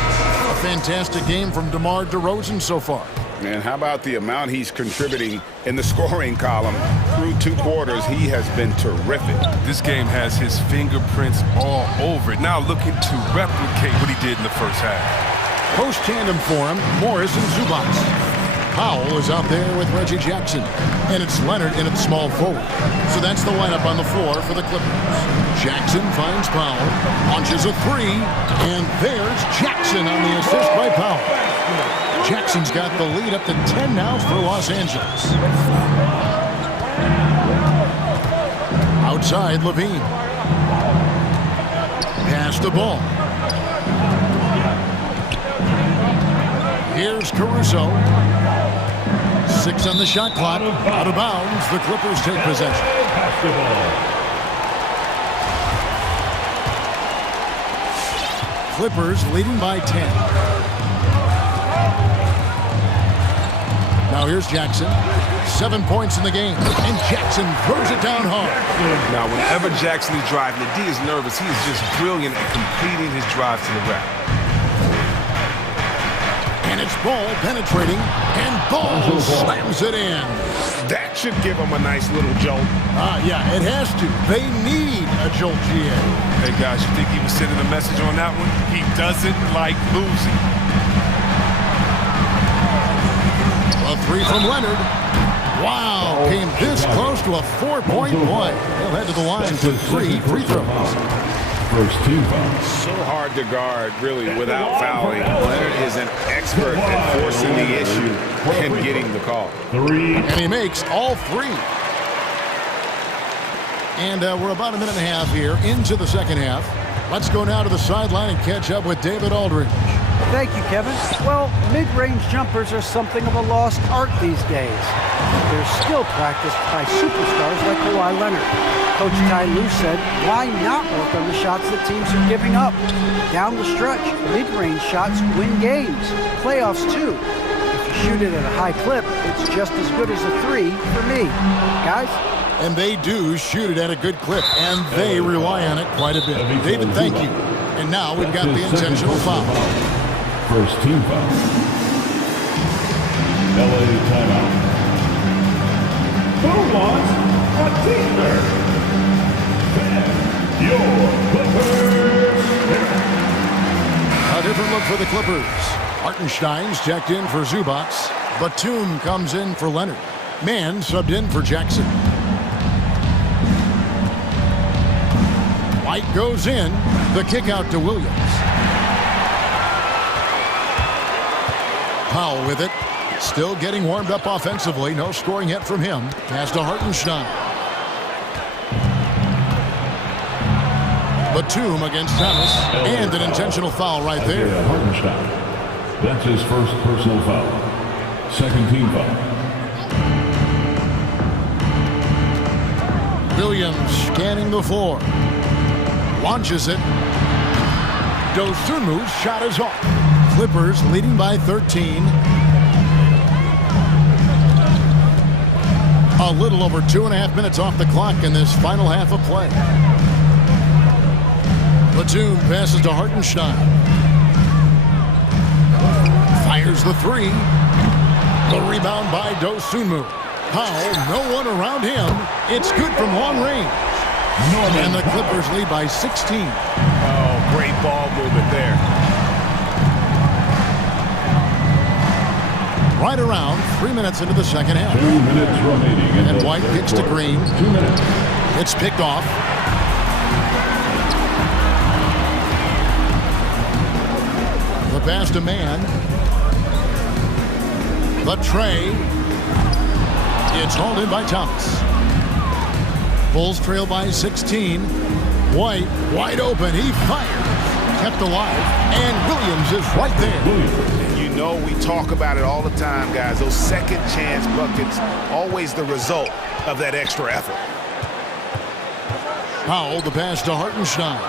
A fantastic game from DeMar DeRozan so far. And how about the amount he's contributing in the scoring column? Through 2 quarters, he has been terrific. This game has his fingerprints all over it. Now looking to replicate what he did in the first half. Post tandem for him, Morris and Zubac. Powell is out there with Reggie Jackson. And it's Leonard in at small forward. So that's the lineup on the floor for the Clippers. Jackson finds Powell, launches a 3, and there's Jackson on the assist by Powell. Jackson's got the lead up to 10 now for Los Angeles. Outside, Levine. Pass the ball. Here's Caruso. 6 on the shot clock. Out of bounds. The Clippers take possession. Clippers leading by 10. Now here's Jackson. 7 points in the game. And Jackson throws it down hard. Now, whenever Jackson is driving, the D is nervous. He is just brilliant at completing his drives to the rack. ball penetrating, and ball slams it in. That should give them a nice little jolt. Yeah, it has to. They need a jolt, GA. Hey, guys, you think he was sending a message on that one? He doesn't like losing. A three from Leonard. Wow, came this close to a 4-point play. He'll head to the line for 3 free throws. First team foul. So hard to guard, really, without fouling. Leonard is an expert at forcing the issue and getting the call. And he makes all 3. And we're about a minute and a half here into the second half. Let's go now to the sideline and catch up with David Aldridge. Thank you, Kevin. Well, mid-range jumpers are something of a lost art these days. They're still practiced by superstars like Kawhi Leonard. Coach Ty Lue said, why not work on the shots that teams are giving up? Down the stretch, mid-range shots win games, playoffs too. If you shoot it at a high clip, it's just as good as a 3 for me. Guys? And they do shoot it at a good clip, and they rely on it quite a bit. David, thank you. And now we've got the intentional foul. First team foul. LA timeout. Who wants a teaser? A different look for the Clippers. Hartenstein's checked in for Zubac. Batum comes in for Leonard. Mann subbed in for Jackson. White goes in. The kick out to Williams. Powell with it. Still getting warmed up offensively. No scoring yet from him. Pass to Hartenstein. Batum against Thomas. And an intentional foul right there. Hartenstein. That's his first personal foul. Second team foul. Williams scanning the floor. Launches it. Dosunmu's shot is off. Clippers leading by 13. A little over 2.5 minutes off the clock in this final half of play. Batum passes to Hartenstein. Fires the 3. The rebound by Dosunmu. Powell, no one around him. It's good from long range. And the Clippers lead by 16. Oh, great ball movement there. Right around 3 minutes into the second half. 2 minutes remaining. And White kicks to Green. 2 minutes. It's picked off. The pass to Mann. The tray. It's hauled in by Thomas. Bulls trail by 16. White, wide open. He fires. Kept alive. And Williams is right there. You know we talk about it all the time, guys. Those second chance buckets, always the result of that extra effort. Powell, the pass to Hartenstein.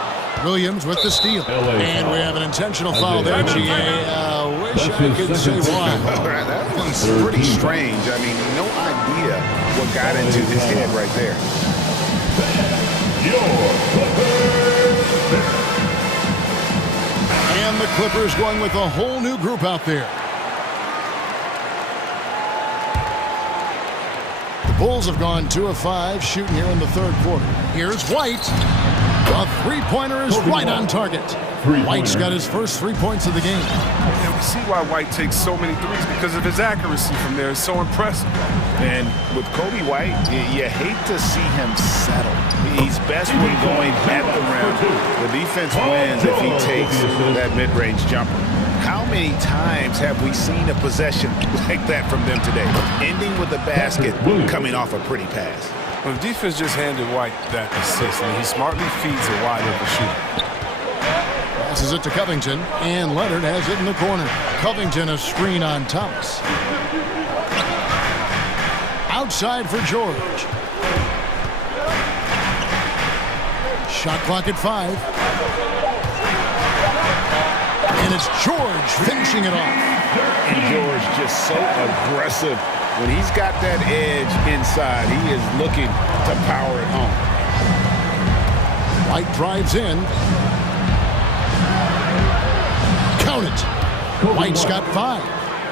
Williams with the steal. And we have an intentional foul there, GA. Wish I could say why. That one's pretty strange. I mean, no idea what got into his head right there. And the Clippers going with a whole new group out there. The Bulls have gone 2 of 5 shooting here in the third quarter. Here's White. A three-pointer is right on target. White's got his first 3 points of the game. And we see why White takes so many threes because of his accuracy from there. It's so impressive. And with Kobe White, you hate to see him settle. He's best when going at the rim. The defense wins if he takes that mid-range jumper. How many times have we seen a possession like that from them today? Ending with a basket, coming off a pretty pass. Well, the defense just handed White that assist. I mean, he smartly feeds a wide open shooter. Passes it to Covington, and Leonard has it in the corner. Covington a screen on Thomas. Outside for George. Shot clock at 5. And it's George finishing it off. And George just so aggressive. When he's got that edge inside, he is looking to power it home. White drives in. Count it. White's got 5.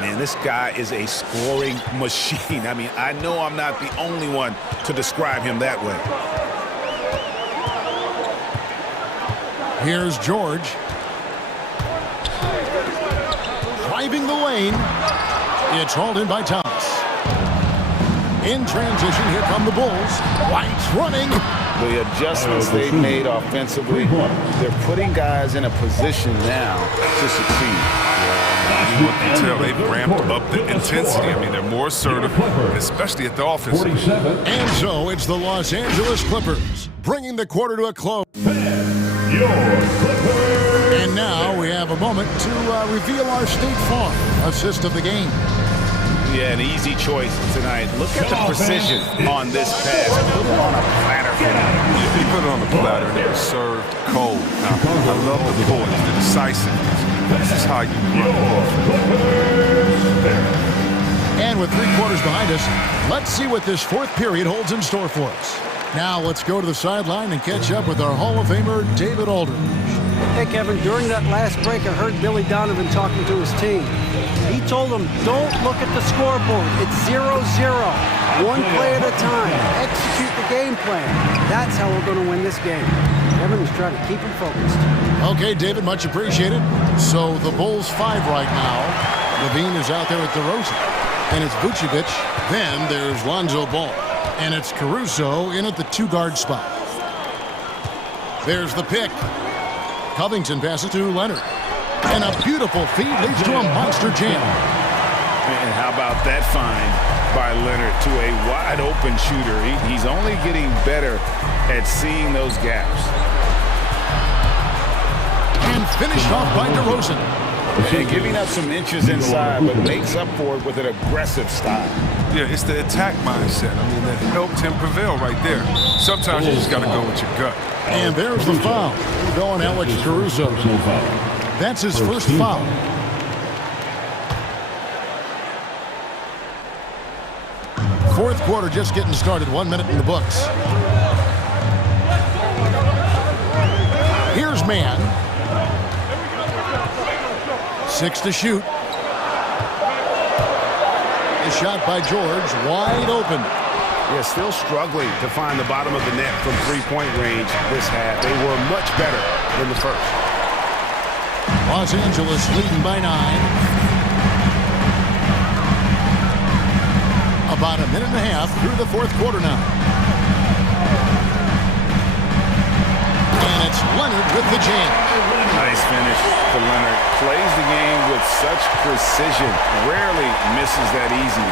Man, this guy is a scoring machine. I mean, I know I'm not the only one to describe him that way. Here's George. Driving the lane. It's hauled in by Thomas. In transition, here come the Bulls. White's running. The adjustments they've made offensively, they're putting guys in a position now to succeed. You can tell they've ramped up the intensity. I mean, they're more assertive, especially at the offensive. And so it's the Los Angeles Clippers, bringing the quarter to a close. And now we have a moment to reveal our State Farm assist of the game. Yeah, an easy choice tonight. Look at the precision on this pass. Put it on a platter. He put it on the platter and it was served cold. Now, I love the poise, the decisiveness. This is how you run. And with 3 quarters behind us, let's see what this 4th period holds in store for us. Now let's go to the sideline and catch up with our Hall of Famer, David Aldridge. Hey, Kevin, during that last break, I heard Billy Donovan talking to his team. He told them, don't look at the scoreboard. It's 0-0. One play at a time. Execute the game plan. That's how we're going to win this game. Kevin is trying to keep him focused. Okay, David, much appreciated. So the Bulls 5 right now. Levine is out there with DeRozan. And it's Vucevic. Then there's Lonzo Ball. And it's Caruso in at the 2-guard spot. There's the pick. Covington passes to Leonard. And a beautiful feed leads to a monster jam. And how about that find by Leonard to a wide-open shooter? He's only getting better at seeing those gaps. And finished off by DeRozan. And giving up some inches inside, but makes up for it with an aggressive style. Yeah, it's the attack mindset. I mean, that helped him prevail right there. Sometimes you just got to go with your gut. And there's the foul. Going Alex Caruso. That's his first foul. Fourth quarter just getting started. 1 minute in the books. Here's man. 6 to shoot. A shot by George, wide open. Yeah, still struggling to find the bottom of the net from three-point range this half. They were much better than the first. Los Angeles leading by 9. About a minute and a half through the fourth quarter now. And it's Leonard with the jam. Nice finish for Leonard. Plays the game with such precision. Rarely misses that easy.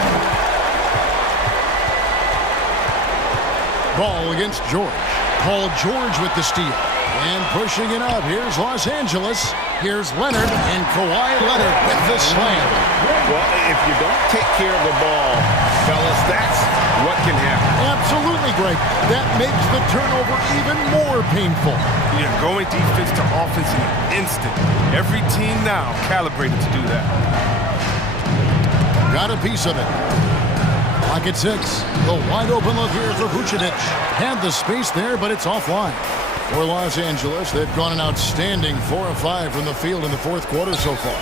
Ball against George. Paul George with the steal. And pushing it up. Here's Los Angeles. Here's Leonard. And Kawhi Leonard with the slam. Well, if you don't take care of the ball, fellas, that's what can happen. Absolutely, Greg. That makes the turnover even more painful. Yeah, going defense to offense in an instant. Every team now calibrated to do that. Got a piece of it. Clock at 6. The wide open look here for Vucevic. Had the space there, but it's offline. For Los Angeles, they've gone an outstanding 4 of 5 from the field in the fourth quarter so far.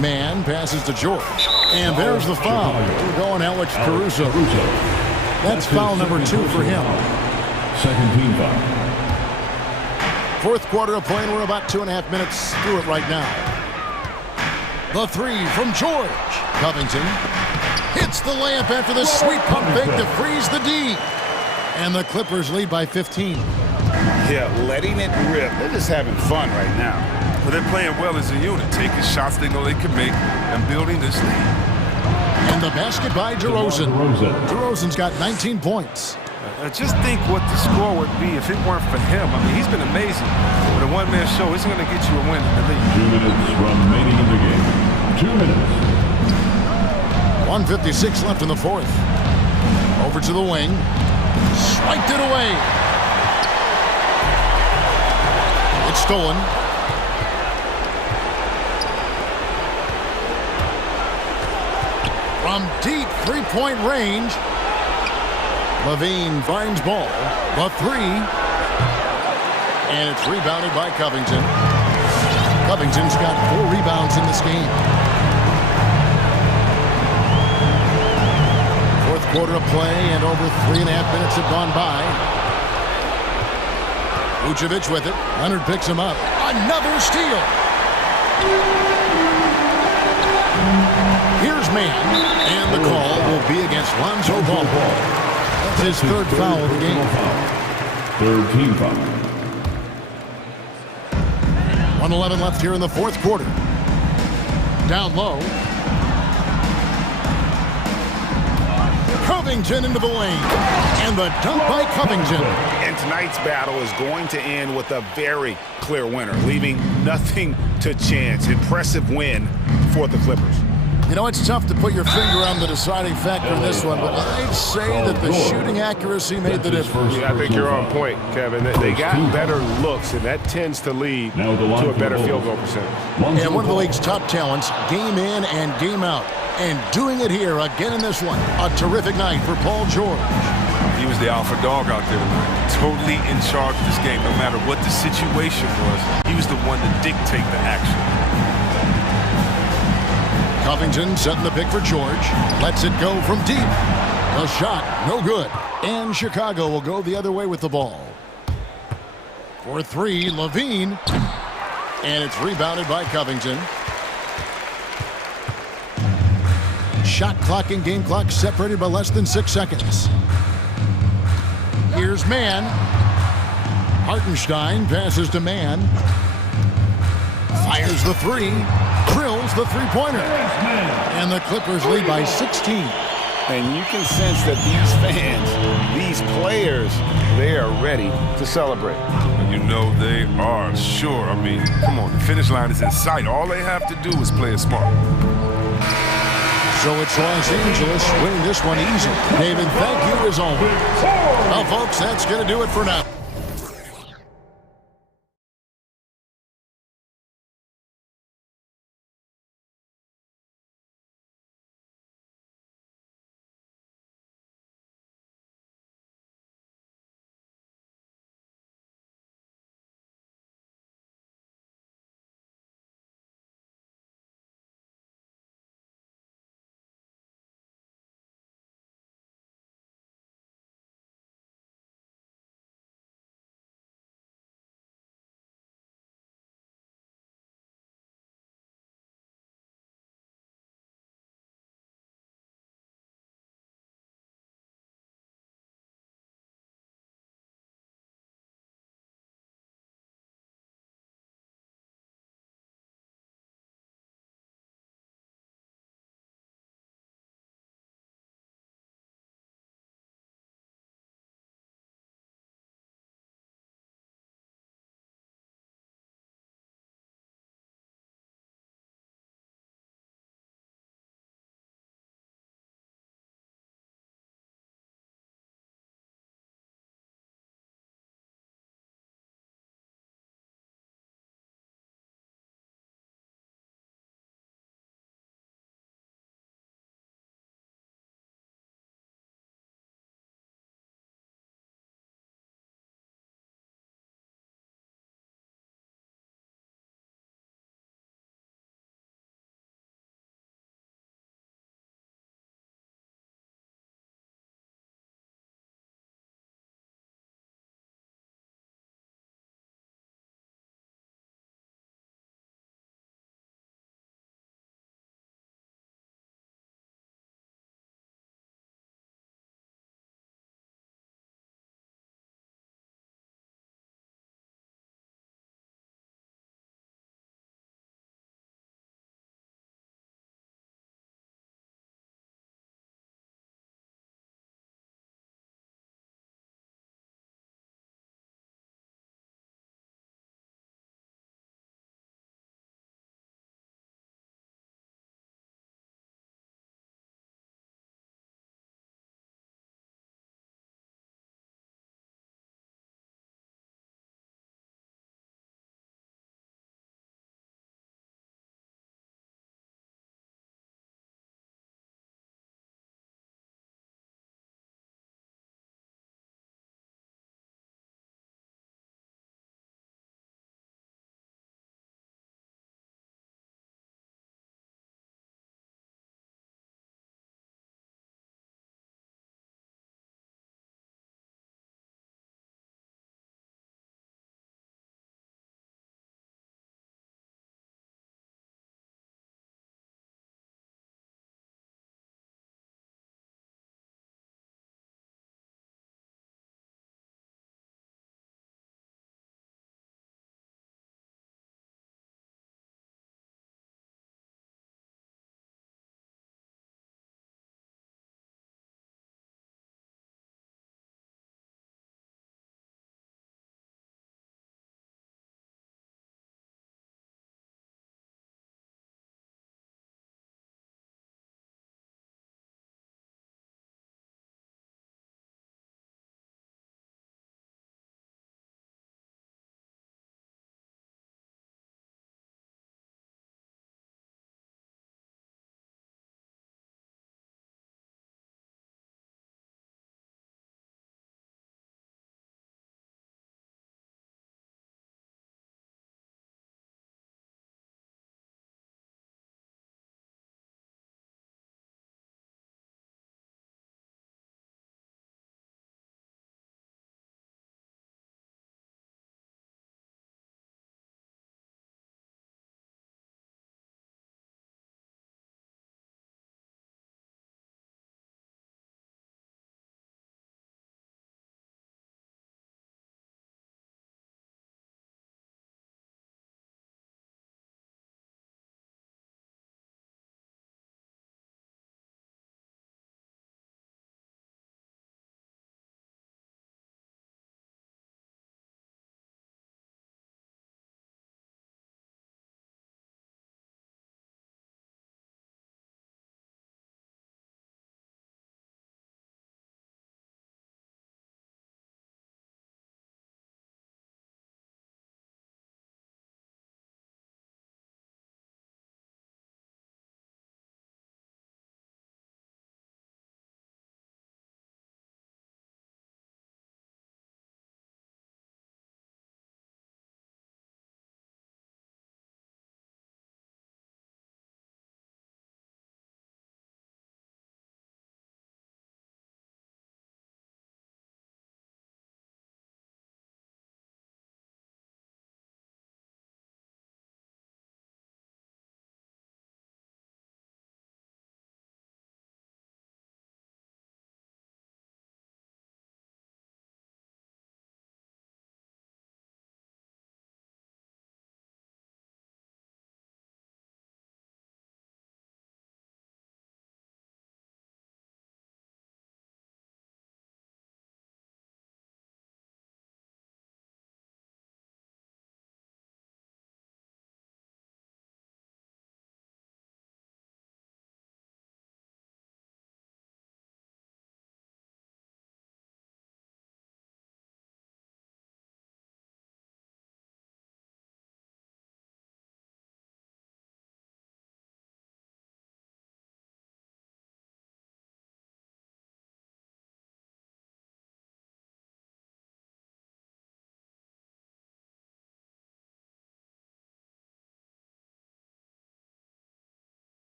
Man passes to George. And there's the foul. We're going Alex Caruso. That's foul number 2 for him. Second team foul. Fourth quarter of play, and we're about 2.5 minutes through it right now. The 3 from George. Covington hits the layup after the sweet pump fake to freeze the D. And the Clippers lead by 15. Yeah, letting it rip. They're just having fun right now. But they're playing well as a unit, taking shots they know they can make and building this lead. And the basket by DeRozan. DeRozan's got 19 points. Just think what the score would be if it weren't for him. I mean, he's been amazing. But a one-man show isn't going to get you a win in the league. 2 minutes remaining in the game. 2 minutes. 1:56 left in the fourth. Over to the wing. Swiped it away. It's stolen. From deep three-point range, Levine finds ball. The 3. And it's rebounded by Covington. Covington's got 4 rebounds in this game. quarter of play, and over 3.5 minutes have gone by. Vucevic with it. Leonard picks him up. Another steal. Here's man, and the call will be against Lonzo Ball. That's his third foul of the game. Third team foul. 1:11 left here in the fourth quarter. Down low. Covington into the lane. And the dunk by Covington. And tonight's battle is going to end with a very clear winner, leaving nothing to chance. Impressive win for the Clippers. You know, it's tough to put your finger on the deciding factor in this one, but I'd say that the shooting accuracy made the difference. Yeah, I think you're on point, Kevin. They got better looks, and that tends to lead to a better field goal percentage. And one of the league's top talents, game in and game out. And doing it here again in this one. A terrific night for Paul George. He was the alpha dog out there tonight. Totally in charge of this game, no matter what the situation was. He was the one to dictate the action. Covington setting the pick for George. Lets it go from deep. A shot, no good. And Chicago will go the other way with the ball. For three, Levine. And it's rebounded by Covington. Shot clock and game clock separated by less than 6 seconds. Here's Mann. Hartenstein passes to Mann. Fires the three. Drills the three-pointer. And the Clippers lead by 16. And you can sense that these fans, these players, they are ready to celebrate. And you know they are, sure. I mean, come on, the finish line is in sight. All they have to do is play it smart. So it's Los Angeles winning this one easy. David, thank you as always. Well, folks, that's going to do it for now.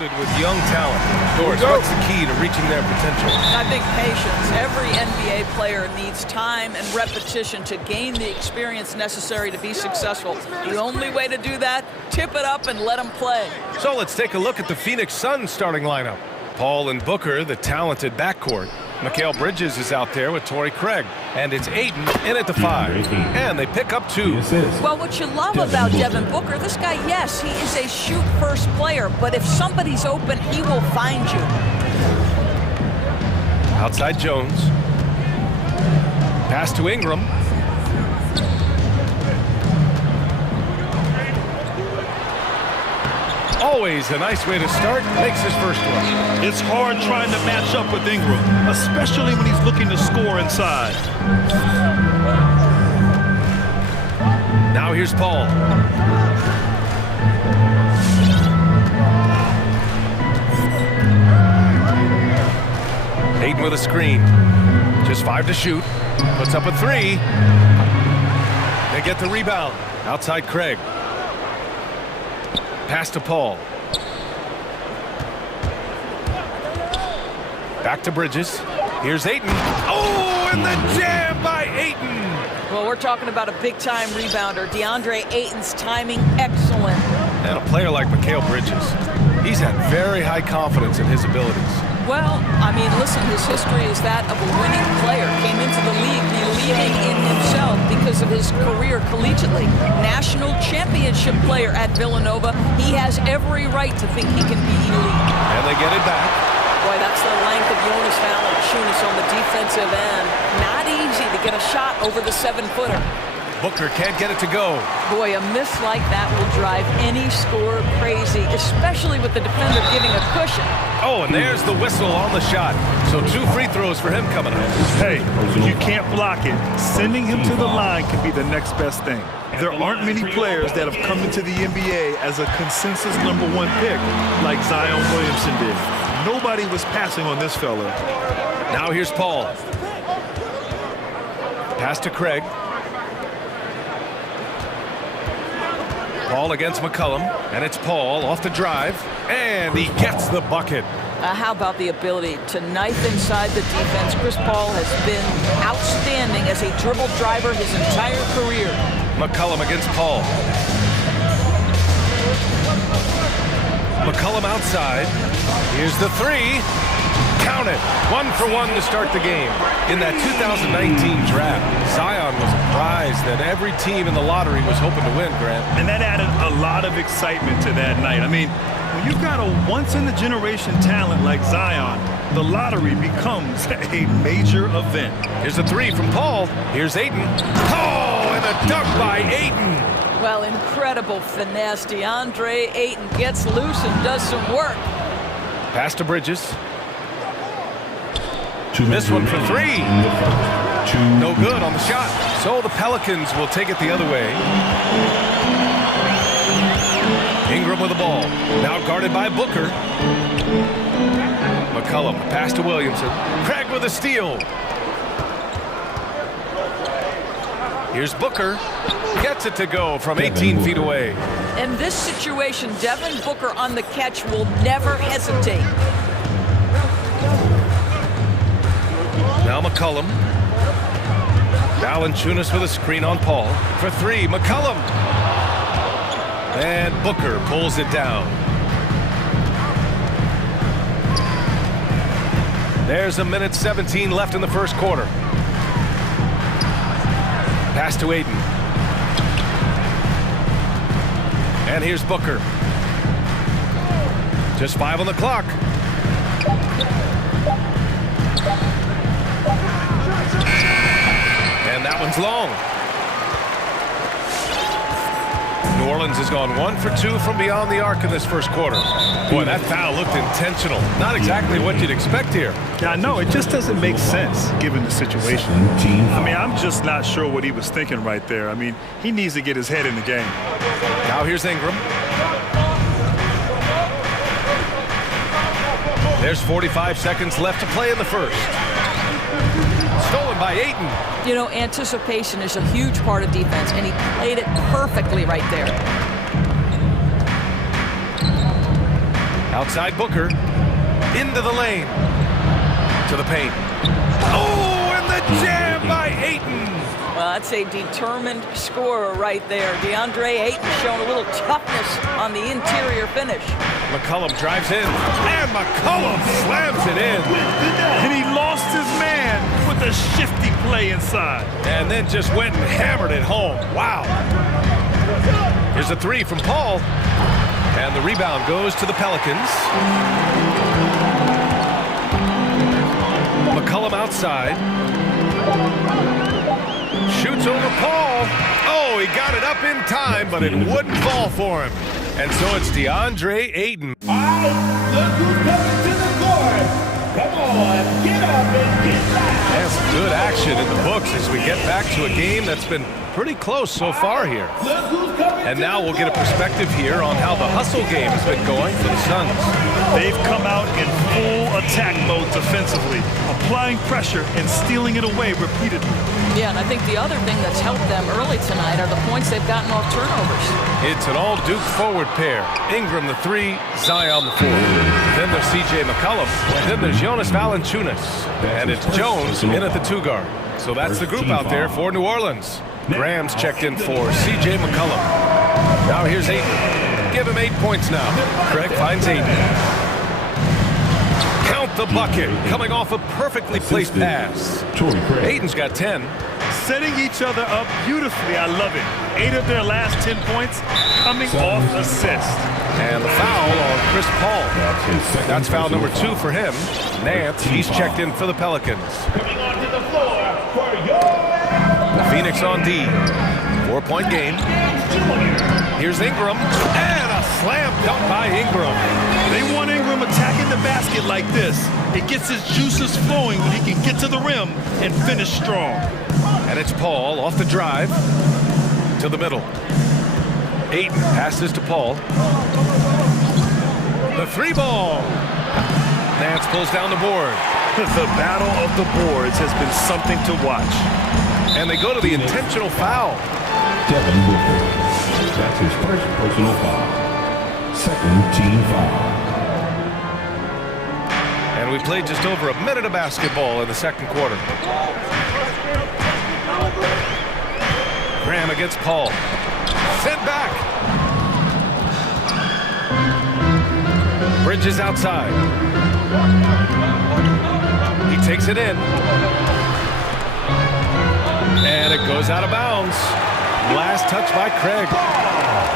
loaded with young talent. Doris, what's the key to reaching their potential? I think patience. Every NBA player needs time and repetition to gain the experience necessary to be successful. The only way to do that, tip it up and let them play. So let's take a look at the Phoenix Suns starting lineup. Paul and Booker, the talented backcourt. Mikal Bridges is out there with Torrey Craig. And it's Ayton in at the 5. And they pick up 2. Well, what you love about Devin Booker, this guy, yes, he is a shoot-first player, but if somebody's open, he will find you. Outside Jones. Pass to Ingram. Always a nice way to start. Makes his first one. It's hard trying to match up with Ingram, especially when he's looking to score inside. Now here's Paul. Ayton with a screen. Just 5 to shoot. Puts up a 3. They get the rebound. Outside Craig. Pass to Paul. Back to Bridges. Here's Ayton. Oh, and the jam by Ayton. Well, we're talking about a big-time rebounder. DeAndre Ayton's timing, excellent. And a player like Mikal Bridges, he's had very high confidence in his abilities. Well, I mean, listen, his history is that of a winning player. Came into the league believing in himself because of his career collegiately. National championship player at Villanova. He has every right to think he can be elite. And they get it back. Boy, that's the length of Jonas Valanciunas on the defensive end. Not easy to get a shot over the 7-footer. Booker can't get it to go. Boy, a miss like that will drive any scorer crazy, especially with the defender giving a cushion. Oh, and there's the whistle on the shot. So 2 free throws for him coming up. Hey, if you can't block it, sending him to the line can be the next best thing. There aren't many players that have come into the NBA as a consensus #1 pick like Zion Williamson did. Nobody was passing on this fella. Now here's Paul. Pass to Craig. Paul against McCollum, and it's Paul off the drive, and he gets the bucket. How about the ability to knife inside the defense? Chris Paul has been outstanding as a dribble driver his entire career. McCollum against Paul. McCollum outside. Here's the 3. Count it. 1 for 1 to start the game. In that 2019 draft, Zion was a prize that every team in the lottery was hoping to win, Grant. And that added a lot of excitement to that night. I mean, when you've got a once-in-a-generation talent like Zion, the lottery becomes a major event. Here's a 3 from Paul. Here's Ayton. Oh, and a dunk by Ayton. Well, incredible finesse. DeAndre Ayton gets loose and does some work. Pass to Bridges. This one for 3. No good on the shot. So the Pelicans will take it the other way. Ingram with the ball. Now guarded by Booker. McCollum, pass to Williamson. Craig with a steal. Here's Booker. Gets it to go from 18 feet away. In this situation, Devin Booker on the catch will never hesitate. Now McCollum. Valanciunas with a screen on Paul. For 3, McCollum. And Booker pulls it down. There's 1:17 left in the first quarter. Pass to Ayton. And here's Booker. Just 5 on the clock. And that one's long. New Orleans has gone 1 for 2 from beyond the arc in this first quarter. Boy, that foul looked intentional. Not exactly what you'd expect here. Yeah, I know. It just doesn't make sense given the situation. I mean, I'm just not sure what he was thinking right there. I mean, he needs to get his head in the game. Now here's Ingram. There's 45 seconds left to play in the first. Stolen by Ayton. You know, anticipation is a huge part of defense, and he played it perfectly right there. Outside Booker. Into the lane. To the paint. Oh, and the jam by Ayton. Well, that's a determined scorer right there. DeAndre Ayton showing a little toughness on the interior finish. McCollum drives in, and McCollum slams it in. And he lost his man with a shifty play inside. And then just went and hammered it home. Wow. Here's a three from Paul. And the rebound goes to the Pelicans. McCollum outside. Shoots over Paul. Oh, he got it up in time, but it wouldn't fall for him. And so it's DeAndre Ayton. All right, look who's coming to the court. Come on, get up and get down. That's good action in the books as we get back to a game that's been pretty close so far here. And now we'll get a perspective here on how the hustle game has been going for the Suns. They've come out in full attack mode defensively, applying pressure and stealing it away repeatedly. Yeah, and I think the other thing that's helped them early tonight are the points they've gotten off turnovers. It's an all-Duke forward pair. Ingram the three, Zion the four. Then there's C.J. McCollum, and then there's Jonas Valanciunas. And it's Jones in at the two guard. So that's the group out there for New Orleans. Graham's checked in for C.J. McCollum. Now here's Ayton. Give him 8 points now. Craig finds Ayton. Count the bucket. Coming off a perfectly placed pass. Ayton's got 10. Setting each other up beautifully. I love it. 8 of their last 10 points coming off assist. And the foul on Chris Paul. That's foul number 2 for him. Nance, he's checked in for the Pelicans. Coming onto the floor for your... Phoenix on D. 4-point game. Here's Ingram. And a slam dunk by Ingram. They want Ingram attacking the basket like this. It gets his juices flowing when he can get to the rim and finish strong. And it's Paul off the drive to the middle. Ayton passes to Paul. The three ball. Nance pulls down the board. The battle of the boards has been something to watch. And they go to the intentional foul. Devin Booker. That's his first personal foul. Second team foul. And we played just over a minute of basketball in the second quarter. Graham against Paul. Sent back. Bridges outside. He takes it in. And it goes out of bounds. Last touch by Craig.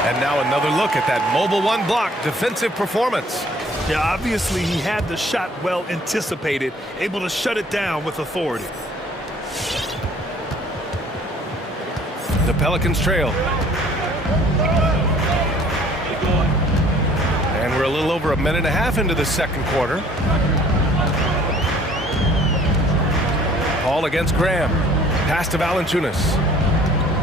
And now another look at that mobile one block defensive performance. Yeah, obviously he had the shot well anticipated, able to shut it down with authority. The Pelicans trail. And we're a little over a minute and a half into the second quarter. Paul against Graham. Pass to Valanciunas.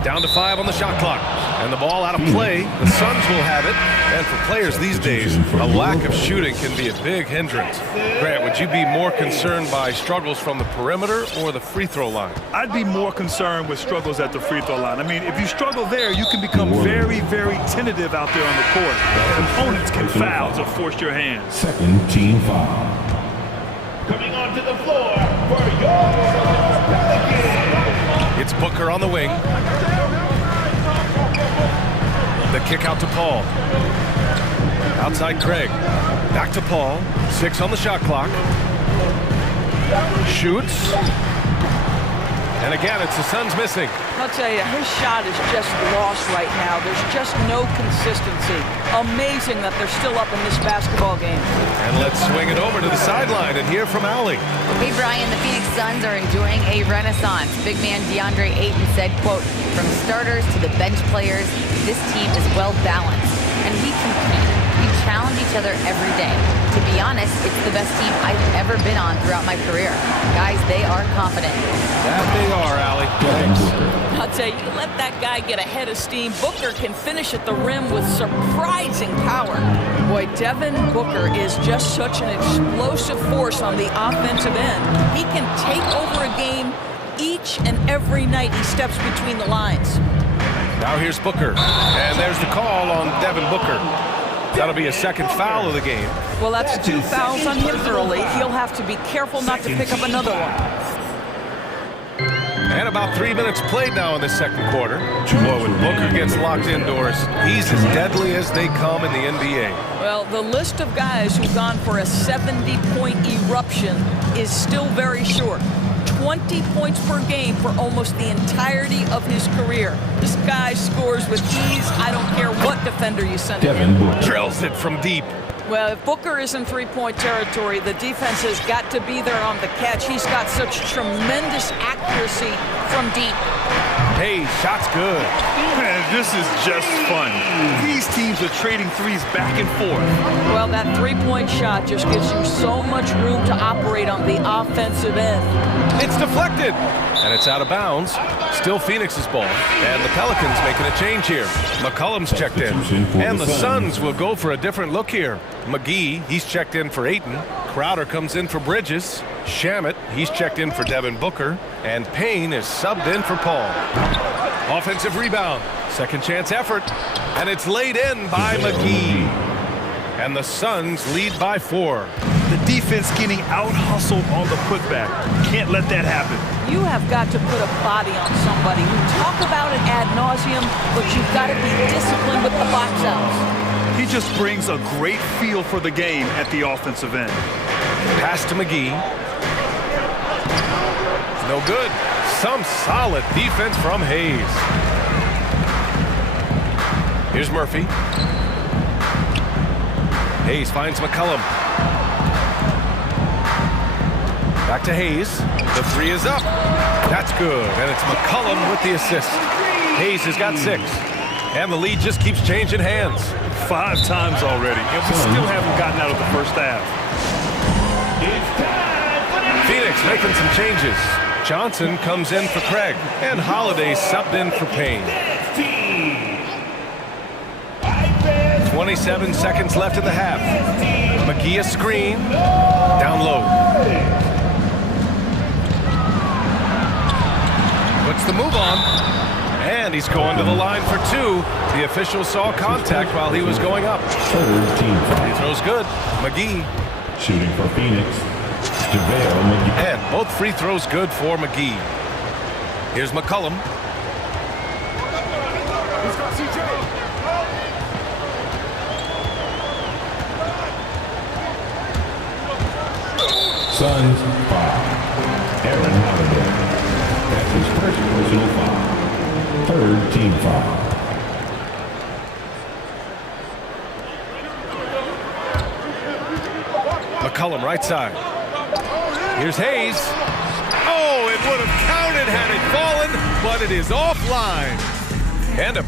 Down to 5 on the shot clock. And the ball out of play. The Suns will have it. And for players these days, a lack of shooting can be a big hindrance. Grant, would you be more concerned by struggles from the perimeter or the free throw line? I'd be more concerned with struggles at the free throw line. I mean, if you struggle there, you can become very, very tentative out there on the court. And opponents can foul to force your hands. Second team foul. Coming onto the floor for your Pelicans. It's Booker on the wing. The kick out to Paul. Outside Craig. Back to Paul. 6 on the shot clock. Shoots. And again, it's the Suns missing. I'll tell you, his shot is just lost right now. There's just no consistency. Amazing that they're still up in this basketball game. And let's swing it over to the sideline and hear from Allie. Hey, Brian, the Phoenix Suns are enjoying a renaissance. Big man DeAndre Ayton said, quote, from starters to the bench players, this team is well balanced. And we compete. We challenge each other every day. To be honest, it's the best team I've ever been on throughout my career. Guys, they are confident. That they are, Allie. Thanks. I'll tell you, let that guy get a head of steam. Booker can finish at the rim with surprising power. Boy, Devin Booker is just such an explosive force on the offensive end. He can take over a game each and every night he steps between the lines. Now here's Booker. And there's the call on Devin Booker. That'll be a second foul of the game. Well, that's 2 fouls on him early. He'll have to be careful not to pick up another one. And about 3 minutes played now in the second quarter. Boy, when Booker gets locked indoors, he's as deadly as they come in the NBA. Well, the list of guys who've gone for a 70-point eruption is still very short. 20 points per game for almost the entirety of his career. This guy scores with ease. I don't care what defender you send him. Drills it from deep. Well, if Booker is in three-point territory, the defense has got to be there on the catch. He's got such tremendous accuracy from deep. Hey, shot's good. Man, this is just fun. These teams are trading threes back and forth. Well, that three-point shot just gives you so much room to operate on the offensive end. It's deflected, and it's out of bounds. Still Phoenix's ball, and the Pelicans making a change here. McCollum's checked in, and the Suns will go for a different look here. McGee, he's checked in for Ayton. Crowder comes in for Bridges. Shamet, he's checked in for Devin Booker. And Payne is subbed in for Paul. Offensive rebound, second chance effort, and it's laid in by McGee. And the Suns lead by 4. The defense getting out-hustled on the putback. Can't let that happen. You have got to put a body on somebody. You talk about it ad nauseum, but you've got to be disciplined with the box outs. He just brings a great feel for the game at the offensive end. Pass to McGee. No good. Some solid defense from Hayes. Here's Murphy. Hayes finds McCollum. Back to Hayes. The 3 is up. That's good. And it's McCollum with the assist. Hayes has got 6. And the lead just keeps changing hands. 5 times already. And we still haven't gotten out of the first half. Phoenix making some changes. Johnson comes in for Craig. And Holiday subbed in for Payne. 27 seconds left in the half. McGee a screen. Down low. Puts the move on. And he's going to the line for 2. The official saw contact while he was going up. Third team foul. He throws good. McGee. Shooting for Phoenix. JaVale McGee. And both free throws good for McGee. Here's McCollum. Suns foul. Aaron Holiday. That's his first personal foul. Third team foul. McCollum right side. Here's Hayes. Oh, it would have counted had it fallen, but it is offline. And a...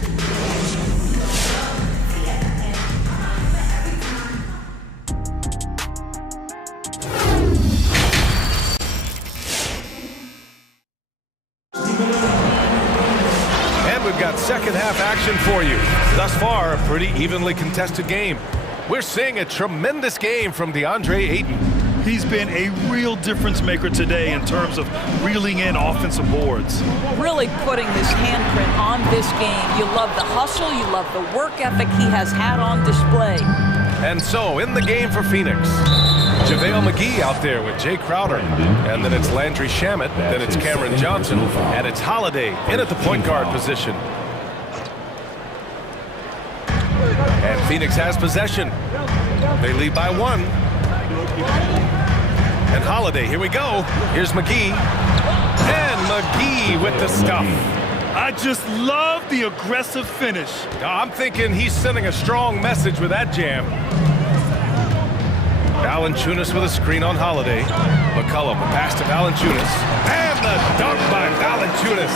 And we've got second half action for you. Thus far, a pretty evenly contested game. We're seeing a tremendous game from DeAndre Ayton. He's been a real difference maker today in terms of reeling in offensive boards. Really putting his handprint on this game. You love the hustle, you love the work ethic he has had on display. And so, in the game for Phoenix, JaVale McGee out there with Jay Crowder. And then it's Landry Shamet, then it's Cameron Johnson, and it's Holiday in at the point guard position. And Phoenix has possession. They lead by 1. And Holiday, here we go. Here's McGee. And McGee with the stuff. I just love the aggressive finish. I'm thinking he's sending a strong message with that jam. Valanciunas with a screen on Holiday. McCollum, a pass to Valanciunas. And the dunk by Valanciunas.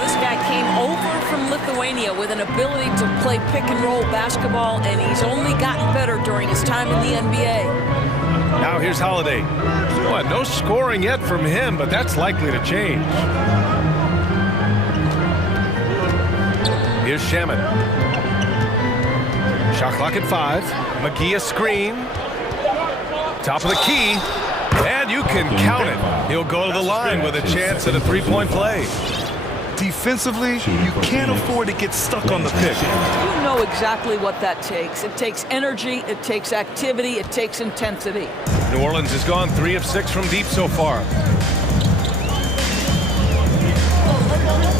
This guy came over from Lithuania with an ability to play pick-and-roll basketball, and he's only gotten better during his time in the NBA. Now here's Holiday. Well, no scoring yet from him, but that's likely to change. Here's Shamet. Shot clock at 5. McGee a screen. Top of the key. And you can count it. He'll go to the line with a chance at a three-point play. Defensively, you can't afford to get stuck on the pick. You know exactly what that takes. It takes energy, it takes activity, it takes intensity. New Orleans has gone 3 of 6 from deep so far.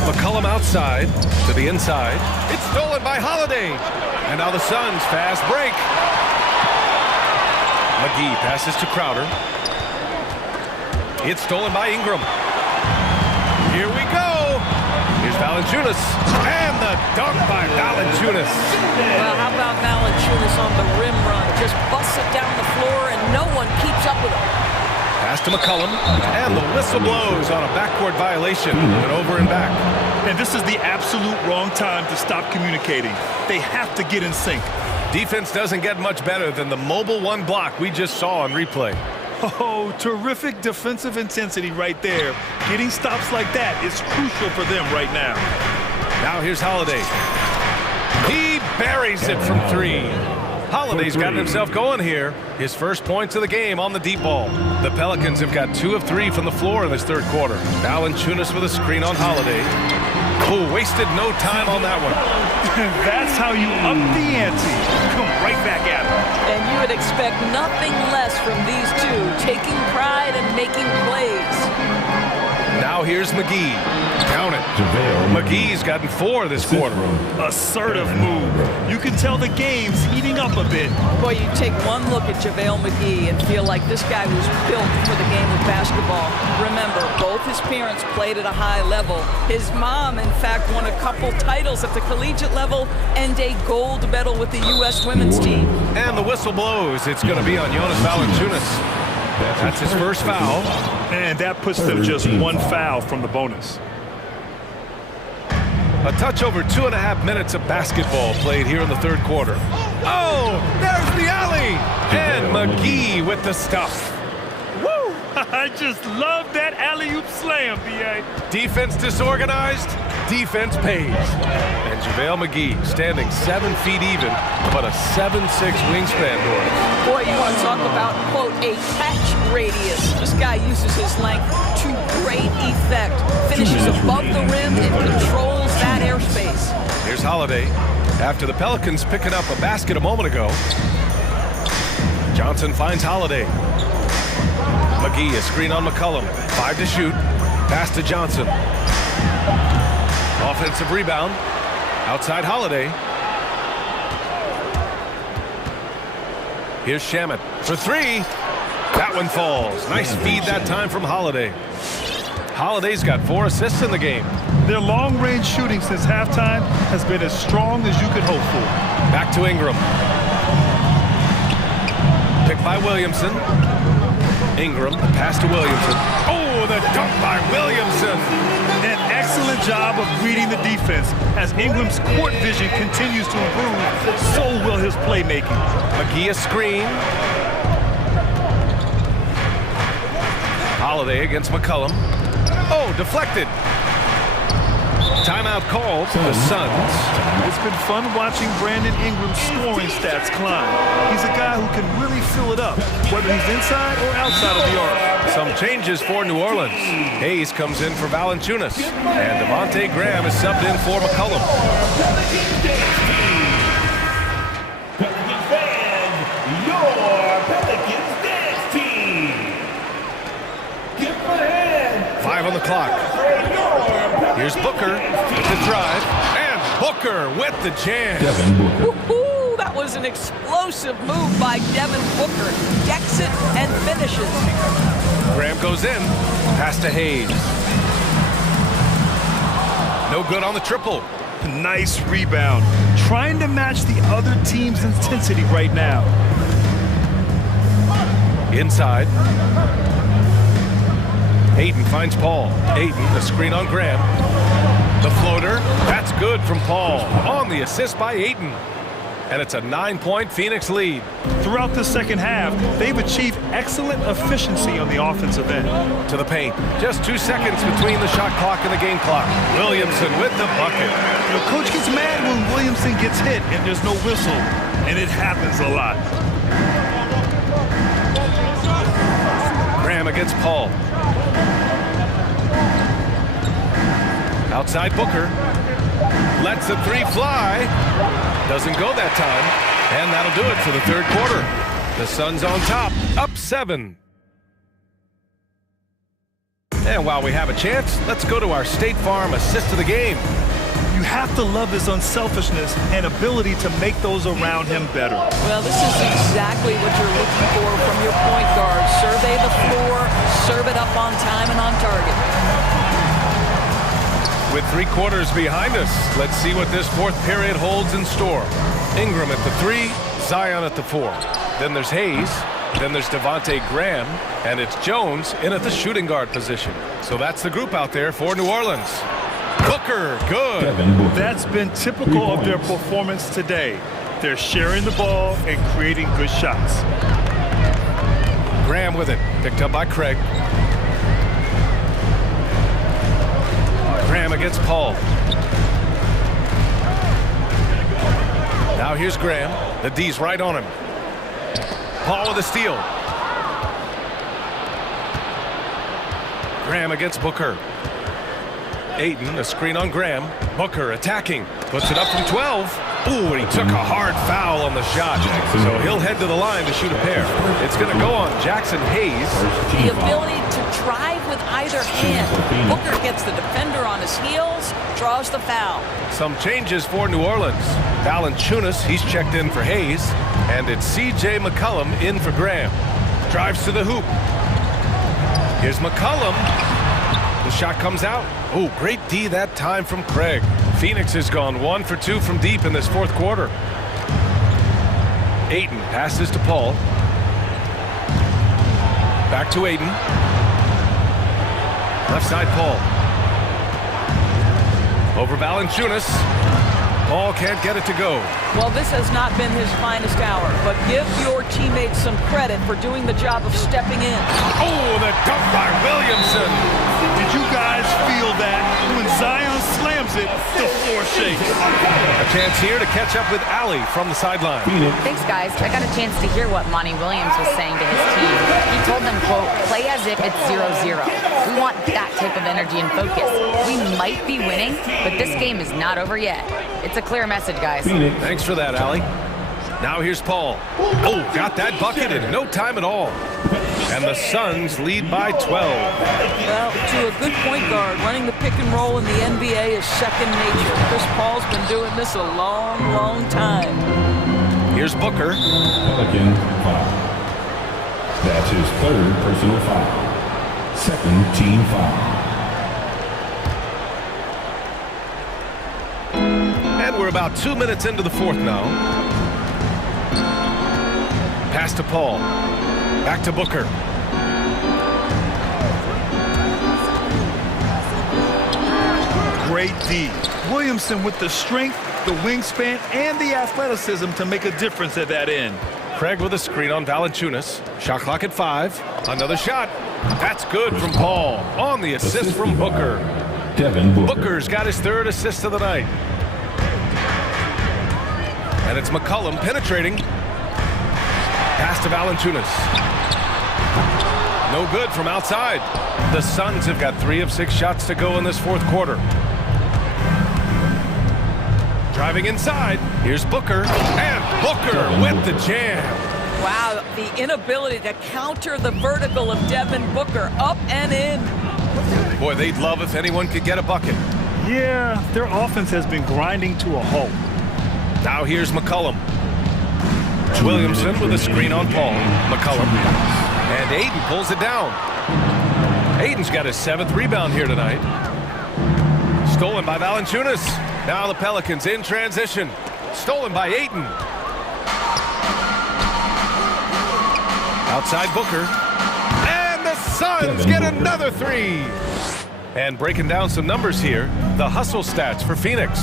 McCollum outside to the inside. It's stolen by Holiday. And now the Suns fast break. McGee passes to Crowder. It's stolen by Ingram. Here we go. Here's Valanciunas. And the dunk by Valanciunas. Well, how about Valanciunas on the rim run? Just busts it down the floor and no one keeps up with him. Pass to McCollum. And the whistle blows on a backcourt violation. And over and back. And this is the absolute wrong time to stop communicating. They have to get in sync. Defense doesn't get much better than the mobile one block we just saw on replay. Oh, terrific defensive intensity right there. Getting stops like that is crucial for them right now. Now here's Holiday. He buries it from 3. Holiday's gotten himself going here. His first points of the game on the deep ball. The Pelicans have got 2 of 3 from the floor in this third quarter. Valanciunas with a screen on Holiday. Oh, wasted no time on that one. That's how you up the ante. Come right back at him. And you would expect nothing less from these two, taking pride and making plays. Now here's McGee. Count it. McGee's gotten 4 this quarter. Assertive move. You can tell the game's heating up a bit. Boy, you take one look at JaVale McGee and feel like this guy was built for the game of basketball. Remember, both his parents played at a high level. His mom, in fact, won a couple titles at the collegiate level and a gold medal with the U.S. women's team. And the whistle blows. It's going to be on Jonas Valanciunas. That's his first foul. And that puts them just 1 foul from the bonus. A touch over 2.5 minutes of basketball played here in the third quarter. Oh, there's the alley! And McGee with the stuff. Woo! I just love that alley-oop slam, B.A. Defense disorganized, defense pays. And JaVale McGee standing 7 feet even, but a 7'6" wingspan, Doris. Boy, you want to talk about, quote, a catch radius. This guy uses his length to great effect. Finishes above the rim and controls that airspace. Here's Holiday. After the Pelicans picking up a basket a moment ago, Johnson finds Holiday. McGee, a screen on McCollum. 5 to shoot. Pass to Johnson. Offensive rebound. Outside Holiday. Here's Shamet for 3. That one falls. Nice feed that time from Holiday. Holiday's got 4 assists in the game. Their long-range shooting since halftime has been as strong as you could hope for. Back to Ingram. Picked by Williamson. Ingram, pass to Williamson. Oh, the dunk by Williamson. An excellent job of reading the defense. As Ingram's court vision continues to improve, so will his playmaking. McGee a screen. Holiday against McCollum. Oh, deflected. Timeout called for the Suns. It's been fun watching Brandon Ingram's scoring stats climb. He's a guy who can really fill it up, whether he's inside or outside of the arc. Some changes for New Orleans. Hayes comes in for Valanciunas, and Devontae Graham is subbed in for McCollum. Pelicans fans, your Pelicans dance team. Give them a hand. 5 on the clock. Here's Booker with the drive, and Booker with the jam. Woohoo! That was an explosive move by Devin Booker. Decks it and finishes. Graham goes in, pass to Hayes. No good on the triple. Nice rebound. Trying to match the other team's intensity right now. Inside. Ayton finds Paul. Ayton, the screen on Graham. The floater, that's good from Paul. On the assist by Ayton. And it's a 9-point Phoenix lead. Throughout the second half, they've achieved excellent efficiency on the offensive end. To the paint. Just 2 seconds between the shot clock and the game clock. Williamson with the bucket. The coach gets mad when Williamson gets hit and there's no whistle. And it happens a lot. Graham against Paul. Outside Booker. Lets the three fly. Doesn't go that time. And that'll do it for the third quarter. The Suns on top, up 7. And while we have a chance, let's go to our State Farm assist of the game. You have to love his unselfishness and ability to make those around him better. Well, this is exactly what you're looking for from your point guard. Survey the floor, serve it up on time and on target. With 3 quarters behind us, let's see what this fourth period holds in store. Ingram at the 3, Zion at the 4. Then there's Hayes, then there's Devontae Graham, and it's Jones in at the shooting guard position. So that's the group out there for New Orleans. Booker, good. That's been typical of their performance today. They're sharing the ball and creating good shots. Graham with it, picked up by Craig. Graham against Paul. Now here's Graham. The D's right on him. Paul with a steal. Graham against Booker. Ayton, a screen on Graham. Booker attacking. Puts it up from 12. Ooh, and he took a hard foul on the shot. So he'll head to the line to shoot a pair. It's going to go on Jackson Hayes. The ability to drive with either hand. Booker gets the defender on his heels, draws the foul. Some changes for New Orleans. Valanciunas, he's checked in for Hayes. And it's C.J. McCollum in for Graham. Drives to the hoop. Here's McCollum. The shot comes out. Oh, great D that time from Craig. Phoenix has gone 1 for 2 from deep in this fourth quarter. Ayton passes to Paul. Back to Ayton. Left side Paul. Over Valanciunas. Paul can't get it to go. Well, this has not been his finest hour, but give your teammates some credit for doing the job of stepping in. Oh, the dunk by Williamson. Did you guys feel that? When Zion slams it, the floor shakes. A chance here to catch up with Allie from the sideline. Thanks, guys. I got a chance to hear what Monty Williams was saying to his team. He told them, quote, play as if it's 0-0. We want that type of energy and focus. We might be winning, but this game is not over yet. It's a clear message, guys. Thanks for that, Allie. Now here's Paul. Oh, got that bucket in no time at all. And the Suns lead by 12. Well, to a good point guard, running the pick and roll in the NBA is second nature. Chris Paul's been doing this a long, long time. Here's Booker. Pelican foul. That's his third personal foul. Second team foul. And we're about 2 minutes into the fourth now. Pass to Paul. Back to Booker. Great D. Williamson with the strength, the wingspan, and the athleticism to make a difference at that end. Craig with a screen on Valanciunas. Shot clock at 5. Another shot. That's good from Paul. On the assist from Booker. Devin Booker. Booker's got his third assist of the night. And it's McCollum penetrating. Pass to Valanciunas. No good from outside. The Suns have got 3 of 6 shots to go in this fourth quarter. Driving inside. Here's Booker. And Booker with the jam. Wow, the inability to counter the vertical of Devin Booker. Up and in. Boy, they'd love if anyone could get a bucket. Yeah, their offense has been grinding to a halt. Now here's McCollum. Williamson with a screen on Paul. McCollum. And Ayton pulls it down. Ayton's got his 7th rebound here tonight. Stolen by Valanciunas. Now the Pelicans in transition. Stolen by Ayton. Outside Booker. And the Suns get another 3. And breaking down some numbers here, the hustle stats for Phoenix.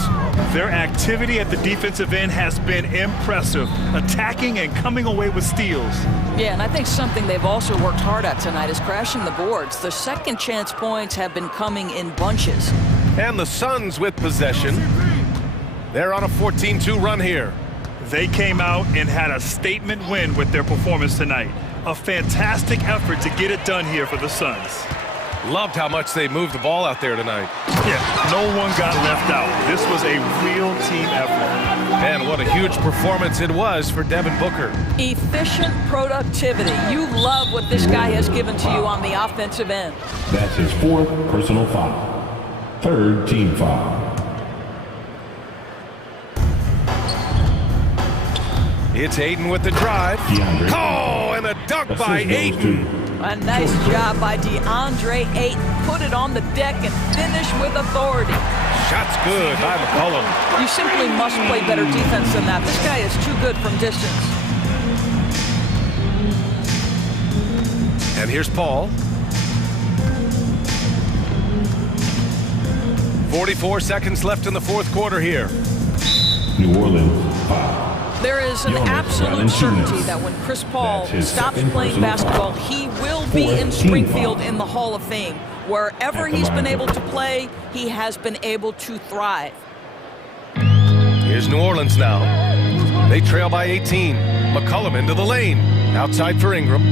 Their activity at the defensive end has been impressive, attacking and coming away with steals. Yeah, and I think something they've also worked hard at tonight is crashing the boards. The second chance points have been coming in bunches. And the Suns with possession. They're on a 14-2 run here. They came out and had a statement win with their performance tonight. A fantastic effort to get it done here for the Suns. Loved how much they moved the ball out there tonight. Yeah, no one got left out. This was a real team effort. And what a huge performance it was for Devin Booker. Efficient productivity. You love what this guy has given to you on the offensive end. That's his 4th personal foul. 3rd team foul. It's Ayton with the drive. Oh, and a dunk by Ayton. A nice job by DeAndre Ayton. Put it on the deck and finish with authority. Shot's good by McCollum. You simply must play better defense than that. This guy is too good from distance. And here's Paul. 44 seconds left in the 4th quarter here. New Orleans, foul. There is an absolute certainty that when Chris Paul stops playing basketball, he will be in Springfield in the Hall of Fame. Wherever he's been able to play, he has been able to thrive. Here's New Orleans now. They trail by 18. McCollum into the lane. Outside for Ingram.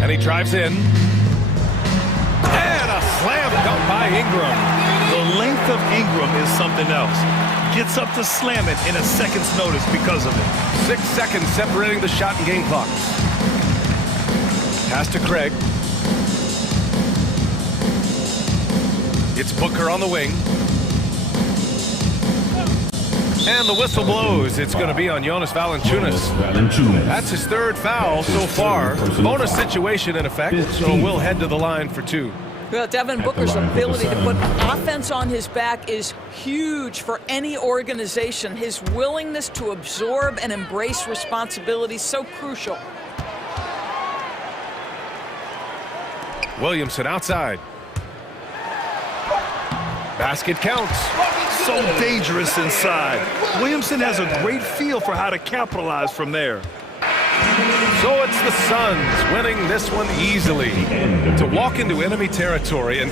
And he drives in. And a slam dunk by Ingram. The length of Ingram is something else. Gets up to slam it in a second's notice because of it. 6 seconds separating the shot and game clock. Pass to Craig. It's Booker on the wing. And the whistle blows. It's going to be on Jonas Valanciunas. That's his 3rd foul so far. Bonus situation in effect, so we'll head to the line for 2. Well, Devin Booker's ability to put offense on his back is huge for any organization. His willingness to absorb and embrace responsibility is so crucial. Williamson outside. Basket counts. So dangerous inside. Williamson has a great feel for how to capitalize from there. So it's the Suns winning this one easily to walk into enemy territory and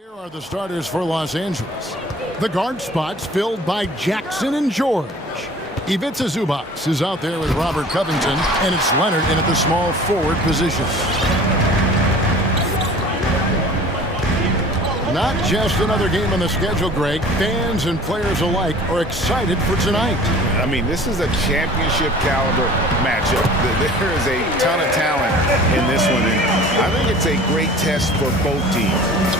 Here are the starters for Los Angeles. The guard spots filled by Jackson and George. Ivica Zubac is out there with Robert Covington, and it's Leonard in at the small forward position. Not just another game on the schedule, Greg. Fans and players alike are excited for tonight. I mean, this is a championship caliber matchup. There is a ton of talent in this one, and I think it's a great test for both teams.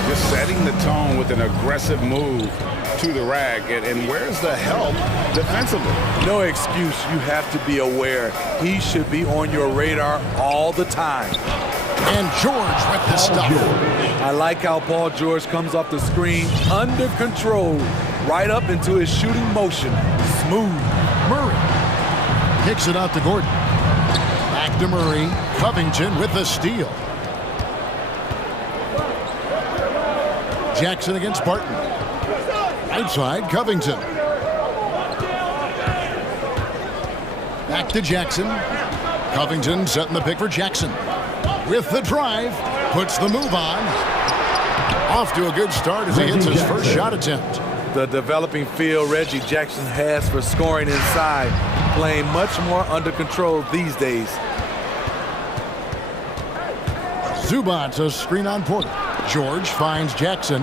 Just setting the tone with an aggressive move to the rack, and where's the help defensively? No excuse. You have to be aware. He should be on your radar all the time. And George with the stuff. I like how Paul George comes off the screen under control, right up into his shooting motion. Smooth. Murray kicks it out to Gordon. Back to Murray. Covington with the steal. Jackson against Barton. Outside, Covington. Back to Jackson. Covington setting the pick for Jackson. With the drive, puts the move on. Off to a good start as he hits his first shot attempt. The developing feel Reggie Jackson has for scoring inside, playing much more under control these days. Zubac a screen on Porter. George finds Jackson.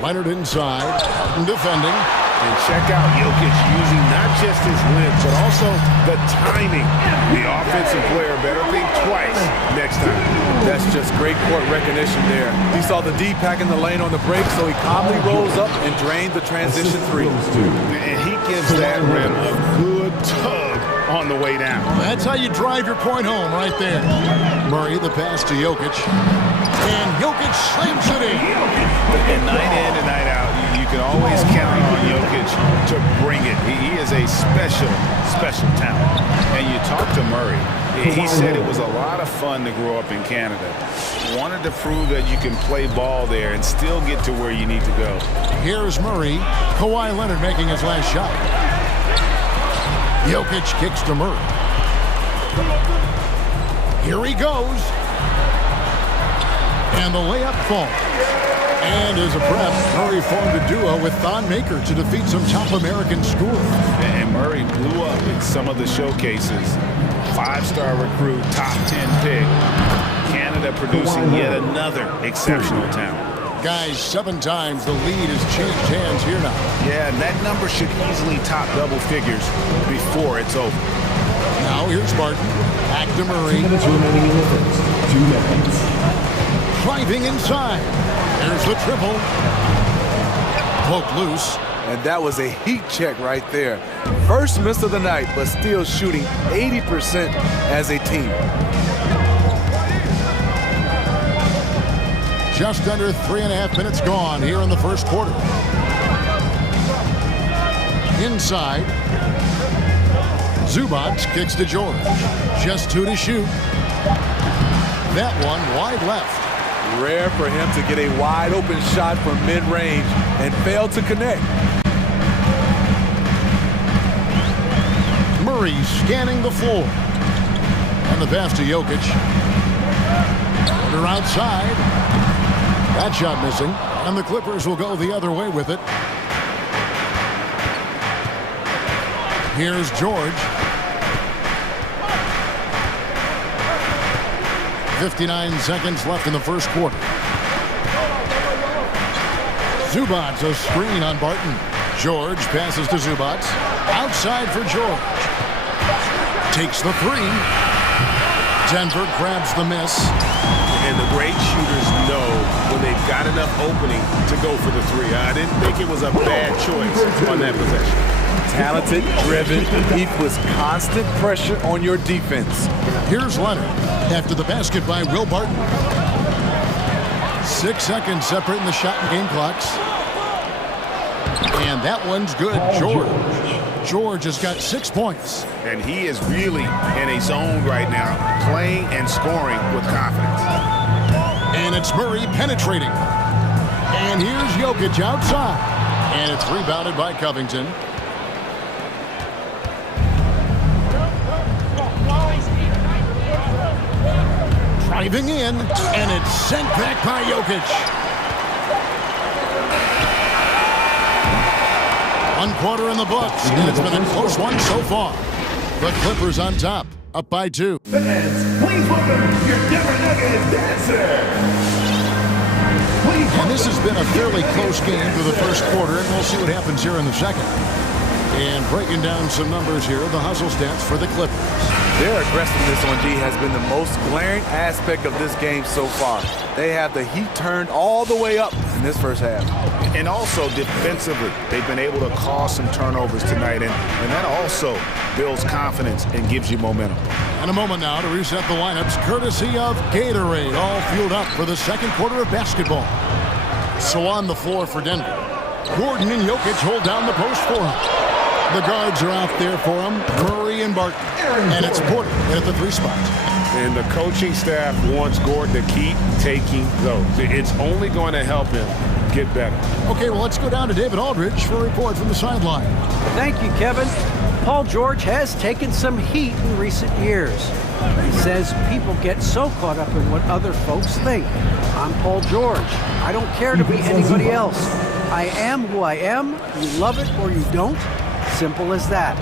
Leonard inside, defending. And check out Jokic using not just his length, but also the timing. The offensive player better think twice next time. That's just great court recognition there. He saw the D pack in the lane on the break, so he calmly rolls up and drained the transition three. And he gives that rim a good tug on the way down. That's how you drive your point home right there. Murray, the pass to Jokic. And Jokic slams it in. And night in and night out, you can always count on Jokic to bring it. He is a special talent. And you talk to Murray. He said it was a lot of fun to grow up in Canada. Wanted to prove that you can play ball there and still get to where you need to go. Here's Murray. Kawhi Leonard making his last shot. Jokic kicks to Murray. Here he goes. And the layup falls. And as a prep, Murray formed a duo with Thon Maker to defeat some top American schools. And Murray blew up in some of the showcases. 5-star recruit, top 10 pick. Canada producing yet another exceptional talent. Guys, 7 times the lead has changed hands here now. Yeah, and that number should easily top double figures before it's over. Now here's Barton. Back to Murray. 2 minutes remaining in the first. 2 minutes. Driving inside. There's the triple. Poke loose. And that was a heat check right there. First miss of the night, but still shooting 80% as a team. Just under 3.5 minutes gone here in the first quarter. Inside. Zubac kicks to George. Just 2 to shoot. That one wide left. Rare for him to get a wide open shot from mid-range and fail to connect. Murray scanning the floor. And the pass to Jokic. They're outside. That shot missing. And the Clippers will go the other way with it. Here's George. 59 seconds left in the first quarter. Zubac a screen on Barton. George passes to Zubac. Outside for George. Takes the 3. Denver grabs the miss. And the great shooters know when they've got enough opening to go for the 3. I didn't think it was a bad choice on that possession. Talented, driven, equals constant pressure on your defense. Here's Leonard after the basket by Will Barton. 6 seconds separating the shot and game clocks. And that one's good. George has got 6 points. And he is really in a zone right now, playing and scoring with confidence. And it's Murray penetrating. And here's Jokic outside. And it's rebounded by Covington. Driving in, and it's sent back by Jokic. One quarter in the books, and it's been a close one so far. The Clippers on top, up by 2. Fans, please welcome your Denver Nuggets dancer. And this has been a fairly close game through the first quarter, and we'll see what happens here in the second. And breaking down some numbers here, the hustle stats for the Clippers. Their aggressiveness on D has been the most glaring aspect of this game so far. They have the heat turned all the way up in this first half. And also defensively, they've been able to cause some turnovers tonight, and that also builds confidence and gives you momentum. And a moment now to reset the lineups, courtesy of Gatorade, all fueled up for the second quarter of basketball. So on the floor for Denver, Gordon and Jokic hold down the post for him. The guards are out there for him, Murray and Barton. And it's Porter at the 3 spot. And the coaching staff wants Gordon to keep taking those. It's only going to help him get better. Okay, well, let's go down to David Aldridge for a report from the sideline. Thank you, Kevin. Paul George has taken some heat in recent years. He says people get so caught up in what other folks think. I'm Paul George. I don't care to be anybody else. I am who I am. You love it or you don't. Simple as that.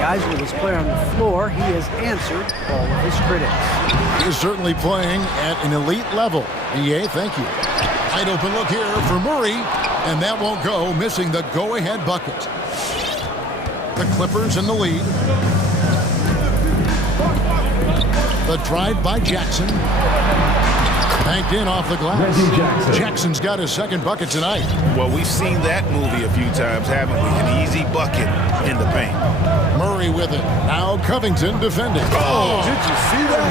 Guys, with his play on the floor, he has answered all of his critics. He is certainly playing at an elite level. EA, thank you. Wide open look here for Murray, and that won't go, missing the go-ahead bucket. The Clippers in the lead. The drive by Jackson. Banked in off the glass. Jackson's got his second bucket tonight. Well, we've seen that movie a few times, haven't we? An easy bucket in the paint. Murray with it. Now Covington defending. Oh, did you see that?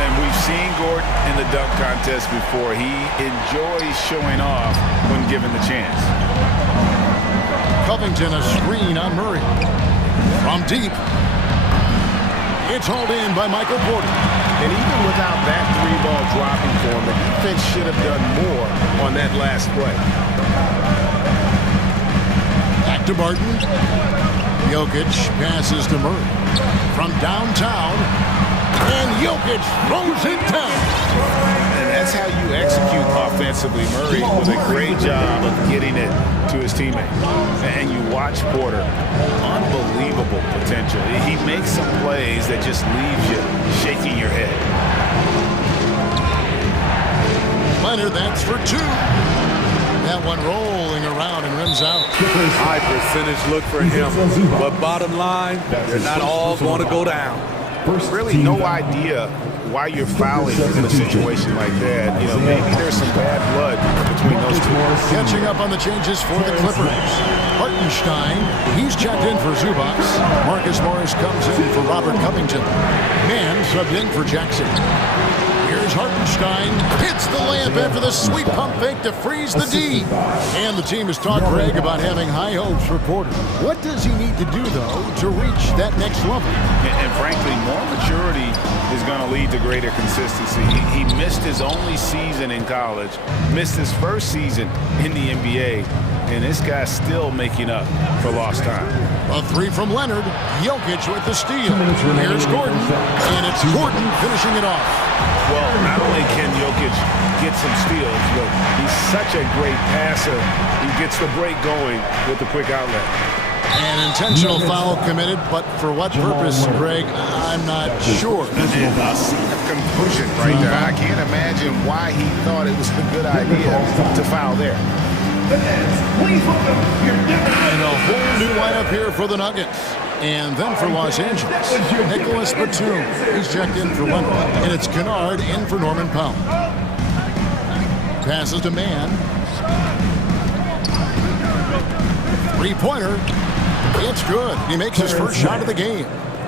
And we've seen Gordon in the dunk contest before. He enjoys showing off when given the chance. Covington a screen on Murray. From deep. It's hauled in by Michael Porter. And even without that 3-ball dropping for him, the defense should have done more on that last play. Back to Barton. Jokic passes to Murray. From downtown. And Jokic throws it down. And that's how you execute offensively. Murray does a great job of getting it to his teammates. And you watch Porter. Unbelievable potential. He makes some plays that just leaves you shaking your head. Leonard, that's for 2. That one rolling around and rims out. High percentage look for him. But bottom line, they're not all going to go down. Really no idea why you're fouling in a situation like that. You know, maybe there's some bad blood between those two. Catching up on the changes for the Clippers. Hartenstein, he's checked in for Zubac. Marcus Morris comes in for Robert Covington. Man subbed in for Jackson. Here's Hartenstein. Hits the layup after the sweet pump fake to freeze the D. And the team has talked Greg about having high hopes for Porter. What does he need to do, though, to reach that next level? And frankly, more maturity is going to lead to greater consistency. He missed his only season in college, missed his first season in the NBA, and this guy's still making up for lost time. A 3 from Leonard. Jokic with the steal. Here's Gordon, and it's Gordon finishing it off. Well, not only can Jokic get some steals, but he's such a great passer. He gets the break going with the quick outlet. An intentional foul committed, but for what purpose, Greg, I'm not sure. And a scene of confusion right there. I can't imagine why he thought it was a good idea to foul there. And a whole new lineup here for the Nuggets. And then for Los Angeles, Nicholas Batum. He's checked in for Leonard. And it's Kennard in for Norman Powell. Passes to Mann. 3-pointer. It's good. He makes his first shot of the game.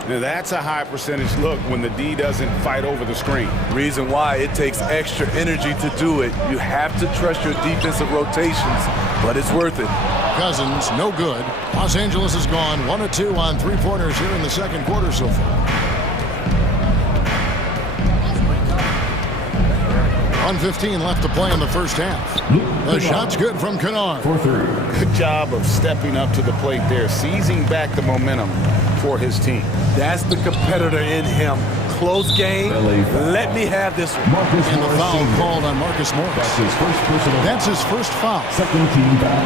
Now that's a high percentage look when the D doesn't fight over the screen. Reason why it takes extra energy to do it. You have to trust your defensive rotations, but it's worth it. Cousins, no good. Los Angeles has gone 1 of 2 on 3-pointers here in the second quarter so far. 1:15 left to play in the first half. The shot's good from Kennard. Good job of stepping up to the plate there, seizing back the momentum for his team. That's the competitor in him. close game. Let me have this one. And the foul called on Marcus Morris. That's his first foul. Second team foul.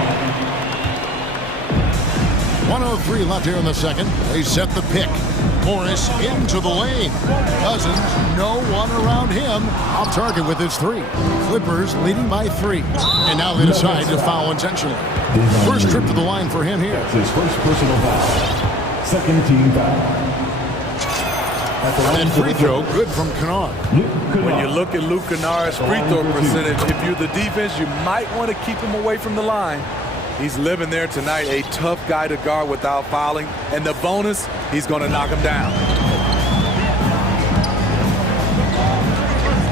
1:03 left here in the second. They set the pick. Morris into the lane. Cousins, no one around him. Off target with his three. Clippers leading by 3. And now they decide to foul intentionally. First trip to the line for him here. That's his first personal foul. Second team foul. And free throw good from Kennard. When you look at Luke Kennard's free throw percentage, if you're the defense, you might want to keep him away from the line. He's living there tonight, a tough guy to guard without fouling. And the bonus, he's going to knock him down.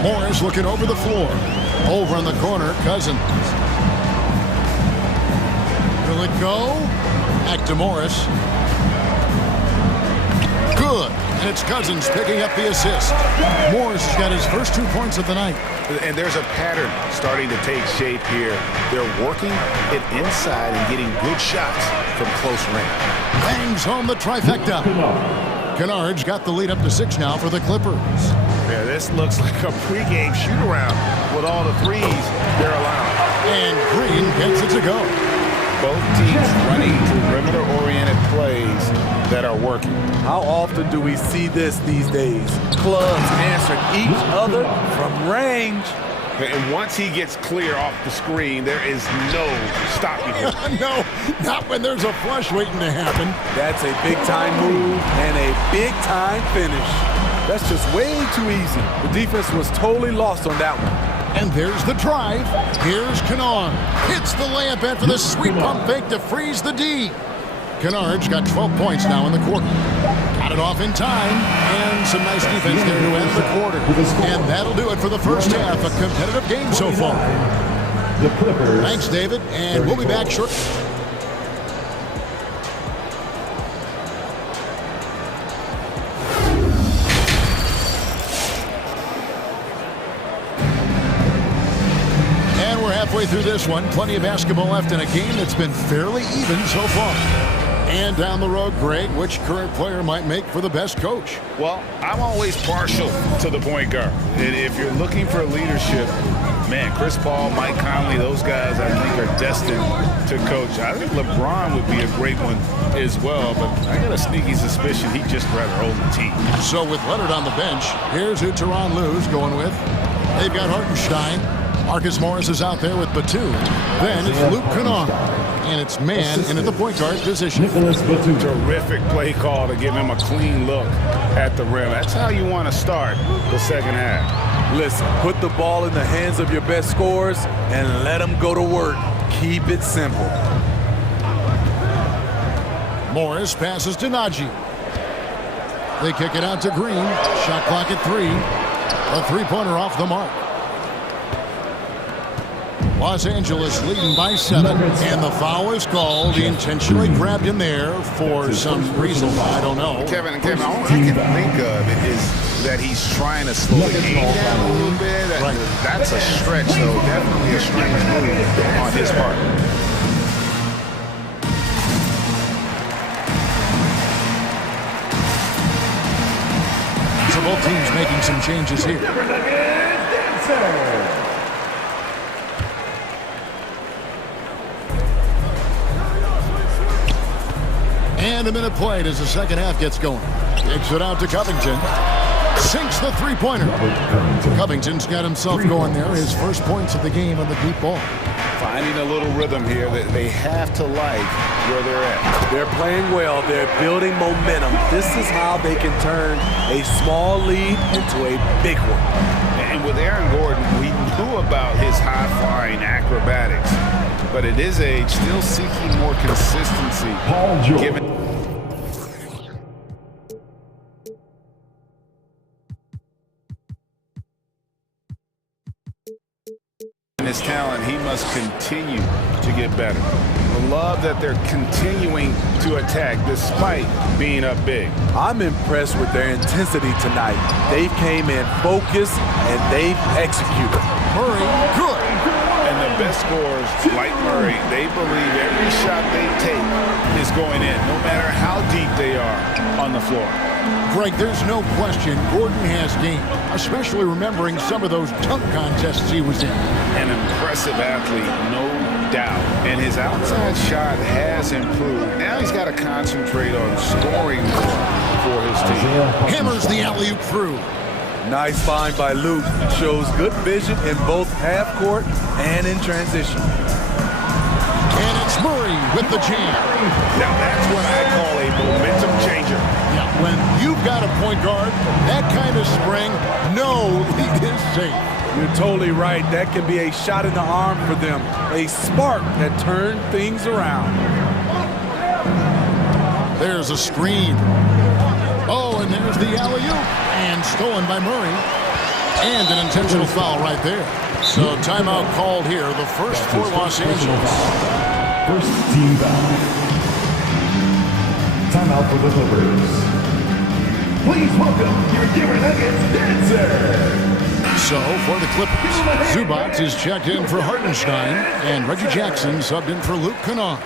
Morris looking over the floor. Over in the corner, Cousins. Will it go? Back to Morris. Good. And it's Cousins picking up the assist. Morris has got his first 2 points of the night. And there's a pattern starting to take shape here. They're working it inside and getting good shots from close range. Bangs home the trifecta. Kennard's got the lead up to 6 now for the Clippers. Yeah, this looks like a pregame shoot-around with all the threes they're allowing. And Green gets it to go. Both teams running perimeter-oriented plays that are working. How often do we see this these days? Clubs answering each other from range. And once he gets clear off the screen, there is no stopping him. No, not when there's a flush waiting to happen. That's a big-time move and a big-time finish. That's just way too easy. The defense was totally lost on that one. And there's the drive. Here's Kennard. Hits the layup after the sweet pump fake to freeze the D. Kennard's got 12 points now in the quarter. Got it off in time, and some nice defense there to end the quarter. And that'll do it for the first half. A competitive game so far. The Clippers. Thanks, David, and we'll be back shortly. And we're halfway through this one. Plenty of basketball left in a game that's been fairly even so far. And down the road, Greg, which current player might make for the best coach? Well, I'm always partial to the point guard. And if you're looking for leadership, man, Chris Paul, Mike Conley, those guys I think are destined to coach. I think LeBron would be a great one as well, but I got a sneaky suspicion he'd just rather hold the team. So with Leonard on the bench, here's who Tyronn Lue's going with. They've got Hartenstein. Marcus Morris is out there with Batum. Then it's Luke Kennard. And it's man in at the point guard position. Terrific play call to give him a clean look at the rim. That's how you want to start the second half. Listen, put the ball in the hands of your best scorers and let them go to work. Keep it simple. Morris passes to Najee. They kick it out to Green. Shot clock at 3. A three-pointer off the mark. Los Angeles leading by 7, and the foul is called. He intentionally grabbed him there for some reason, I don't know. Kevin, all I can think of is that he's trying to slow the game down a little bit. Right. That's a stretch, though. Definitely a strange move on his part. So both teams making some changes here. And a minute played as the second half gets going. Kicks it out to Covington. Sinks the three-pointer. Covington's got himself going there. His first points of the game on the deep ball. Finding a little rhythm here that they have to like where they're at. They're playing well. They're building momentum. This is how they can turn a small lead into a big one. And with Aaron Gordon, we knew about his high-flying acrobatics. But at his age, still seeking more consistency. Paul George. Given his talent, he must continue to get better. I love that they're continuing to attack despite being up big. I'm impressed with their intensity tonight. They came in focused and they've executed. Murray, good. And the best scorers, like Murray, they believe every shot they take is going in, no matter how deep they are on the floor. Greg, there's no question Gordon has game, especially remembering some of those dunk contests he was in. An impressive athlete, no doubt. And his outside shot has improved. Now he's got to concentrate on scoring more for his team. Hammers the alley-oop through. Nice find by Luke. Shows good vision in both half court and in transition. And it's Murray with the jam. Now that's what I call a momentum changer. Yeah, when you've got a point guard, that kind of spring, no lead is safe. You're totally right. That can be a shot in the arm for them. A spark that turned things around. There's a screen. Oh, and there's the alley-oop. And stolen by Murray. And an intentional foul right there. So timeout called here, the first for Los Angeles. First team foul. Timeout for the Clippers. Please welcome your Denver Nuggets dancer. So for the Clippers, Zubac is checked in for Hartenstein, and Reggie Jackson subbed in for Luke Kennard.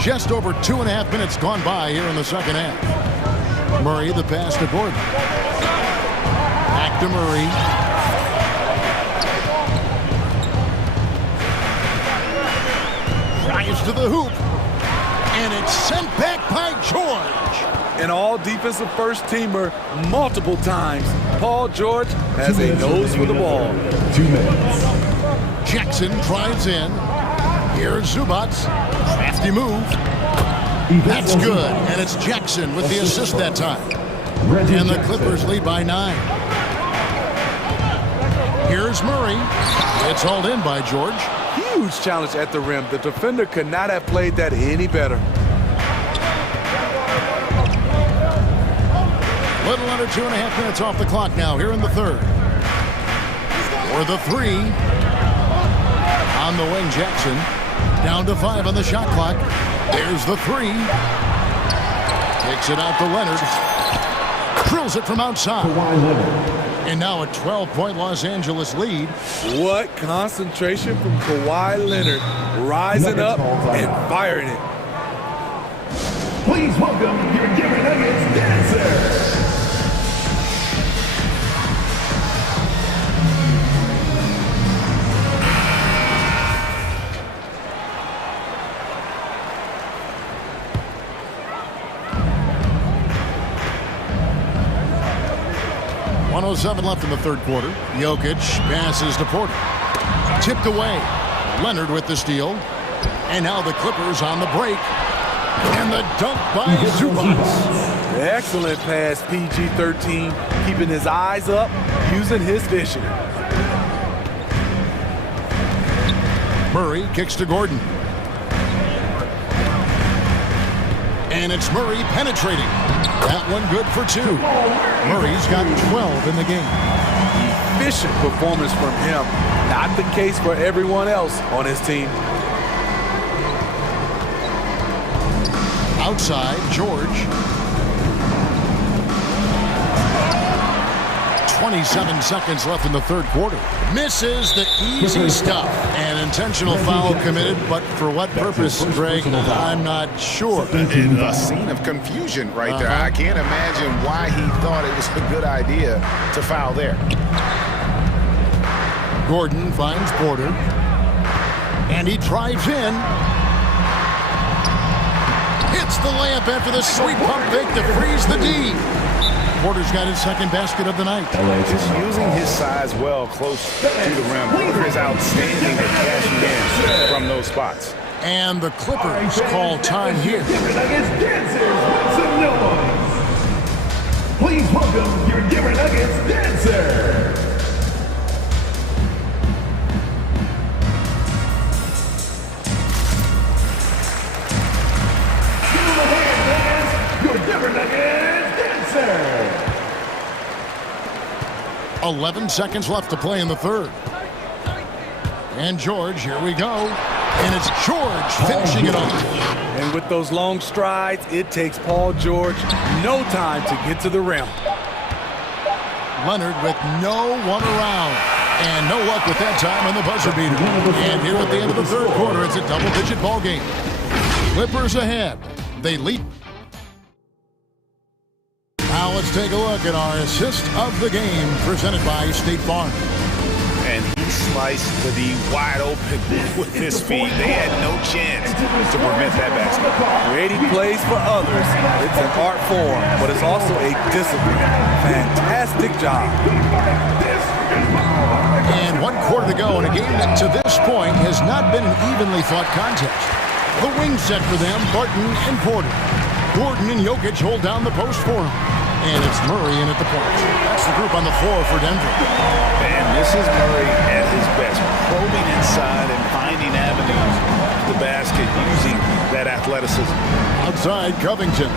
Just over 2.5 minutes gone by here in the second half. Murray the pass to Gordon. Back to Murray. Drives to the hoop. And it's sent back by George. An all-defensive first-teamer multiple times. Paul George has a nose for the ball. 2 minutes. Jackson drives in. Here's Zubac. Crafty move. That's good. And it's Jackson with the assist that time. And the Clippers lead by 9. Here's Murray. It's hauled in by George. Huge challenge at the rim. The defender could not have played that any better. Little under 2.5 minutes off the clock now here in the third. For the three. On the wing, Jackson. Down to 5 on the shot clock. There's the three. Kicks it out to Leonard. Drills it from outside. And now a 12-point Los Angeles lead. What concentration from Kawhi Leonard. Rising up and firing it. Please welcome your Denver Nuggets dancer. .107 left in the third quarter. Jokic passes to Porter. Tipped away. Leonard with the steal. And now the Clippers on the break. And the dunk by Zubac. Excellent pass, PG-13. Keeping his eyes up, using his vision. Murray kicks to Gordon. And it's Murray penetrating. That one good for 2. Murray's got 12 in the game. Efficient performance from him. Not the case for everyone else on his team. Outside, George. 27 seconds left in the third quarter. Misses the easy stuff. An intentional foul committed, but for what purpose, Greg, I'm not sure. A scene of confusion right there. I can't imagine why he thought it was a good idea to foul there. Gordon finds Porter. And he drives in. Hits the layup after the sweet pump fake to freeze the D. Porter's got his second basket of the night. Just using his size well close to the rim. Porter is outstanding at cashing in from those spots. And the Clippers call time here. Please welcome your Denver Nuggets dancer. Give him a hand, fans. Your Denver Nuggets dancer. 11 seconds left to play in the third. And George, here we go. And it's George finishing it off. And with those long strides, it takes Paul George no time to get to the rim. Leonard with no one around. And no luck with that time on the buzzer beater. And here at the end of the third quarter, it's a double-digit ball game. Clippers ahead. They lead. Now let's take a look at our assist of the game presented by State Farm. And he sliced the D wide open with his feet. They had no chance to prevent that basket. Creating plays for others. It's an art form, but it's also a discipline. Fantastic job. And 1 quarter to go in a game that to this point has not been an evenly fought contest. The wing set for them, Barton and Porter. Gordon and Jokic hold down the post for him. And it's Murray in at the point. That's the group on the floor for Denver. And this is Murray at his best, probing inside and finding avenues to the basket using that athleticism. Outside Covington.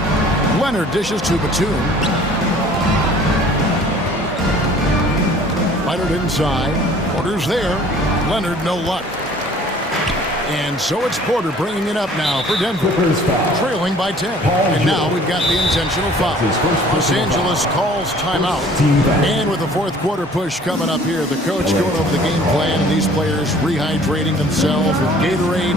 Leonard dishes to Batum. Leonard inside. Porter's there. Leonard no luck. And so it's Porter bringing it up now for Denver, trailing by 10. And now we've got the intentional foul. Los Angeles calls timeout. And with the fourth quarter push coming up here, the coach going over the game plan and these players rehydrating themselves with Gatorade,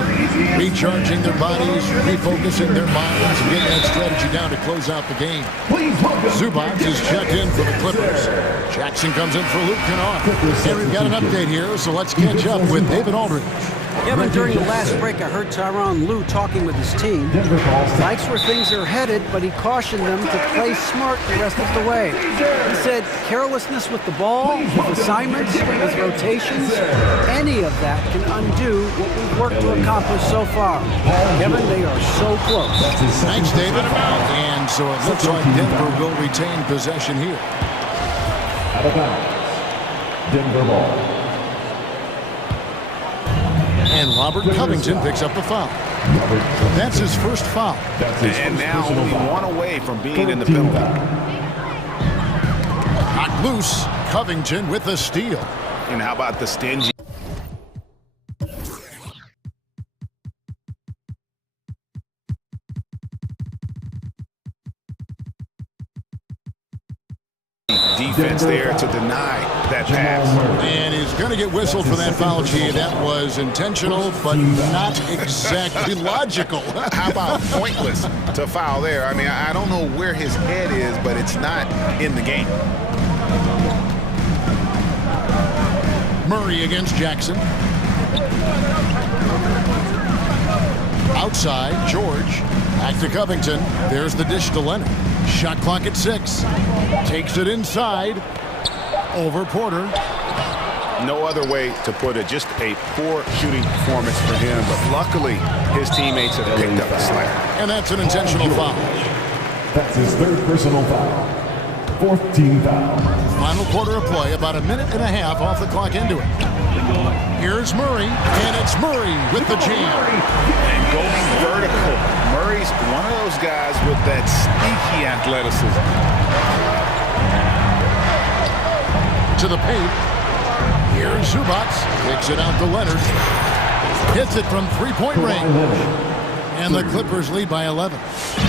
recharging their bodies, refocusing their minds, and getting that strategy down to close out the game. Zubac is checked in for the Clippers. Jackson comes in for Luke Kennard. And we've got an update here, so let's catch up with David Aldridge. Kevin, during the last break, I heard Tyronn Lue talking with his team. Likes where things are headed, but he cautioned them to play smart the rest of the way. He said carelessness with the ball, with assignments, with rotations, any of that can undo what we've worked to accomplish so far. Kevin, they are so close. Thanks, David. And so it looks like Denver will retain possession here. Out of bounds. Denver ball. And Robert Covington picks up the foul. That's his first foul. And now only one away from being in the penalty. Knocked loose. Covington with the steal. And how about the stingy? Defense there to deny that pass. And he's going to get whistled for that foul, G. That was intentional, but not exactly logical. How about pointless to foul there? I mean, I don't know where his head is, but it's not in the game. Murray against Jackson. Outside, George. Back to Covington. There's the dish to Leonard. Shot clock at 6. Takes it inside. Over Porter. No other way to put it. Just a poor shooting performance for him. But luckily, his teammates have picked up the slack. And that's an intentional foul. That's his third personal foul. Fourth team foul. Final quarter of play. About a minute and a half off the clock into it. Here's Murray. And it's Murray with the jam. And going vertical. Murray's one of those guys with that sneaky athleticism. To the paint. Here's Zubac. Kicks it out to Leonard. Hits it from three-point range. And the Clippers lead by 11.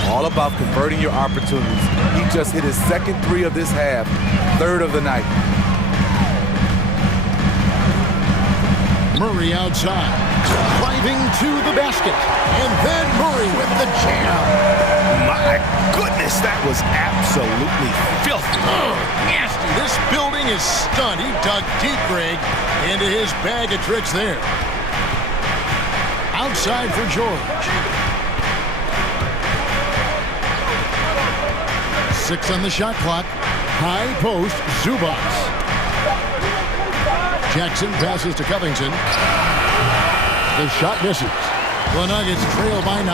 All about converting your opportunities. He just hit his second three of this half. Third of the night. Murray outside. Driving to the basket. And then Murray with the jam. My goodness, that was absolutely filthy. Oh, nasty. This building is stunned. He dug deep, Greg, into his bag of tricks there. Outside for George. 6 on the shot clock. High post, Zubac. Jackson passes to Covington. The shot misses. The Nuggets trail by 9.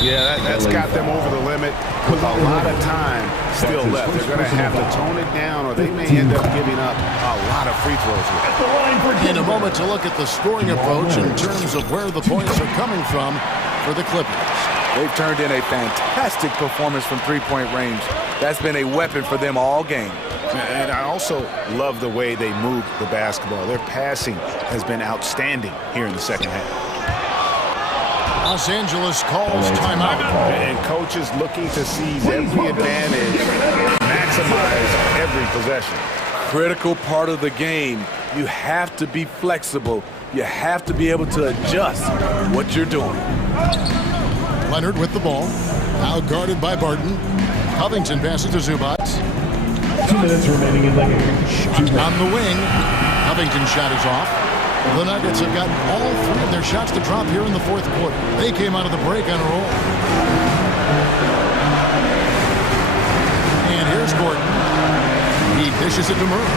Yeah, that's got them over the limit with a lot of time still left. They're going to have to tone it down, or they may end up giving up a lot of free throws here. In a moment to look at the scoring approach in terms of where the points are coming from for the Clippers. They've turned in a fantastic performance from three-point range. That's been a weapon for them all game. And I also love the way they move the basketball. Their passing has been outstanding here in the second half. Los Angeles calls timeout. And coaches looking to seize every advantage, maximize every possession. critical part of the game. You have to be flexible. You have to be able to adjust what you're doing. Leonard with the ball. Now guarded by Barton. Covington passes to Zubac. 2 minutes remaining in the game. Shot on the wing. Covington's shot is off. The Nuggets have gotten all 3 of their shots to drop here in the fourth quarter. They came out of the break on a roll. And here's Gordon. He dishes it to Murray.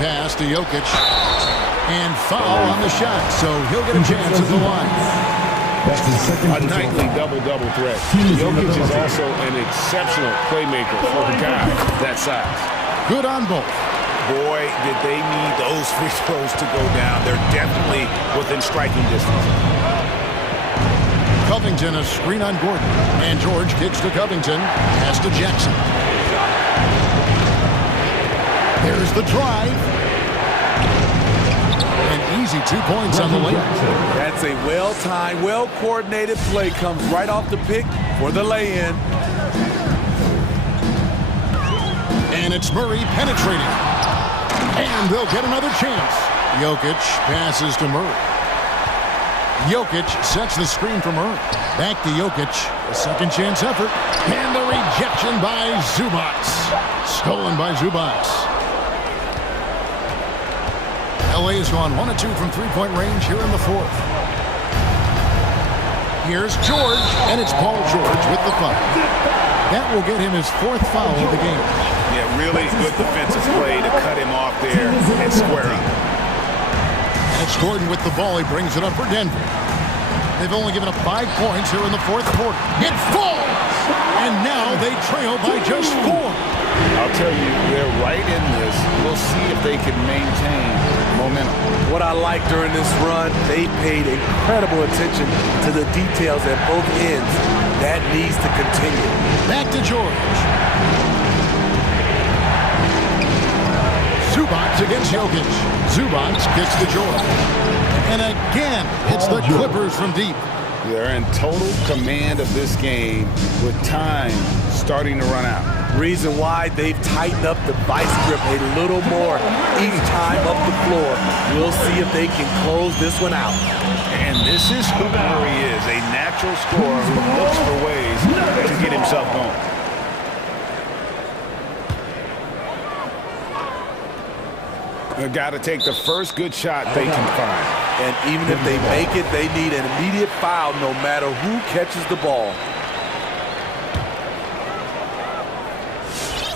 Pass to Jokic. And foul on the shot, so he'll get a chance at the line. A nightly double-double threat. Jokic is also an exceptional playmaker for a guy that size. Good on both. Boy, did they need those free throws to go down. They're definitely within striking distance. Covington, a screen on Gordon. And George kicks to Covington. Pass to Jackson. There's the drive. An easy 2 points on the layup. That's a well-timed, well-coordinated play. Comes right off the pick for the lay-in. And it's Murray penetrating. And they'll get another chance. Jokic passes to Murray. Jokic sets the screen for Murray. Back to Jokic. A second chance effort. And the rejection by Zubac. Stolen by Zubac. LA has gone 1 of 2 from three-point range here in the fourth. Here's George, and it's Paul George with the foul. That will get him his 4th foul of the game. Yeah, really good defensive play to cut him off there and square up. And it's Gordon with the ball. He brings it up for Denver. They've only given up 5 points here in the fourth quarter. It falls! And now they trail by just 4. I'll tell you, they're right in this. We'll see if they can maintain momentum. What I like during this run, they paid incredible attention to the details at both ends. That needs to continue. Back to George. Zubac against Jokic. Zubac gets to George. And again, it's the Clippers from deep. They're in total command of this game with time starting to run out. Reason why they've tightened up the vice grip a little more each time up the floor. We'll see if they can close this one out. And this is who Murray is, a natural scorer who looks for ways to get himself going. They've got to take the first good shot they can find. And even if they make it, they need an immediate foul no matter who catches the ball.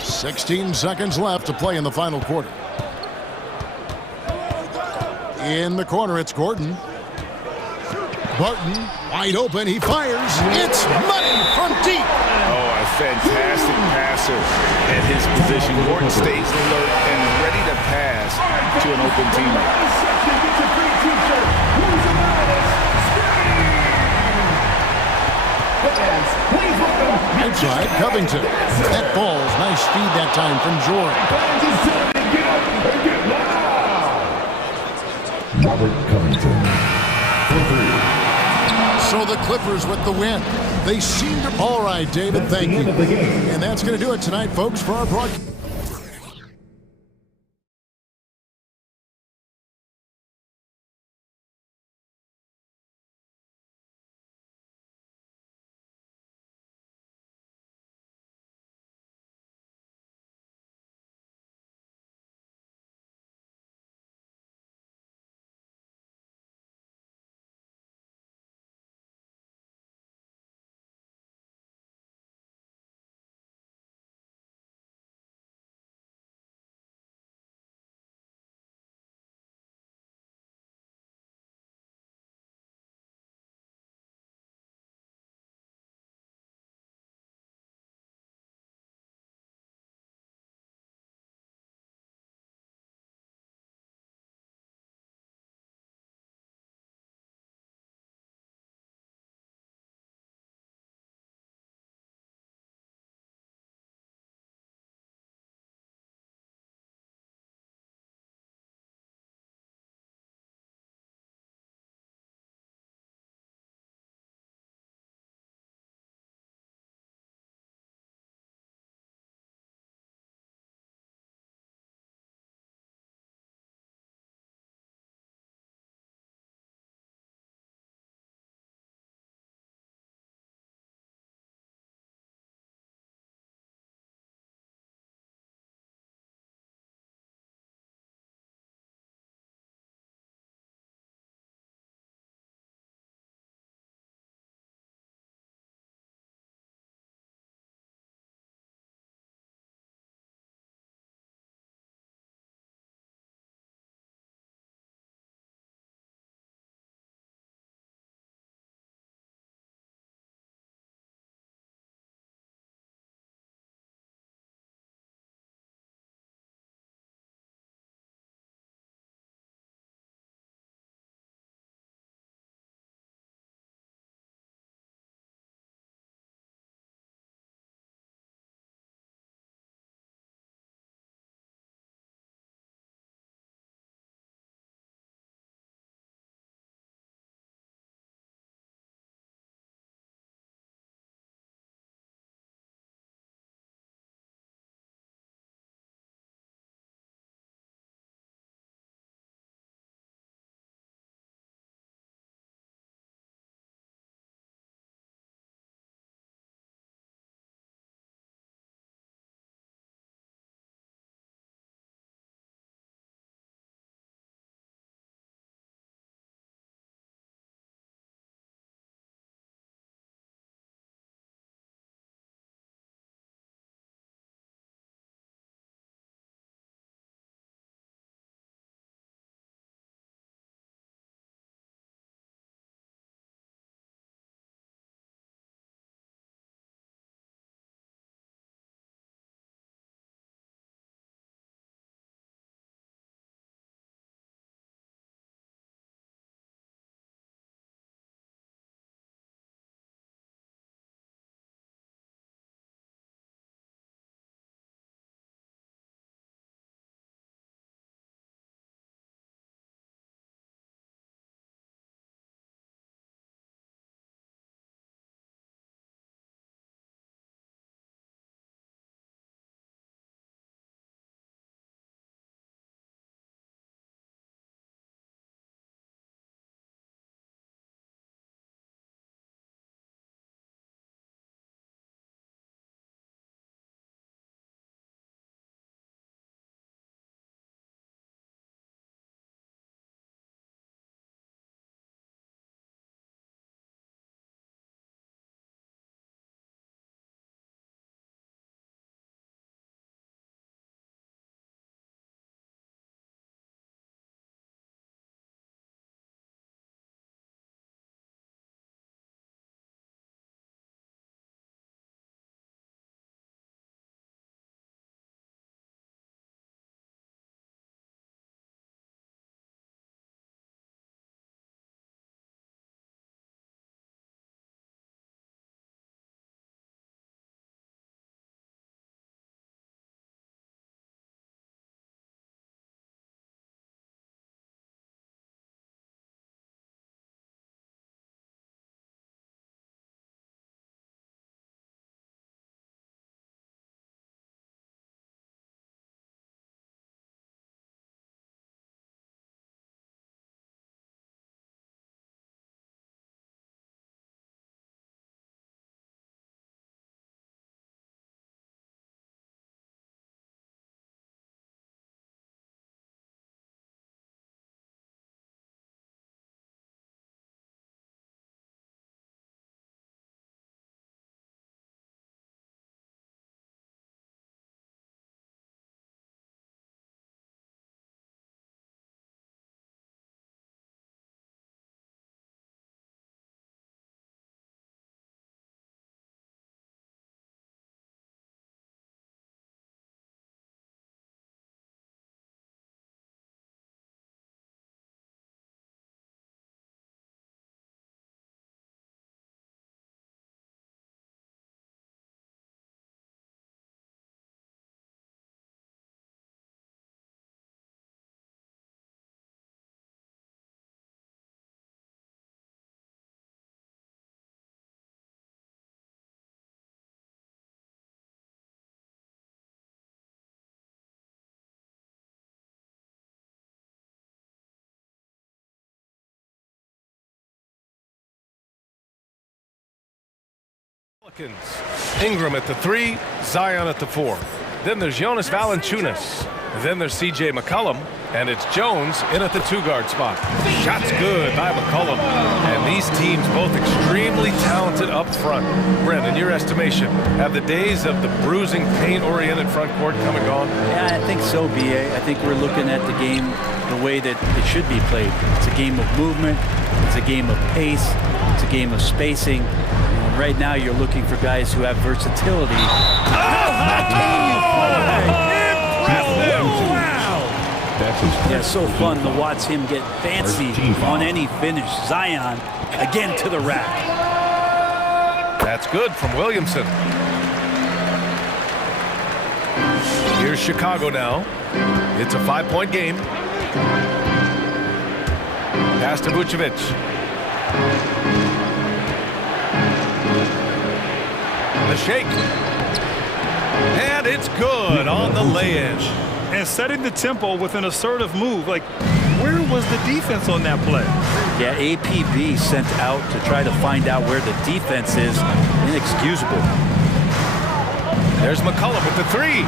16 seconds left to play in the final quarter. In the corner, it's Gordon. Barton, wide open, he fires. It's money from deep. Oh, a fantastic passer at his position. Gordon stays alert and ready to pass to an open teammate. Outside, Covington. That ball's nice feed that time from Jordan. Robert Covington for 3. So the Clippers with the win. They seem to... All right, David, thank you. And that's going to do it tonight, folks, for our broadcast. Ingram at the 3, Zion at the 4. Then there's Jonas Valanciunas. Then there's C.J. McCollum. And it's Jones in at the 2-guard spot. Shot's good by McCollum. And these teams both extremely talented up front. Brent, in your estimation, have the days of the bruising, paint-oriented front court come and gone? Yeah, I think so, B.A. I think we're looking at the game the way that it should be played. It's a game of movement. It's a game of pace. It's a game of spacing. And right now you're looking for guys who have versatility. Yeah, so fun to watch him get fancy on any finish. Zion again to the rack. That's good from Williamson. Here's Chicago now. It's a 5-point game. Pass to Vucevic. The shake. And it's good on the lay-in. And setting the tempo with an assertive move. Like, where was the defense on that play? Yeah, APB sent out to try to find out where the defense is. Inexcusable. There's McCollum with the 3.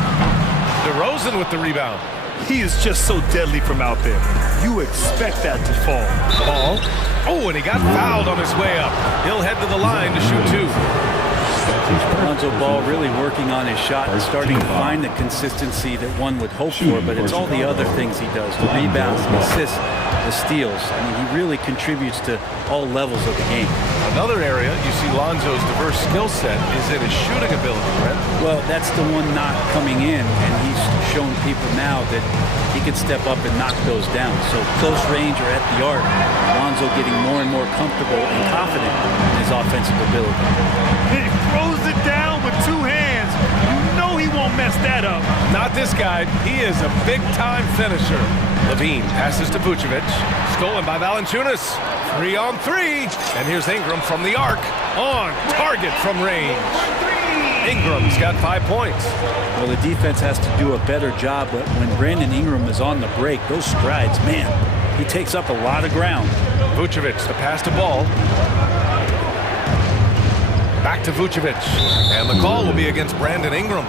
DeRozan with the rebound. He is just so deadly from out there. You expect that to fall. Ball. Oh, and he got fouled on his way up. He'll head to the line to shoot 2. Lonzo Ball really working on his shot and starting to find the consistency that one would hope for, but it's all the other things he does, the rebounds, the assists, the steals. I mean, he really contributes to all levels of the game. Another area you see Lonzo's diverse skill set is in his shooting ability, Brent. Well, that's the one not coming in, and he's shown people now that he can step up and knock those down. So close range or at the arc, Lonzo getting more and more comfortable and confident in his offensive ability. He throws it down with 2 hands. You know he won't mess that up. Not this guy. He is a big-time finisher. Levine passes to Vucevic. Stolen by Valanciunas. 3-on-3. And here's Ingram from the arc. On target from range. Ingram's got 5 points. Well, the defense has to do a better job, but when Brandon Ingram is on the break, those strides, man, he takes up a lot of ground. Vucevic, the pass to Ball. Back to Vucevic. And the call will be against Brandon Ingram.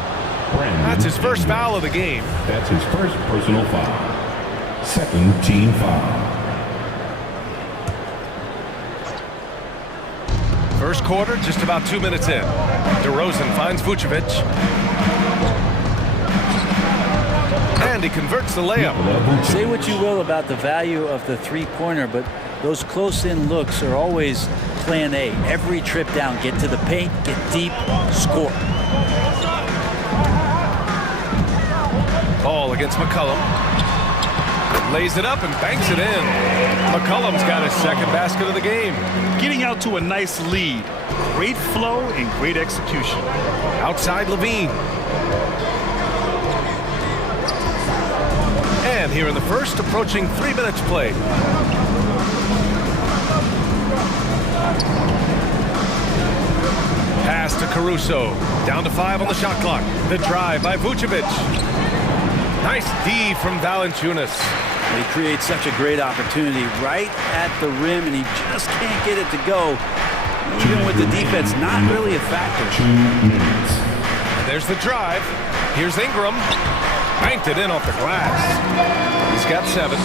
That's his first foul of the game. That's his first personal foul. Second team foul. First quarter, just about 2 minutes in. DeRozan finds Vucevic. And he converts the layup. Say what you will about the value of the three-pointer, but those close-in looks are always plan A. Every trip down, get to the paint, get deep, score. Ball against McCollum. Lays it up and banks it in. McCollum's got his second basket of the game. Getting out to a nice lead. Great flow and great execution. Outside Levine. And here in the first, approaching 3 minutes played. Pass to Caruso. Down to 5 on the shot clock. The drive by Vucevic. Nice D from Valanciunas. He creates such a great opportunity right at the rim, and he just can't get it to go. Even with the defense not really a factor. 2 minutes. And there's the drive. Here's Ingram. Banked it in off the glass. He's got 7.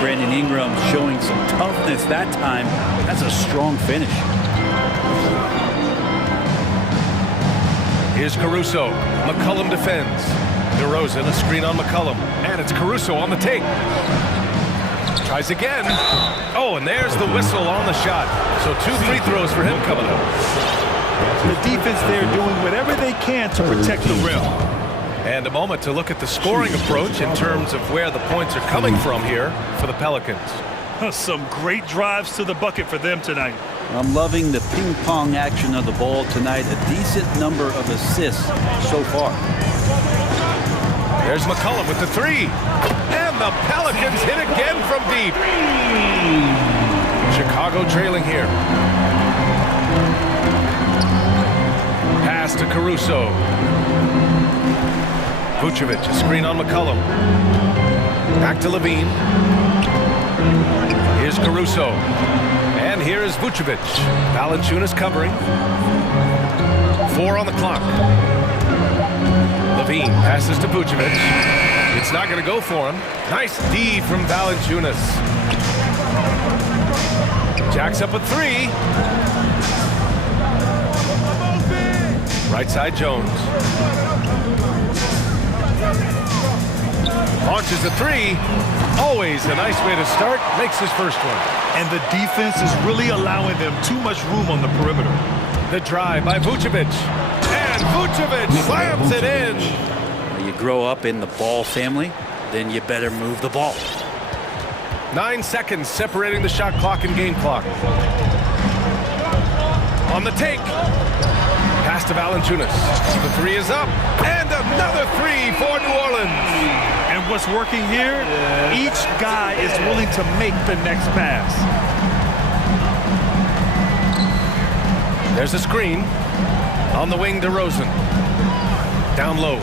Brandon Ingram showing some toughness that time. That's a strong finish. Here's Caruso. McCollum defends. DeRozan, a screen on McCollum. And it's Caruso on the take. Tries again. Oh, and there's the whistle on the shot. So 2 free throws for him coming up. The defense there doing whatever they can to protect the rim. And a moment to look at the scoring approach in terms of where the points are coming from here for the Pelicans. Some great drives to the bucket for them tonight. I'm loving the ping-pong action of the ball tonight. A decent number of assists so far. There's McCollum with the 3. And the Pelicans hit again from deep. Chicago trailing here. Pass to Caruso. Vucevic, a screen on McCollum. Back to Levine. Here's Caruso. And here is Vucevic. Valanciunas covering. 4 on the clock. Levine passes to Vucevic. It's not going to go for him. Nice D from Valanciunas. Jacks up a 3. Right side Jones. Launches a 3. Always a nice way to start. Makes his first one. And the defense is really allowing them too much room on the perimeter. The drive by Vucevic. And Vucevic slams it in. You grow up in the ball family, then you better move the ball. 9 seconds separating the shot clock and game clock. On the take. Pass to Valanciunas. The 3 is up. And another 3 for New Orleans. And what's working here? Each guy is willing to make the next pass. There's a screen. On the wing, DeRozan. Down low.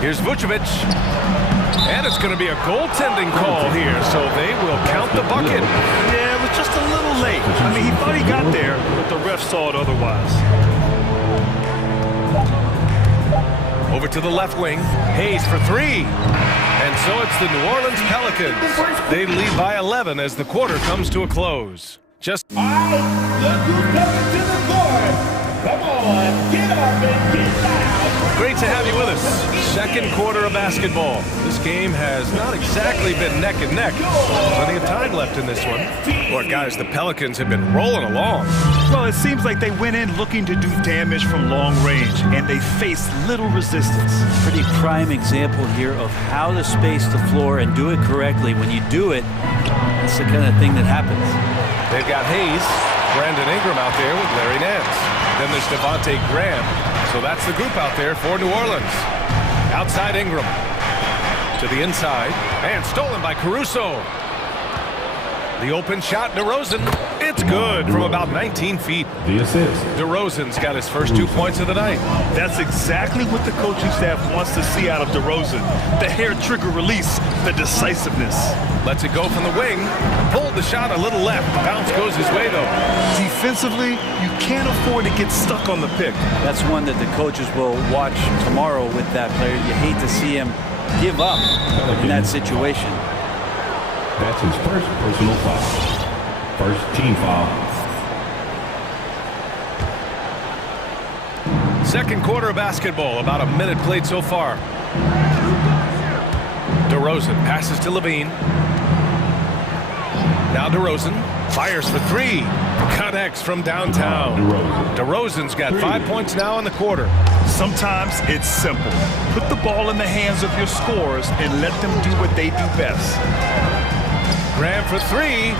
Here's Vucevic. And it's going to be a goaltending call here, so they will count the bucket. Yeah, it was just a little late. I mean, he thought he got there, but the ref saw it otherwise. Over to the left wing. Hayes for 3. And so it's the New Orleans Pelicans. They lead by 11 as the quarter comes to a close. Just... All right, look who's coming to the court. Come on, get up and get down. Great to have you with us. Second quarter of basketball. This game has not exactly been neck and neck. Plenty of time left in this one. Boy, guys, the Pelicans have been rolling along. Well, it seems like they went in looking to do damage from long range, and they faced little resistance. Pretty prime example here of how to space the floor and do it correctly. When you do it, that's the kind of thing that happens. They've got Hayes, Brandon Ingram out there with Larry Nance. Then there's Devontae Graham. So that's the group out there for New Orleans. Outside Ingram. To the inside. And stolen by Caruso. The open shot, DeRozan. It's good from about 19 feet. The assist. DeRozan's got his first 2 points of the night. That's exactly what the coaching staff wants to see out of DeRozan. The hair trigger release, the decisiveness. Lets it go from the wing. Pulled the shot a little left. Bounce goes his way, though. Defensively, you can't afford to get stuck on the pick. That's one that the coaches will watch tomorrow with that player. You hate to see him give up in that situation. That's his first personal foul. First team foul. Second quarter of basketball. About a minute played so far. DeRozan passes to Levine. Now DeRozan fires for 3. Connects from downtown. DeRozan's got 5 points now in the quarter. Sometimes it's simple. Put the ball in the hands of your scorers and let them do what they do best. Graham for 3.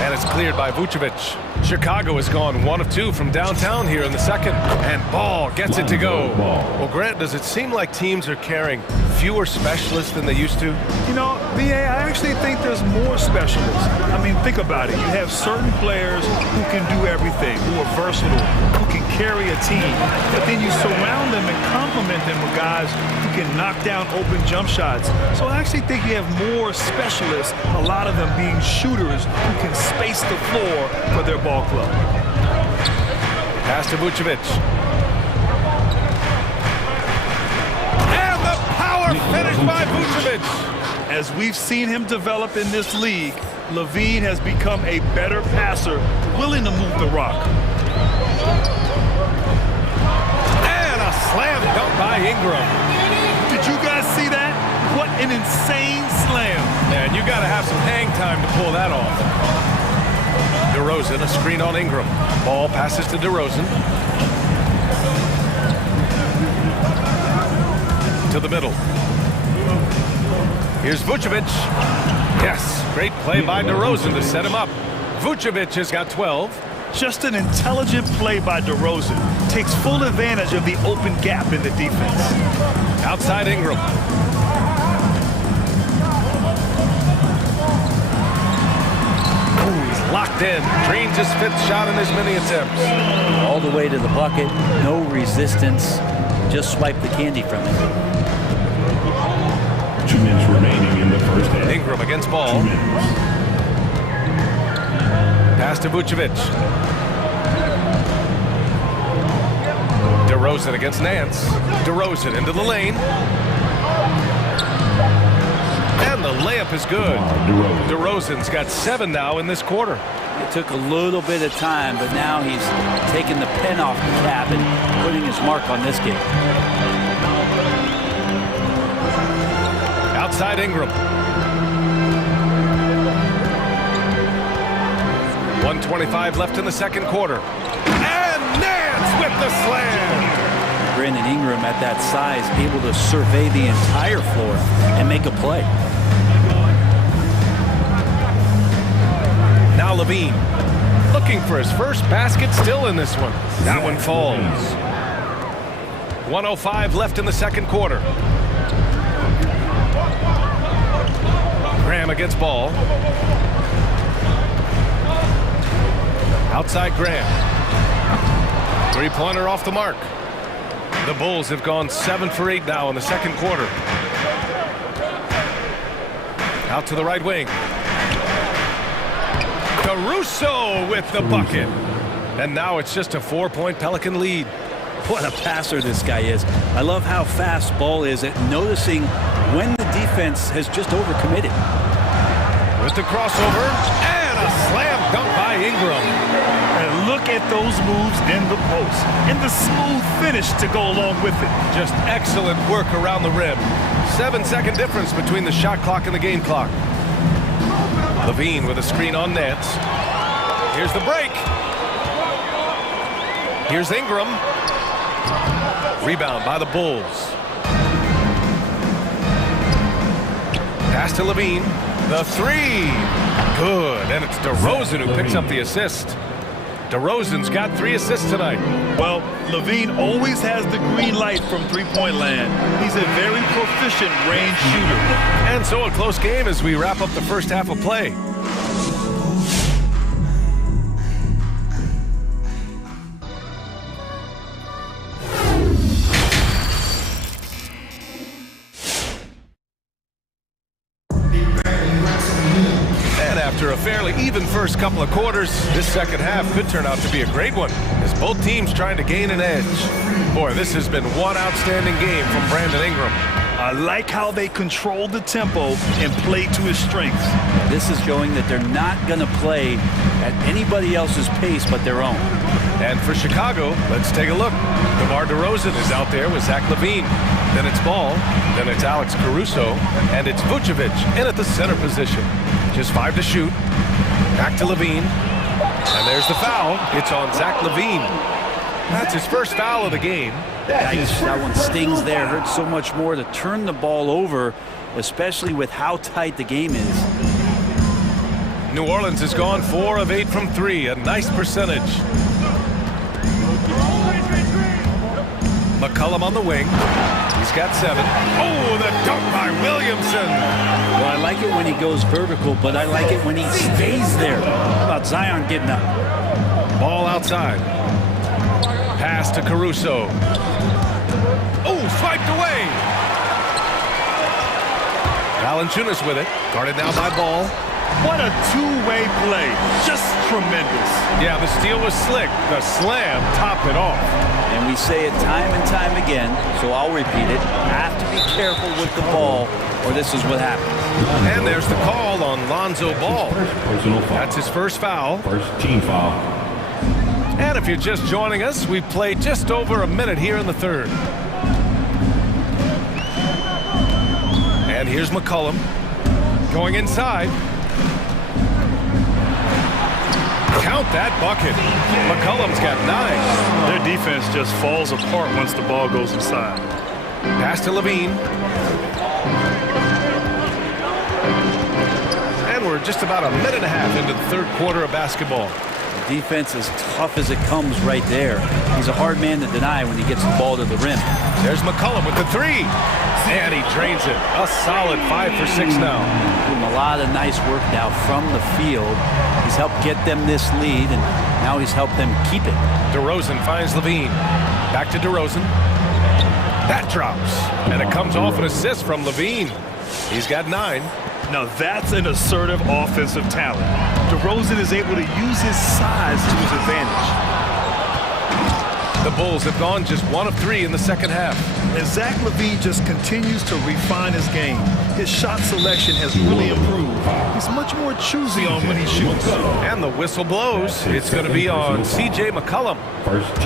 And it's cleared by Vucevic. Chicago has gone 1 of 2 from downtown here in the second. And Ball gets it to go. Well, Grant, does it seem like teams are carrying fewer specialists than they used to? You know, B.A., I actually think there's more specialists. I mean, think about it. You have certain players who can do everything, who are versatile, who can carry a team. But then you surround them and complement them with guys who can knock down open jump shots. So I actually think you have more specialists, a lot of them being shooters who can space the floor for their ball club. Pass to Vucevic. And the power finish by Vucevic. As we've seen him develop in this league, Levine has become a better passer, willing to move the rock. And a slam dunk by Ingram. Did you guys see that? What an insane slam. Man, you got to have some hang time to pull that off. DeRozan, a screen on Ingram. Ball passes to DeRozan. To the middle. Here's Vucevic. Yes, great play by DeRozan to set him up. Vucevic has got 12. Just an intelligent play by DeRozan. Takes full advantage of the open gap in the defense. Outside Ingram. Locked in, drains his 5th shot in as many attempts. All the way to the bucket, no resistance, just swipe the candy from it. 2 minutes remaining in the first half. Ingram against Ball. 2 minutes. Pass to Vucevic. DeRozan against Nance. DeRozan into the lane. And the layup is good. DeRozan's got 7 now in this quarter. It took a little bit of time, but now he's taking the pen off the cap and putting his mark on this game. Outside Ingram. 1:25 left in the second quarter. And Nance with the slam. Brandon Ingram at that size, able to survey the entire floor and make a play. Now Levine, looking for his first basket, still in this one. That one falls. 1:05 left in the second quarter. Graham against Ball. Outside Graham. Three-pointer off the mark. The Bulls have gone 7 for 8 now in the second quarter. Out to the right wing. Caruso with the bucket. And now it's just a 4-point Pelican lead. What a passer this guy is. I love how fast Ball is at noticing when the defense has just overcommitted. With the crossover and a slam dunk by Ingram. And look at those moves in the post and the smooth finish to go along with it. Just excellent work around the rim. 7-second difference between the shot clock and the game clock. Levine with a screen on Nance. Here's the break. Here's Ingram. Rebound by the Bulls. Pass to Levine. The three. Good. And it's DeRozan who picks up the assist. DeRozan's got 3 assists tonight. Well, Levine always has the green light from three-point land. He's a very proficient range shooter. And so a close game as we wrap up the first half of play. After a fairly even first couple of quarters, this second half could turn out to be a great one as both teams trying to gain an edge. Boy, this has been one outstanding game from Brandon Ingram. I like how they control the tempo and play to his strengths. This is showing that they're not going to play at anybody else's pace but their own. And for Chicago, let's take a look. DeMar DeRozan is out there with Zach LaVine. Then it's Ball, then it's Alex Caruso, and it's Vucevic in at the center position. Just 5 to shoot. Back to LaVine. And there's the foul. It's on Zach LaVine. That's his first foul of the game. That one stings there. Hurts so much more to turn the ball over, especially with how tight the game is. New Orleans has gone 4 of 8 from 3. A nice percentage. McCollum on the wing. He's got 7. Oh, the dunk by Williamson. Well, I like it when he goes vertical, but I like it when he stays there. How about Zion getting up? Ball outside. Pass to Caruso. Oh, swiped away. Valanciunas with it. Guarded now by Ball. What a two-way play. Just tremendous. Yeah, the steal was slick. The slam topped it off. And we say it time and time again, so I'll repeat it. Have to be careful with the ball, or this is what happens. And there's the call on Lonzo Ball. That's his first foul. First team foul. And if you're just joining us, we've played just over a minute here in the third. And here's McCollum going inside. Count that bucket. McCollum's got 9. Their defense just falls apart once the ball goes inside. Pass to Levine. And we're just about a minute and a half into the third quarter of basketball. The defense is tough as it comes right there. He's a hard man to deny when he gets the ball to the rim. There's McCollum with the 3. And he drains it. A solid 5 for 6 now. Doing a lot of nice work now from the field. He's helped get them this lead, and now he's helped them keep it. DeRozan finds Levine. Back to DeRozan. That drops. And it comes off an assist from Levine. He's got 9. Now that's an assertive offensive talent. DeRozan is able to use his size to his advantage. The Bulls have gone just 1 of 3 in the second half. And Zach LaVine just continues to refine his game. His shot selection has really improved. He's much more choosy on when he shoots. And the whistle blows. It's going to be on C.J. McCollum.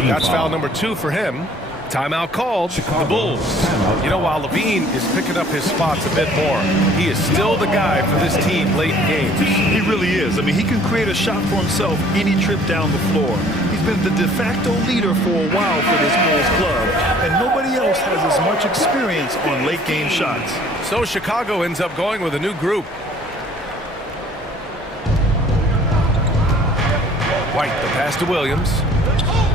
That's foul number 2 for him. Timeout called. The Bulls. You know, while LaVine is picking up his spots a bit more, he is still the guy for this team late in games. He really is. I mean, he can create a shot for himself any trip down the floor. He's been the de facto leader for a while for this Bulls club, and nobody else has as much experience on late game shots. So Chicago ends up going with a new group. White, the pass to Williams.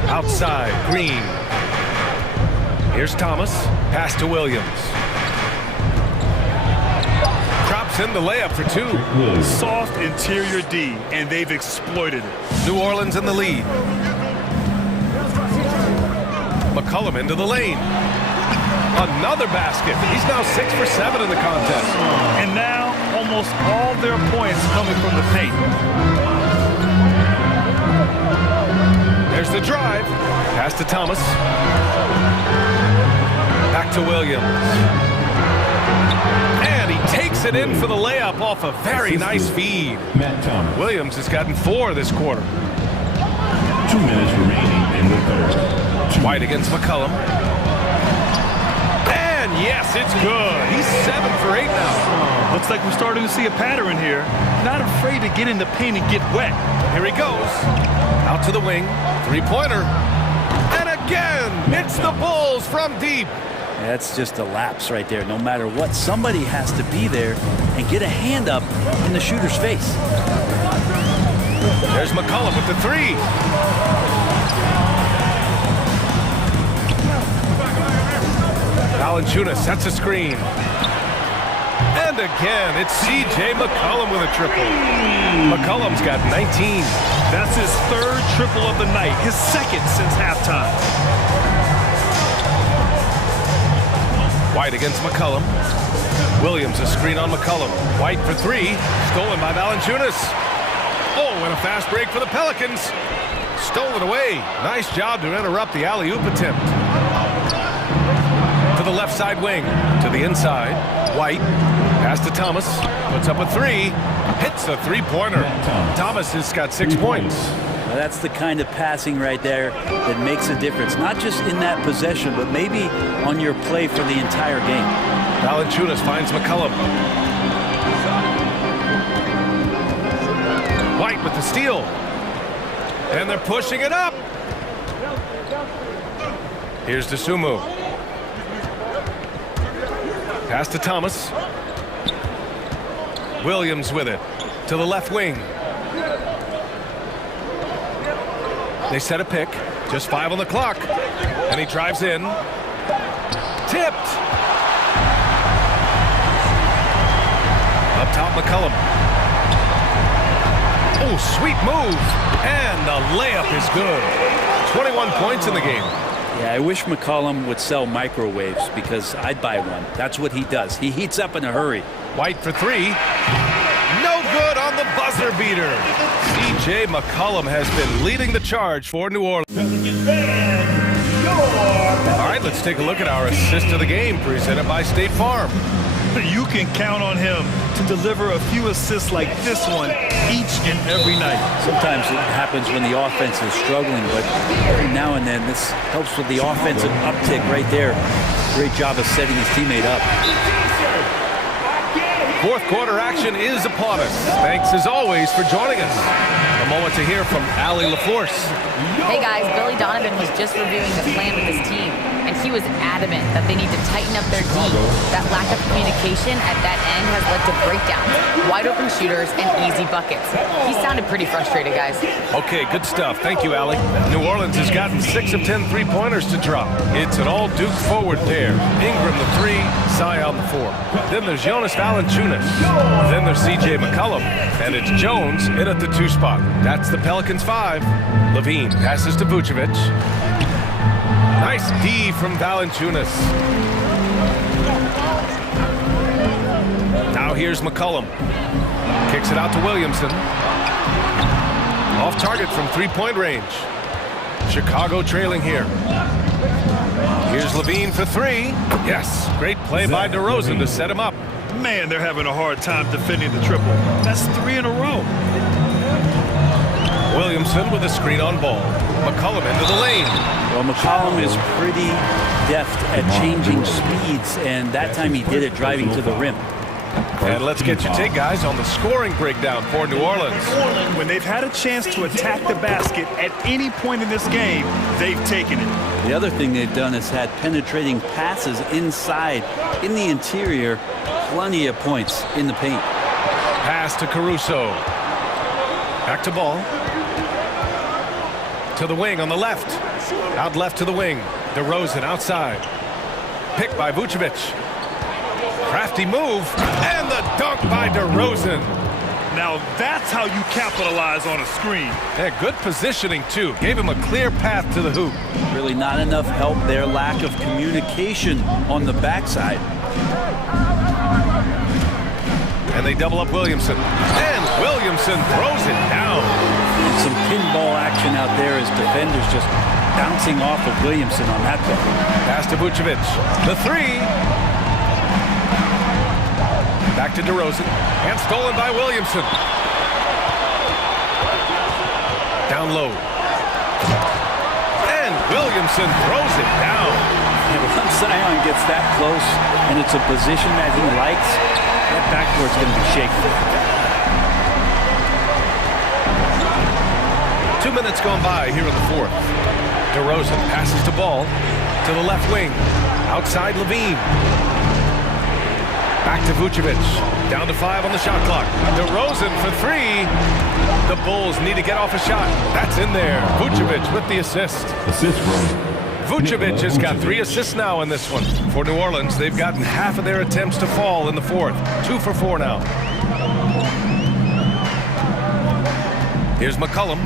Outside, Green. Here's Thomas. Pass to Williams. Drops in the layup for 2. Soft interior D, and they've exploited it. New Orleans in the lead. McCollum into the lane. Another basket. He's now 6 for 7 in the contest. And now almost all their points coming from the paint. There's the drive. Pass to Thomas. Back to Williams. And he takes it in for the layup off a very nice feed. Williams has gotten 4 this quarter. 2 minutes remaining in the third. White against McCollum. And yes, it's good. He's 7 for 8 now. Looks like we're starting to see a pattern here. Not afraid to get in the paint and get wet. Here he goes. Out to the wing. 3-pointer. And again, it's the Bulls from deep. That's just a lapse right there. No matter what, somebody has to be there and get a hand up in the shooter's face. There's McCollum with the 3. Valanciunas sets a screen. And again, it's C.J. McCollum with a triple. McCollum's got 19. That's his 3rd triple of the night, his 2nd since halftime. White against McCollum. Williams a screen on McCollum. White for 3. Stolen by Valanciunas. Oh, and a fast break for the Pelicans. Stolen away. Nice job to interrupt the alley-oop attempt. To the left side wing. To the inside. White. Pass to Thomas. Puts up a 3. Hits a 3-pointer. Thomas has got 6 points. Now that's the kind of passing right there that makes a difference. Not just in that possession, but maybe on your play for the entire game. Valanciunas finds McCollum. White with the steal. And they're pushing it up. Here's DeSumo. Pass to Thomas. Williams with it. To the left wing. They set a pick. Just 5 on the clock. And he drives in. Tipped. Up top, McCollum. Oh, sweet move. And the layup is good. 21 points in the game. Yeah, I wish McCollum would sell microwaves because I'd buy one. That's what he does. He heats up in a hurry. White for 3. No good on the buzzer beater. C.J. McCollum has been leading the charge for New Orleans. All right, let's take a look at our assist of the game presented by State Farm. You can count on him to deliver a few assists like this one each and every night. Sometimes it happens when the offense is struggling, but every now and then this helps with the offensive uptick right there. Great job of setting his teammate up. 4th quarter action is upon us. Thanks as always for joining us. A moment to hear from Allie LaForce. Hey guys, Billy Donovan was just reviewing the plan with his team, and he was adamant that they need to tighten up their D. That lack of communication at that end has led to breakdowns, wide open shooters, and easy buckets. He sounded pretty frustrated, guys. Okay, good stuff. Thank you, Allie. New Orleans has gotten 6 of 10 3-pointers to drop. It's an all-Duke forward pair. Ingram the 3, Zion the 4. Then there's Jonas Valanciunas. Then there's C.J. McCollum. And it's Jones in at the 2 spot. That's the Pelicans 5. LaVine passes to Vucevic. Nice D from Valanciunas. Now here's McCollum. Kicks it out to Williamson. Off target from 3-point range. Chicago trailing here. Here's Levine for three. Yes, great play by DeRozan to set him up. Man, they're having a hard time defending the triple. That's 3 in a row. Williamson with a screen on ball. McCollum into the lane. Well, McCollum is pretty deft at changing speeds, and that time he did it driving to the rim. And let's get your take, guys, on the scoring breakdown for New Orleans. When they've had a chance to attack the basket at any point in this game, they've taken it. The other thing they've done is had penetrating passes inside, in the interior, plenty of points in the paint. Pass to Caruso. Back to ball. To the wing on the left. Out left to the wing. DeRozan outside. Picked by Vucevic. Crafty move. And the dunk by DeRozan. Now that's how you capitalize on a screen. Yeah, good positioning, too. Gave him a clear path to the hoop. Really not enough help there. Lack of communication on the backside. And they double up Williamson. And Williamson throws it down. And some pinball action out there as defenders just bouncing off of Williamson on that play. Pass to Vucevic. The three. Back to DeRozan. And stolen by Williamson. Down low. And Williamson throws it down. And once Zion gets that close and it's a position that he likes, that backboard's going to be shaky. 2 minutes gone by here in the fourth. DeRozan passes the ball to the left wing. Outside Levine. Back to Vucevic. Down to 5 on the shot clock. DeRozan for three. The Bulls need to get off a shot. That's in there. Vucevic with the assist. Vucevic has got 3 assists now in this one. For New Orleans, they've gotten half of their attempts to fall in the fourth. 2 for 4 now. Here's McCollum.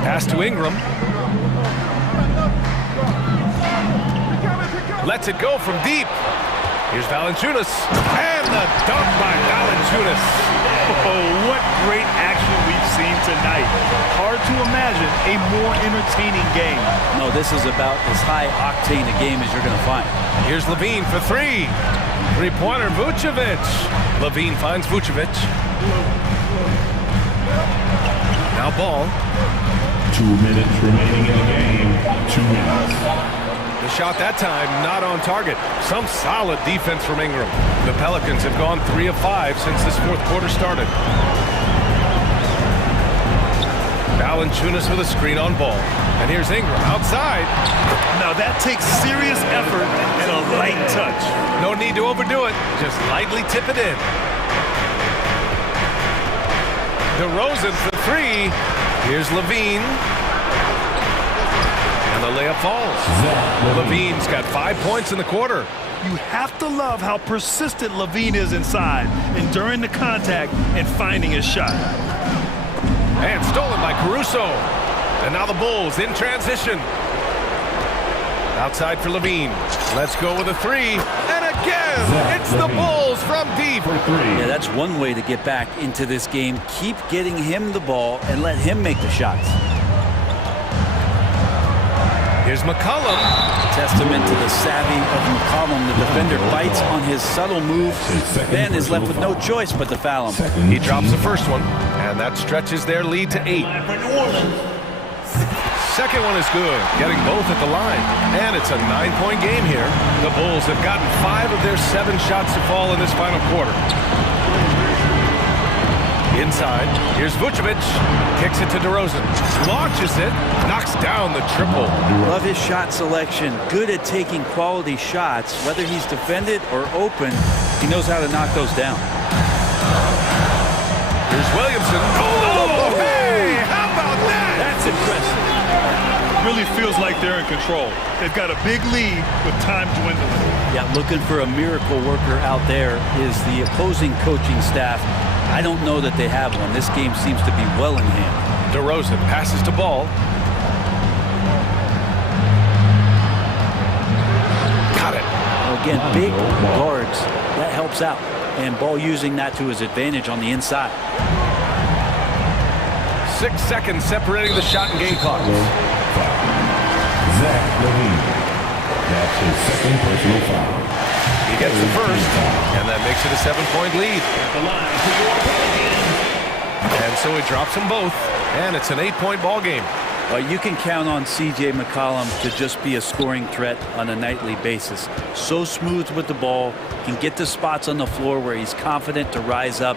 Pass to Ingram. Lets it go from deep. Here's Valanciunas. And the dunk by Valanciunas. Oh, what great action we've seen tonight. Hard to imagine a more entertaining game. No, this is about as high-octane a game as you're going to find. Here's Levine for three. Three-pointer, Vucevic. Levine finds Vucevic. Now ball. 2 minutes remaining in the game. 2 minutes. The shot that time not on target. Some solid defense from Ingram. The Pelicans have gone 3 of 5 since this fourth quarter started. Valanciunas with a screen on ball. And here's Ingram outside. Now that takes serious effort and a light touch. No need to overdo it. Just lightly tip it in. DeRozan for three. Here's Levine. And the layup falls. Levine's got 5 points in the quarter. You have to love how persistent Levine is inside, enduring the contact and finding his shot. And stolen by Caruso. And now the Bulls in transition. Outside for Levine. Let's go with a three. And again, it's the Bulls from deep. Yeah, that's one way to get back into this game. Keep getting him the ball and let him make the shots. Here's McCollum. Testament to the savvy of McCollum. The defender bites on his subtle move, then is left with no choice but to foul him. He drops the first one, and that stretches their lead to 8. Second one is good, getting both at the line. And it's a 9-point game here. The Bulls have gotten 5 of their 7 shots to fall in this final quarter. Inside, here's Vucevic. Kicks it to DeRozan. Launches it. Knocks down the triple. Love his shot selection. Good at taking quality shots. Whether he's defended or open, he knows how to knock those down. Here's Williamson. Oh, hey! How about that? That's impressive. Really feels like they're in control. They've got a big lead with time dwindling. Yeah, looking for a miracle worker out there is the opposing coaching staff. I don't know that they have one. This game seems to be well in hand. DeRozan passes to Ball. Got it. Well, again, big guards. That helps out. And Ball using that to his advantage on the inside. 6 seconds separating the shot and game clock. That's his second personal foul. He gets the first, and that makes it a 7-point lead. And so he drops them both, and it's an 8-point ball game. Well, you can count on C.J. McCollum to just be a scoring threat on a nightly basis. So smooth with the ball, can get to spots on the floor where he's confident to rise up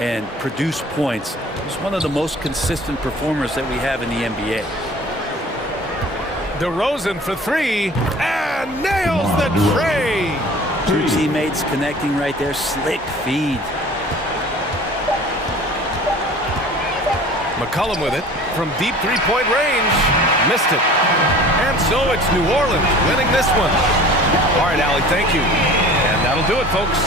and produce points. He's one of the most consistent performers that we have in the NBA. DeRozan for three, and nails the tray! Two teammates connecting right there, slick feed. McCollum with it from deep three-point range. Missed it. And so it's New Orleans winning this one. All right, Allie, thank you. And that'll do it, folks.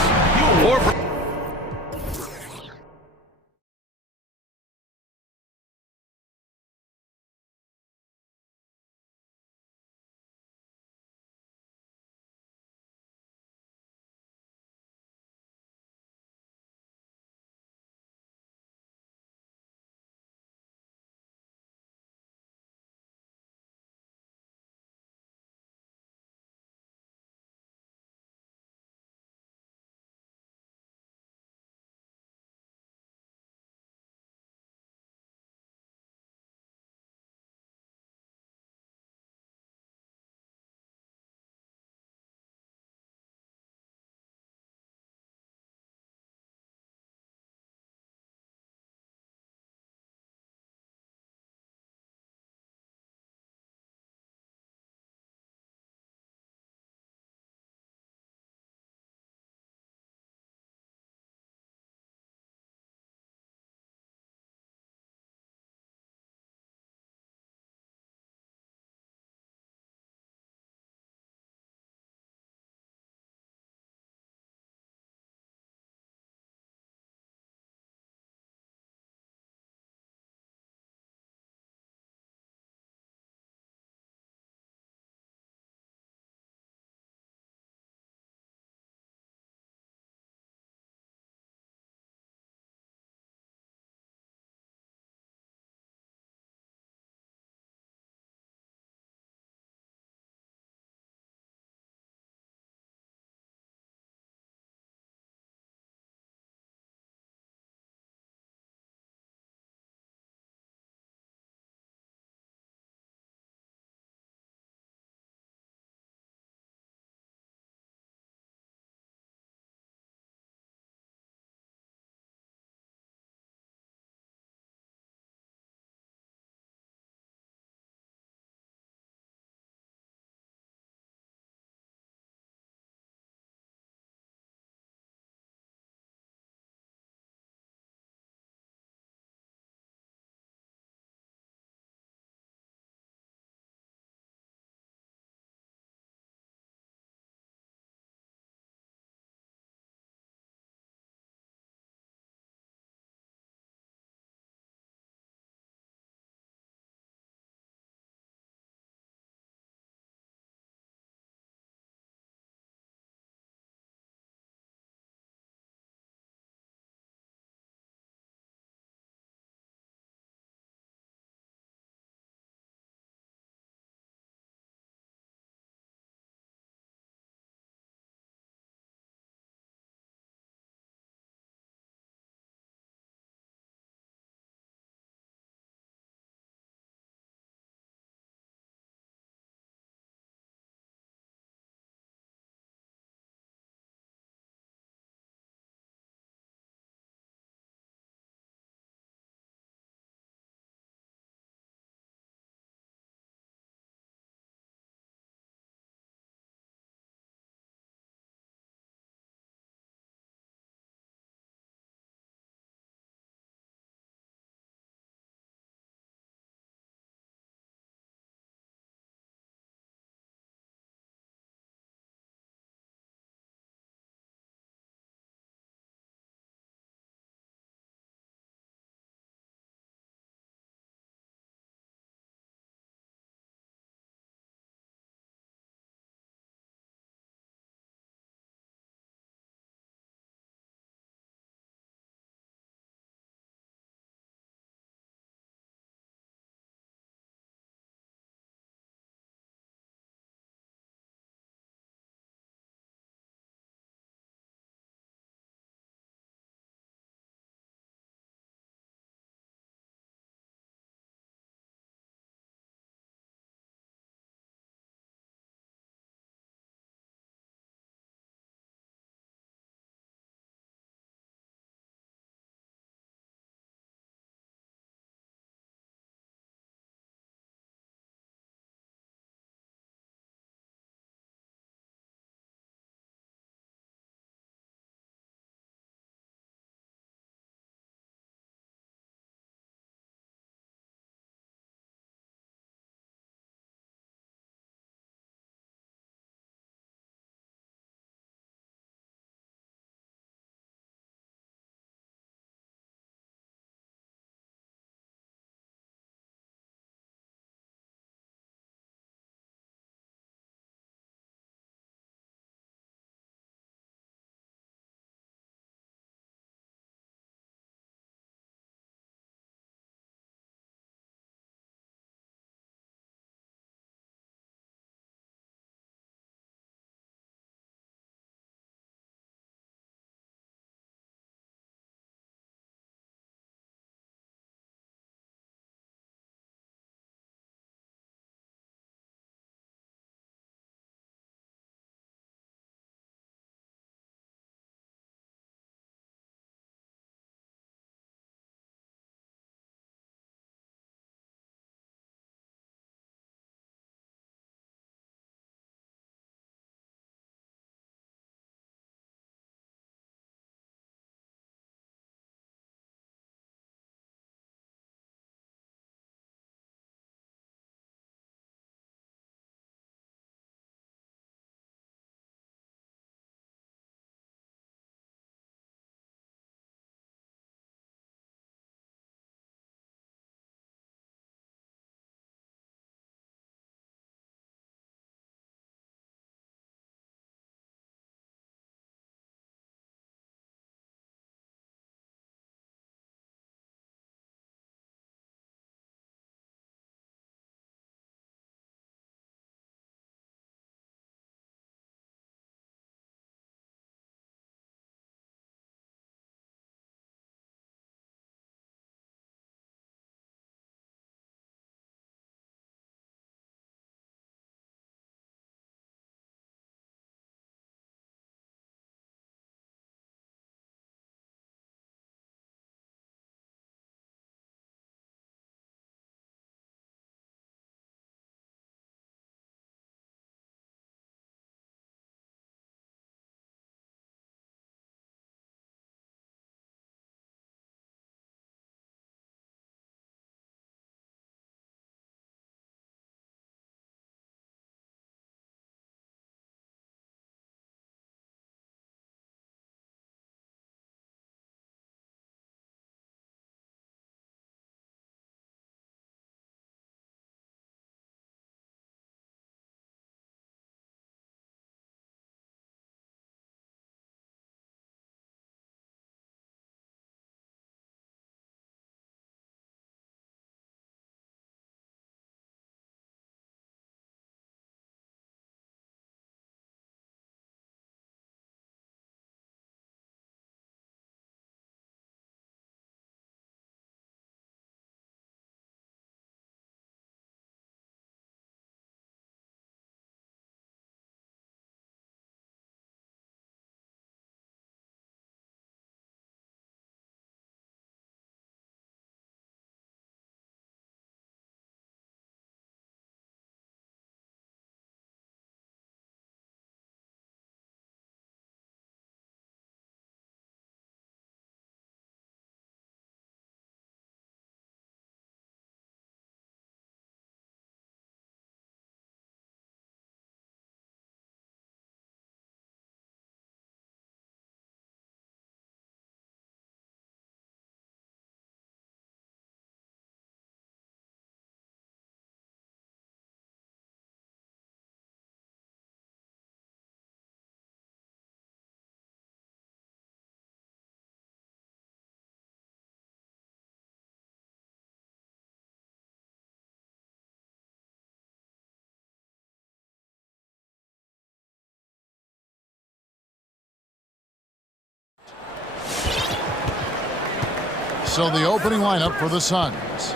So the opening lineup for the Suns.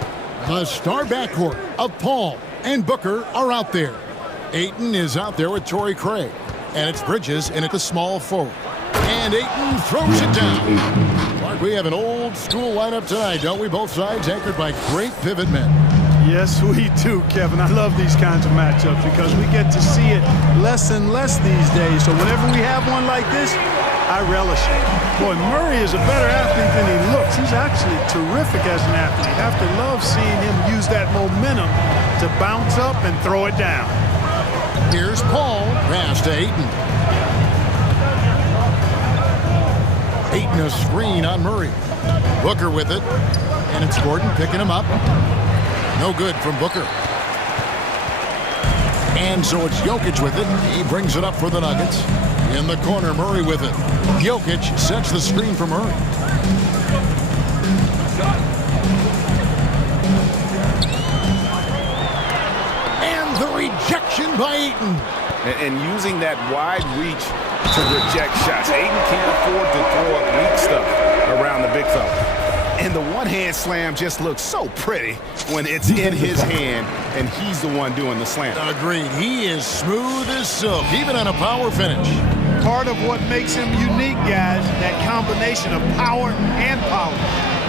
The star backcourt of Paul and Booker are out there. Ayton is out there with Torrey Craig. And it's Bridges in at the small forward. And Ayton throws it down. Mark, we have an old school lineup tonight, don't we? Both sides anchored by great pivot men. Yes, we do, Kevin. I love these kinds of matchups because we get to see it less and less these days. So whenever we have one like this, I relish it. Boy, Murray is a better athlete than he looks. He's actually terrific as an athlete. You have to love seeing him use that momentum to bounce up and throw it down. Here's Paul. Pass to Ayton. Ayton a screen on Murray. Booker with it. And it's Gordon picking him up. No good from Booker. And so it's Jokic with it. He brings it up for the Nuggets. In the corner, Murray with it. Jokic sets the screen for Murray. And the rejection by Ayton. And using that wide reach to reject shots. Ayton can't afford to throw up weak stuff around the big fella. And the one-hand slam just looks so pretty when it's in his hand and he's the one doing the slam. Agreed. He is smooth as silk, even on a power finish. Part of what makes him unique, guys, that combination of power and polish.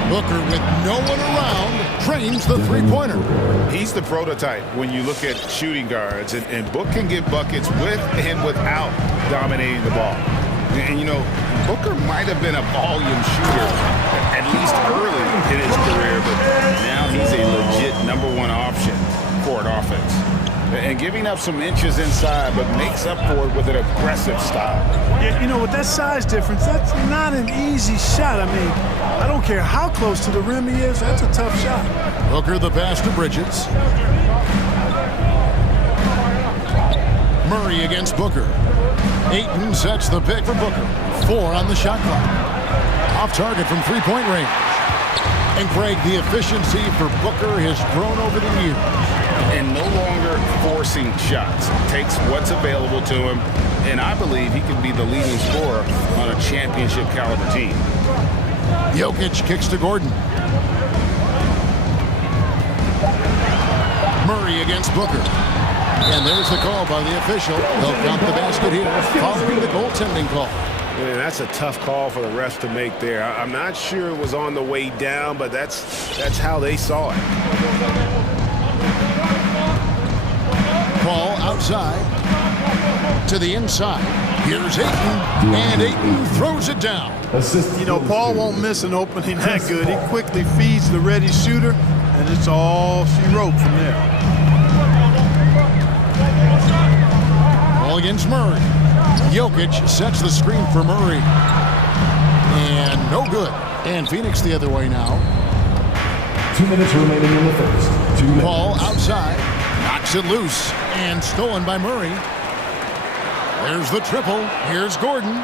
Booker, with no one around, trains the three-pointer. He's the prototype when you look at shooting guards, and Book can get buckets with and without dominating the ball. And, you know, Booker might have been a volume shooter, at least early in his career, but now he's a legit #1 option for an offense. And giving up some inches inside, but makes up for it with an aggressive style. Yeah, you know, with that size difference, that's not an easy shot. I mean, I don't care how close to the rim he is, that's a tough shot. Booker the pass to Bridges. Murray against Booker. Ayton sets the pick for Booker. 4 on the shot clock. Off target from three-point range. And Craig, the efficiency for Booker has grown over the years. And no longer forcing shots. Takes what's available to him, and I believe he could be the leading scorer on a championship caliber team. Jokic kicks to Gordon. Murray against Booker. And there's the call by the official. They'll count the basket here following the goaltending call. Man, that's a tough call for the refs to make there. I'm not sure it was on the way down, but that's how they saw it. Ball outside to the inside. Here's Ayton, and Ayton throws it down. You know, Paul won't miss an opening that good. He quickly feeds the ready shooter, and it's all she wrote from there. Ball against Murray. Jokic sets the screen for Murray. And no good. And Phoenix the other way now. 2 minutes remaining in the first. 2 minutes. Ball outside. Knocks it loose. And stolen by Murray. There's the triple. Here's Gordon.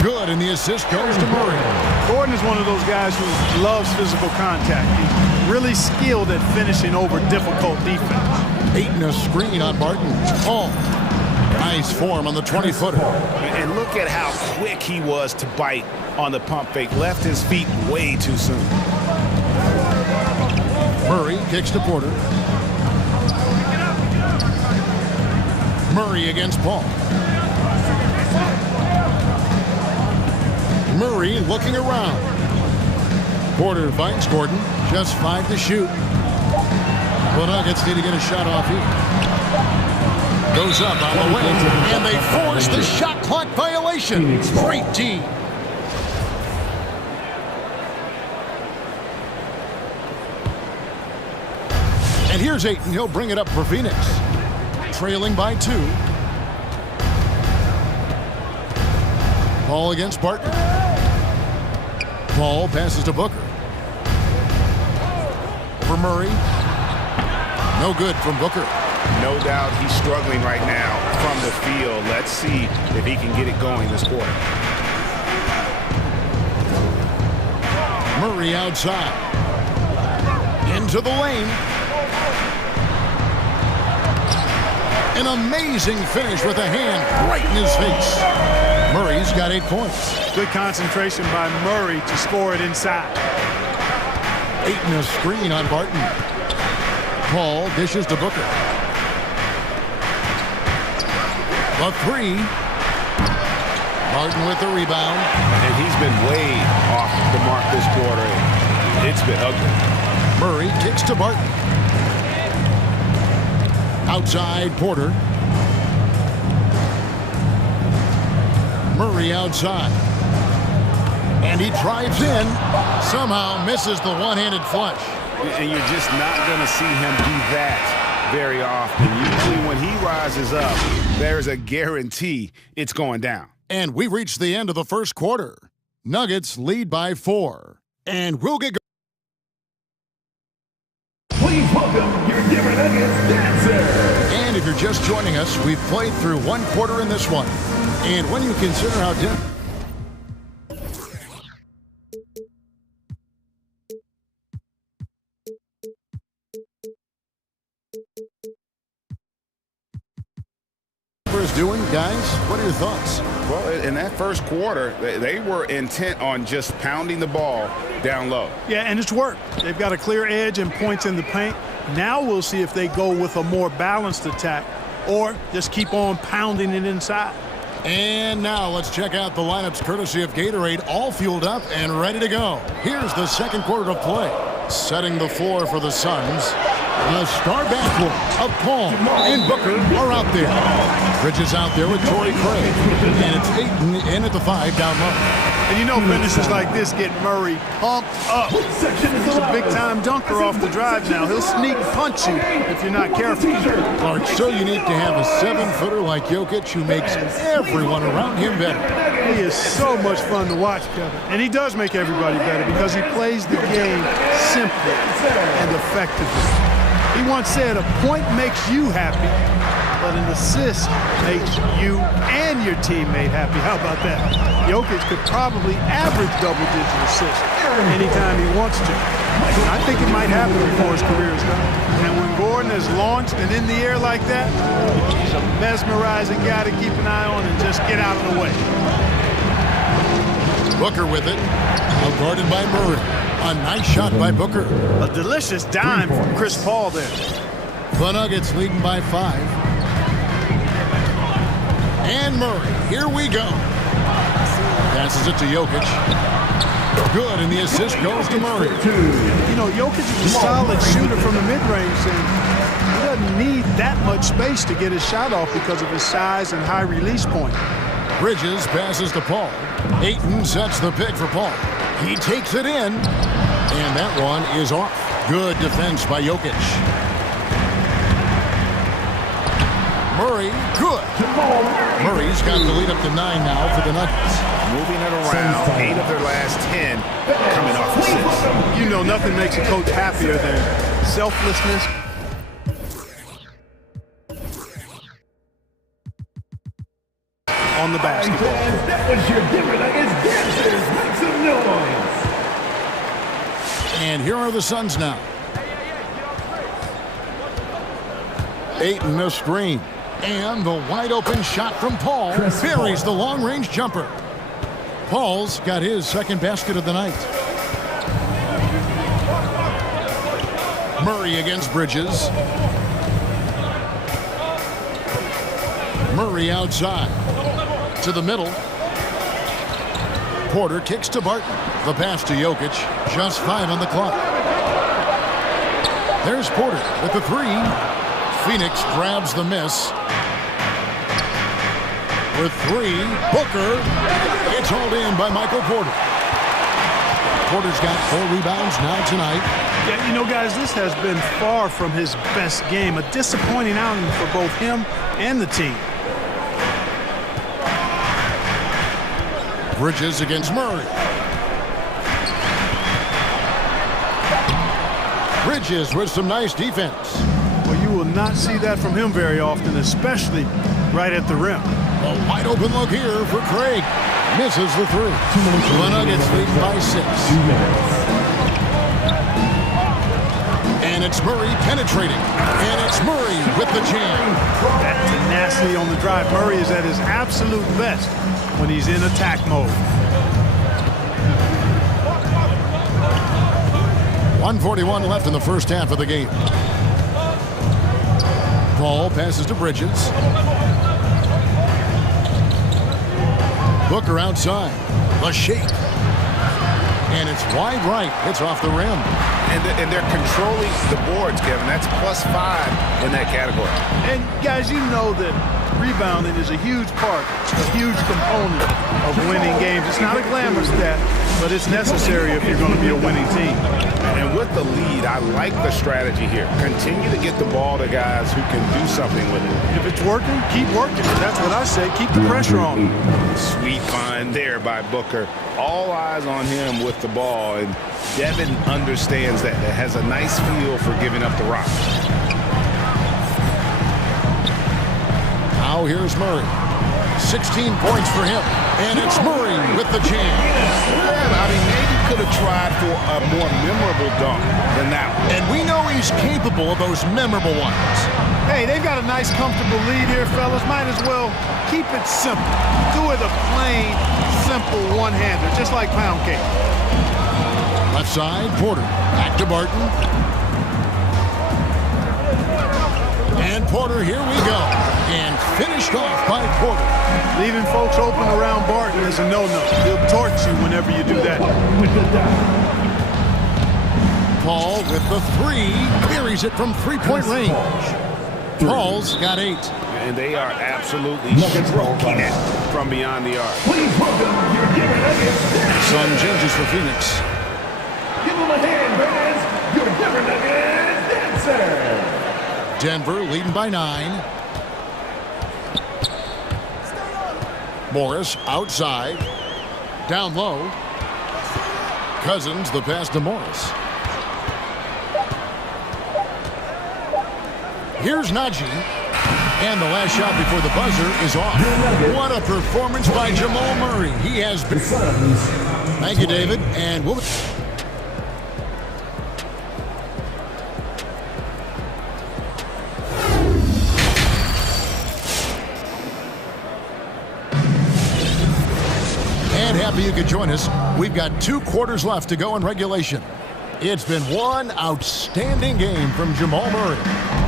Good, and the assist goes to Murray. Gordon is one of those guys who loves physical contact. He's really skilled at finishing over difficult defense. Ayton a screen on Barton. Oh, nice form on the 20-footer. And look at how quick he was to bite on the pump fake. Left his feet way too soon. Murray kicks to Porter. Murray against Paul. Murray looking around. Porter finds Gordon. Just 5 to shoot. The Nuggets need to get a shot off here. Goes up on the way, and they force the shot clock violation. Great D. And here's Ayton. He'll bring it up for Phoenix. Trailing by 2. Ball against Barton. Ball passes to Booker. For Murray. No good from Booker. No doubt he's struggling right now from the field. Let's see if he can get it going this quarter. Murray outside. Into the lane. An amazing finish with a hand right in his face. Murray's got 8 points. Good concentration by Murray to score it inside. Ayton a screen on Barton. Paul dishes to Booker. The three. Barton with the rebound. And he's been way off the mark this quarter. It's been ugly. Murray kicks to Barton. Outside Porter. Murray outside. And he drives in. Somehow misses the one-handed flush. And you're just not going to see him do that very often. Usually when he rises up, there's a guarantee it's going down. And we reached the end of the first quarter. Nuggets lead by 4. And we'll get going. Please welcome your Denver Nuggets dancer. And if you're just joining us, we've played through one quarter in this one. And when you consider how Denver is doing, guys, what are your thoughts? Well, in that first quarter, they were intent on just pounding the ball down low. Yeah, and it's worked. They've got a clear edge and points in the paint. Now we'll see if they go with a more balanced attack or just keep on pounding it inside. And now let's check out the lineups courtesy of Gatorade, all fueled up and ready to go. Here's the second quarter of play. Setting the floor for the Suns. The star backcourt of Paul and Booker are out there. Bridges out there with Torrey Craig. And it's Ayton in at the 5 down low. And you know finishes like this get Murray pumped up. He's a big-time dunker off the drive now. He'll sneak punch you if you're not careful. Clark, so unique to have a 7-footer like Jokic who makes everyone around him better. He is so much fun to watch, Kevin. And he does make everybody better because he plays the game simply and effectively. He once said a point makes you happy, but an assist makes you and your teammate happy. How about that? Jokic could probably average double-digit assists anytime he wants to. And I think it might happen before his career is done. And when Gordon is launched and in the air like that, he's a mesmerizing guy to keep an eye on and just get out of the way. Booker with it, now guarded by Murray. A nice shot by Booker. A delicious dime from Chris Paul there. The Nuggets leading by 5. And Murray, here we go. Passes it to Jokic. Good, and the assist goes to Murray. You know, Jokic is a solid shooter from the mid-range, and he doesn't need that much space to get his shot off because of his size and high release point. Bridges passes to Paul. Ayton sets the pick for Paul. He takes it in, and that one is off. Good defense by Jokic. Murray, good. Murray's got the lead up to 9 now for the Nuggets. Moving it around, 8 of their last 10 coming off assists. You know nothing makes a coach happier than selflessness. On the basketball. That was your Denver Nuggets dancers. Make some noise. And here are the Suns now. Ayton a screen. And the wide open shot from Paul buries the long-range jumper. Paul's got his second basket of the night. Murray against Bridges. Murray outside. To the middle. Porter kicks to Barton. The pass to Jokic. Just 5 on the clock. There's Porter with the 3. Phoenix grabs the miss. With 3, Booker. It's hauled in by Michael Porter. Porter's got 4 rebounds now tonight. Yeah, you know, guys, this has been far from his best game. A disappointing outing for both him and the team. Bridges against Murray. Bridges with some nice defense. Well, you will not see that from him very often, especially right at the rim. A wide open look here for Craig. Misses the 3. The Nuggets lead by 6. And it's Murray penetrating. And it's Murray with the jam. That tenacity on the drive. Murray is at his absolute best when he's in attack mode. 1:41 left in the first half of the game. Ball passes to Bridges. Booker outside. Lachey. And it's wide right. It's off the rim. And they're controlling the boards, Kevin. That's +5 in that category. And guys, you know that rebounding is a huge part, a huge component of winning games. It's not a glamour stat, but it's necessary if you're going to be a winning team. And with the lead, I like the strategy here. Continue to get the ball to guys who can do something with it. If it's working, keep working. That's what I say. Keep the pressure on. Sweet find there by Booker. All eyes on him with the ball, and Devin understands that. It has a nice feel for giving up the rock. Now here's Murray. 16 points for him. And it's Murray with the jam. I mean, maybe could have tried for a more memorable dunk than that one. And we know he's capable of those memorable ones. Hey, they've got a nice, comfortable lead here, fellas. Might as well keep it simple. Do it a plain, simple one-hander, just like pound cake. Left side, Porter. Back to Barton. And Porter, here we go. And finished off by Porter. Leaving folks open around Barton is a no-no. He'll torch you whenever you do that. Paul with the three. Buries it from three-point range. Paul's got 8. And they are absolutely stroking it from beyond the arc. Sun changes for Phoenix. Give him a hand, fans. Your Denver Nuggets dancer. Denver leading by 9. Morris outside. Down low. Cousins, the pass to Morris. Here's Najee. And the last shot before the buzzer is off. What a performance by Jamal Murray. He has been. Thank you, David. And we'll... Happy you could join us. We've got 2 quarters left to go in regulation. It's been one outstanding game from Jamal Murray.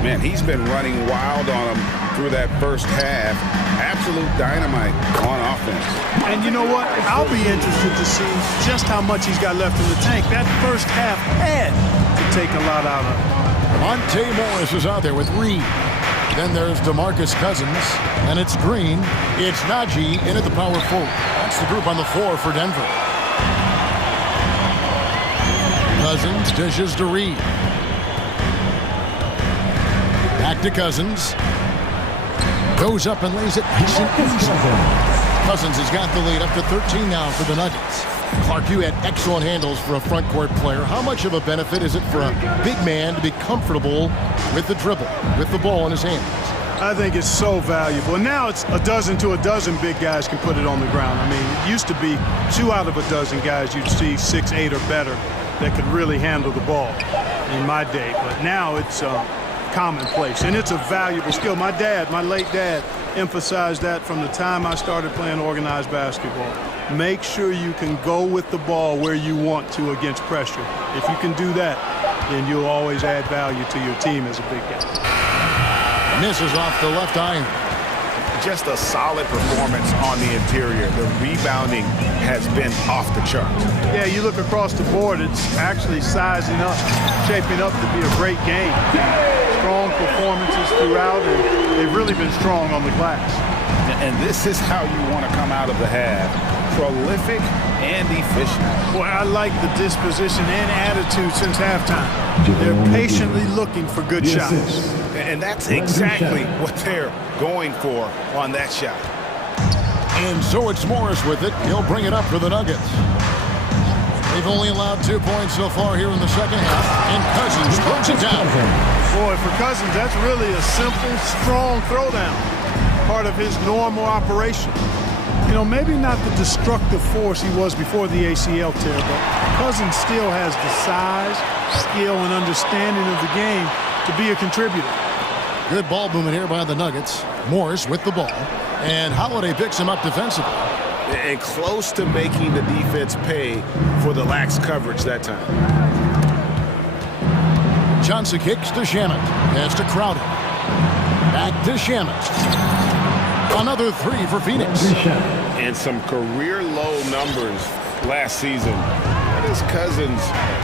Man, he's been running wild on him through that first half. Absolute dynamite on offense. And you know what? I'll be interested to see just how much he's got left in the tank. That first half had to take a lot out of him. Monte Morris is out there with Reed. Then there's DeMarcus Cousins, and it's Green. It's Najee in at the power forward. That's the group on the floor for Denver. Cousins dishes to Reed. Back to Cousins. Goes up and lays it nice and easy. Cousins has got the lead up to 13 now for the Nuggets. Clark, you had excellent handles for a front court player. How much of a benefit is it for a big man to be comfortable with the dribble, with the ball in his hands? I think it's so valuable. And now it's a dozen to a dozen big guys can put it on the ground. I mean, it used to be 2 out of a dozen guys you'd see 6, 8 or better that could really handle the ball in my day. But now it's commonplace, and it's a valuable skill. My dad, my late dad, emphasized that from the time I started playing organized basketball. Make sure you can go with the ball where you want to against pressure. If you can do that, then you'll always add value to your team as a big guy. Misses off the left iron. Just a solid performance on the interior. The rebounding has been off the charts. Yeah, you look across the board, it's actually sizing up, shaping up to be a great game. Strong performances throughout, and they've really been strong on the glass. And this is how you want to come out of the half. Prolific and efficient. Boy, I like the disposition and attitude since halftime. They're patiently looking for good shots. And that's exactly what they're going for on that shot. And so it's Morris with it. He'll bring it up for the Nuggets. They've only allowed 2 points so far here in the second half. And Cousins throws it down. Boy, for Cousins, that's really a simple, strong throwdown. Part of his normal operation. You know, maybe not the destructive force he was before the ACL tear, but Cousins still has the size, skill, and understanding of the game to be a contributor. Good ball movement here by the Nuggets. Morris with the ball. And Holiday picks him up defensively. And close to making the defense pay for the lax coverage that time. Johnson kicks to Shamet. Pass to Crowder. Back to Shamet. Another 3 for Phoenix. And some career-low numbers last season. Where does Cousins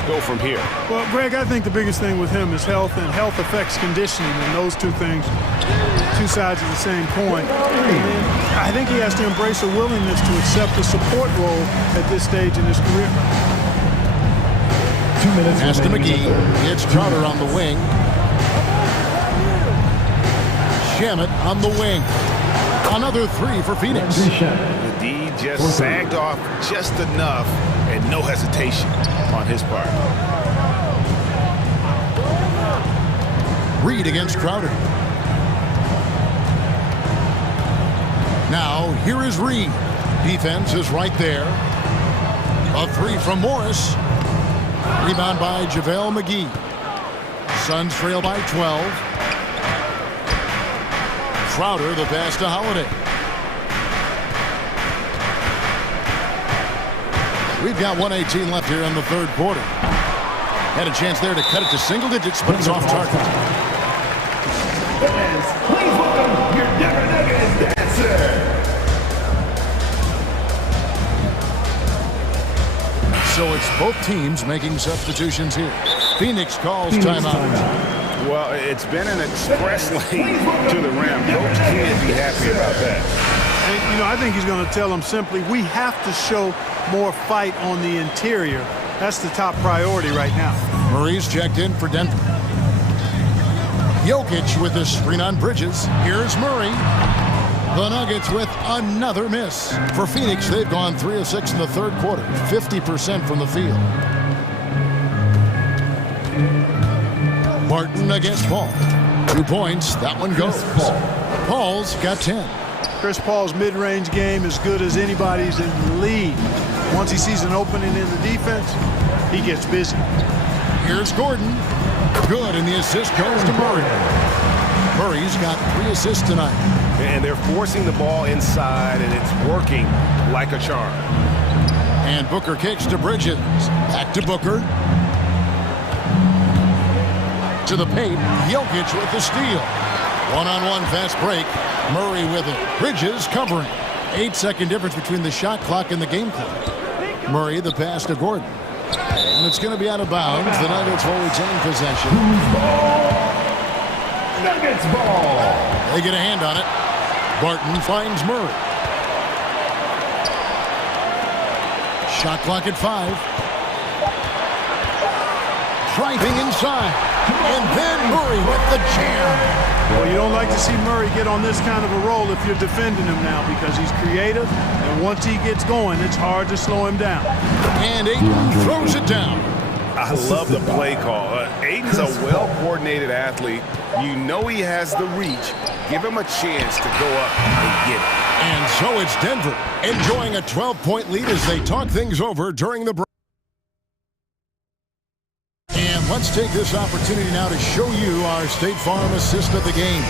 go from here? Well, Greg, I think the biggest thing with him is health, and health affects conditioning, and those two things, two sides of the same coin. And I think he has to embrace a willingness to accept a support role at this stage in his career. 2 minutes. Pass to McGee. It's Crowder on the wing. Shamet on the wing. Another 3 for Phoenix. The D just sagged off just enough and no hesitation on his part. Reed against Crowder. Now, here is Reed. Defense is right there. A 3 from Morris. Rebound by JaVale McGee. Suns trail by 12. Crowder, the pass to Holiday. We've got 1:18 left here in the third quarter. Had a chance there to cut it to single digits, but it's off target. Please welcome your Denver Nuggets dancer. So it's both teams making substitutions here. Phoenix calls timeout. Well, it's been an express lane to the rim. Coach can't be happy about that. And, you know, I think he's going to tell them simply, we have to show more fight on the interior. That's the top priority right now. Murray's checked in for Denver. Jokic with the screen on Bridges. Here's Murray. The Nuggets with another miss. For Phoenix, they've gone 3 of 6 in the third quarter, 50% from the field. Martin against Paul. 2 points. That one goes. Paul's got 10. Chris Paul's mid-range game is good as anybody's in the league. Once he sees an opening in the defense, he gets busy. Here's Gordon. Good, and the assist goes to Murray. Murray's got 3 assists tonight. And they're forcing the ball inside, and it's working like a charm. And Booker kicks to Bridges. Back to Booker. To the paint. Jokic with the steal. One-on-one fast break. Murray with it. Bridges covering. 8-second difference between the shot clock and the game clock. Murray the pass to Gordon. And it's going to be out of bounds. The Nuggets will retain possession. Nuggets ball. They get a hand on it. Barton finds Murray. Shot clock at 5. Driving inside. And then Murray with the jam. Well, you don't like to see Murray get on this kind of a roll if you're defending him now, because he's creative, and once he gets going, it's hard to slow him down. And Ayton throws it down. I love the play call. Ayton's a well-coordinated athlete. You know he has the reach. Give him a chance to go up and get it. And so it's Denver enjoying a 12-point lead as they talk things over during the break. And let's take this opportunity now to show you our State Farm assist of the game.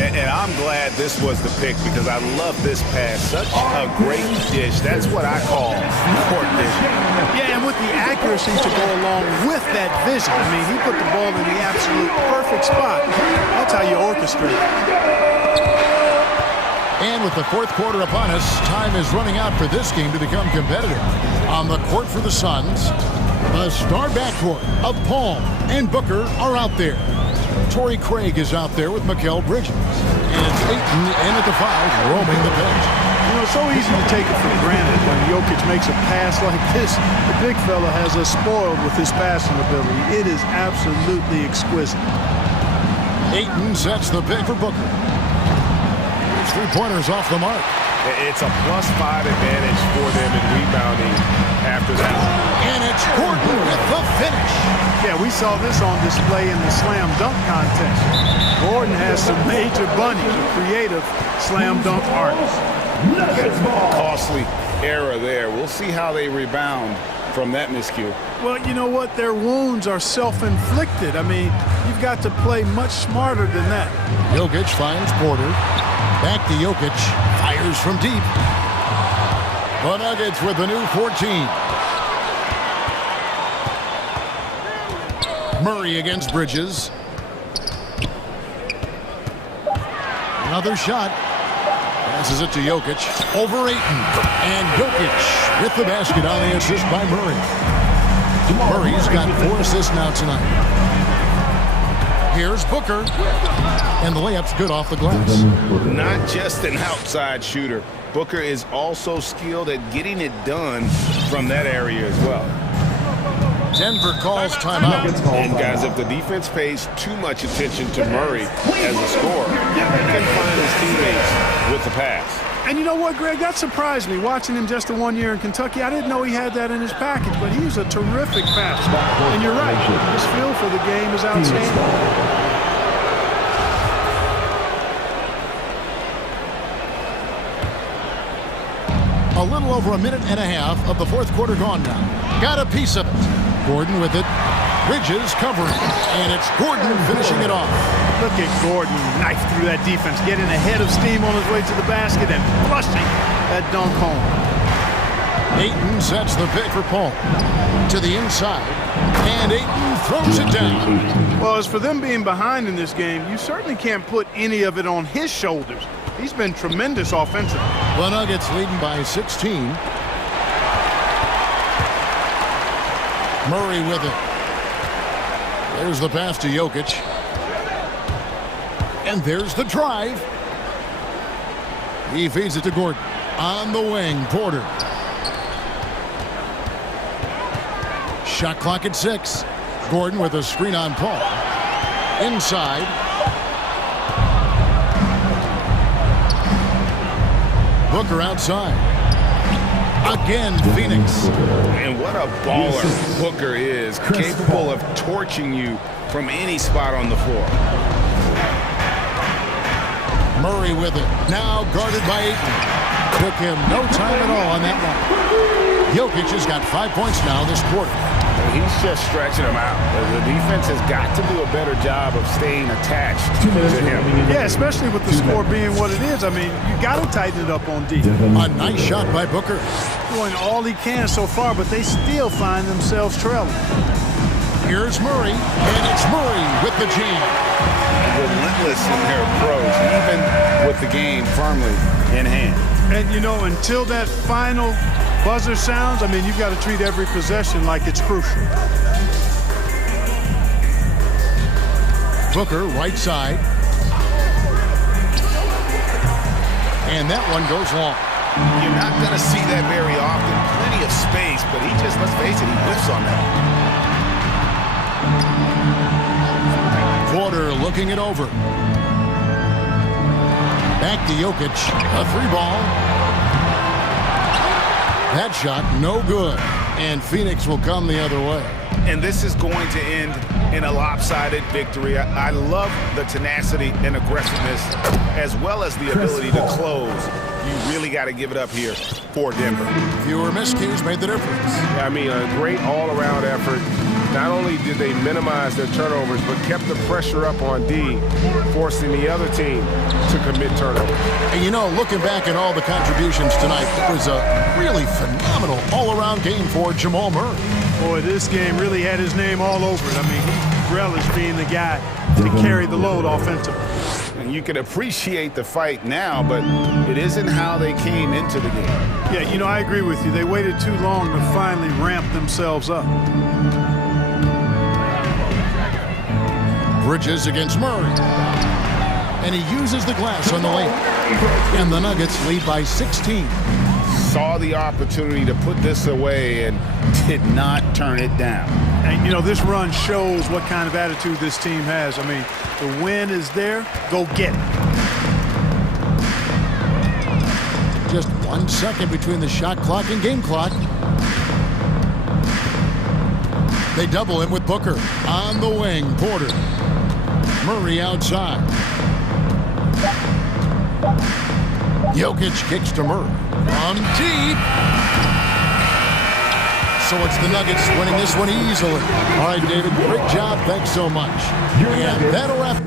And I'm glad this was the pick, because I love this pass. Such a great dish. That's what I call court vision. Yeah, and with the accuracy to go along with that vision. I mean, he put the ball in the absolute perfect spot. That's how you orchestrate. And with the fourth quarter upon us, time is running out for this game to become competitive. On the court for the Suns, the star backcourt of Paul and Booker are out there. Torrey Craig is out there with Mikal Bridges. And it's Ayton in at the 5, roaming the bench. You know, it's so easy to take it for granted when Jokic makes a pass like this. The big fella has us spoiled with his passing ability. It is absolutely exquisite. Ayton sets the pick for Booker. His 3-pointers off the mark. It's a +5 advantage for them in rebounding after that. And it's Gordon with the finish. Yeah, we saw this on display in the slam dunk contest. Gordon has some major bunnies, a creative slam dunk artist. Costly error there. We'll see how they rebound from that miscue. Well, you know what? Their wounds are self-inflicted. I mean, you've got to play much smarter than that. Jokic finds Porter. Back to Jokic. Fires from deep. The Nuggets with a new 14. Murray against Bridges. Another shot. Passes it to Jokic. Over Ayton. And Jokic with the basket on the assist by Murray. Murray's got 4 assists now tonight. Here's Booker. And the layup's good off the glass. Not just an outside shooter. Booker is also skilled at getting it done from that area as well. Denver calls timeout. And guys, if the defense pays too much attention to Murray as a scorer, he can find his teammates with the pass. And you know what, Greg? That surprised me. Watching him just 1 year in Kentucky, I didn't know he had that in his package, but he's a terrific passer. And you're right, his feel for the game is outstanding. A little over a minute and a half of the fourth quarter gone now. Got a piece of it. Gordon with it. Bridges covering. And it's Gordon finishing it off. Look at Gordon knife through that defense, getting ahead of steam on his way to the basket and flushing that dunk home. Ayton sets the pick for Paul. To the inside. And Ayton throws it down. Well, as for them being behind in this game, you certainly can't put any of it on his shoulders. He's been tremendous offensively. The Nuggets leading by 16. Murray with it. There's the pass to Jokic. And there's the drive. He feeds it to Gordon. On the wing, Porter. Shot clock at 6. Gordon with a screen on Paul. Inside. Booker outside. Again, Phoenix. And what a baller Booker is, capable of torching you from any spot on the floor. Murray with it. Now guarded by Ayton. Took him no time at all on that one. Jokic has got 5 points now this quarter. He's just stretching them out. The defense has got to do a better job of staying attached to him. Yeah, especially with the score being what it is. I mean, you got to tighten it up on D. A nice shot by Booker. Doing all he can so far, but they still find themselves trailing. Here's Murray, and it's Murray with the jam. Relentless in their approach, even with the game firmly in hand. And, you know, until that final buzzer sounds, I mean, you've got to treat every possession like it's crucial. Booker, right side. And that one goes long. You're not going to see that very often. Plenty of space, but he just, let's face it, he whiffs on that. Porter looking it over. Back to Jokic. A 3-ball. That shot, no good. And Phoenix will come the other way. And this is going to end in a lopsided victory. I love the tenacity and aggressiveness, as well as the ability to close. You really got to give it up here for Denver. Fewer miscues made the difference. Yeah, I mean, a great all-around effort. Not only did they minimize their turnovers, but kept the pressure up on D, forcing the other team to commit turnovers. And you know, looking back at all the contributions tonight, it was a really phenomenal all-around game for Jamal Murray. Boy, this game really had his name all over it. I mean, he relished being the guy to carry the load offensively. And you can appreciate the fight now, but it isn't how they came into the game. Yeah, you know, I agree with you. They waited too long to finally ramp themselves up. Bridges against Murray. And he uses the glass on the layup. And the Nuggets lead by 16. Saw the opportunity to put this away and did not turn it down. And, you know, this run shows what kind of attitude this team has. I mean, the win is there. Go get it. Just 1 second between the shot clock and game clock. They double him with Booker. On the wing, Porter. Murray outside. Jokic kicks to Murray. From deep. So it's the Nuggets winning this one easily. All right, David, great job. Thanks so much. And that'll wrap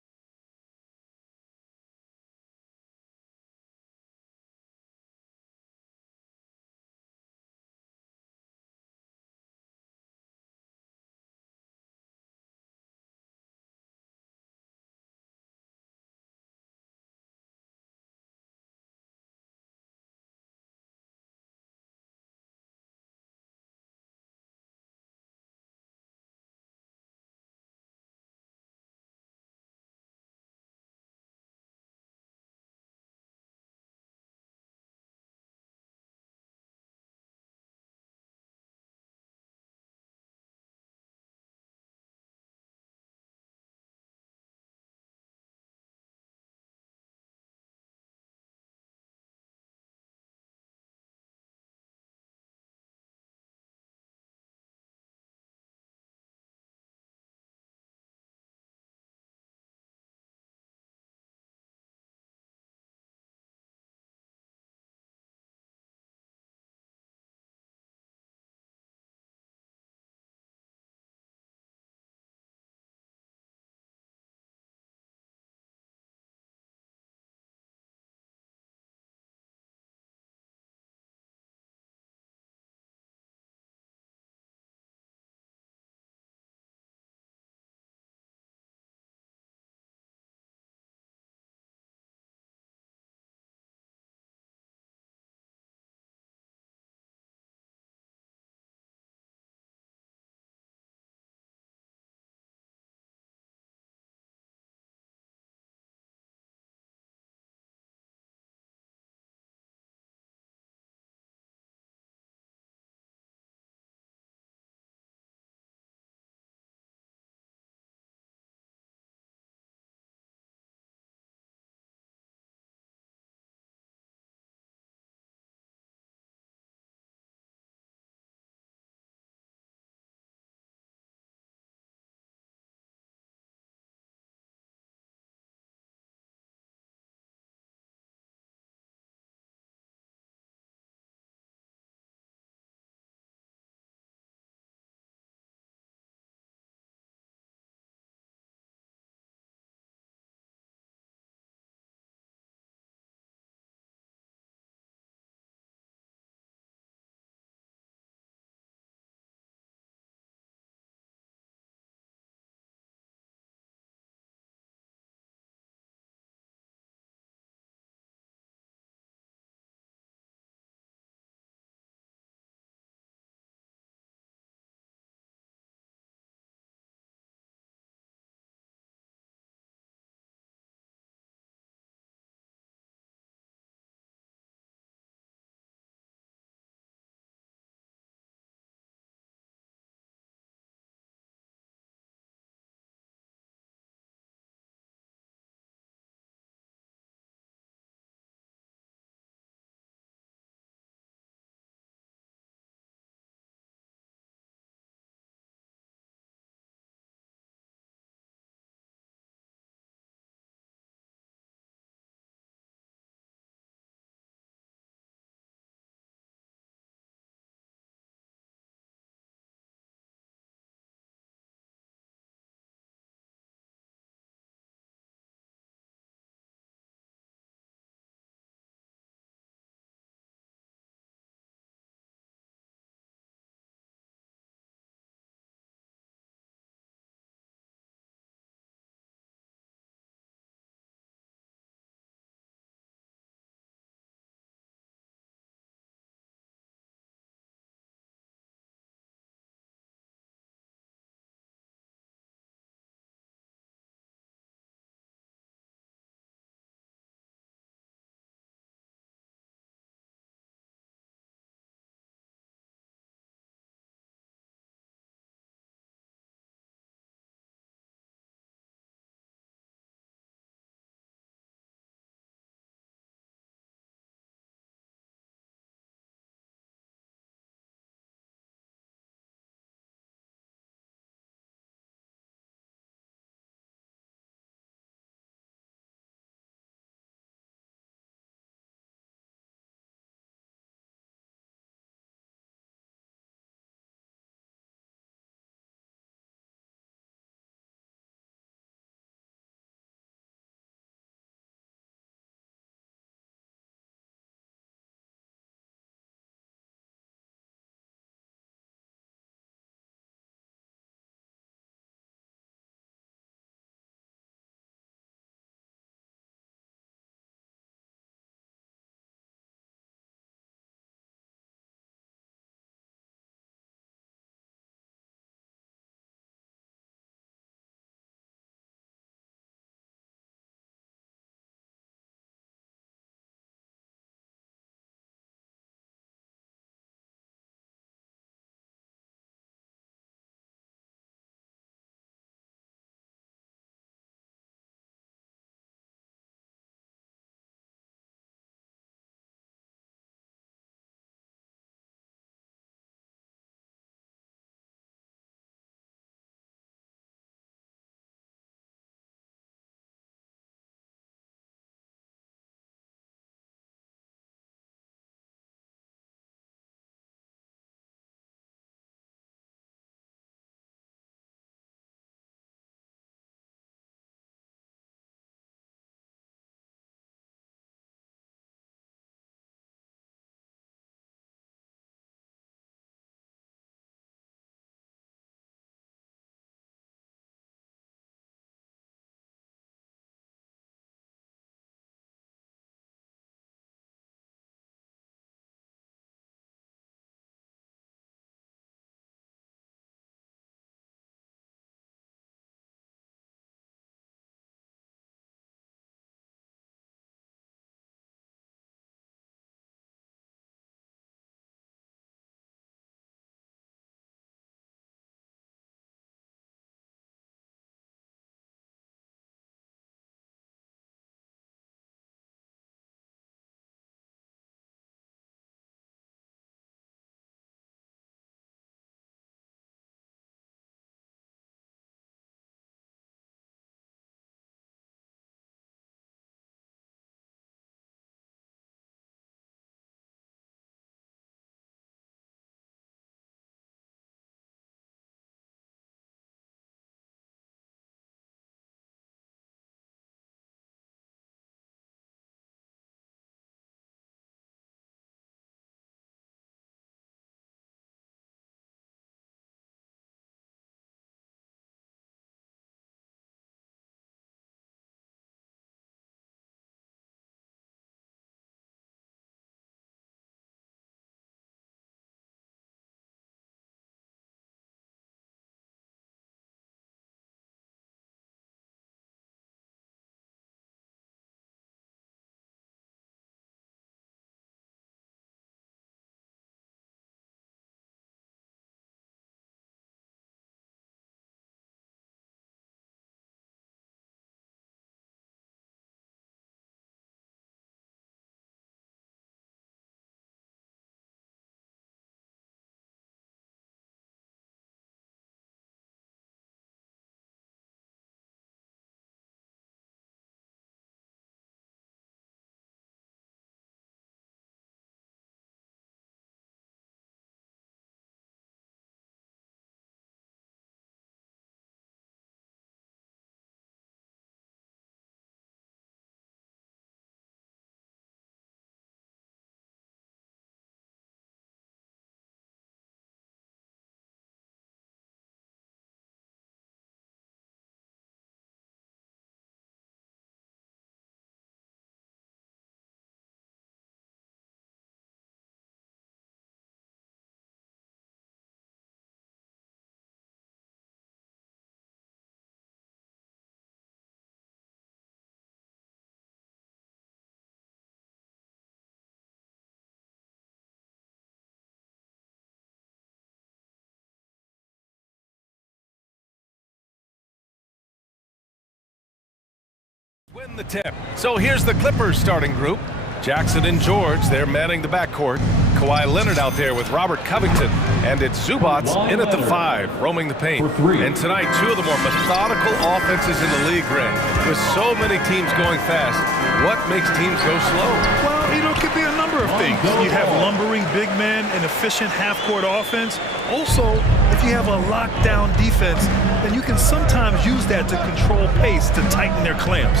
win the tip. So here's the Clippers starting group. Jackson and George, they're manning the backcourt. Kawhi Leonard out there with Robert Covington. And it's Zubats in at the 5, roaming the paint. And tonight, two of the more methodical offenses in the league, Greg. With so many teams going fast, what makes teams go slow? Well, it could be a number of things. You have lumbering big men and efficient half-court offense. Also, if you have a lockdown defense, then you can sometimes use that to control pace, to tighten their clamps.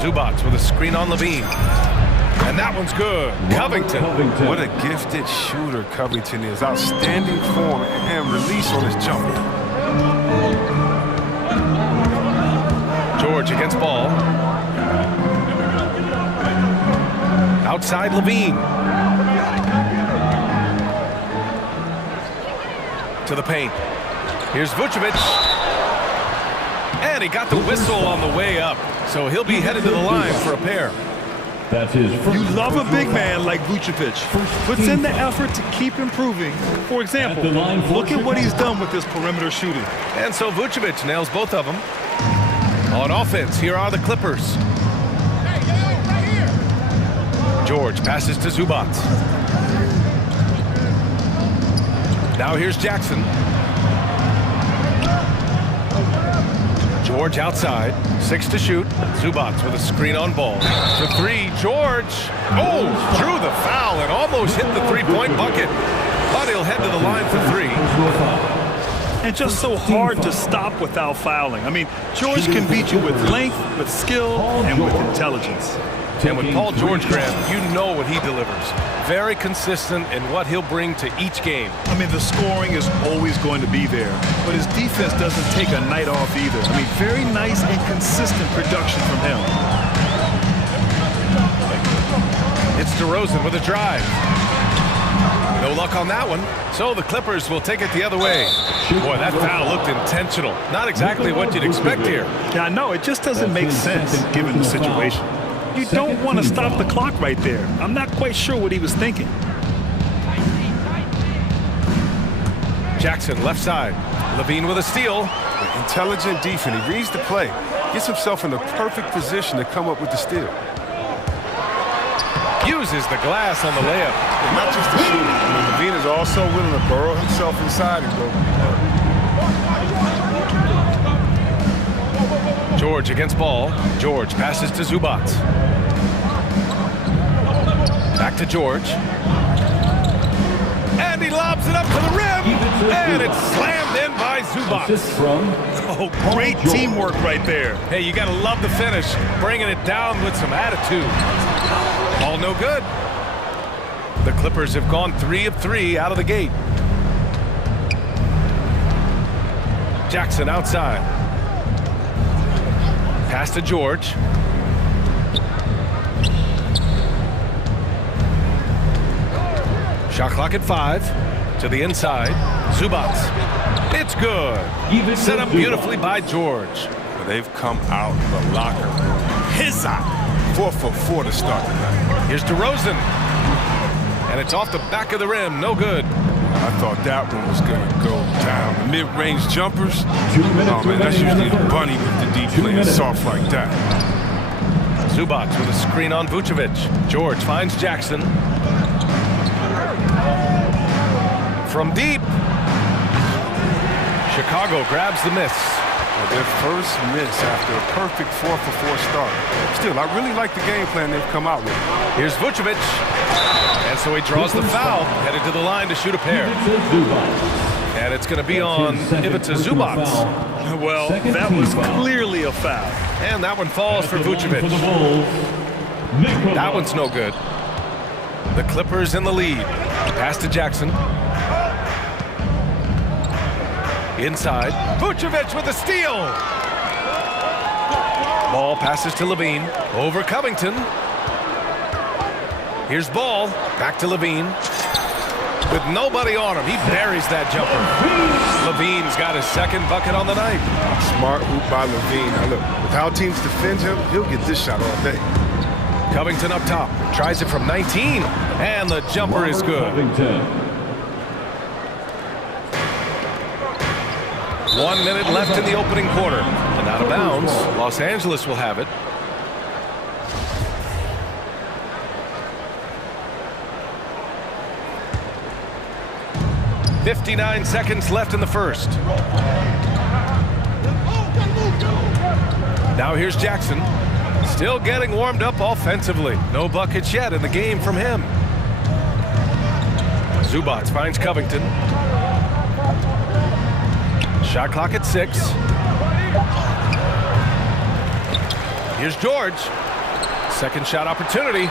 Zubats with a screen on Levine. And that one's good. Covington. What a gifted shooter Covington is. Outstanding form and release on his jumper. George against ball. Outside Levine. To the paint. Here's Vucevic. And he got the whistle on the way up. So he'll be headed to the line for a pair. That's his first. You love a big man like Vucevic. Puts in the effort to keep improving. For example, look at what he's done with this perimeter shooting. And so Vucevic nails both of them. On offense, here are the Clippers. George passes to Zubats. Now here's Jackson. George outside, 6 to shoot. Zubats with a screen on ball. For 3, George. Oh, drew the foul and almost hit the three-point bucket. But he'll head to the line for 3. And just so hard to stop without fouling. I mean, George can beat you with length, with skill, and with intelligence. And with Paul George, Graham, you know what he delivers. Very consistent in what he'll bring to each game. I mean, the scoring is always going to be there, but his defense doesn't take a night off either. I mean, very nice and consistent production from him. It's DeRozan with a drive. No luck on that one. So the Clippers will take it the other way. Boy, that foul looked intentional. Not exactly what you'd expect here. Yeah, I know. It just doesn't make sense given the situation. You don't want to stop the clock right there. I'm not quite sure what he was thinking. Jackson left side. Levine with a steal. Intelligent defense. He reads the play. Gets himself in the perfect position to come up with the steal. Uses the glass on the layup. And not just the shooting. I mean, Levine is also willing to burrow himself inside and go. George against ball. George passes to Zubats. Back to George. And he lobs it up to the rim. And it's slammed in by Zubats. Oh, great teamwork right there. Hey, you got to love the finish. Bringing it down with some attitude. All no good. The Clippers have gone 3 of 3 out of the gate. Jackson outside. Pass to George. Shot clock at 5. To the inside. Zubats. It's good. Set up beautifully by George. But they've come out of the locker room. His eye. 4 for 4 to start tonight. Here's DeRozan. And it's off the back of the rim. No good. I thought that one was going to go down. The mid-range jumpers. Oh, man, that's usually the bunny with the deep playing soft like that. Zubats with a screen on Vucevic. George finds Jackson. From deep. Chicago grabs the miss. Their first miss after a perfect 4 for 4 start. Still, I really like the game plan they've come out with. Here's Vucevic. And so he draws the foul, headed to the line to shoot a pair. And it's going to be on Ivica Zubats. Well, that was clearly a foul. And that one falls for Vucevic. That one's no good. The Clippers in the lead. Pass to Jackson. Inside. Vucevic with a steal. Ball passes to Levine. Over Covington. Here's Ball. Back to Levine. With nobody on him, he buries that jumper. Levine's got his second bucket on the night. Smart hoop by Levine. Now look, with how teams defend him, he'll get this shot all day. Covington up top. Tries it from 19. And the jumper is good. 1 minute left in the opening quarter. And Out of bounds. Los Angeles will have it. "59 seconds left in the first. Now here's Jackson. Still getting warmed up offensively. No buckets yet in the game from him. Zubats finds Covington. Shot clock at 6. Here's George. Second shot opportunity.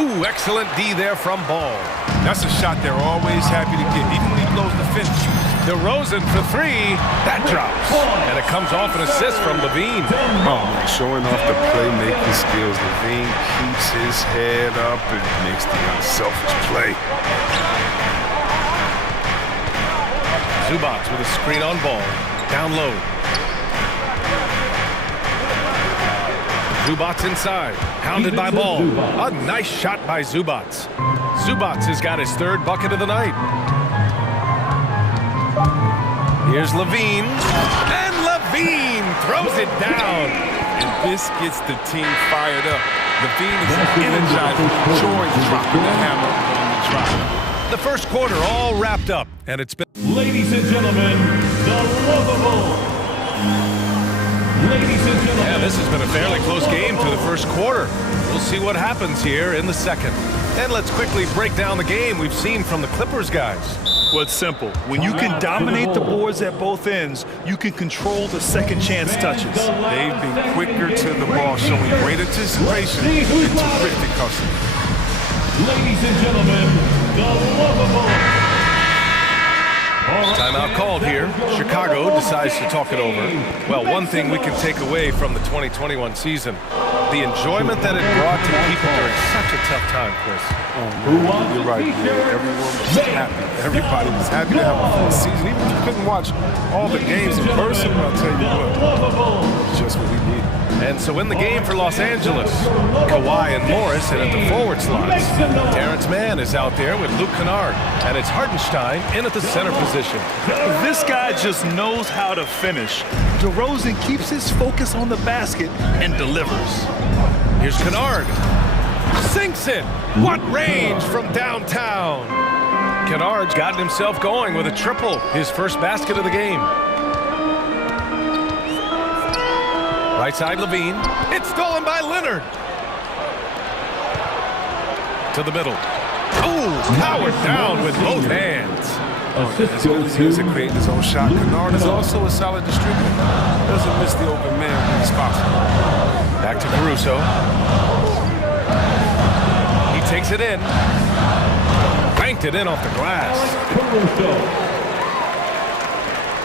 Ooh, excellent D there from Ball. That's a shot they're always happy to get, even when he blows the finish. DeRozan for 3. That drops. And it comes off an assist from Levine. Oh, man, showing off the playmaking skills. Levine keeps his head up and makes the unselfish play. Zubats with a screen on Ball. Down low. Zubats inside. Hounded by Ball. A nice shot by Zubats. Zubats has got his 3rd bucket of the night. Here's Levine. And Levine throws it down. And this gets the team fired up. Levine is energized. George dropping the hammer on the drop. The first quarter all wrapped up, and it's been... Ladies and gentlemen, the lovable. Ladies and gentlemen. Yeah, this has been a fairly close game through the first quarter. We'll see what happens here in the second. And let's quickly break down the game we've seen from the Clippers guys. Well, it's simple. When you can dominate the boards at both ends, you can control the second chance touches. They've been quicker to the ball, showing great anticipation and terrific hustle. Ladies and gentlemen, the lovable. Timeout called here. Chicago decides to talk it over. Well, one thing we can take away from the 2021 season, the enjoyment that it brought to people during such a tough time, Chris. You're right. Yeah, everyone was happy. Everybody was happy to have a full season. Even if you couldn't watch all the games in person, I'll tell you what, it's just what we need. And so in the game for Los Angeles, Kawhi and Morris, and at the forward slots, Terrence Mann is out there with Luke Kennard, and it's Hartenstein in at the center position. This guy just knows how to finish. DeRozan keeps his focus on the basket and delivers. Here's Kennard. Sinks it. What range from downtown. Kennard's gotten himself going with a triple, his first basket of the game. Right side, Levine. It's stolen by Leonard. To the middle. Oh, powered down with both hands. As well as he is creating his own shot, Kennard is also a solid distributor. Doesn't miss the open man when he's possible. Back to Caruso. He takes it in. Banked it in off the glass.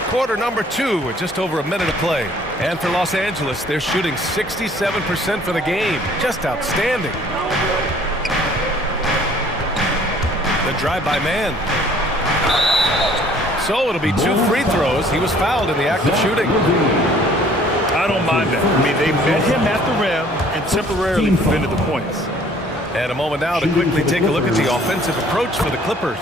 Quarter number 2 with just over a minute of play. And for Los Angeles, they're shooting 67% for the game. Just outstanding. The drive by Man. So it'll be 2 free throws. He was fouled in the act of shooting. I don't mind that. I mean, they met him at the rim and temporarily prevented the points. And a moment now to quickly take a look at the offensive approach for the Clippers.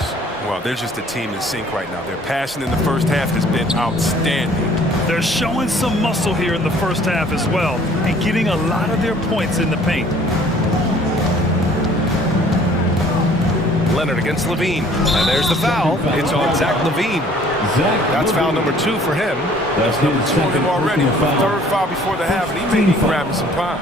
Well, they're just a team in sync right now. Their passion in the first half has been outstanding. They're showing some muscle here in the first half as well and getting a lot of their points in the paint. Leonard against Levine. And there's the foul. It's on Zach Levine. That's foul number 2 for him. That's number 2 for him already. The 3rd foul before the half, and he may be grabbing some prime.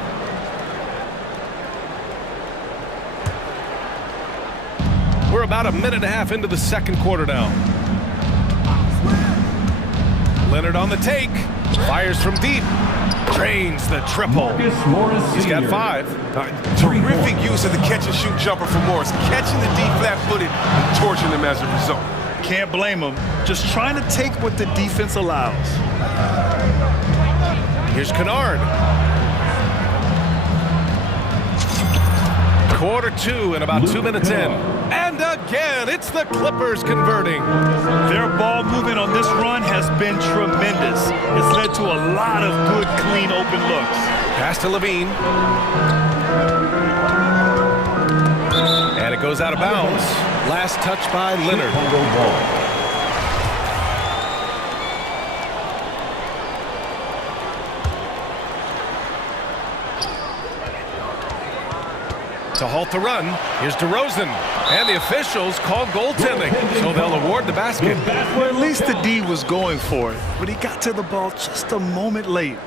We're about a minute and a half into the second quarter now. Leonard on the take. Fires from deep. Drains the triple. He's got 5. Terrific use of the catch-and-shoot jumper for Morris. Catching the D flat-footed and torching them as a result. Can't blame him. Just trying to take what the defense allows. Here's Kennard. Quarter 2 and about 2 minutes in. And again, it's the Clippers converting. Their ball movement on this run has been tremendous. It's led to a lot of good, clean, open looks. Pass to Levine. And it goes out of bounds. Last touch by Leonard. To halt the run, here's DeRozan. And the officials call goaltending, so they'll award the basket. Well, at least the D was going for it, but he got to the ball just a moment late.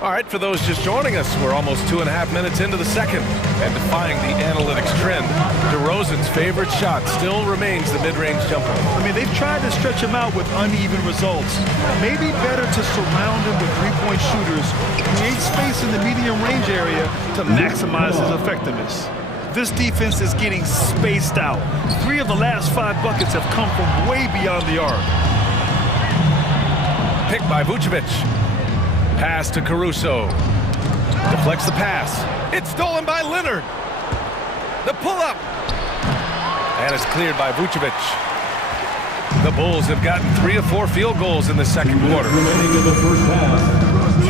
All right, for those just joining us, we're almost 2.5 minutes into the second. And defying the analytics trend, DeRozan's favorite shot still remains the mid-range jumper. I mean, they've tried to stretch him out with uneven results. Maybe better to surround him with three-point shooters, create space in the medium range area to maximize his effectiveness. This defense is getting spaced out. 3 of the last 5 buckets have come from way beyond the arc. Picked by Vucevic. Pass to Caruso. Deflects the pass. It's stolen by Leonard. The pull-up. And it's cleared by Vucevic. The Bulls have gotten 3 of 4 field goals in the second quarter. Remaining in the first half,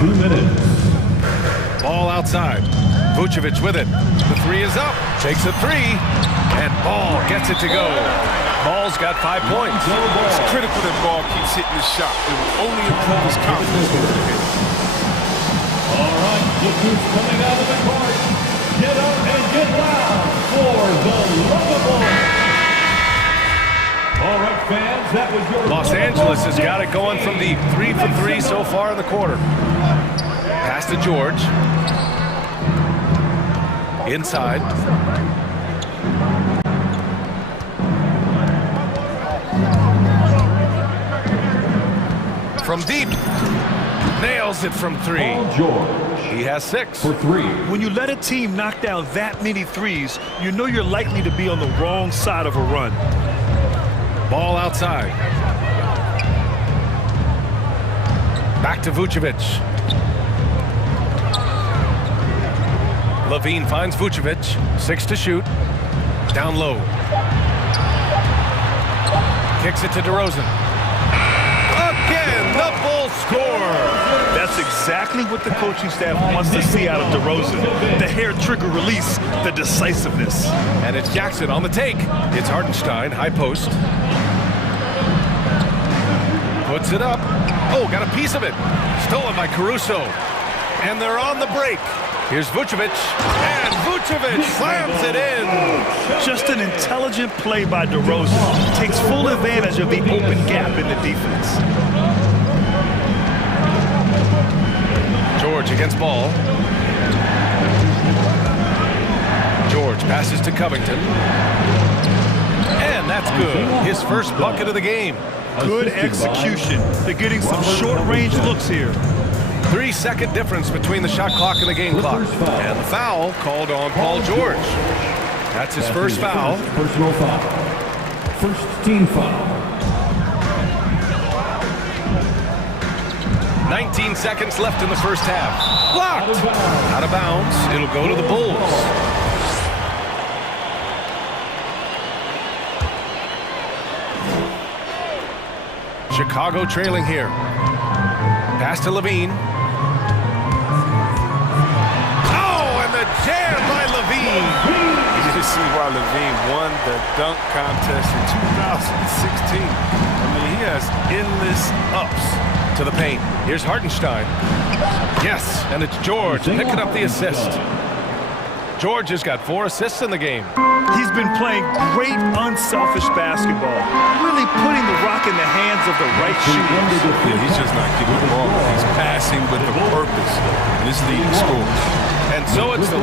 2 minutes. Ball outside. Vucevic with it. The 3 is up. Takes a 3. And Ball gets it to go. Ball's got 5 points. It's critical that Ball keeps hitting his shot. It will only improve his confidence. All right, look who's coming out of the court. Get up and get loud for the lovable. All right, fans, that was your... Los Angeles has got it going from the 3 for 3 so far in the quarter. Pass to George. Inside. From deep. Nails it from 3. He has 6. For 3. When you let a team knock down that many threes, you know you're likely to be on the wrong side of a run. Ball outside. Back to Vucevic. Levine finds Vucevic. 6 to shoot. Down low. Kicks it to DeRozan. Again, the Bulls score. That's exactly what the coaching staff wants to see out of DeRozan. The hair trigger release, the decisiveness. And it's Jackson on the take. It's Hartenstein, high post. Puts it up. Oh, got a piece of it. Stolen by Caruso. And they're on the break. Here's Vucevic. And Vucevic slams it in. Just an intelligent play by DeRozan. Takes full advantage of the open gap in the defense. George against Ball. George passes to Covington. And that's good. His first bucket of the game. Good execution. They're getting some short-range looks here. 3-second difference between the shot clock and the game clock. And the foul called on Paul George. That's his first foul. Personal foul. First team foul. 19 seconds left in the first half. Blocked. Out of bounds. It'll go to the Bulls. Chicago trailing here. Pass to Levine. Oh, and the jam by Levine. You just see why Levine won the dunk contest in 2016. I mean, he has endless ups. To the paint. Here's Hartenstein. Yes, and it's George picking up the assist. George has got 4 assists in the game. He's been playing great, unselfish basketball. Really putting the rock in the hands of the right shooters. Yeah, he's just not giving the ball. He's passing with a purpose. And this leading scores. And so it's the...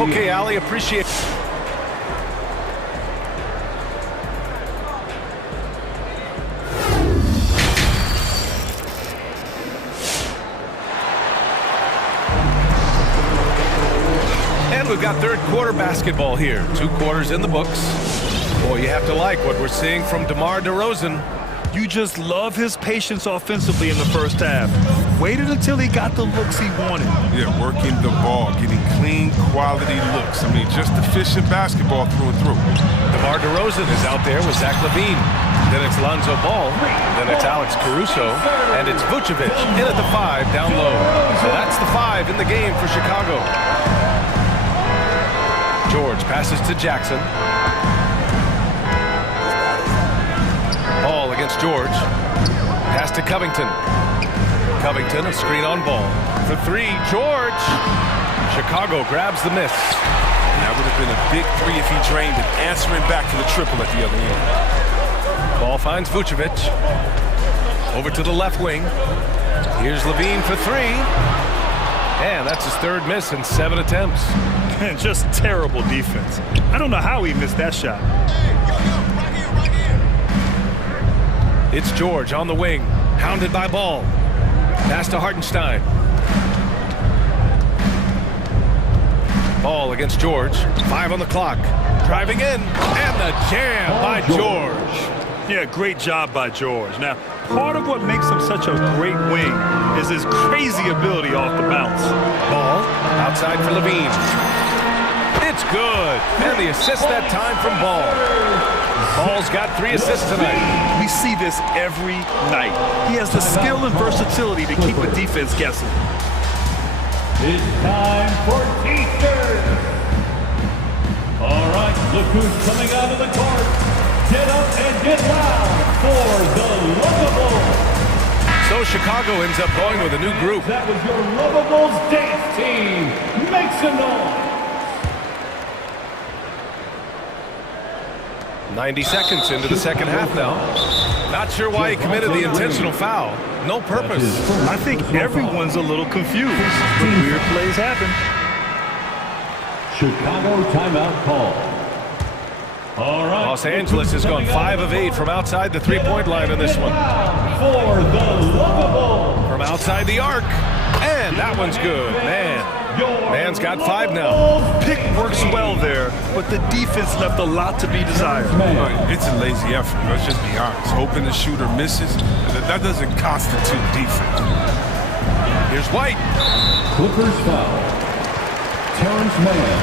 Okay, Ali, appreciate it. We've got third quarter basketball here. 2 quarters in the books. Boy, you have to like what we're seeing from DeMar DeRozan. You just love his patience offensively in the first half. Waited until he got the looks he wanted. Yeah, working the ball, getting clean, quality looks. I mean, just efficient basketball through and through. DeMar DeRozan is out there with Zach Levine. Then it's Lonzo Ball. Then it's Alex Caruso. And it's Vucevic in at the 5 down low. So that's the 5 in the game for Chicago. George passes to Jackson. Ball against George. Pass to Covington. Covington, a screen on Ball. For 3, George. Chicago grabs the miss. And that would have been a big three if he drained it, answering back to the triple at the other end. Ball finds Vucevic. Over to the left wing. Here's Levine for three. And that's his third miss in 7 attempts. And just terrible defense. I don't know how he missed that shot. It's George on the wing, hounded by Ball. Pass to Hartenstein. Ball against George. 5 on the clock. Driving in, and the jam by George. Yeah, great job by George. Now, part of what makes him such a great wing is his crazy ability off the bounce. Ball outside for Levine. It's good, and the assist that time from Ball. Ball's got 3 assists tonight. We see this every night. He has the skill and versatility to keep a defense guessing. It's time for T-shirts. All right, look who's coming out of the court. Get up and get loud for the Lovables. So Chicago ends up going with a new group. That was your Lovables dance team. Make some noise. 90 seconds into the second half now. Not sure why he committed the intentional foul. No purpose. I think everyone's a little confused, but weird plays happen. Chicago timeout call. All right. Los Angeles has gone 5 of 8 from outside the three-point line in this one. For the Lovables. From outside the arc. And that one's good. Man's got 5 now. Pick works well there, but the defense left a lot to be desired. It's a lazy effort. Let's just be honest. Hoping the shooter misses, that doesn't constitute defense. Here's White. Clippers foul. Terrence Mann.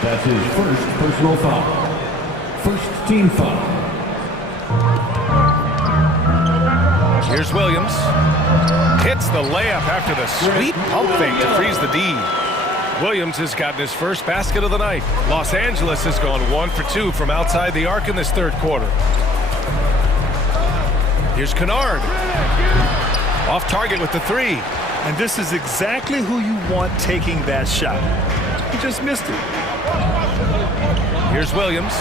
That's his first personal foul. First team foul. Here's Williams. Hits the layup after the sweet pump fake to freeze the D. Williams has gotten his first basket of the night. Los Angeles has gone 1 for 2 from outside the arc in this third quarter. Here's Kennard. Off target with the 3. And this is exactly who you want taking that shot. He just missed it. Here's Williams.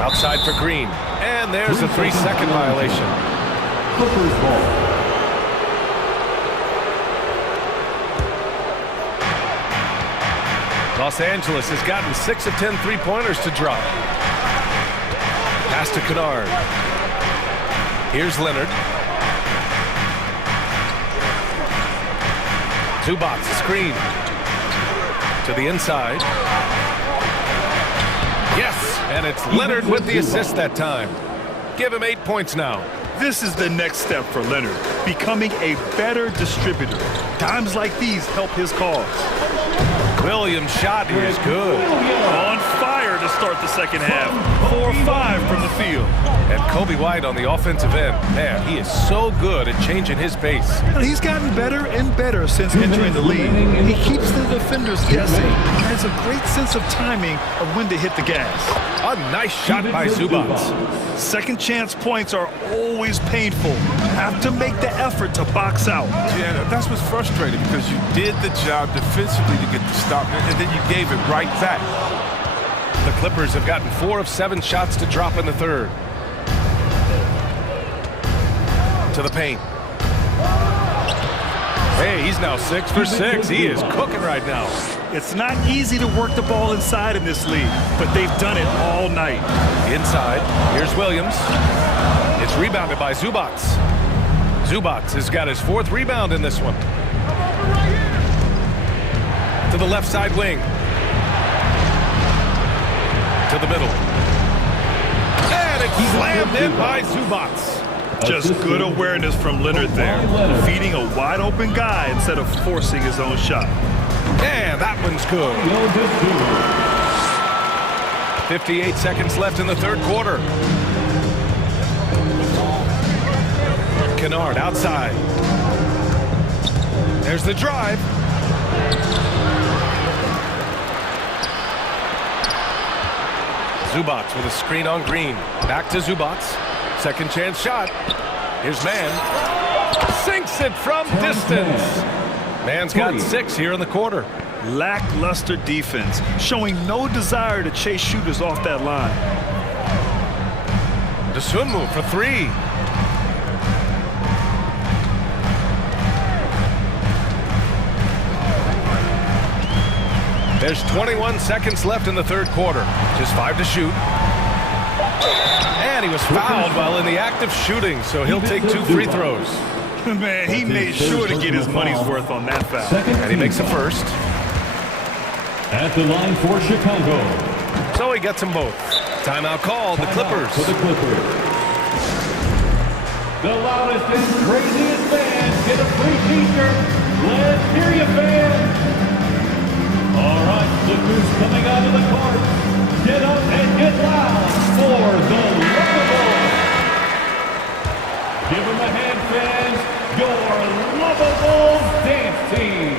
Outside for Green. And there's a 3-second violation. Clippers ball. Los Angeles has gotten 6 of 10 three-pointers to drop. Pass to Kennard. Here's Leonard. Zubac, screen. To the inside. Yes, and it's Leonard with the assist that time. Give him 8 points now. This is the next step for Leonard, becoming a better distributor. Times like these help his cause. Williams' shot is good. On fire to start the second half. 4-5 from the field. And Kobe White on the offensive end. Man, he is so good at changing his pace. And he's gotten better and better since entering the league. He keeps the defenders guessing. He has a great sense of timing of when to hit the gas. A nice shot by Zubac. Second chance points are always painful. Have to make the effort to box out. Yeah, that's what's frustrating because you did the job defensively to get the stop, and then you gave it right back. The Clippers have gotten 4 of 7 shots to drop in the third. To the paint. Hey, he's now 6 for 6. He is cooking right now. It's not easy to work the ball inside in this league, but they've done it all night. Inside, here's Williams. It's rebounded by Zubac. Zubac has got his 4th rebound in this one. To the left side wing. To the middle. And it's slammed in by Zubac. Just good awareness from Leonard there, feeding a wide open guy instead of forcing his own shot. And that one's good. 58 seconds left in the third quarter. Kennard outside. There's the drive. Zubac with a screen on Green. Back to Zubac. Second chance shot. Here's Mann. Sinks it from distance. Man's got 6 here in the quarter. Lackluster defense, showing no desire to chase shooters off that line. Dosunmu for 3. There's 21 seconds left in the third quarter. Just 5 to shoot. And he was fouled while in the act of shooting, so he'll take 2 free throws. Man, he made sure to get his money's worth on that foul. And he makes a first. At the line for Chicago. So he gets them both. Timeout called, the Clippers. For the Clippers. The loudest and craziest fans get a free t-shirt. Let's hear you, fans. All right, look who's coming out of the court. Get up and get loud for the lovable. Give them a hand, fans. Your lovable dance team.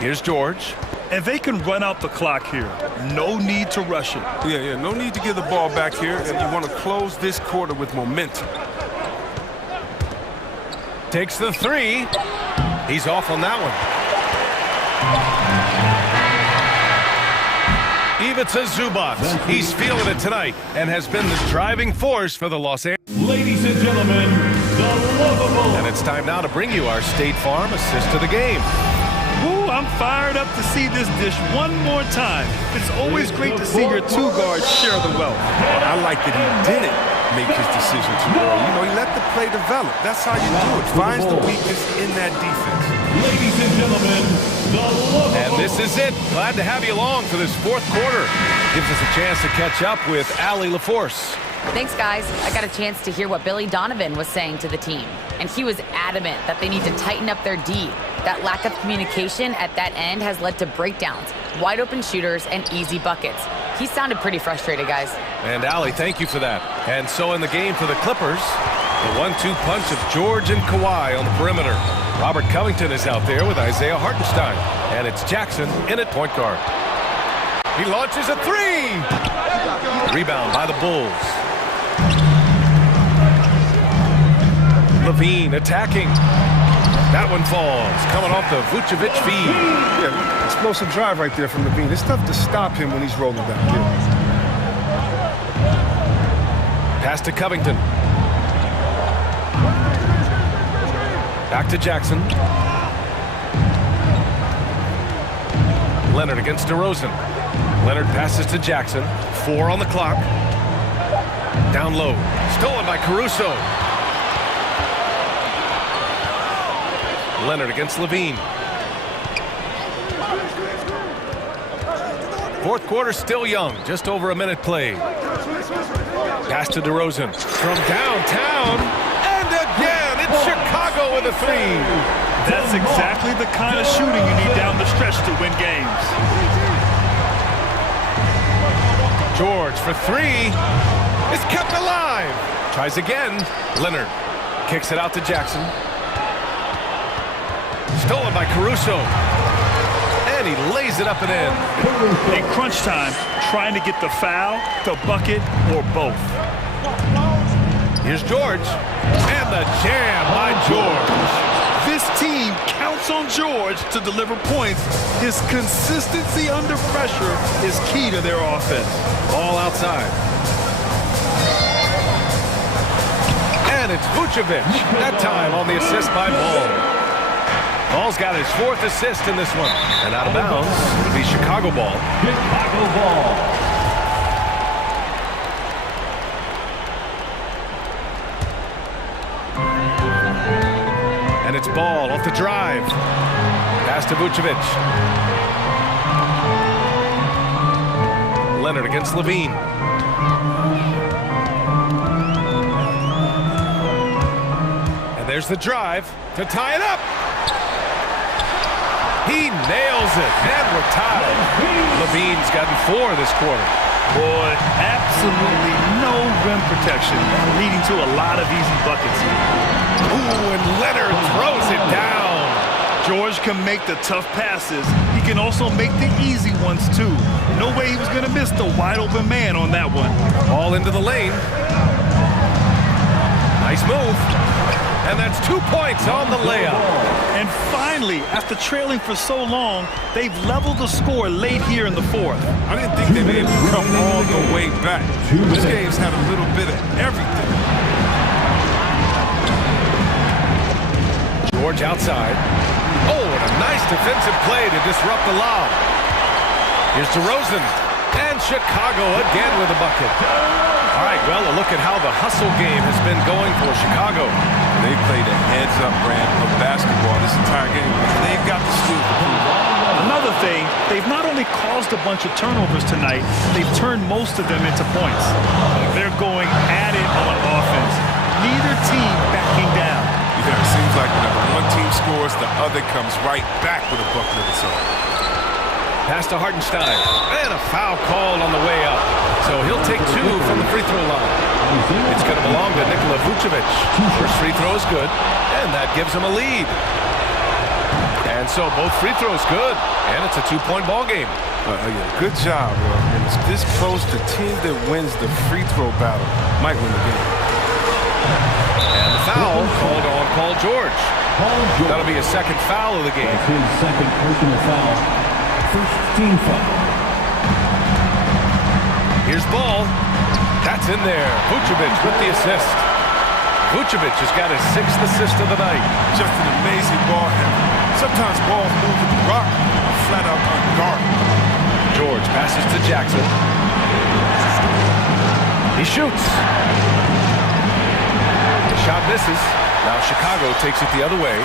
Here's George. And they can run out the clock here. No need to rush it. Yeah, no need to give the ball back here, and you want to close this quarter with momentum. Takes the 3. He's off on that one. Ivica Zubac. He's feeling it tonight and has been the driving force for the Los Angeles. Ladies and gentlemen, the lovable. And it's time now to bring you our State Farm assist to the game. Ooh, I'm fired up to see this dish one more time. It's always great to see your 2 guards share the wealth. I like that he didn't make his decision too early. You know, he let the play develop. That's how you do it. Finds the weakness in that defense. Ladies and gentlemen, the lovable. And this is it. Glad to have you along for this 4th quarter. Gives us a chance to catch up with Allie LaForce. Thanks, guys. I got a chance to hear what Billy Donovan was saying to the team. And he was adamant that they need to tighten up their D. That lack of communication at that end has led to breakdowns, wide open shooters, and easy buckets. He sounded pretty frustrated, guys. And Allie, thank you for that. And so in the game for the Clippers, the 1-2 punch of George and Kawhi on the perimeter. Robert Covington is out there with Isaiah Hartenstein. And it's Jackson in at point guard. He launches a 3! Rebound by the Bulls. Levine attacking. That one falls, coming off the Vucevic feed. Yeah, explosive drive right there from Levine. It's tough to stop him when he's rolling down here. Pass to Covington. Back to Jackson. Leonard against DeRozan. Leonard passes to Jackson. 4 on the clock. Down low. Stolen by Caruso. Leonard against Levine. 4th quarter still young. Just over a minute played. Pass to DeRozan. From downtown. And again, it's Chicago with a 3. That's exactly the kind of shooting you need down the stretch to win games. George for 3. It's kept alive. Tries again. Leonard kicks it out to Jackson. Stolen by Caruso. And he lays it up and in. In crunch time, trying to get the foul, the bucket, or both. Here's George. And the jam by George. This team counts on George to deliver points. His consistency under pressure is key to their offense. All outside. And it's Vucevic. That time on the assist by Ball. Ball's got his 4th assist in this one. And out of bounds, it'll be Chicago ball. Chicago ball. And it's Ball off the drive. Pass to Vucevic. Leonard against Levine. And there's the drive to tie it up. He nails it, and we're tied. Levine's gotten 4 this quarter. Boy, absolutely no rim protection, leading to a lot of easy buckets. Ooh, and Leonard throws it down. George can make the tough passes. He can also make the easy ones, too. No way he was going to miss the wide-open man on that one. Ball into the lane. Nice move. And that's 2 points on the layup. And finally, after trailing for so long, they've leveled the score late here in the fourth. I didn't think they'd be able to come all the way back. This game's had a little bit of everything. George outside. Oh, and a nice defensive play to disrupt the lob. Here's DeRozan. And Chicago again with a bucket. All right, well, a look at how the hustle game has been going for Chicago. They played a heads-up brand of basketball this entire game. They've got the skills to prove it. Another thing, they've not only caused a bunch of turnovers tonight, they've turned most of them into points. They're going at it on offense. Neither team backing down. Yeah, it seems like whenever one team scores, the other comes right back with a bucket of its own. Pass to Hartenstein. And a foul called on the way up. So he'll take 2 from the free throw line. It's going to belong to Nikola Vucevic. First free throw is good, and that gives him a lead. And so both free throws good, and it's a 2-point ball game. Yeah, good job, bro. When it's this close, the team that wins the free throw battle might win the game. And the foul called on Paul George. That'll be a second foul of the game. That's his second personal foul. First team foul. Here's Ball. That's in there. Vucevic with the assist. Vucevic has got his 6th assist of the night. Just an amazing ball handler. Sometimes balls move with the rock, flat out unguarded. George passes to Jackson. He shoots. The shot misses. Now Chicago takes it the other way.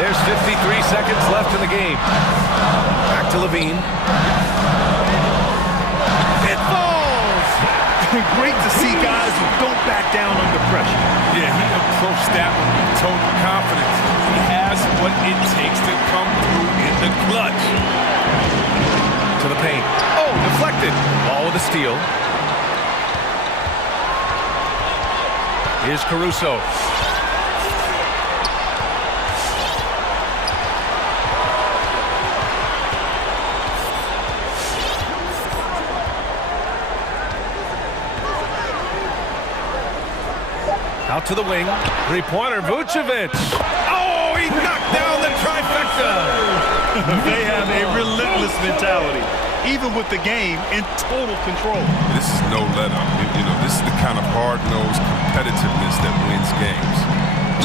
There's 53 seconds left in the game. Back to Levine. It falls! Great to see guys who don't back down under pressure. Yeah, he approached that one with total confidence. He has what it takes to come through in the clutch. To the paint. Oh, deflected. Ball with a steal. Here's Caruso. Out to the wing. Three-pointer, Vucevic. Oh, he knocked down the trifecta. They have a relentless mentality, even with the game in total control. This is no let-up. You know, this is the kind of hard-nosed competitiveness that wins games.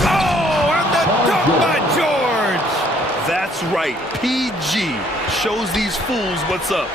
Oh, and the dunk by George. That's right. PG shows these fools what's up.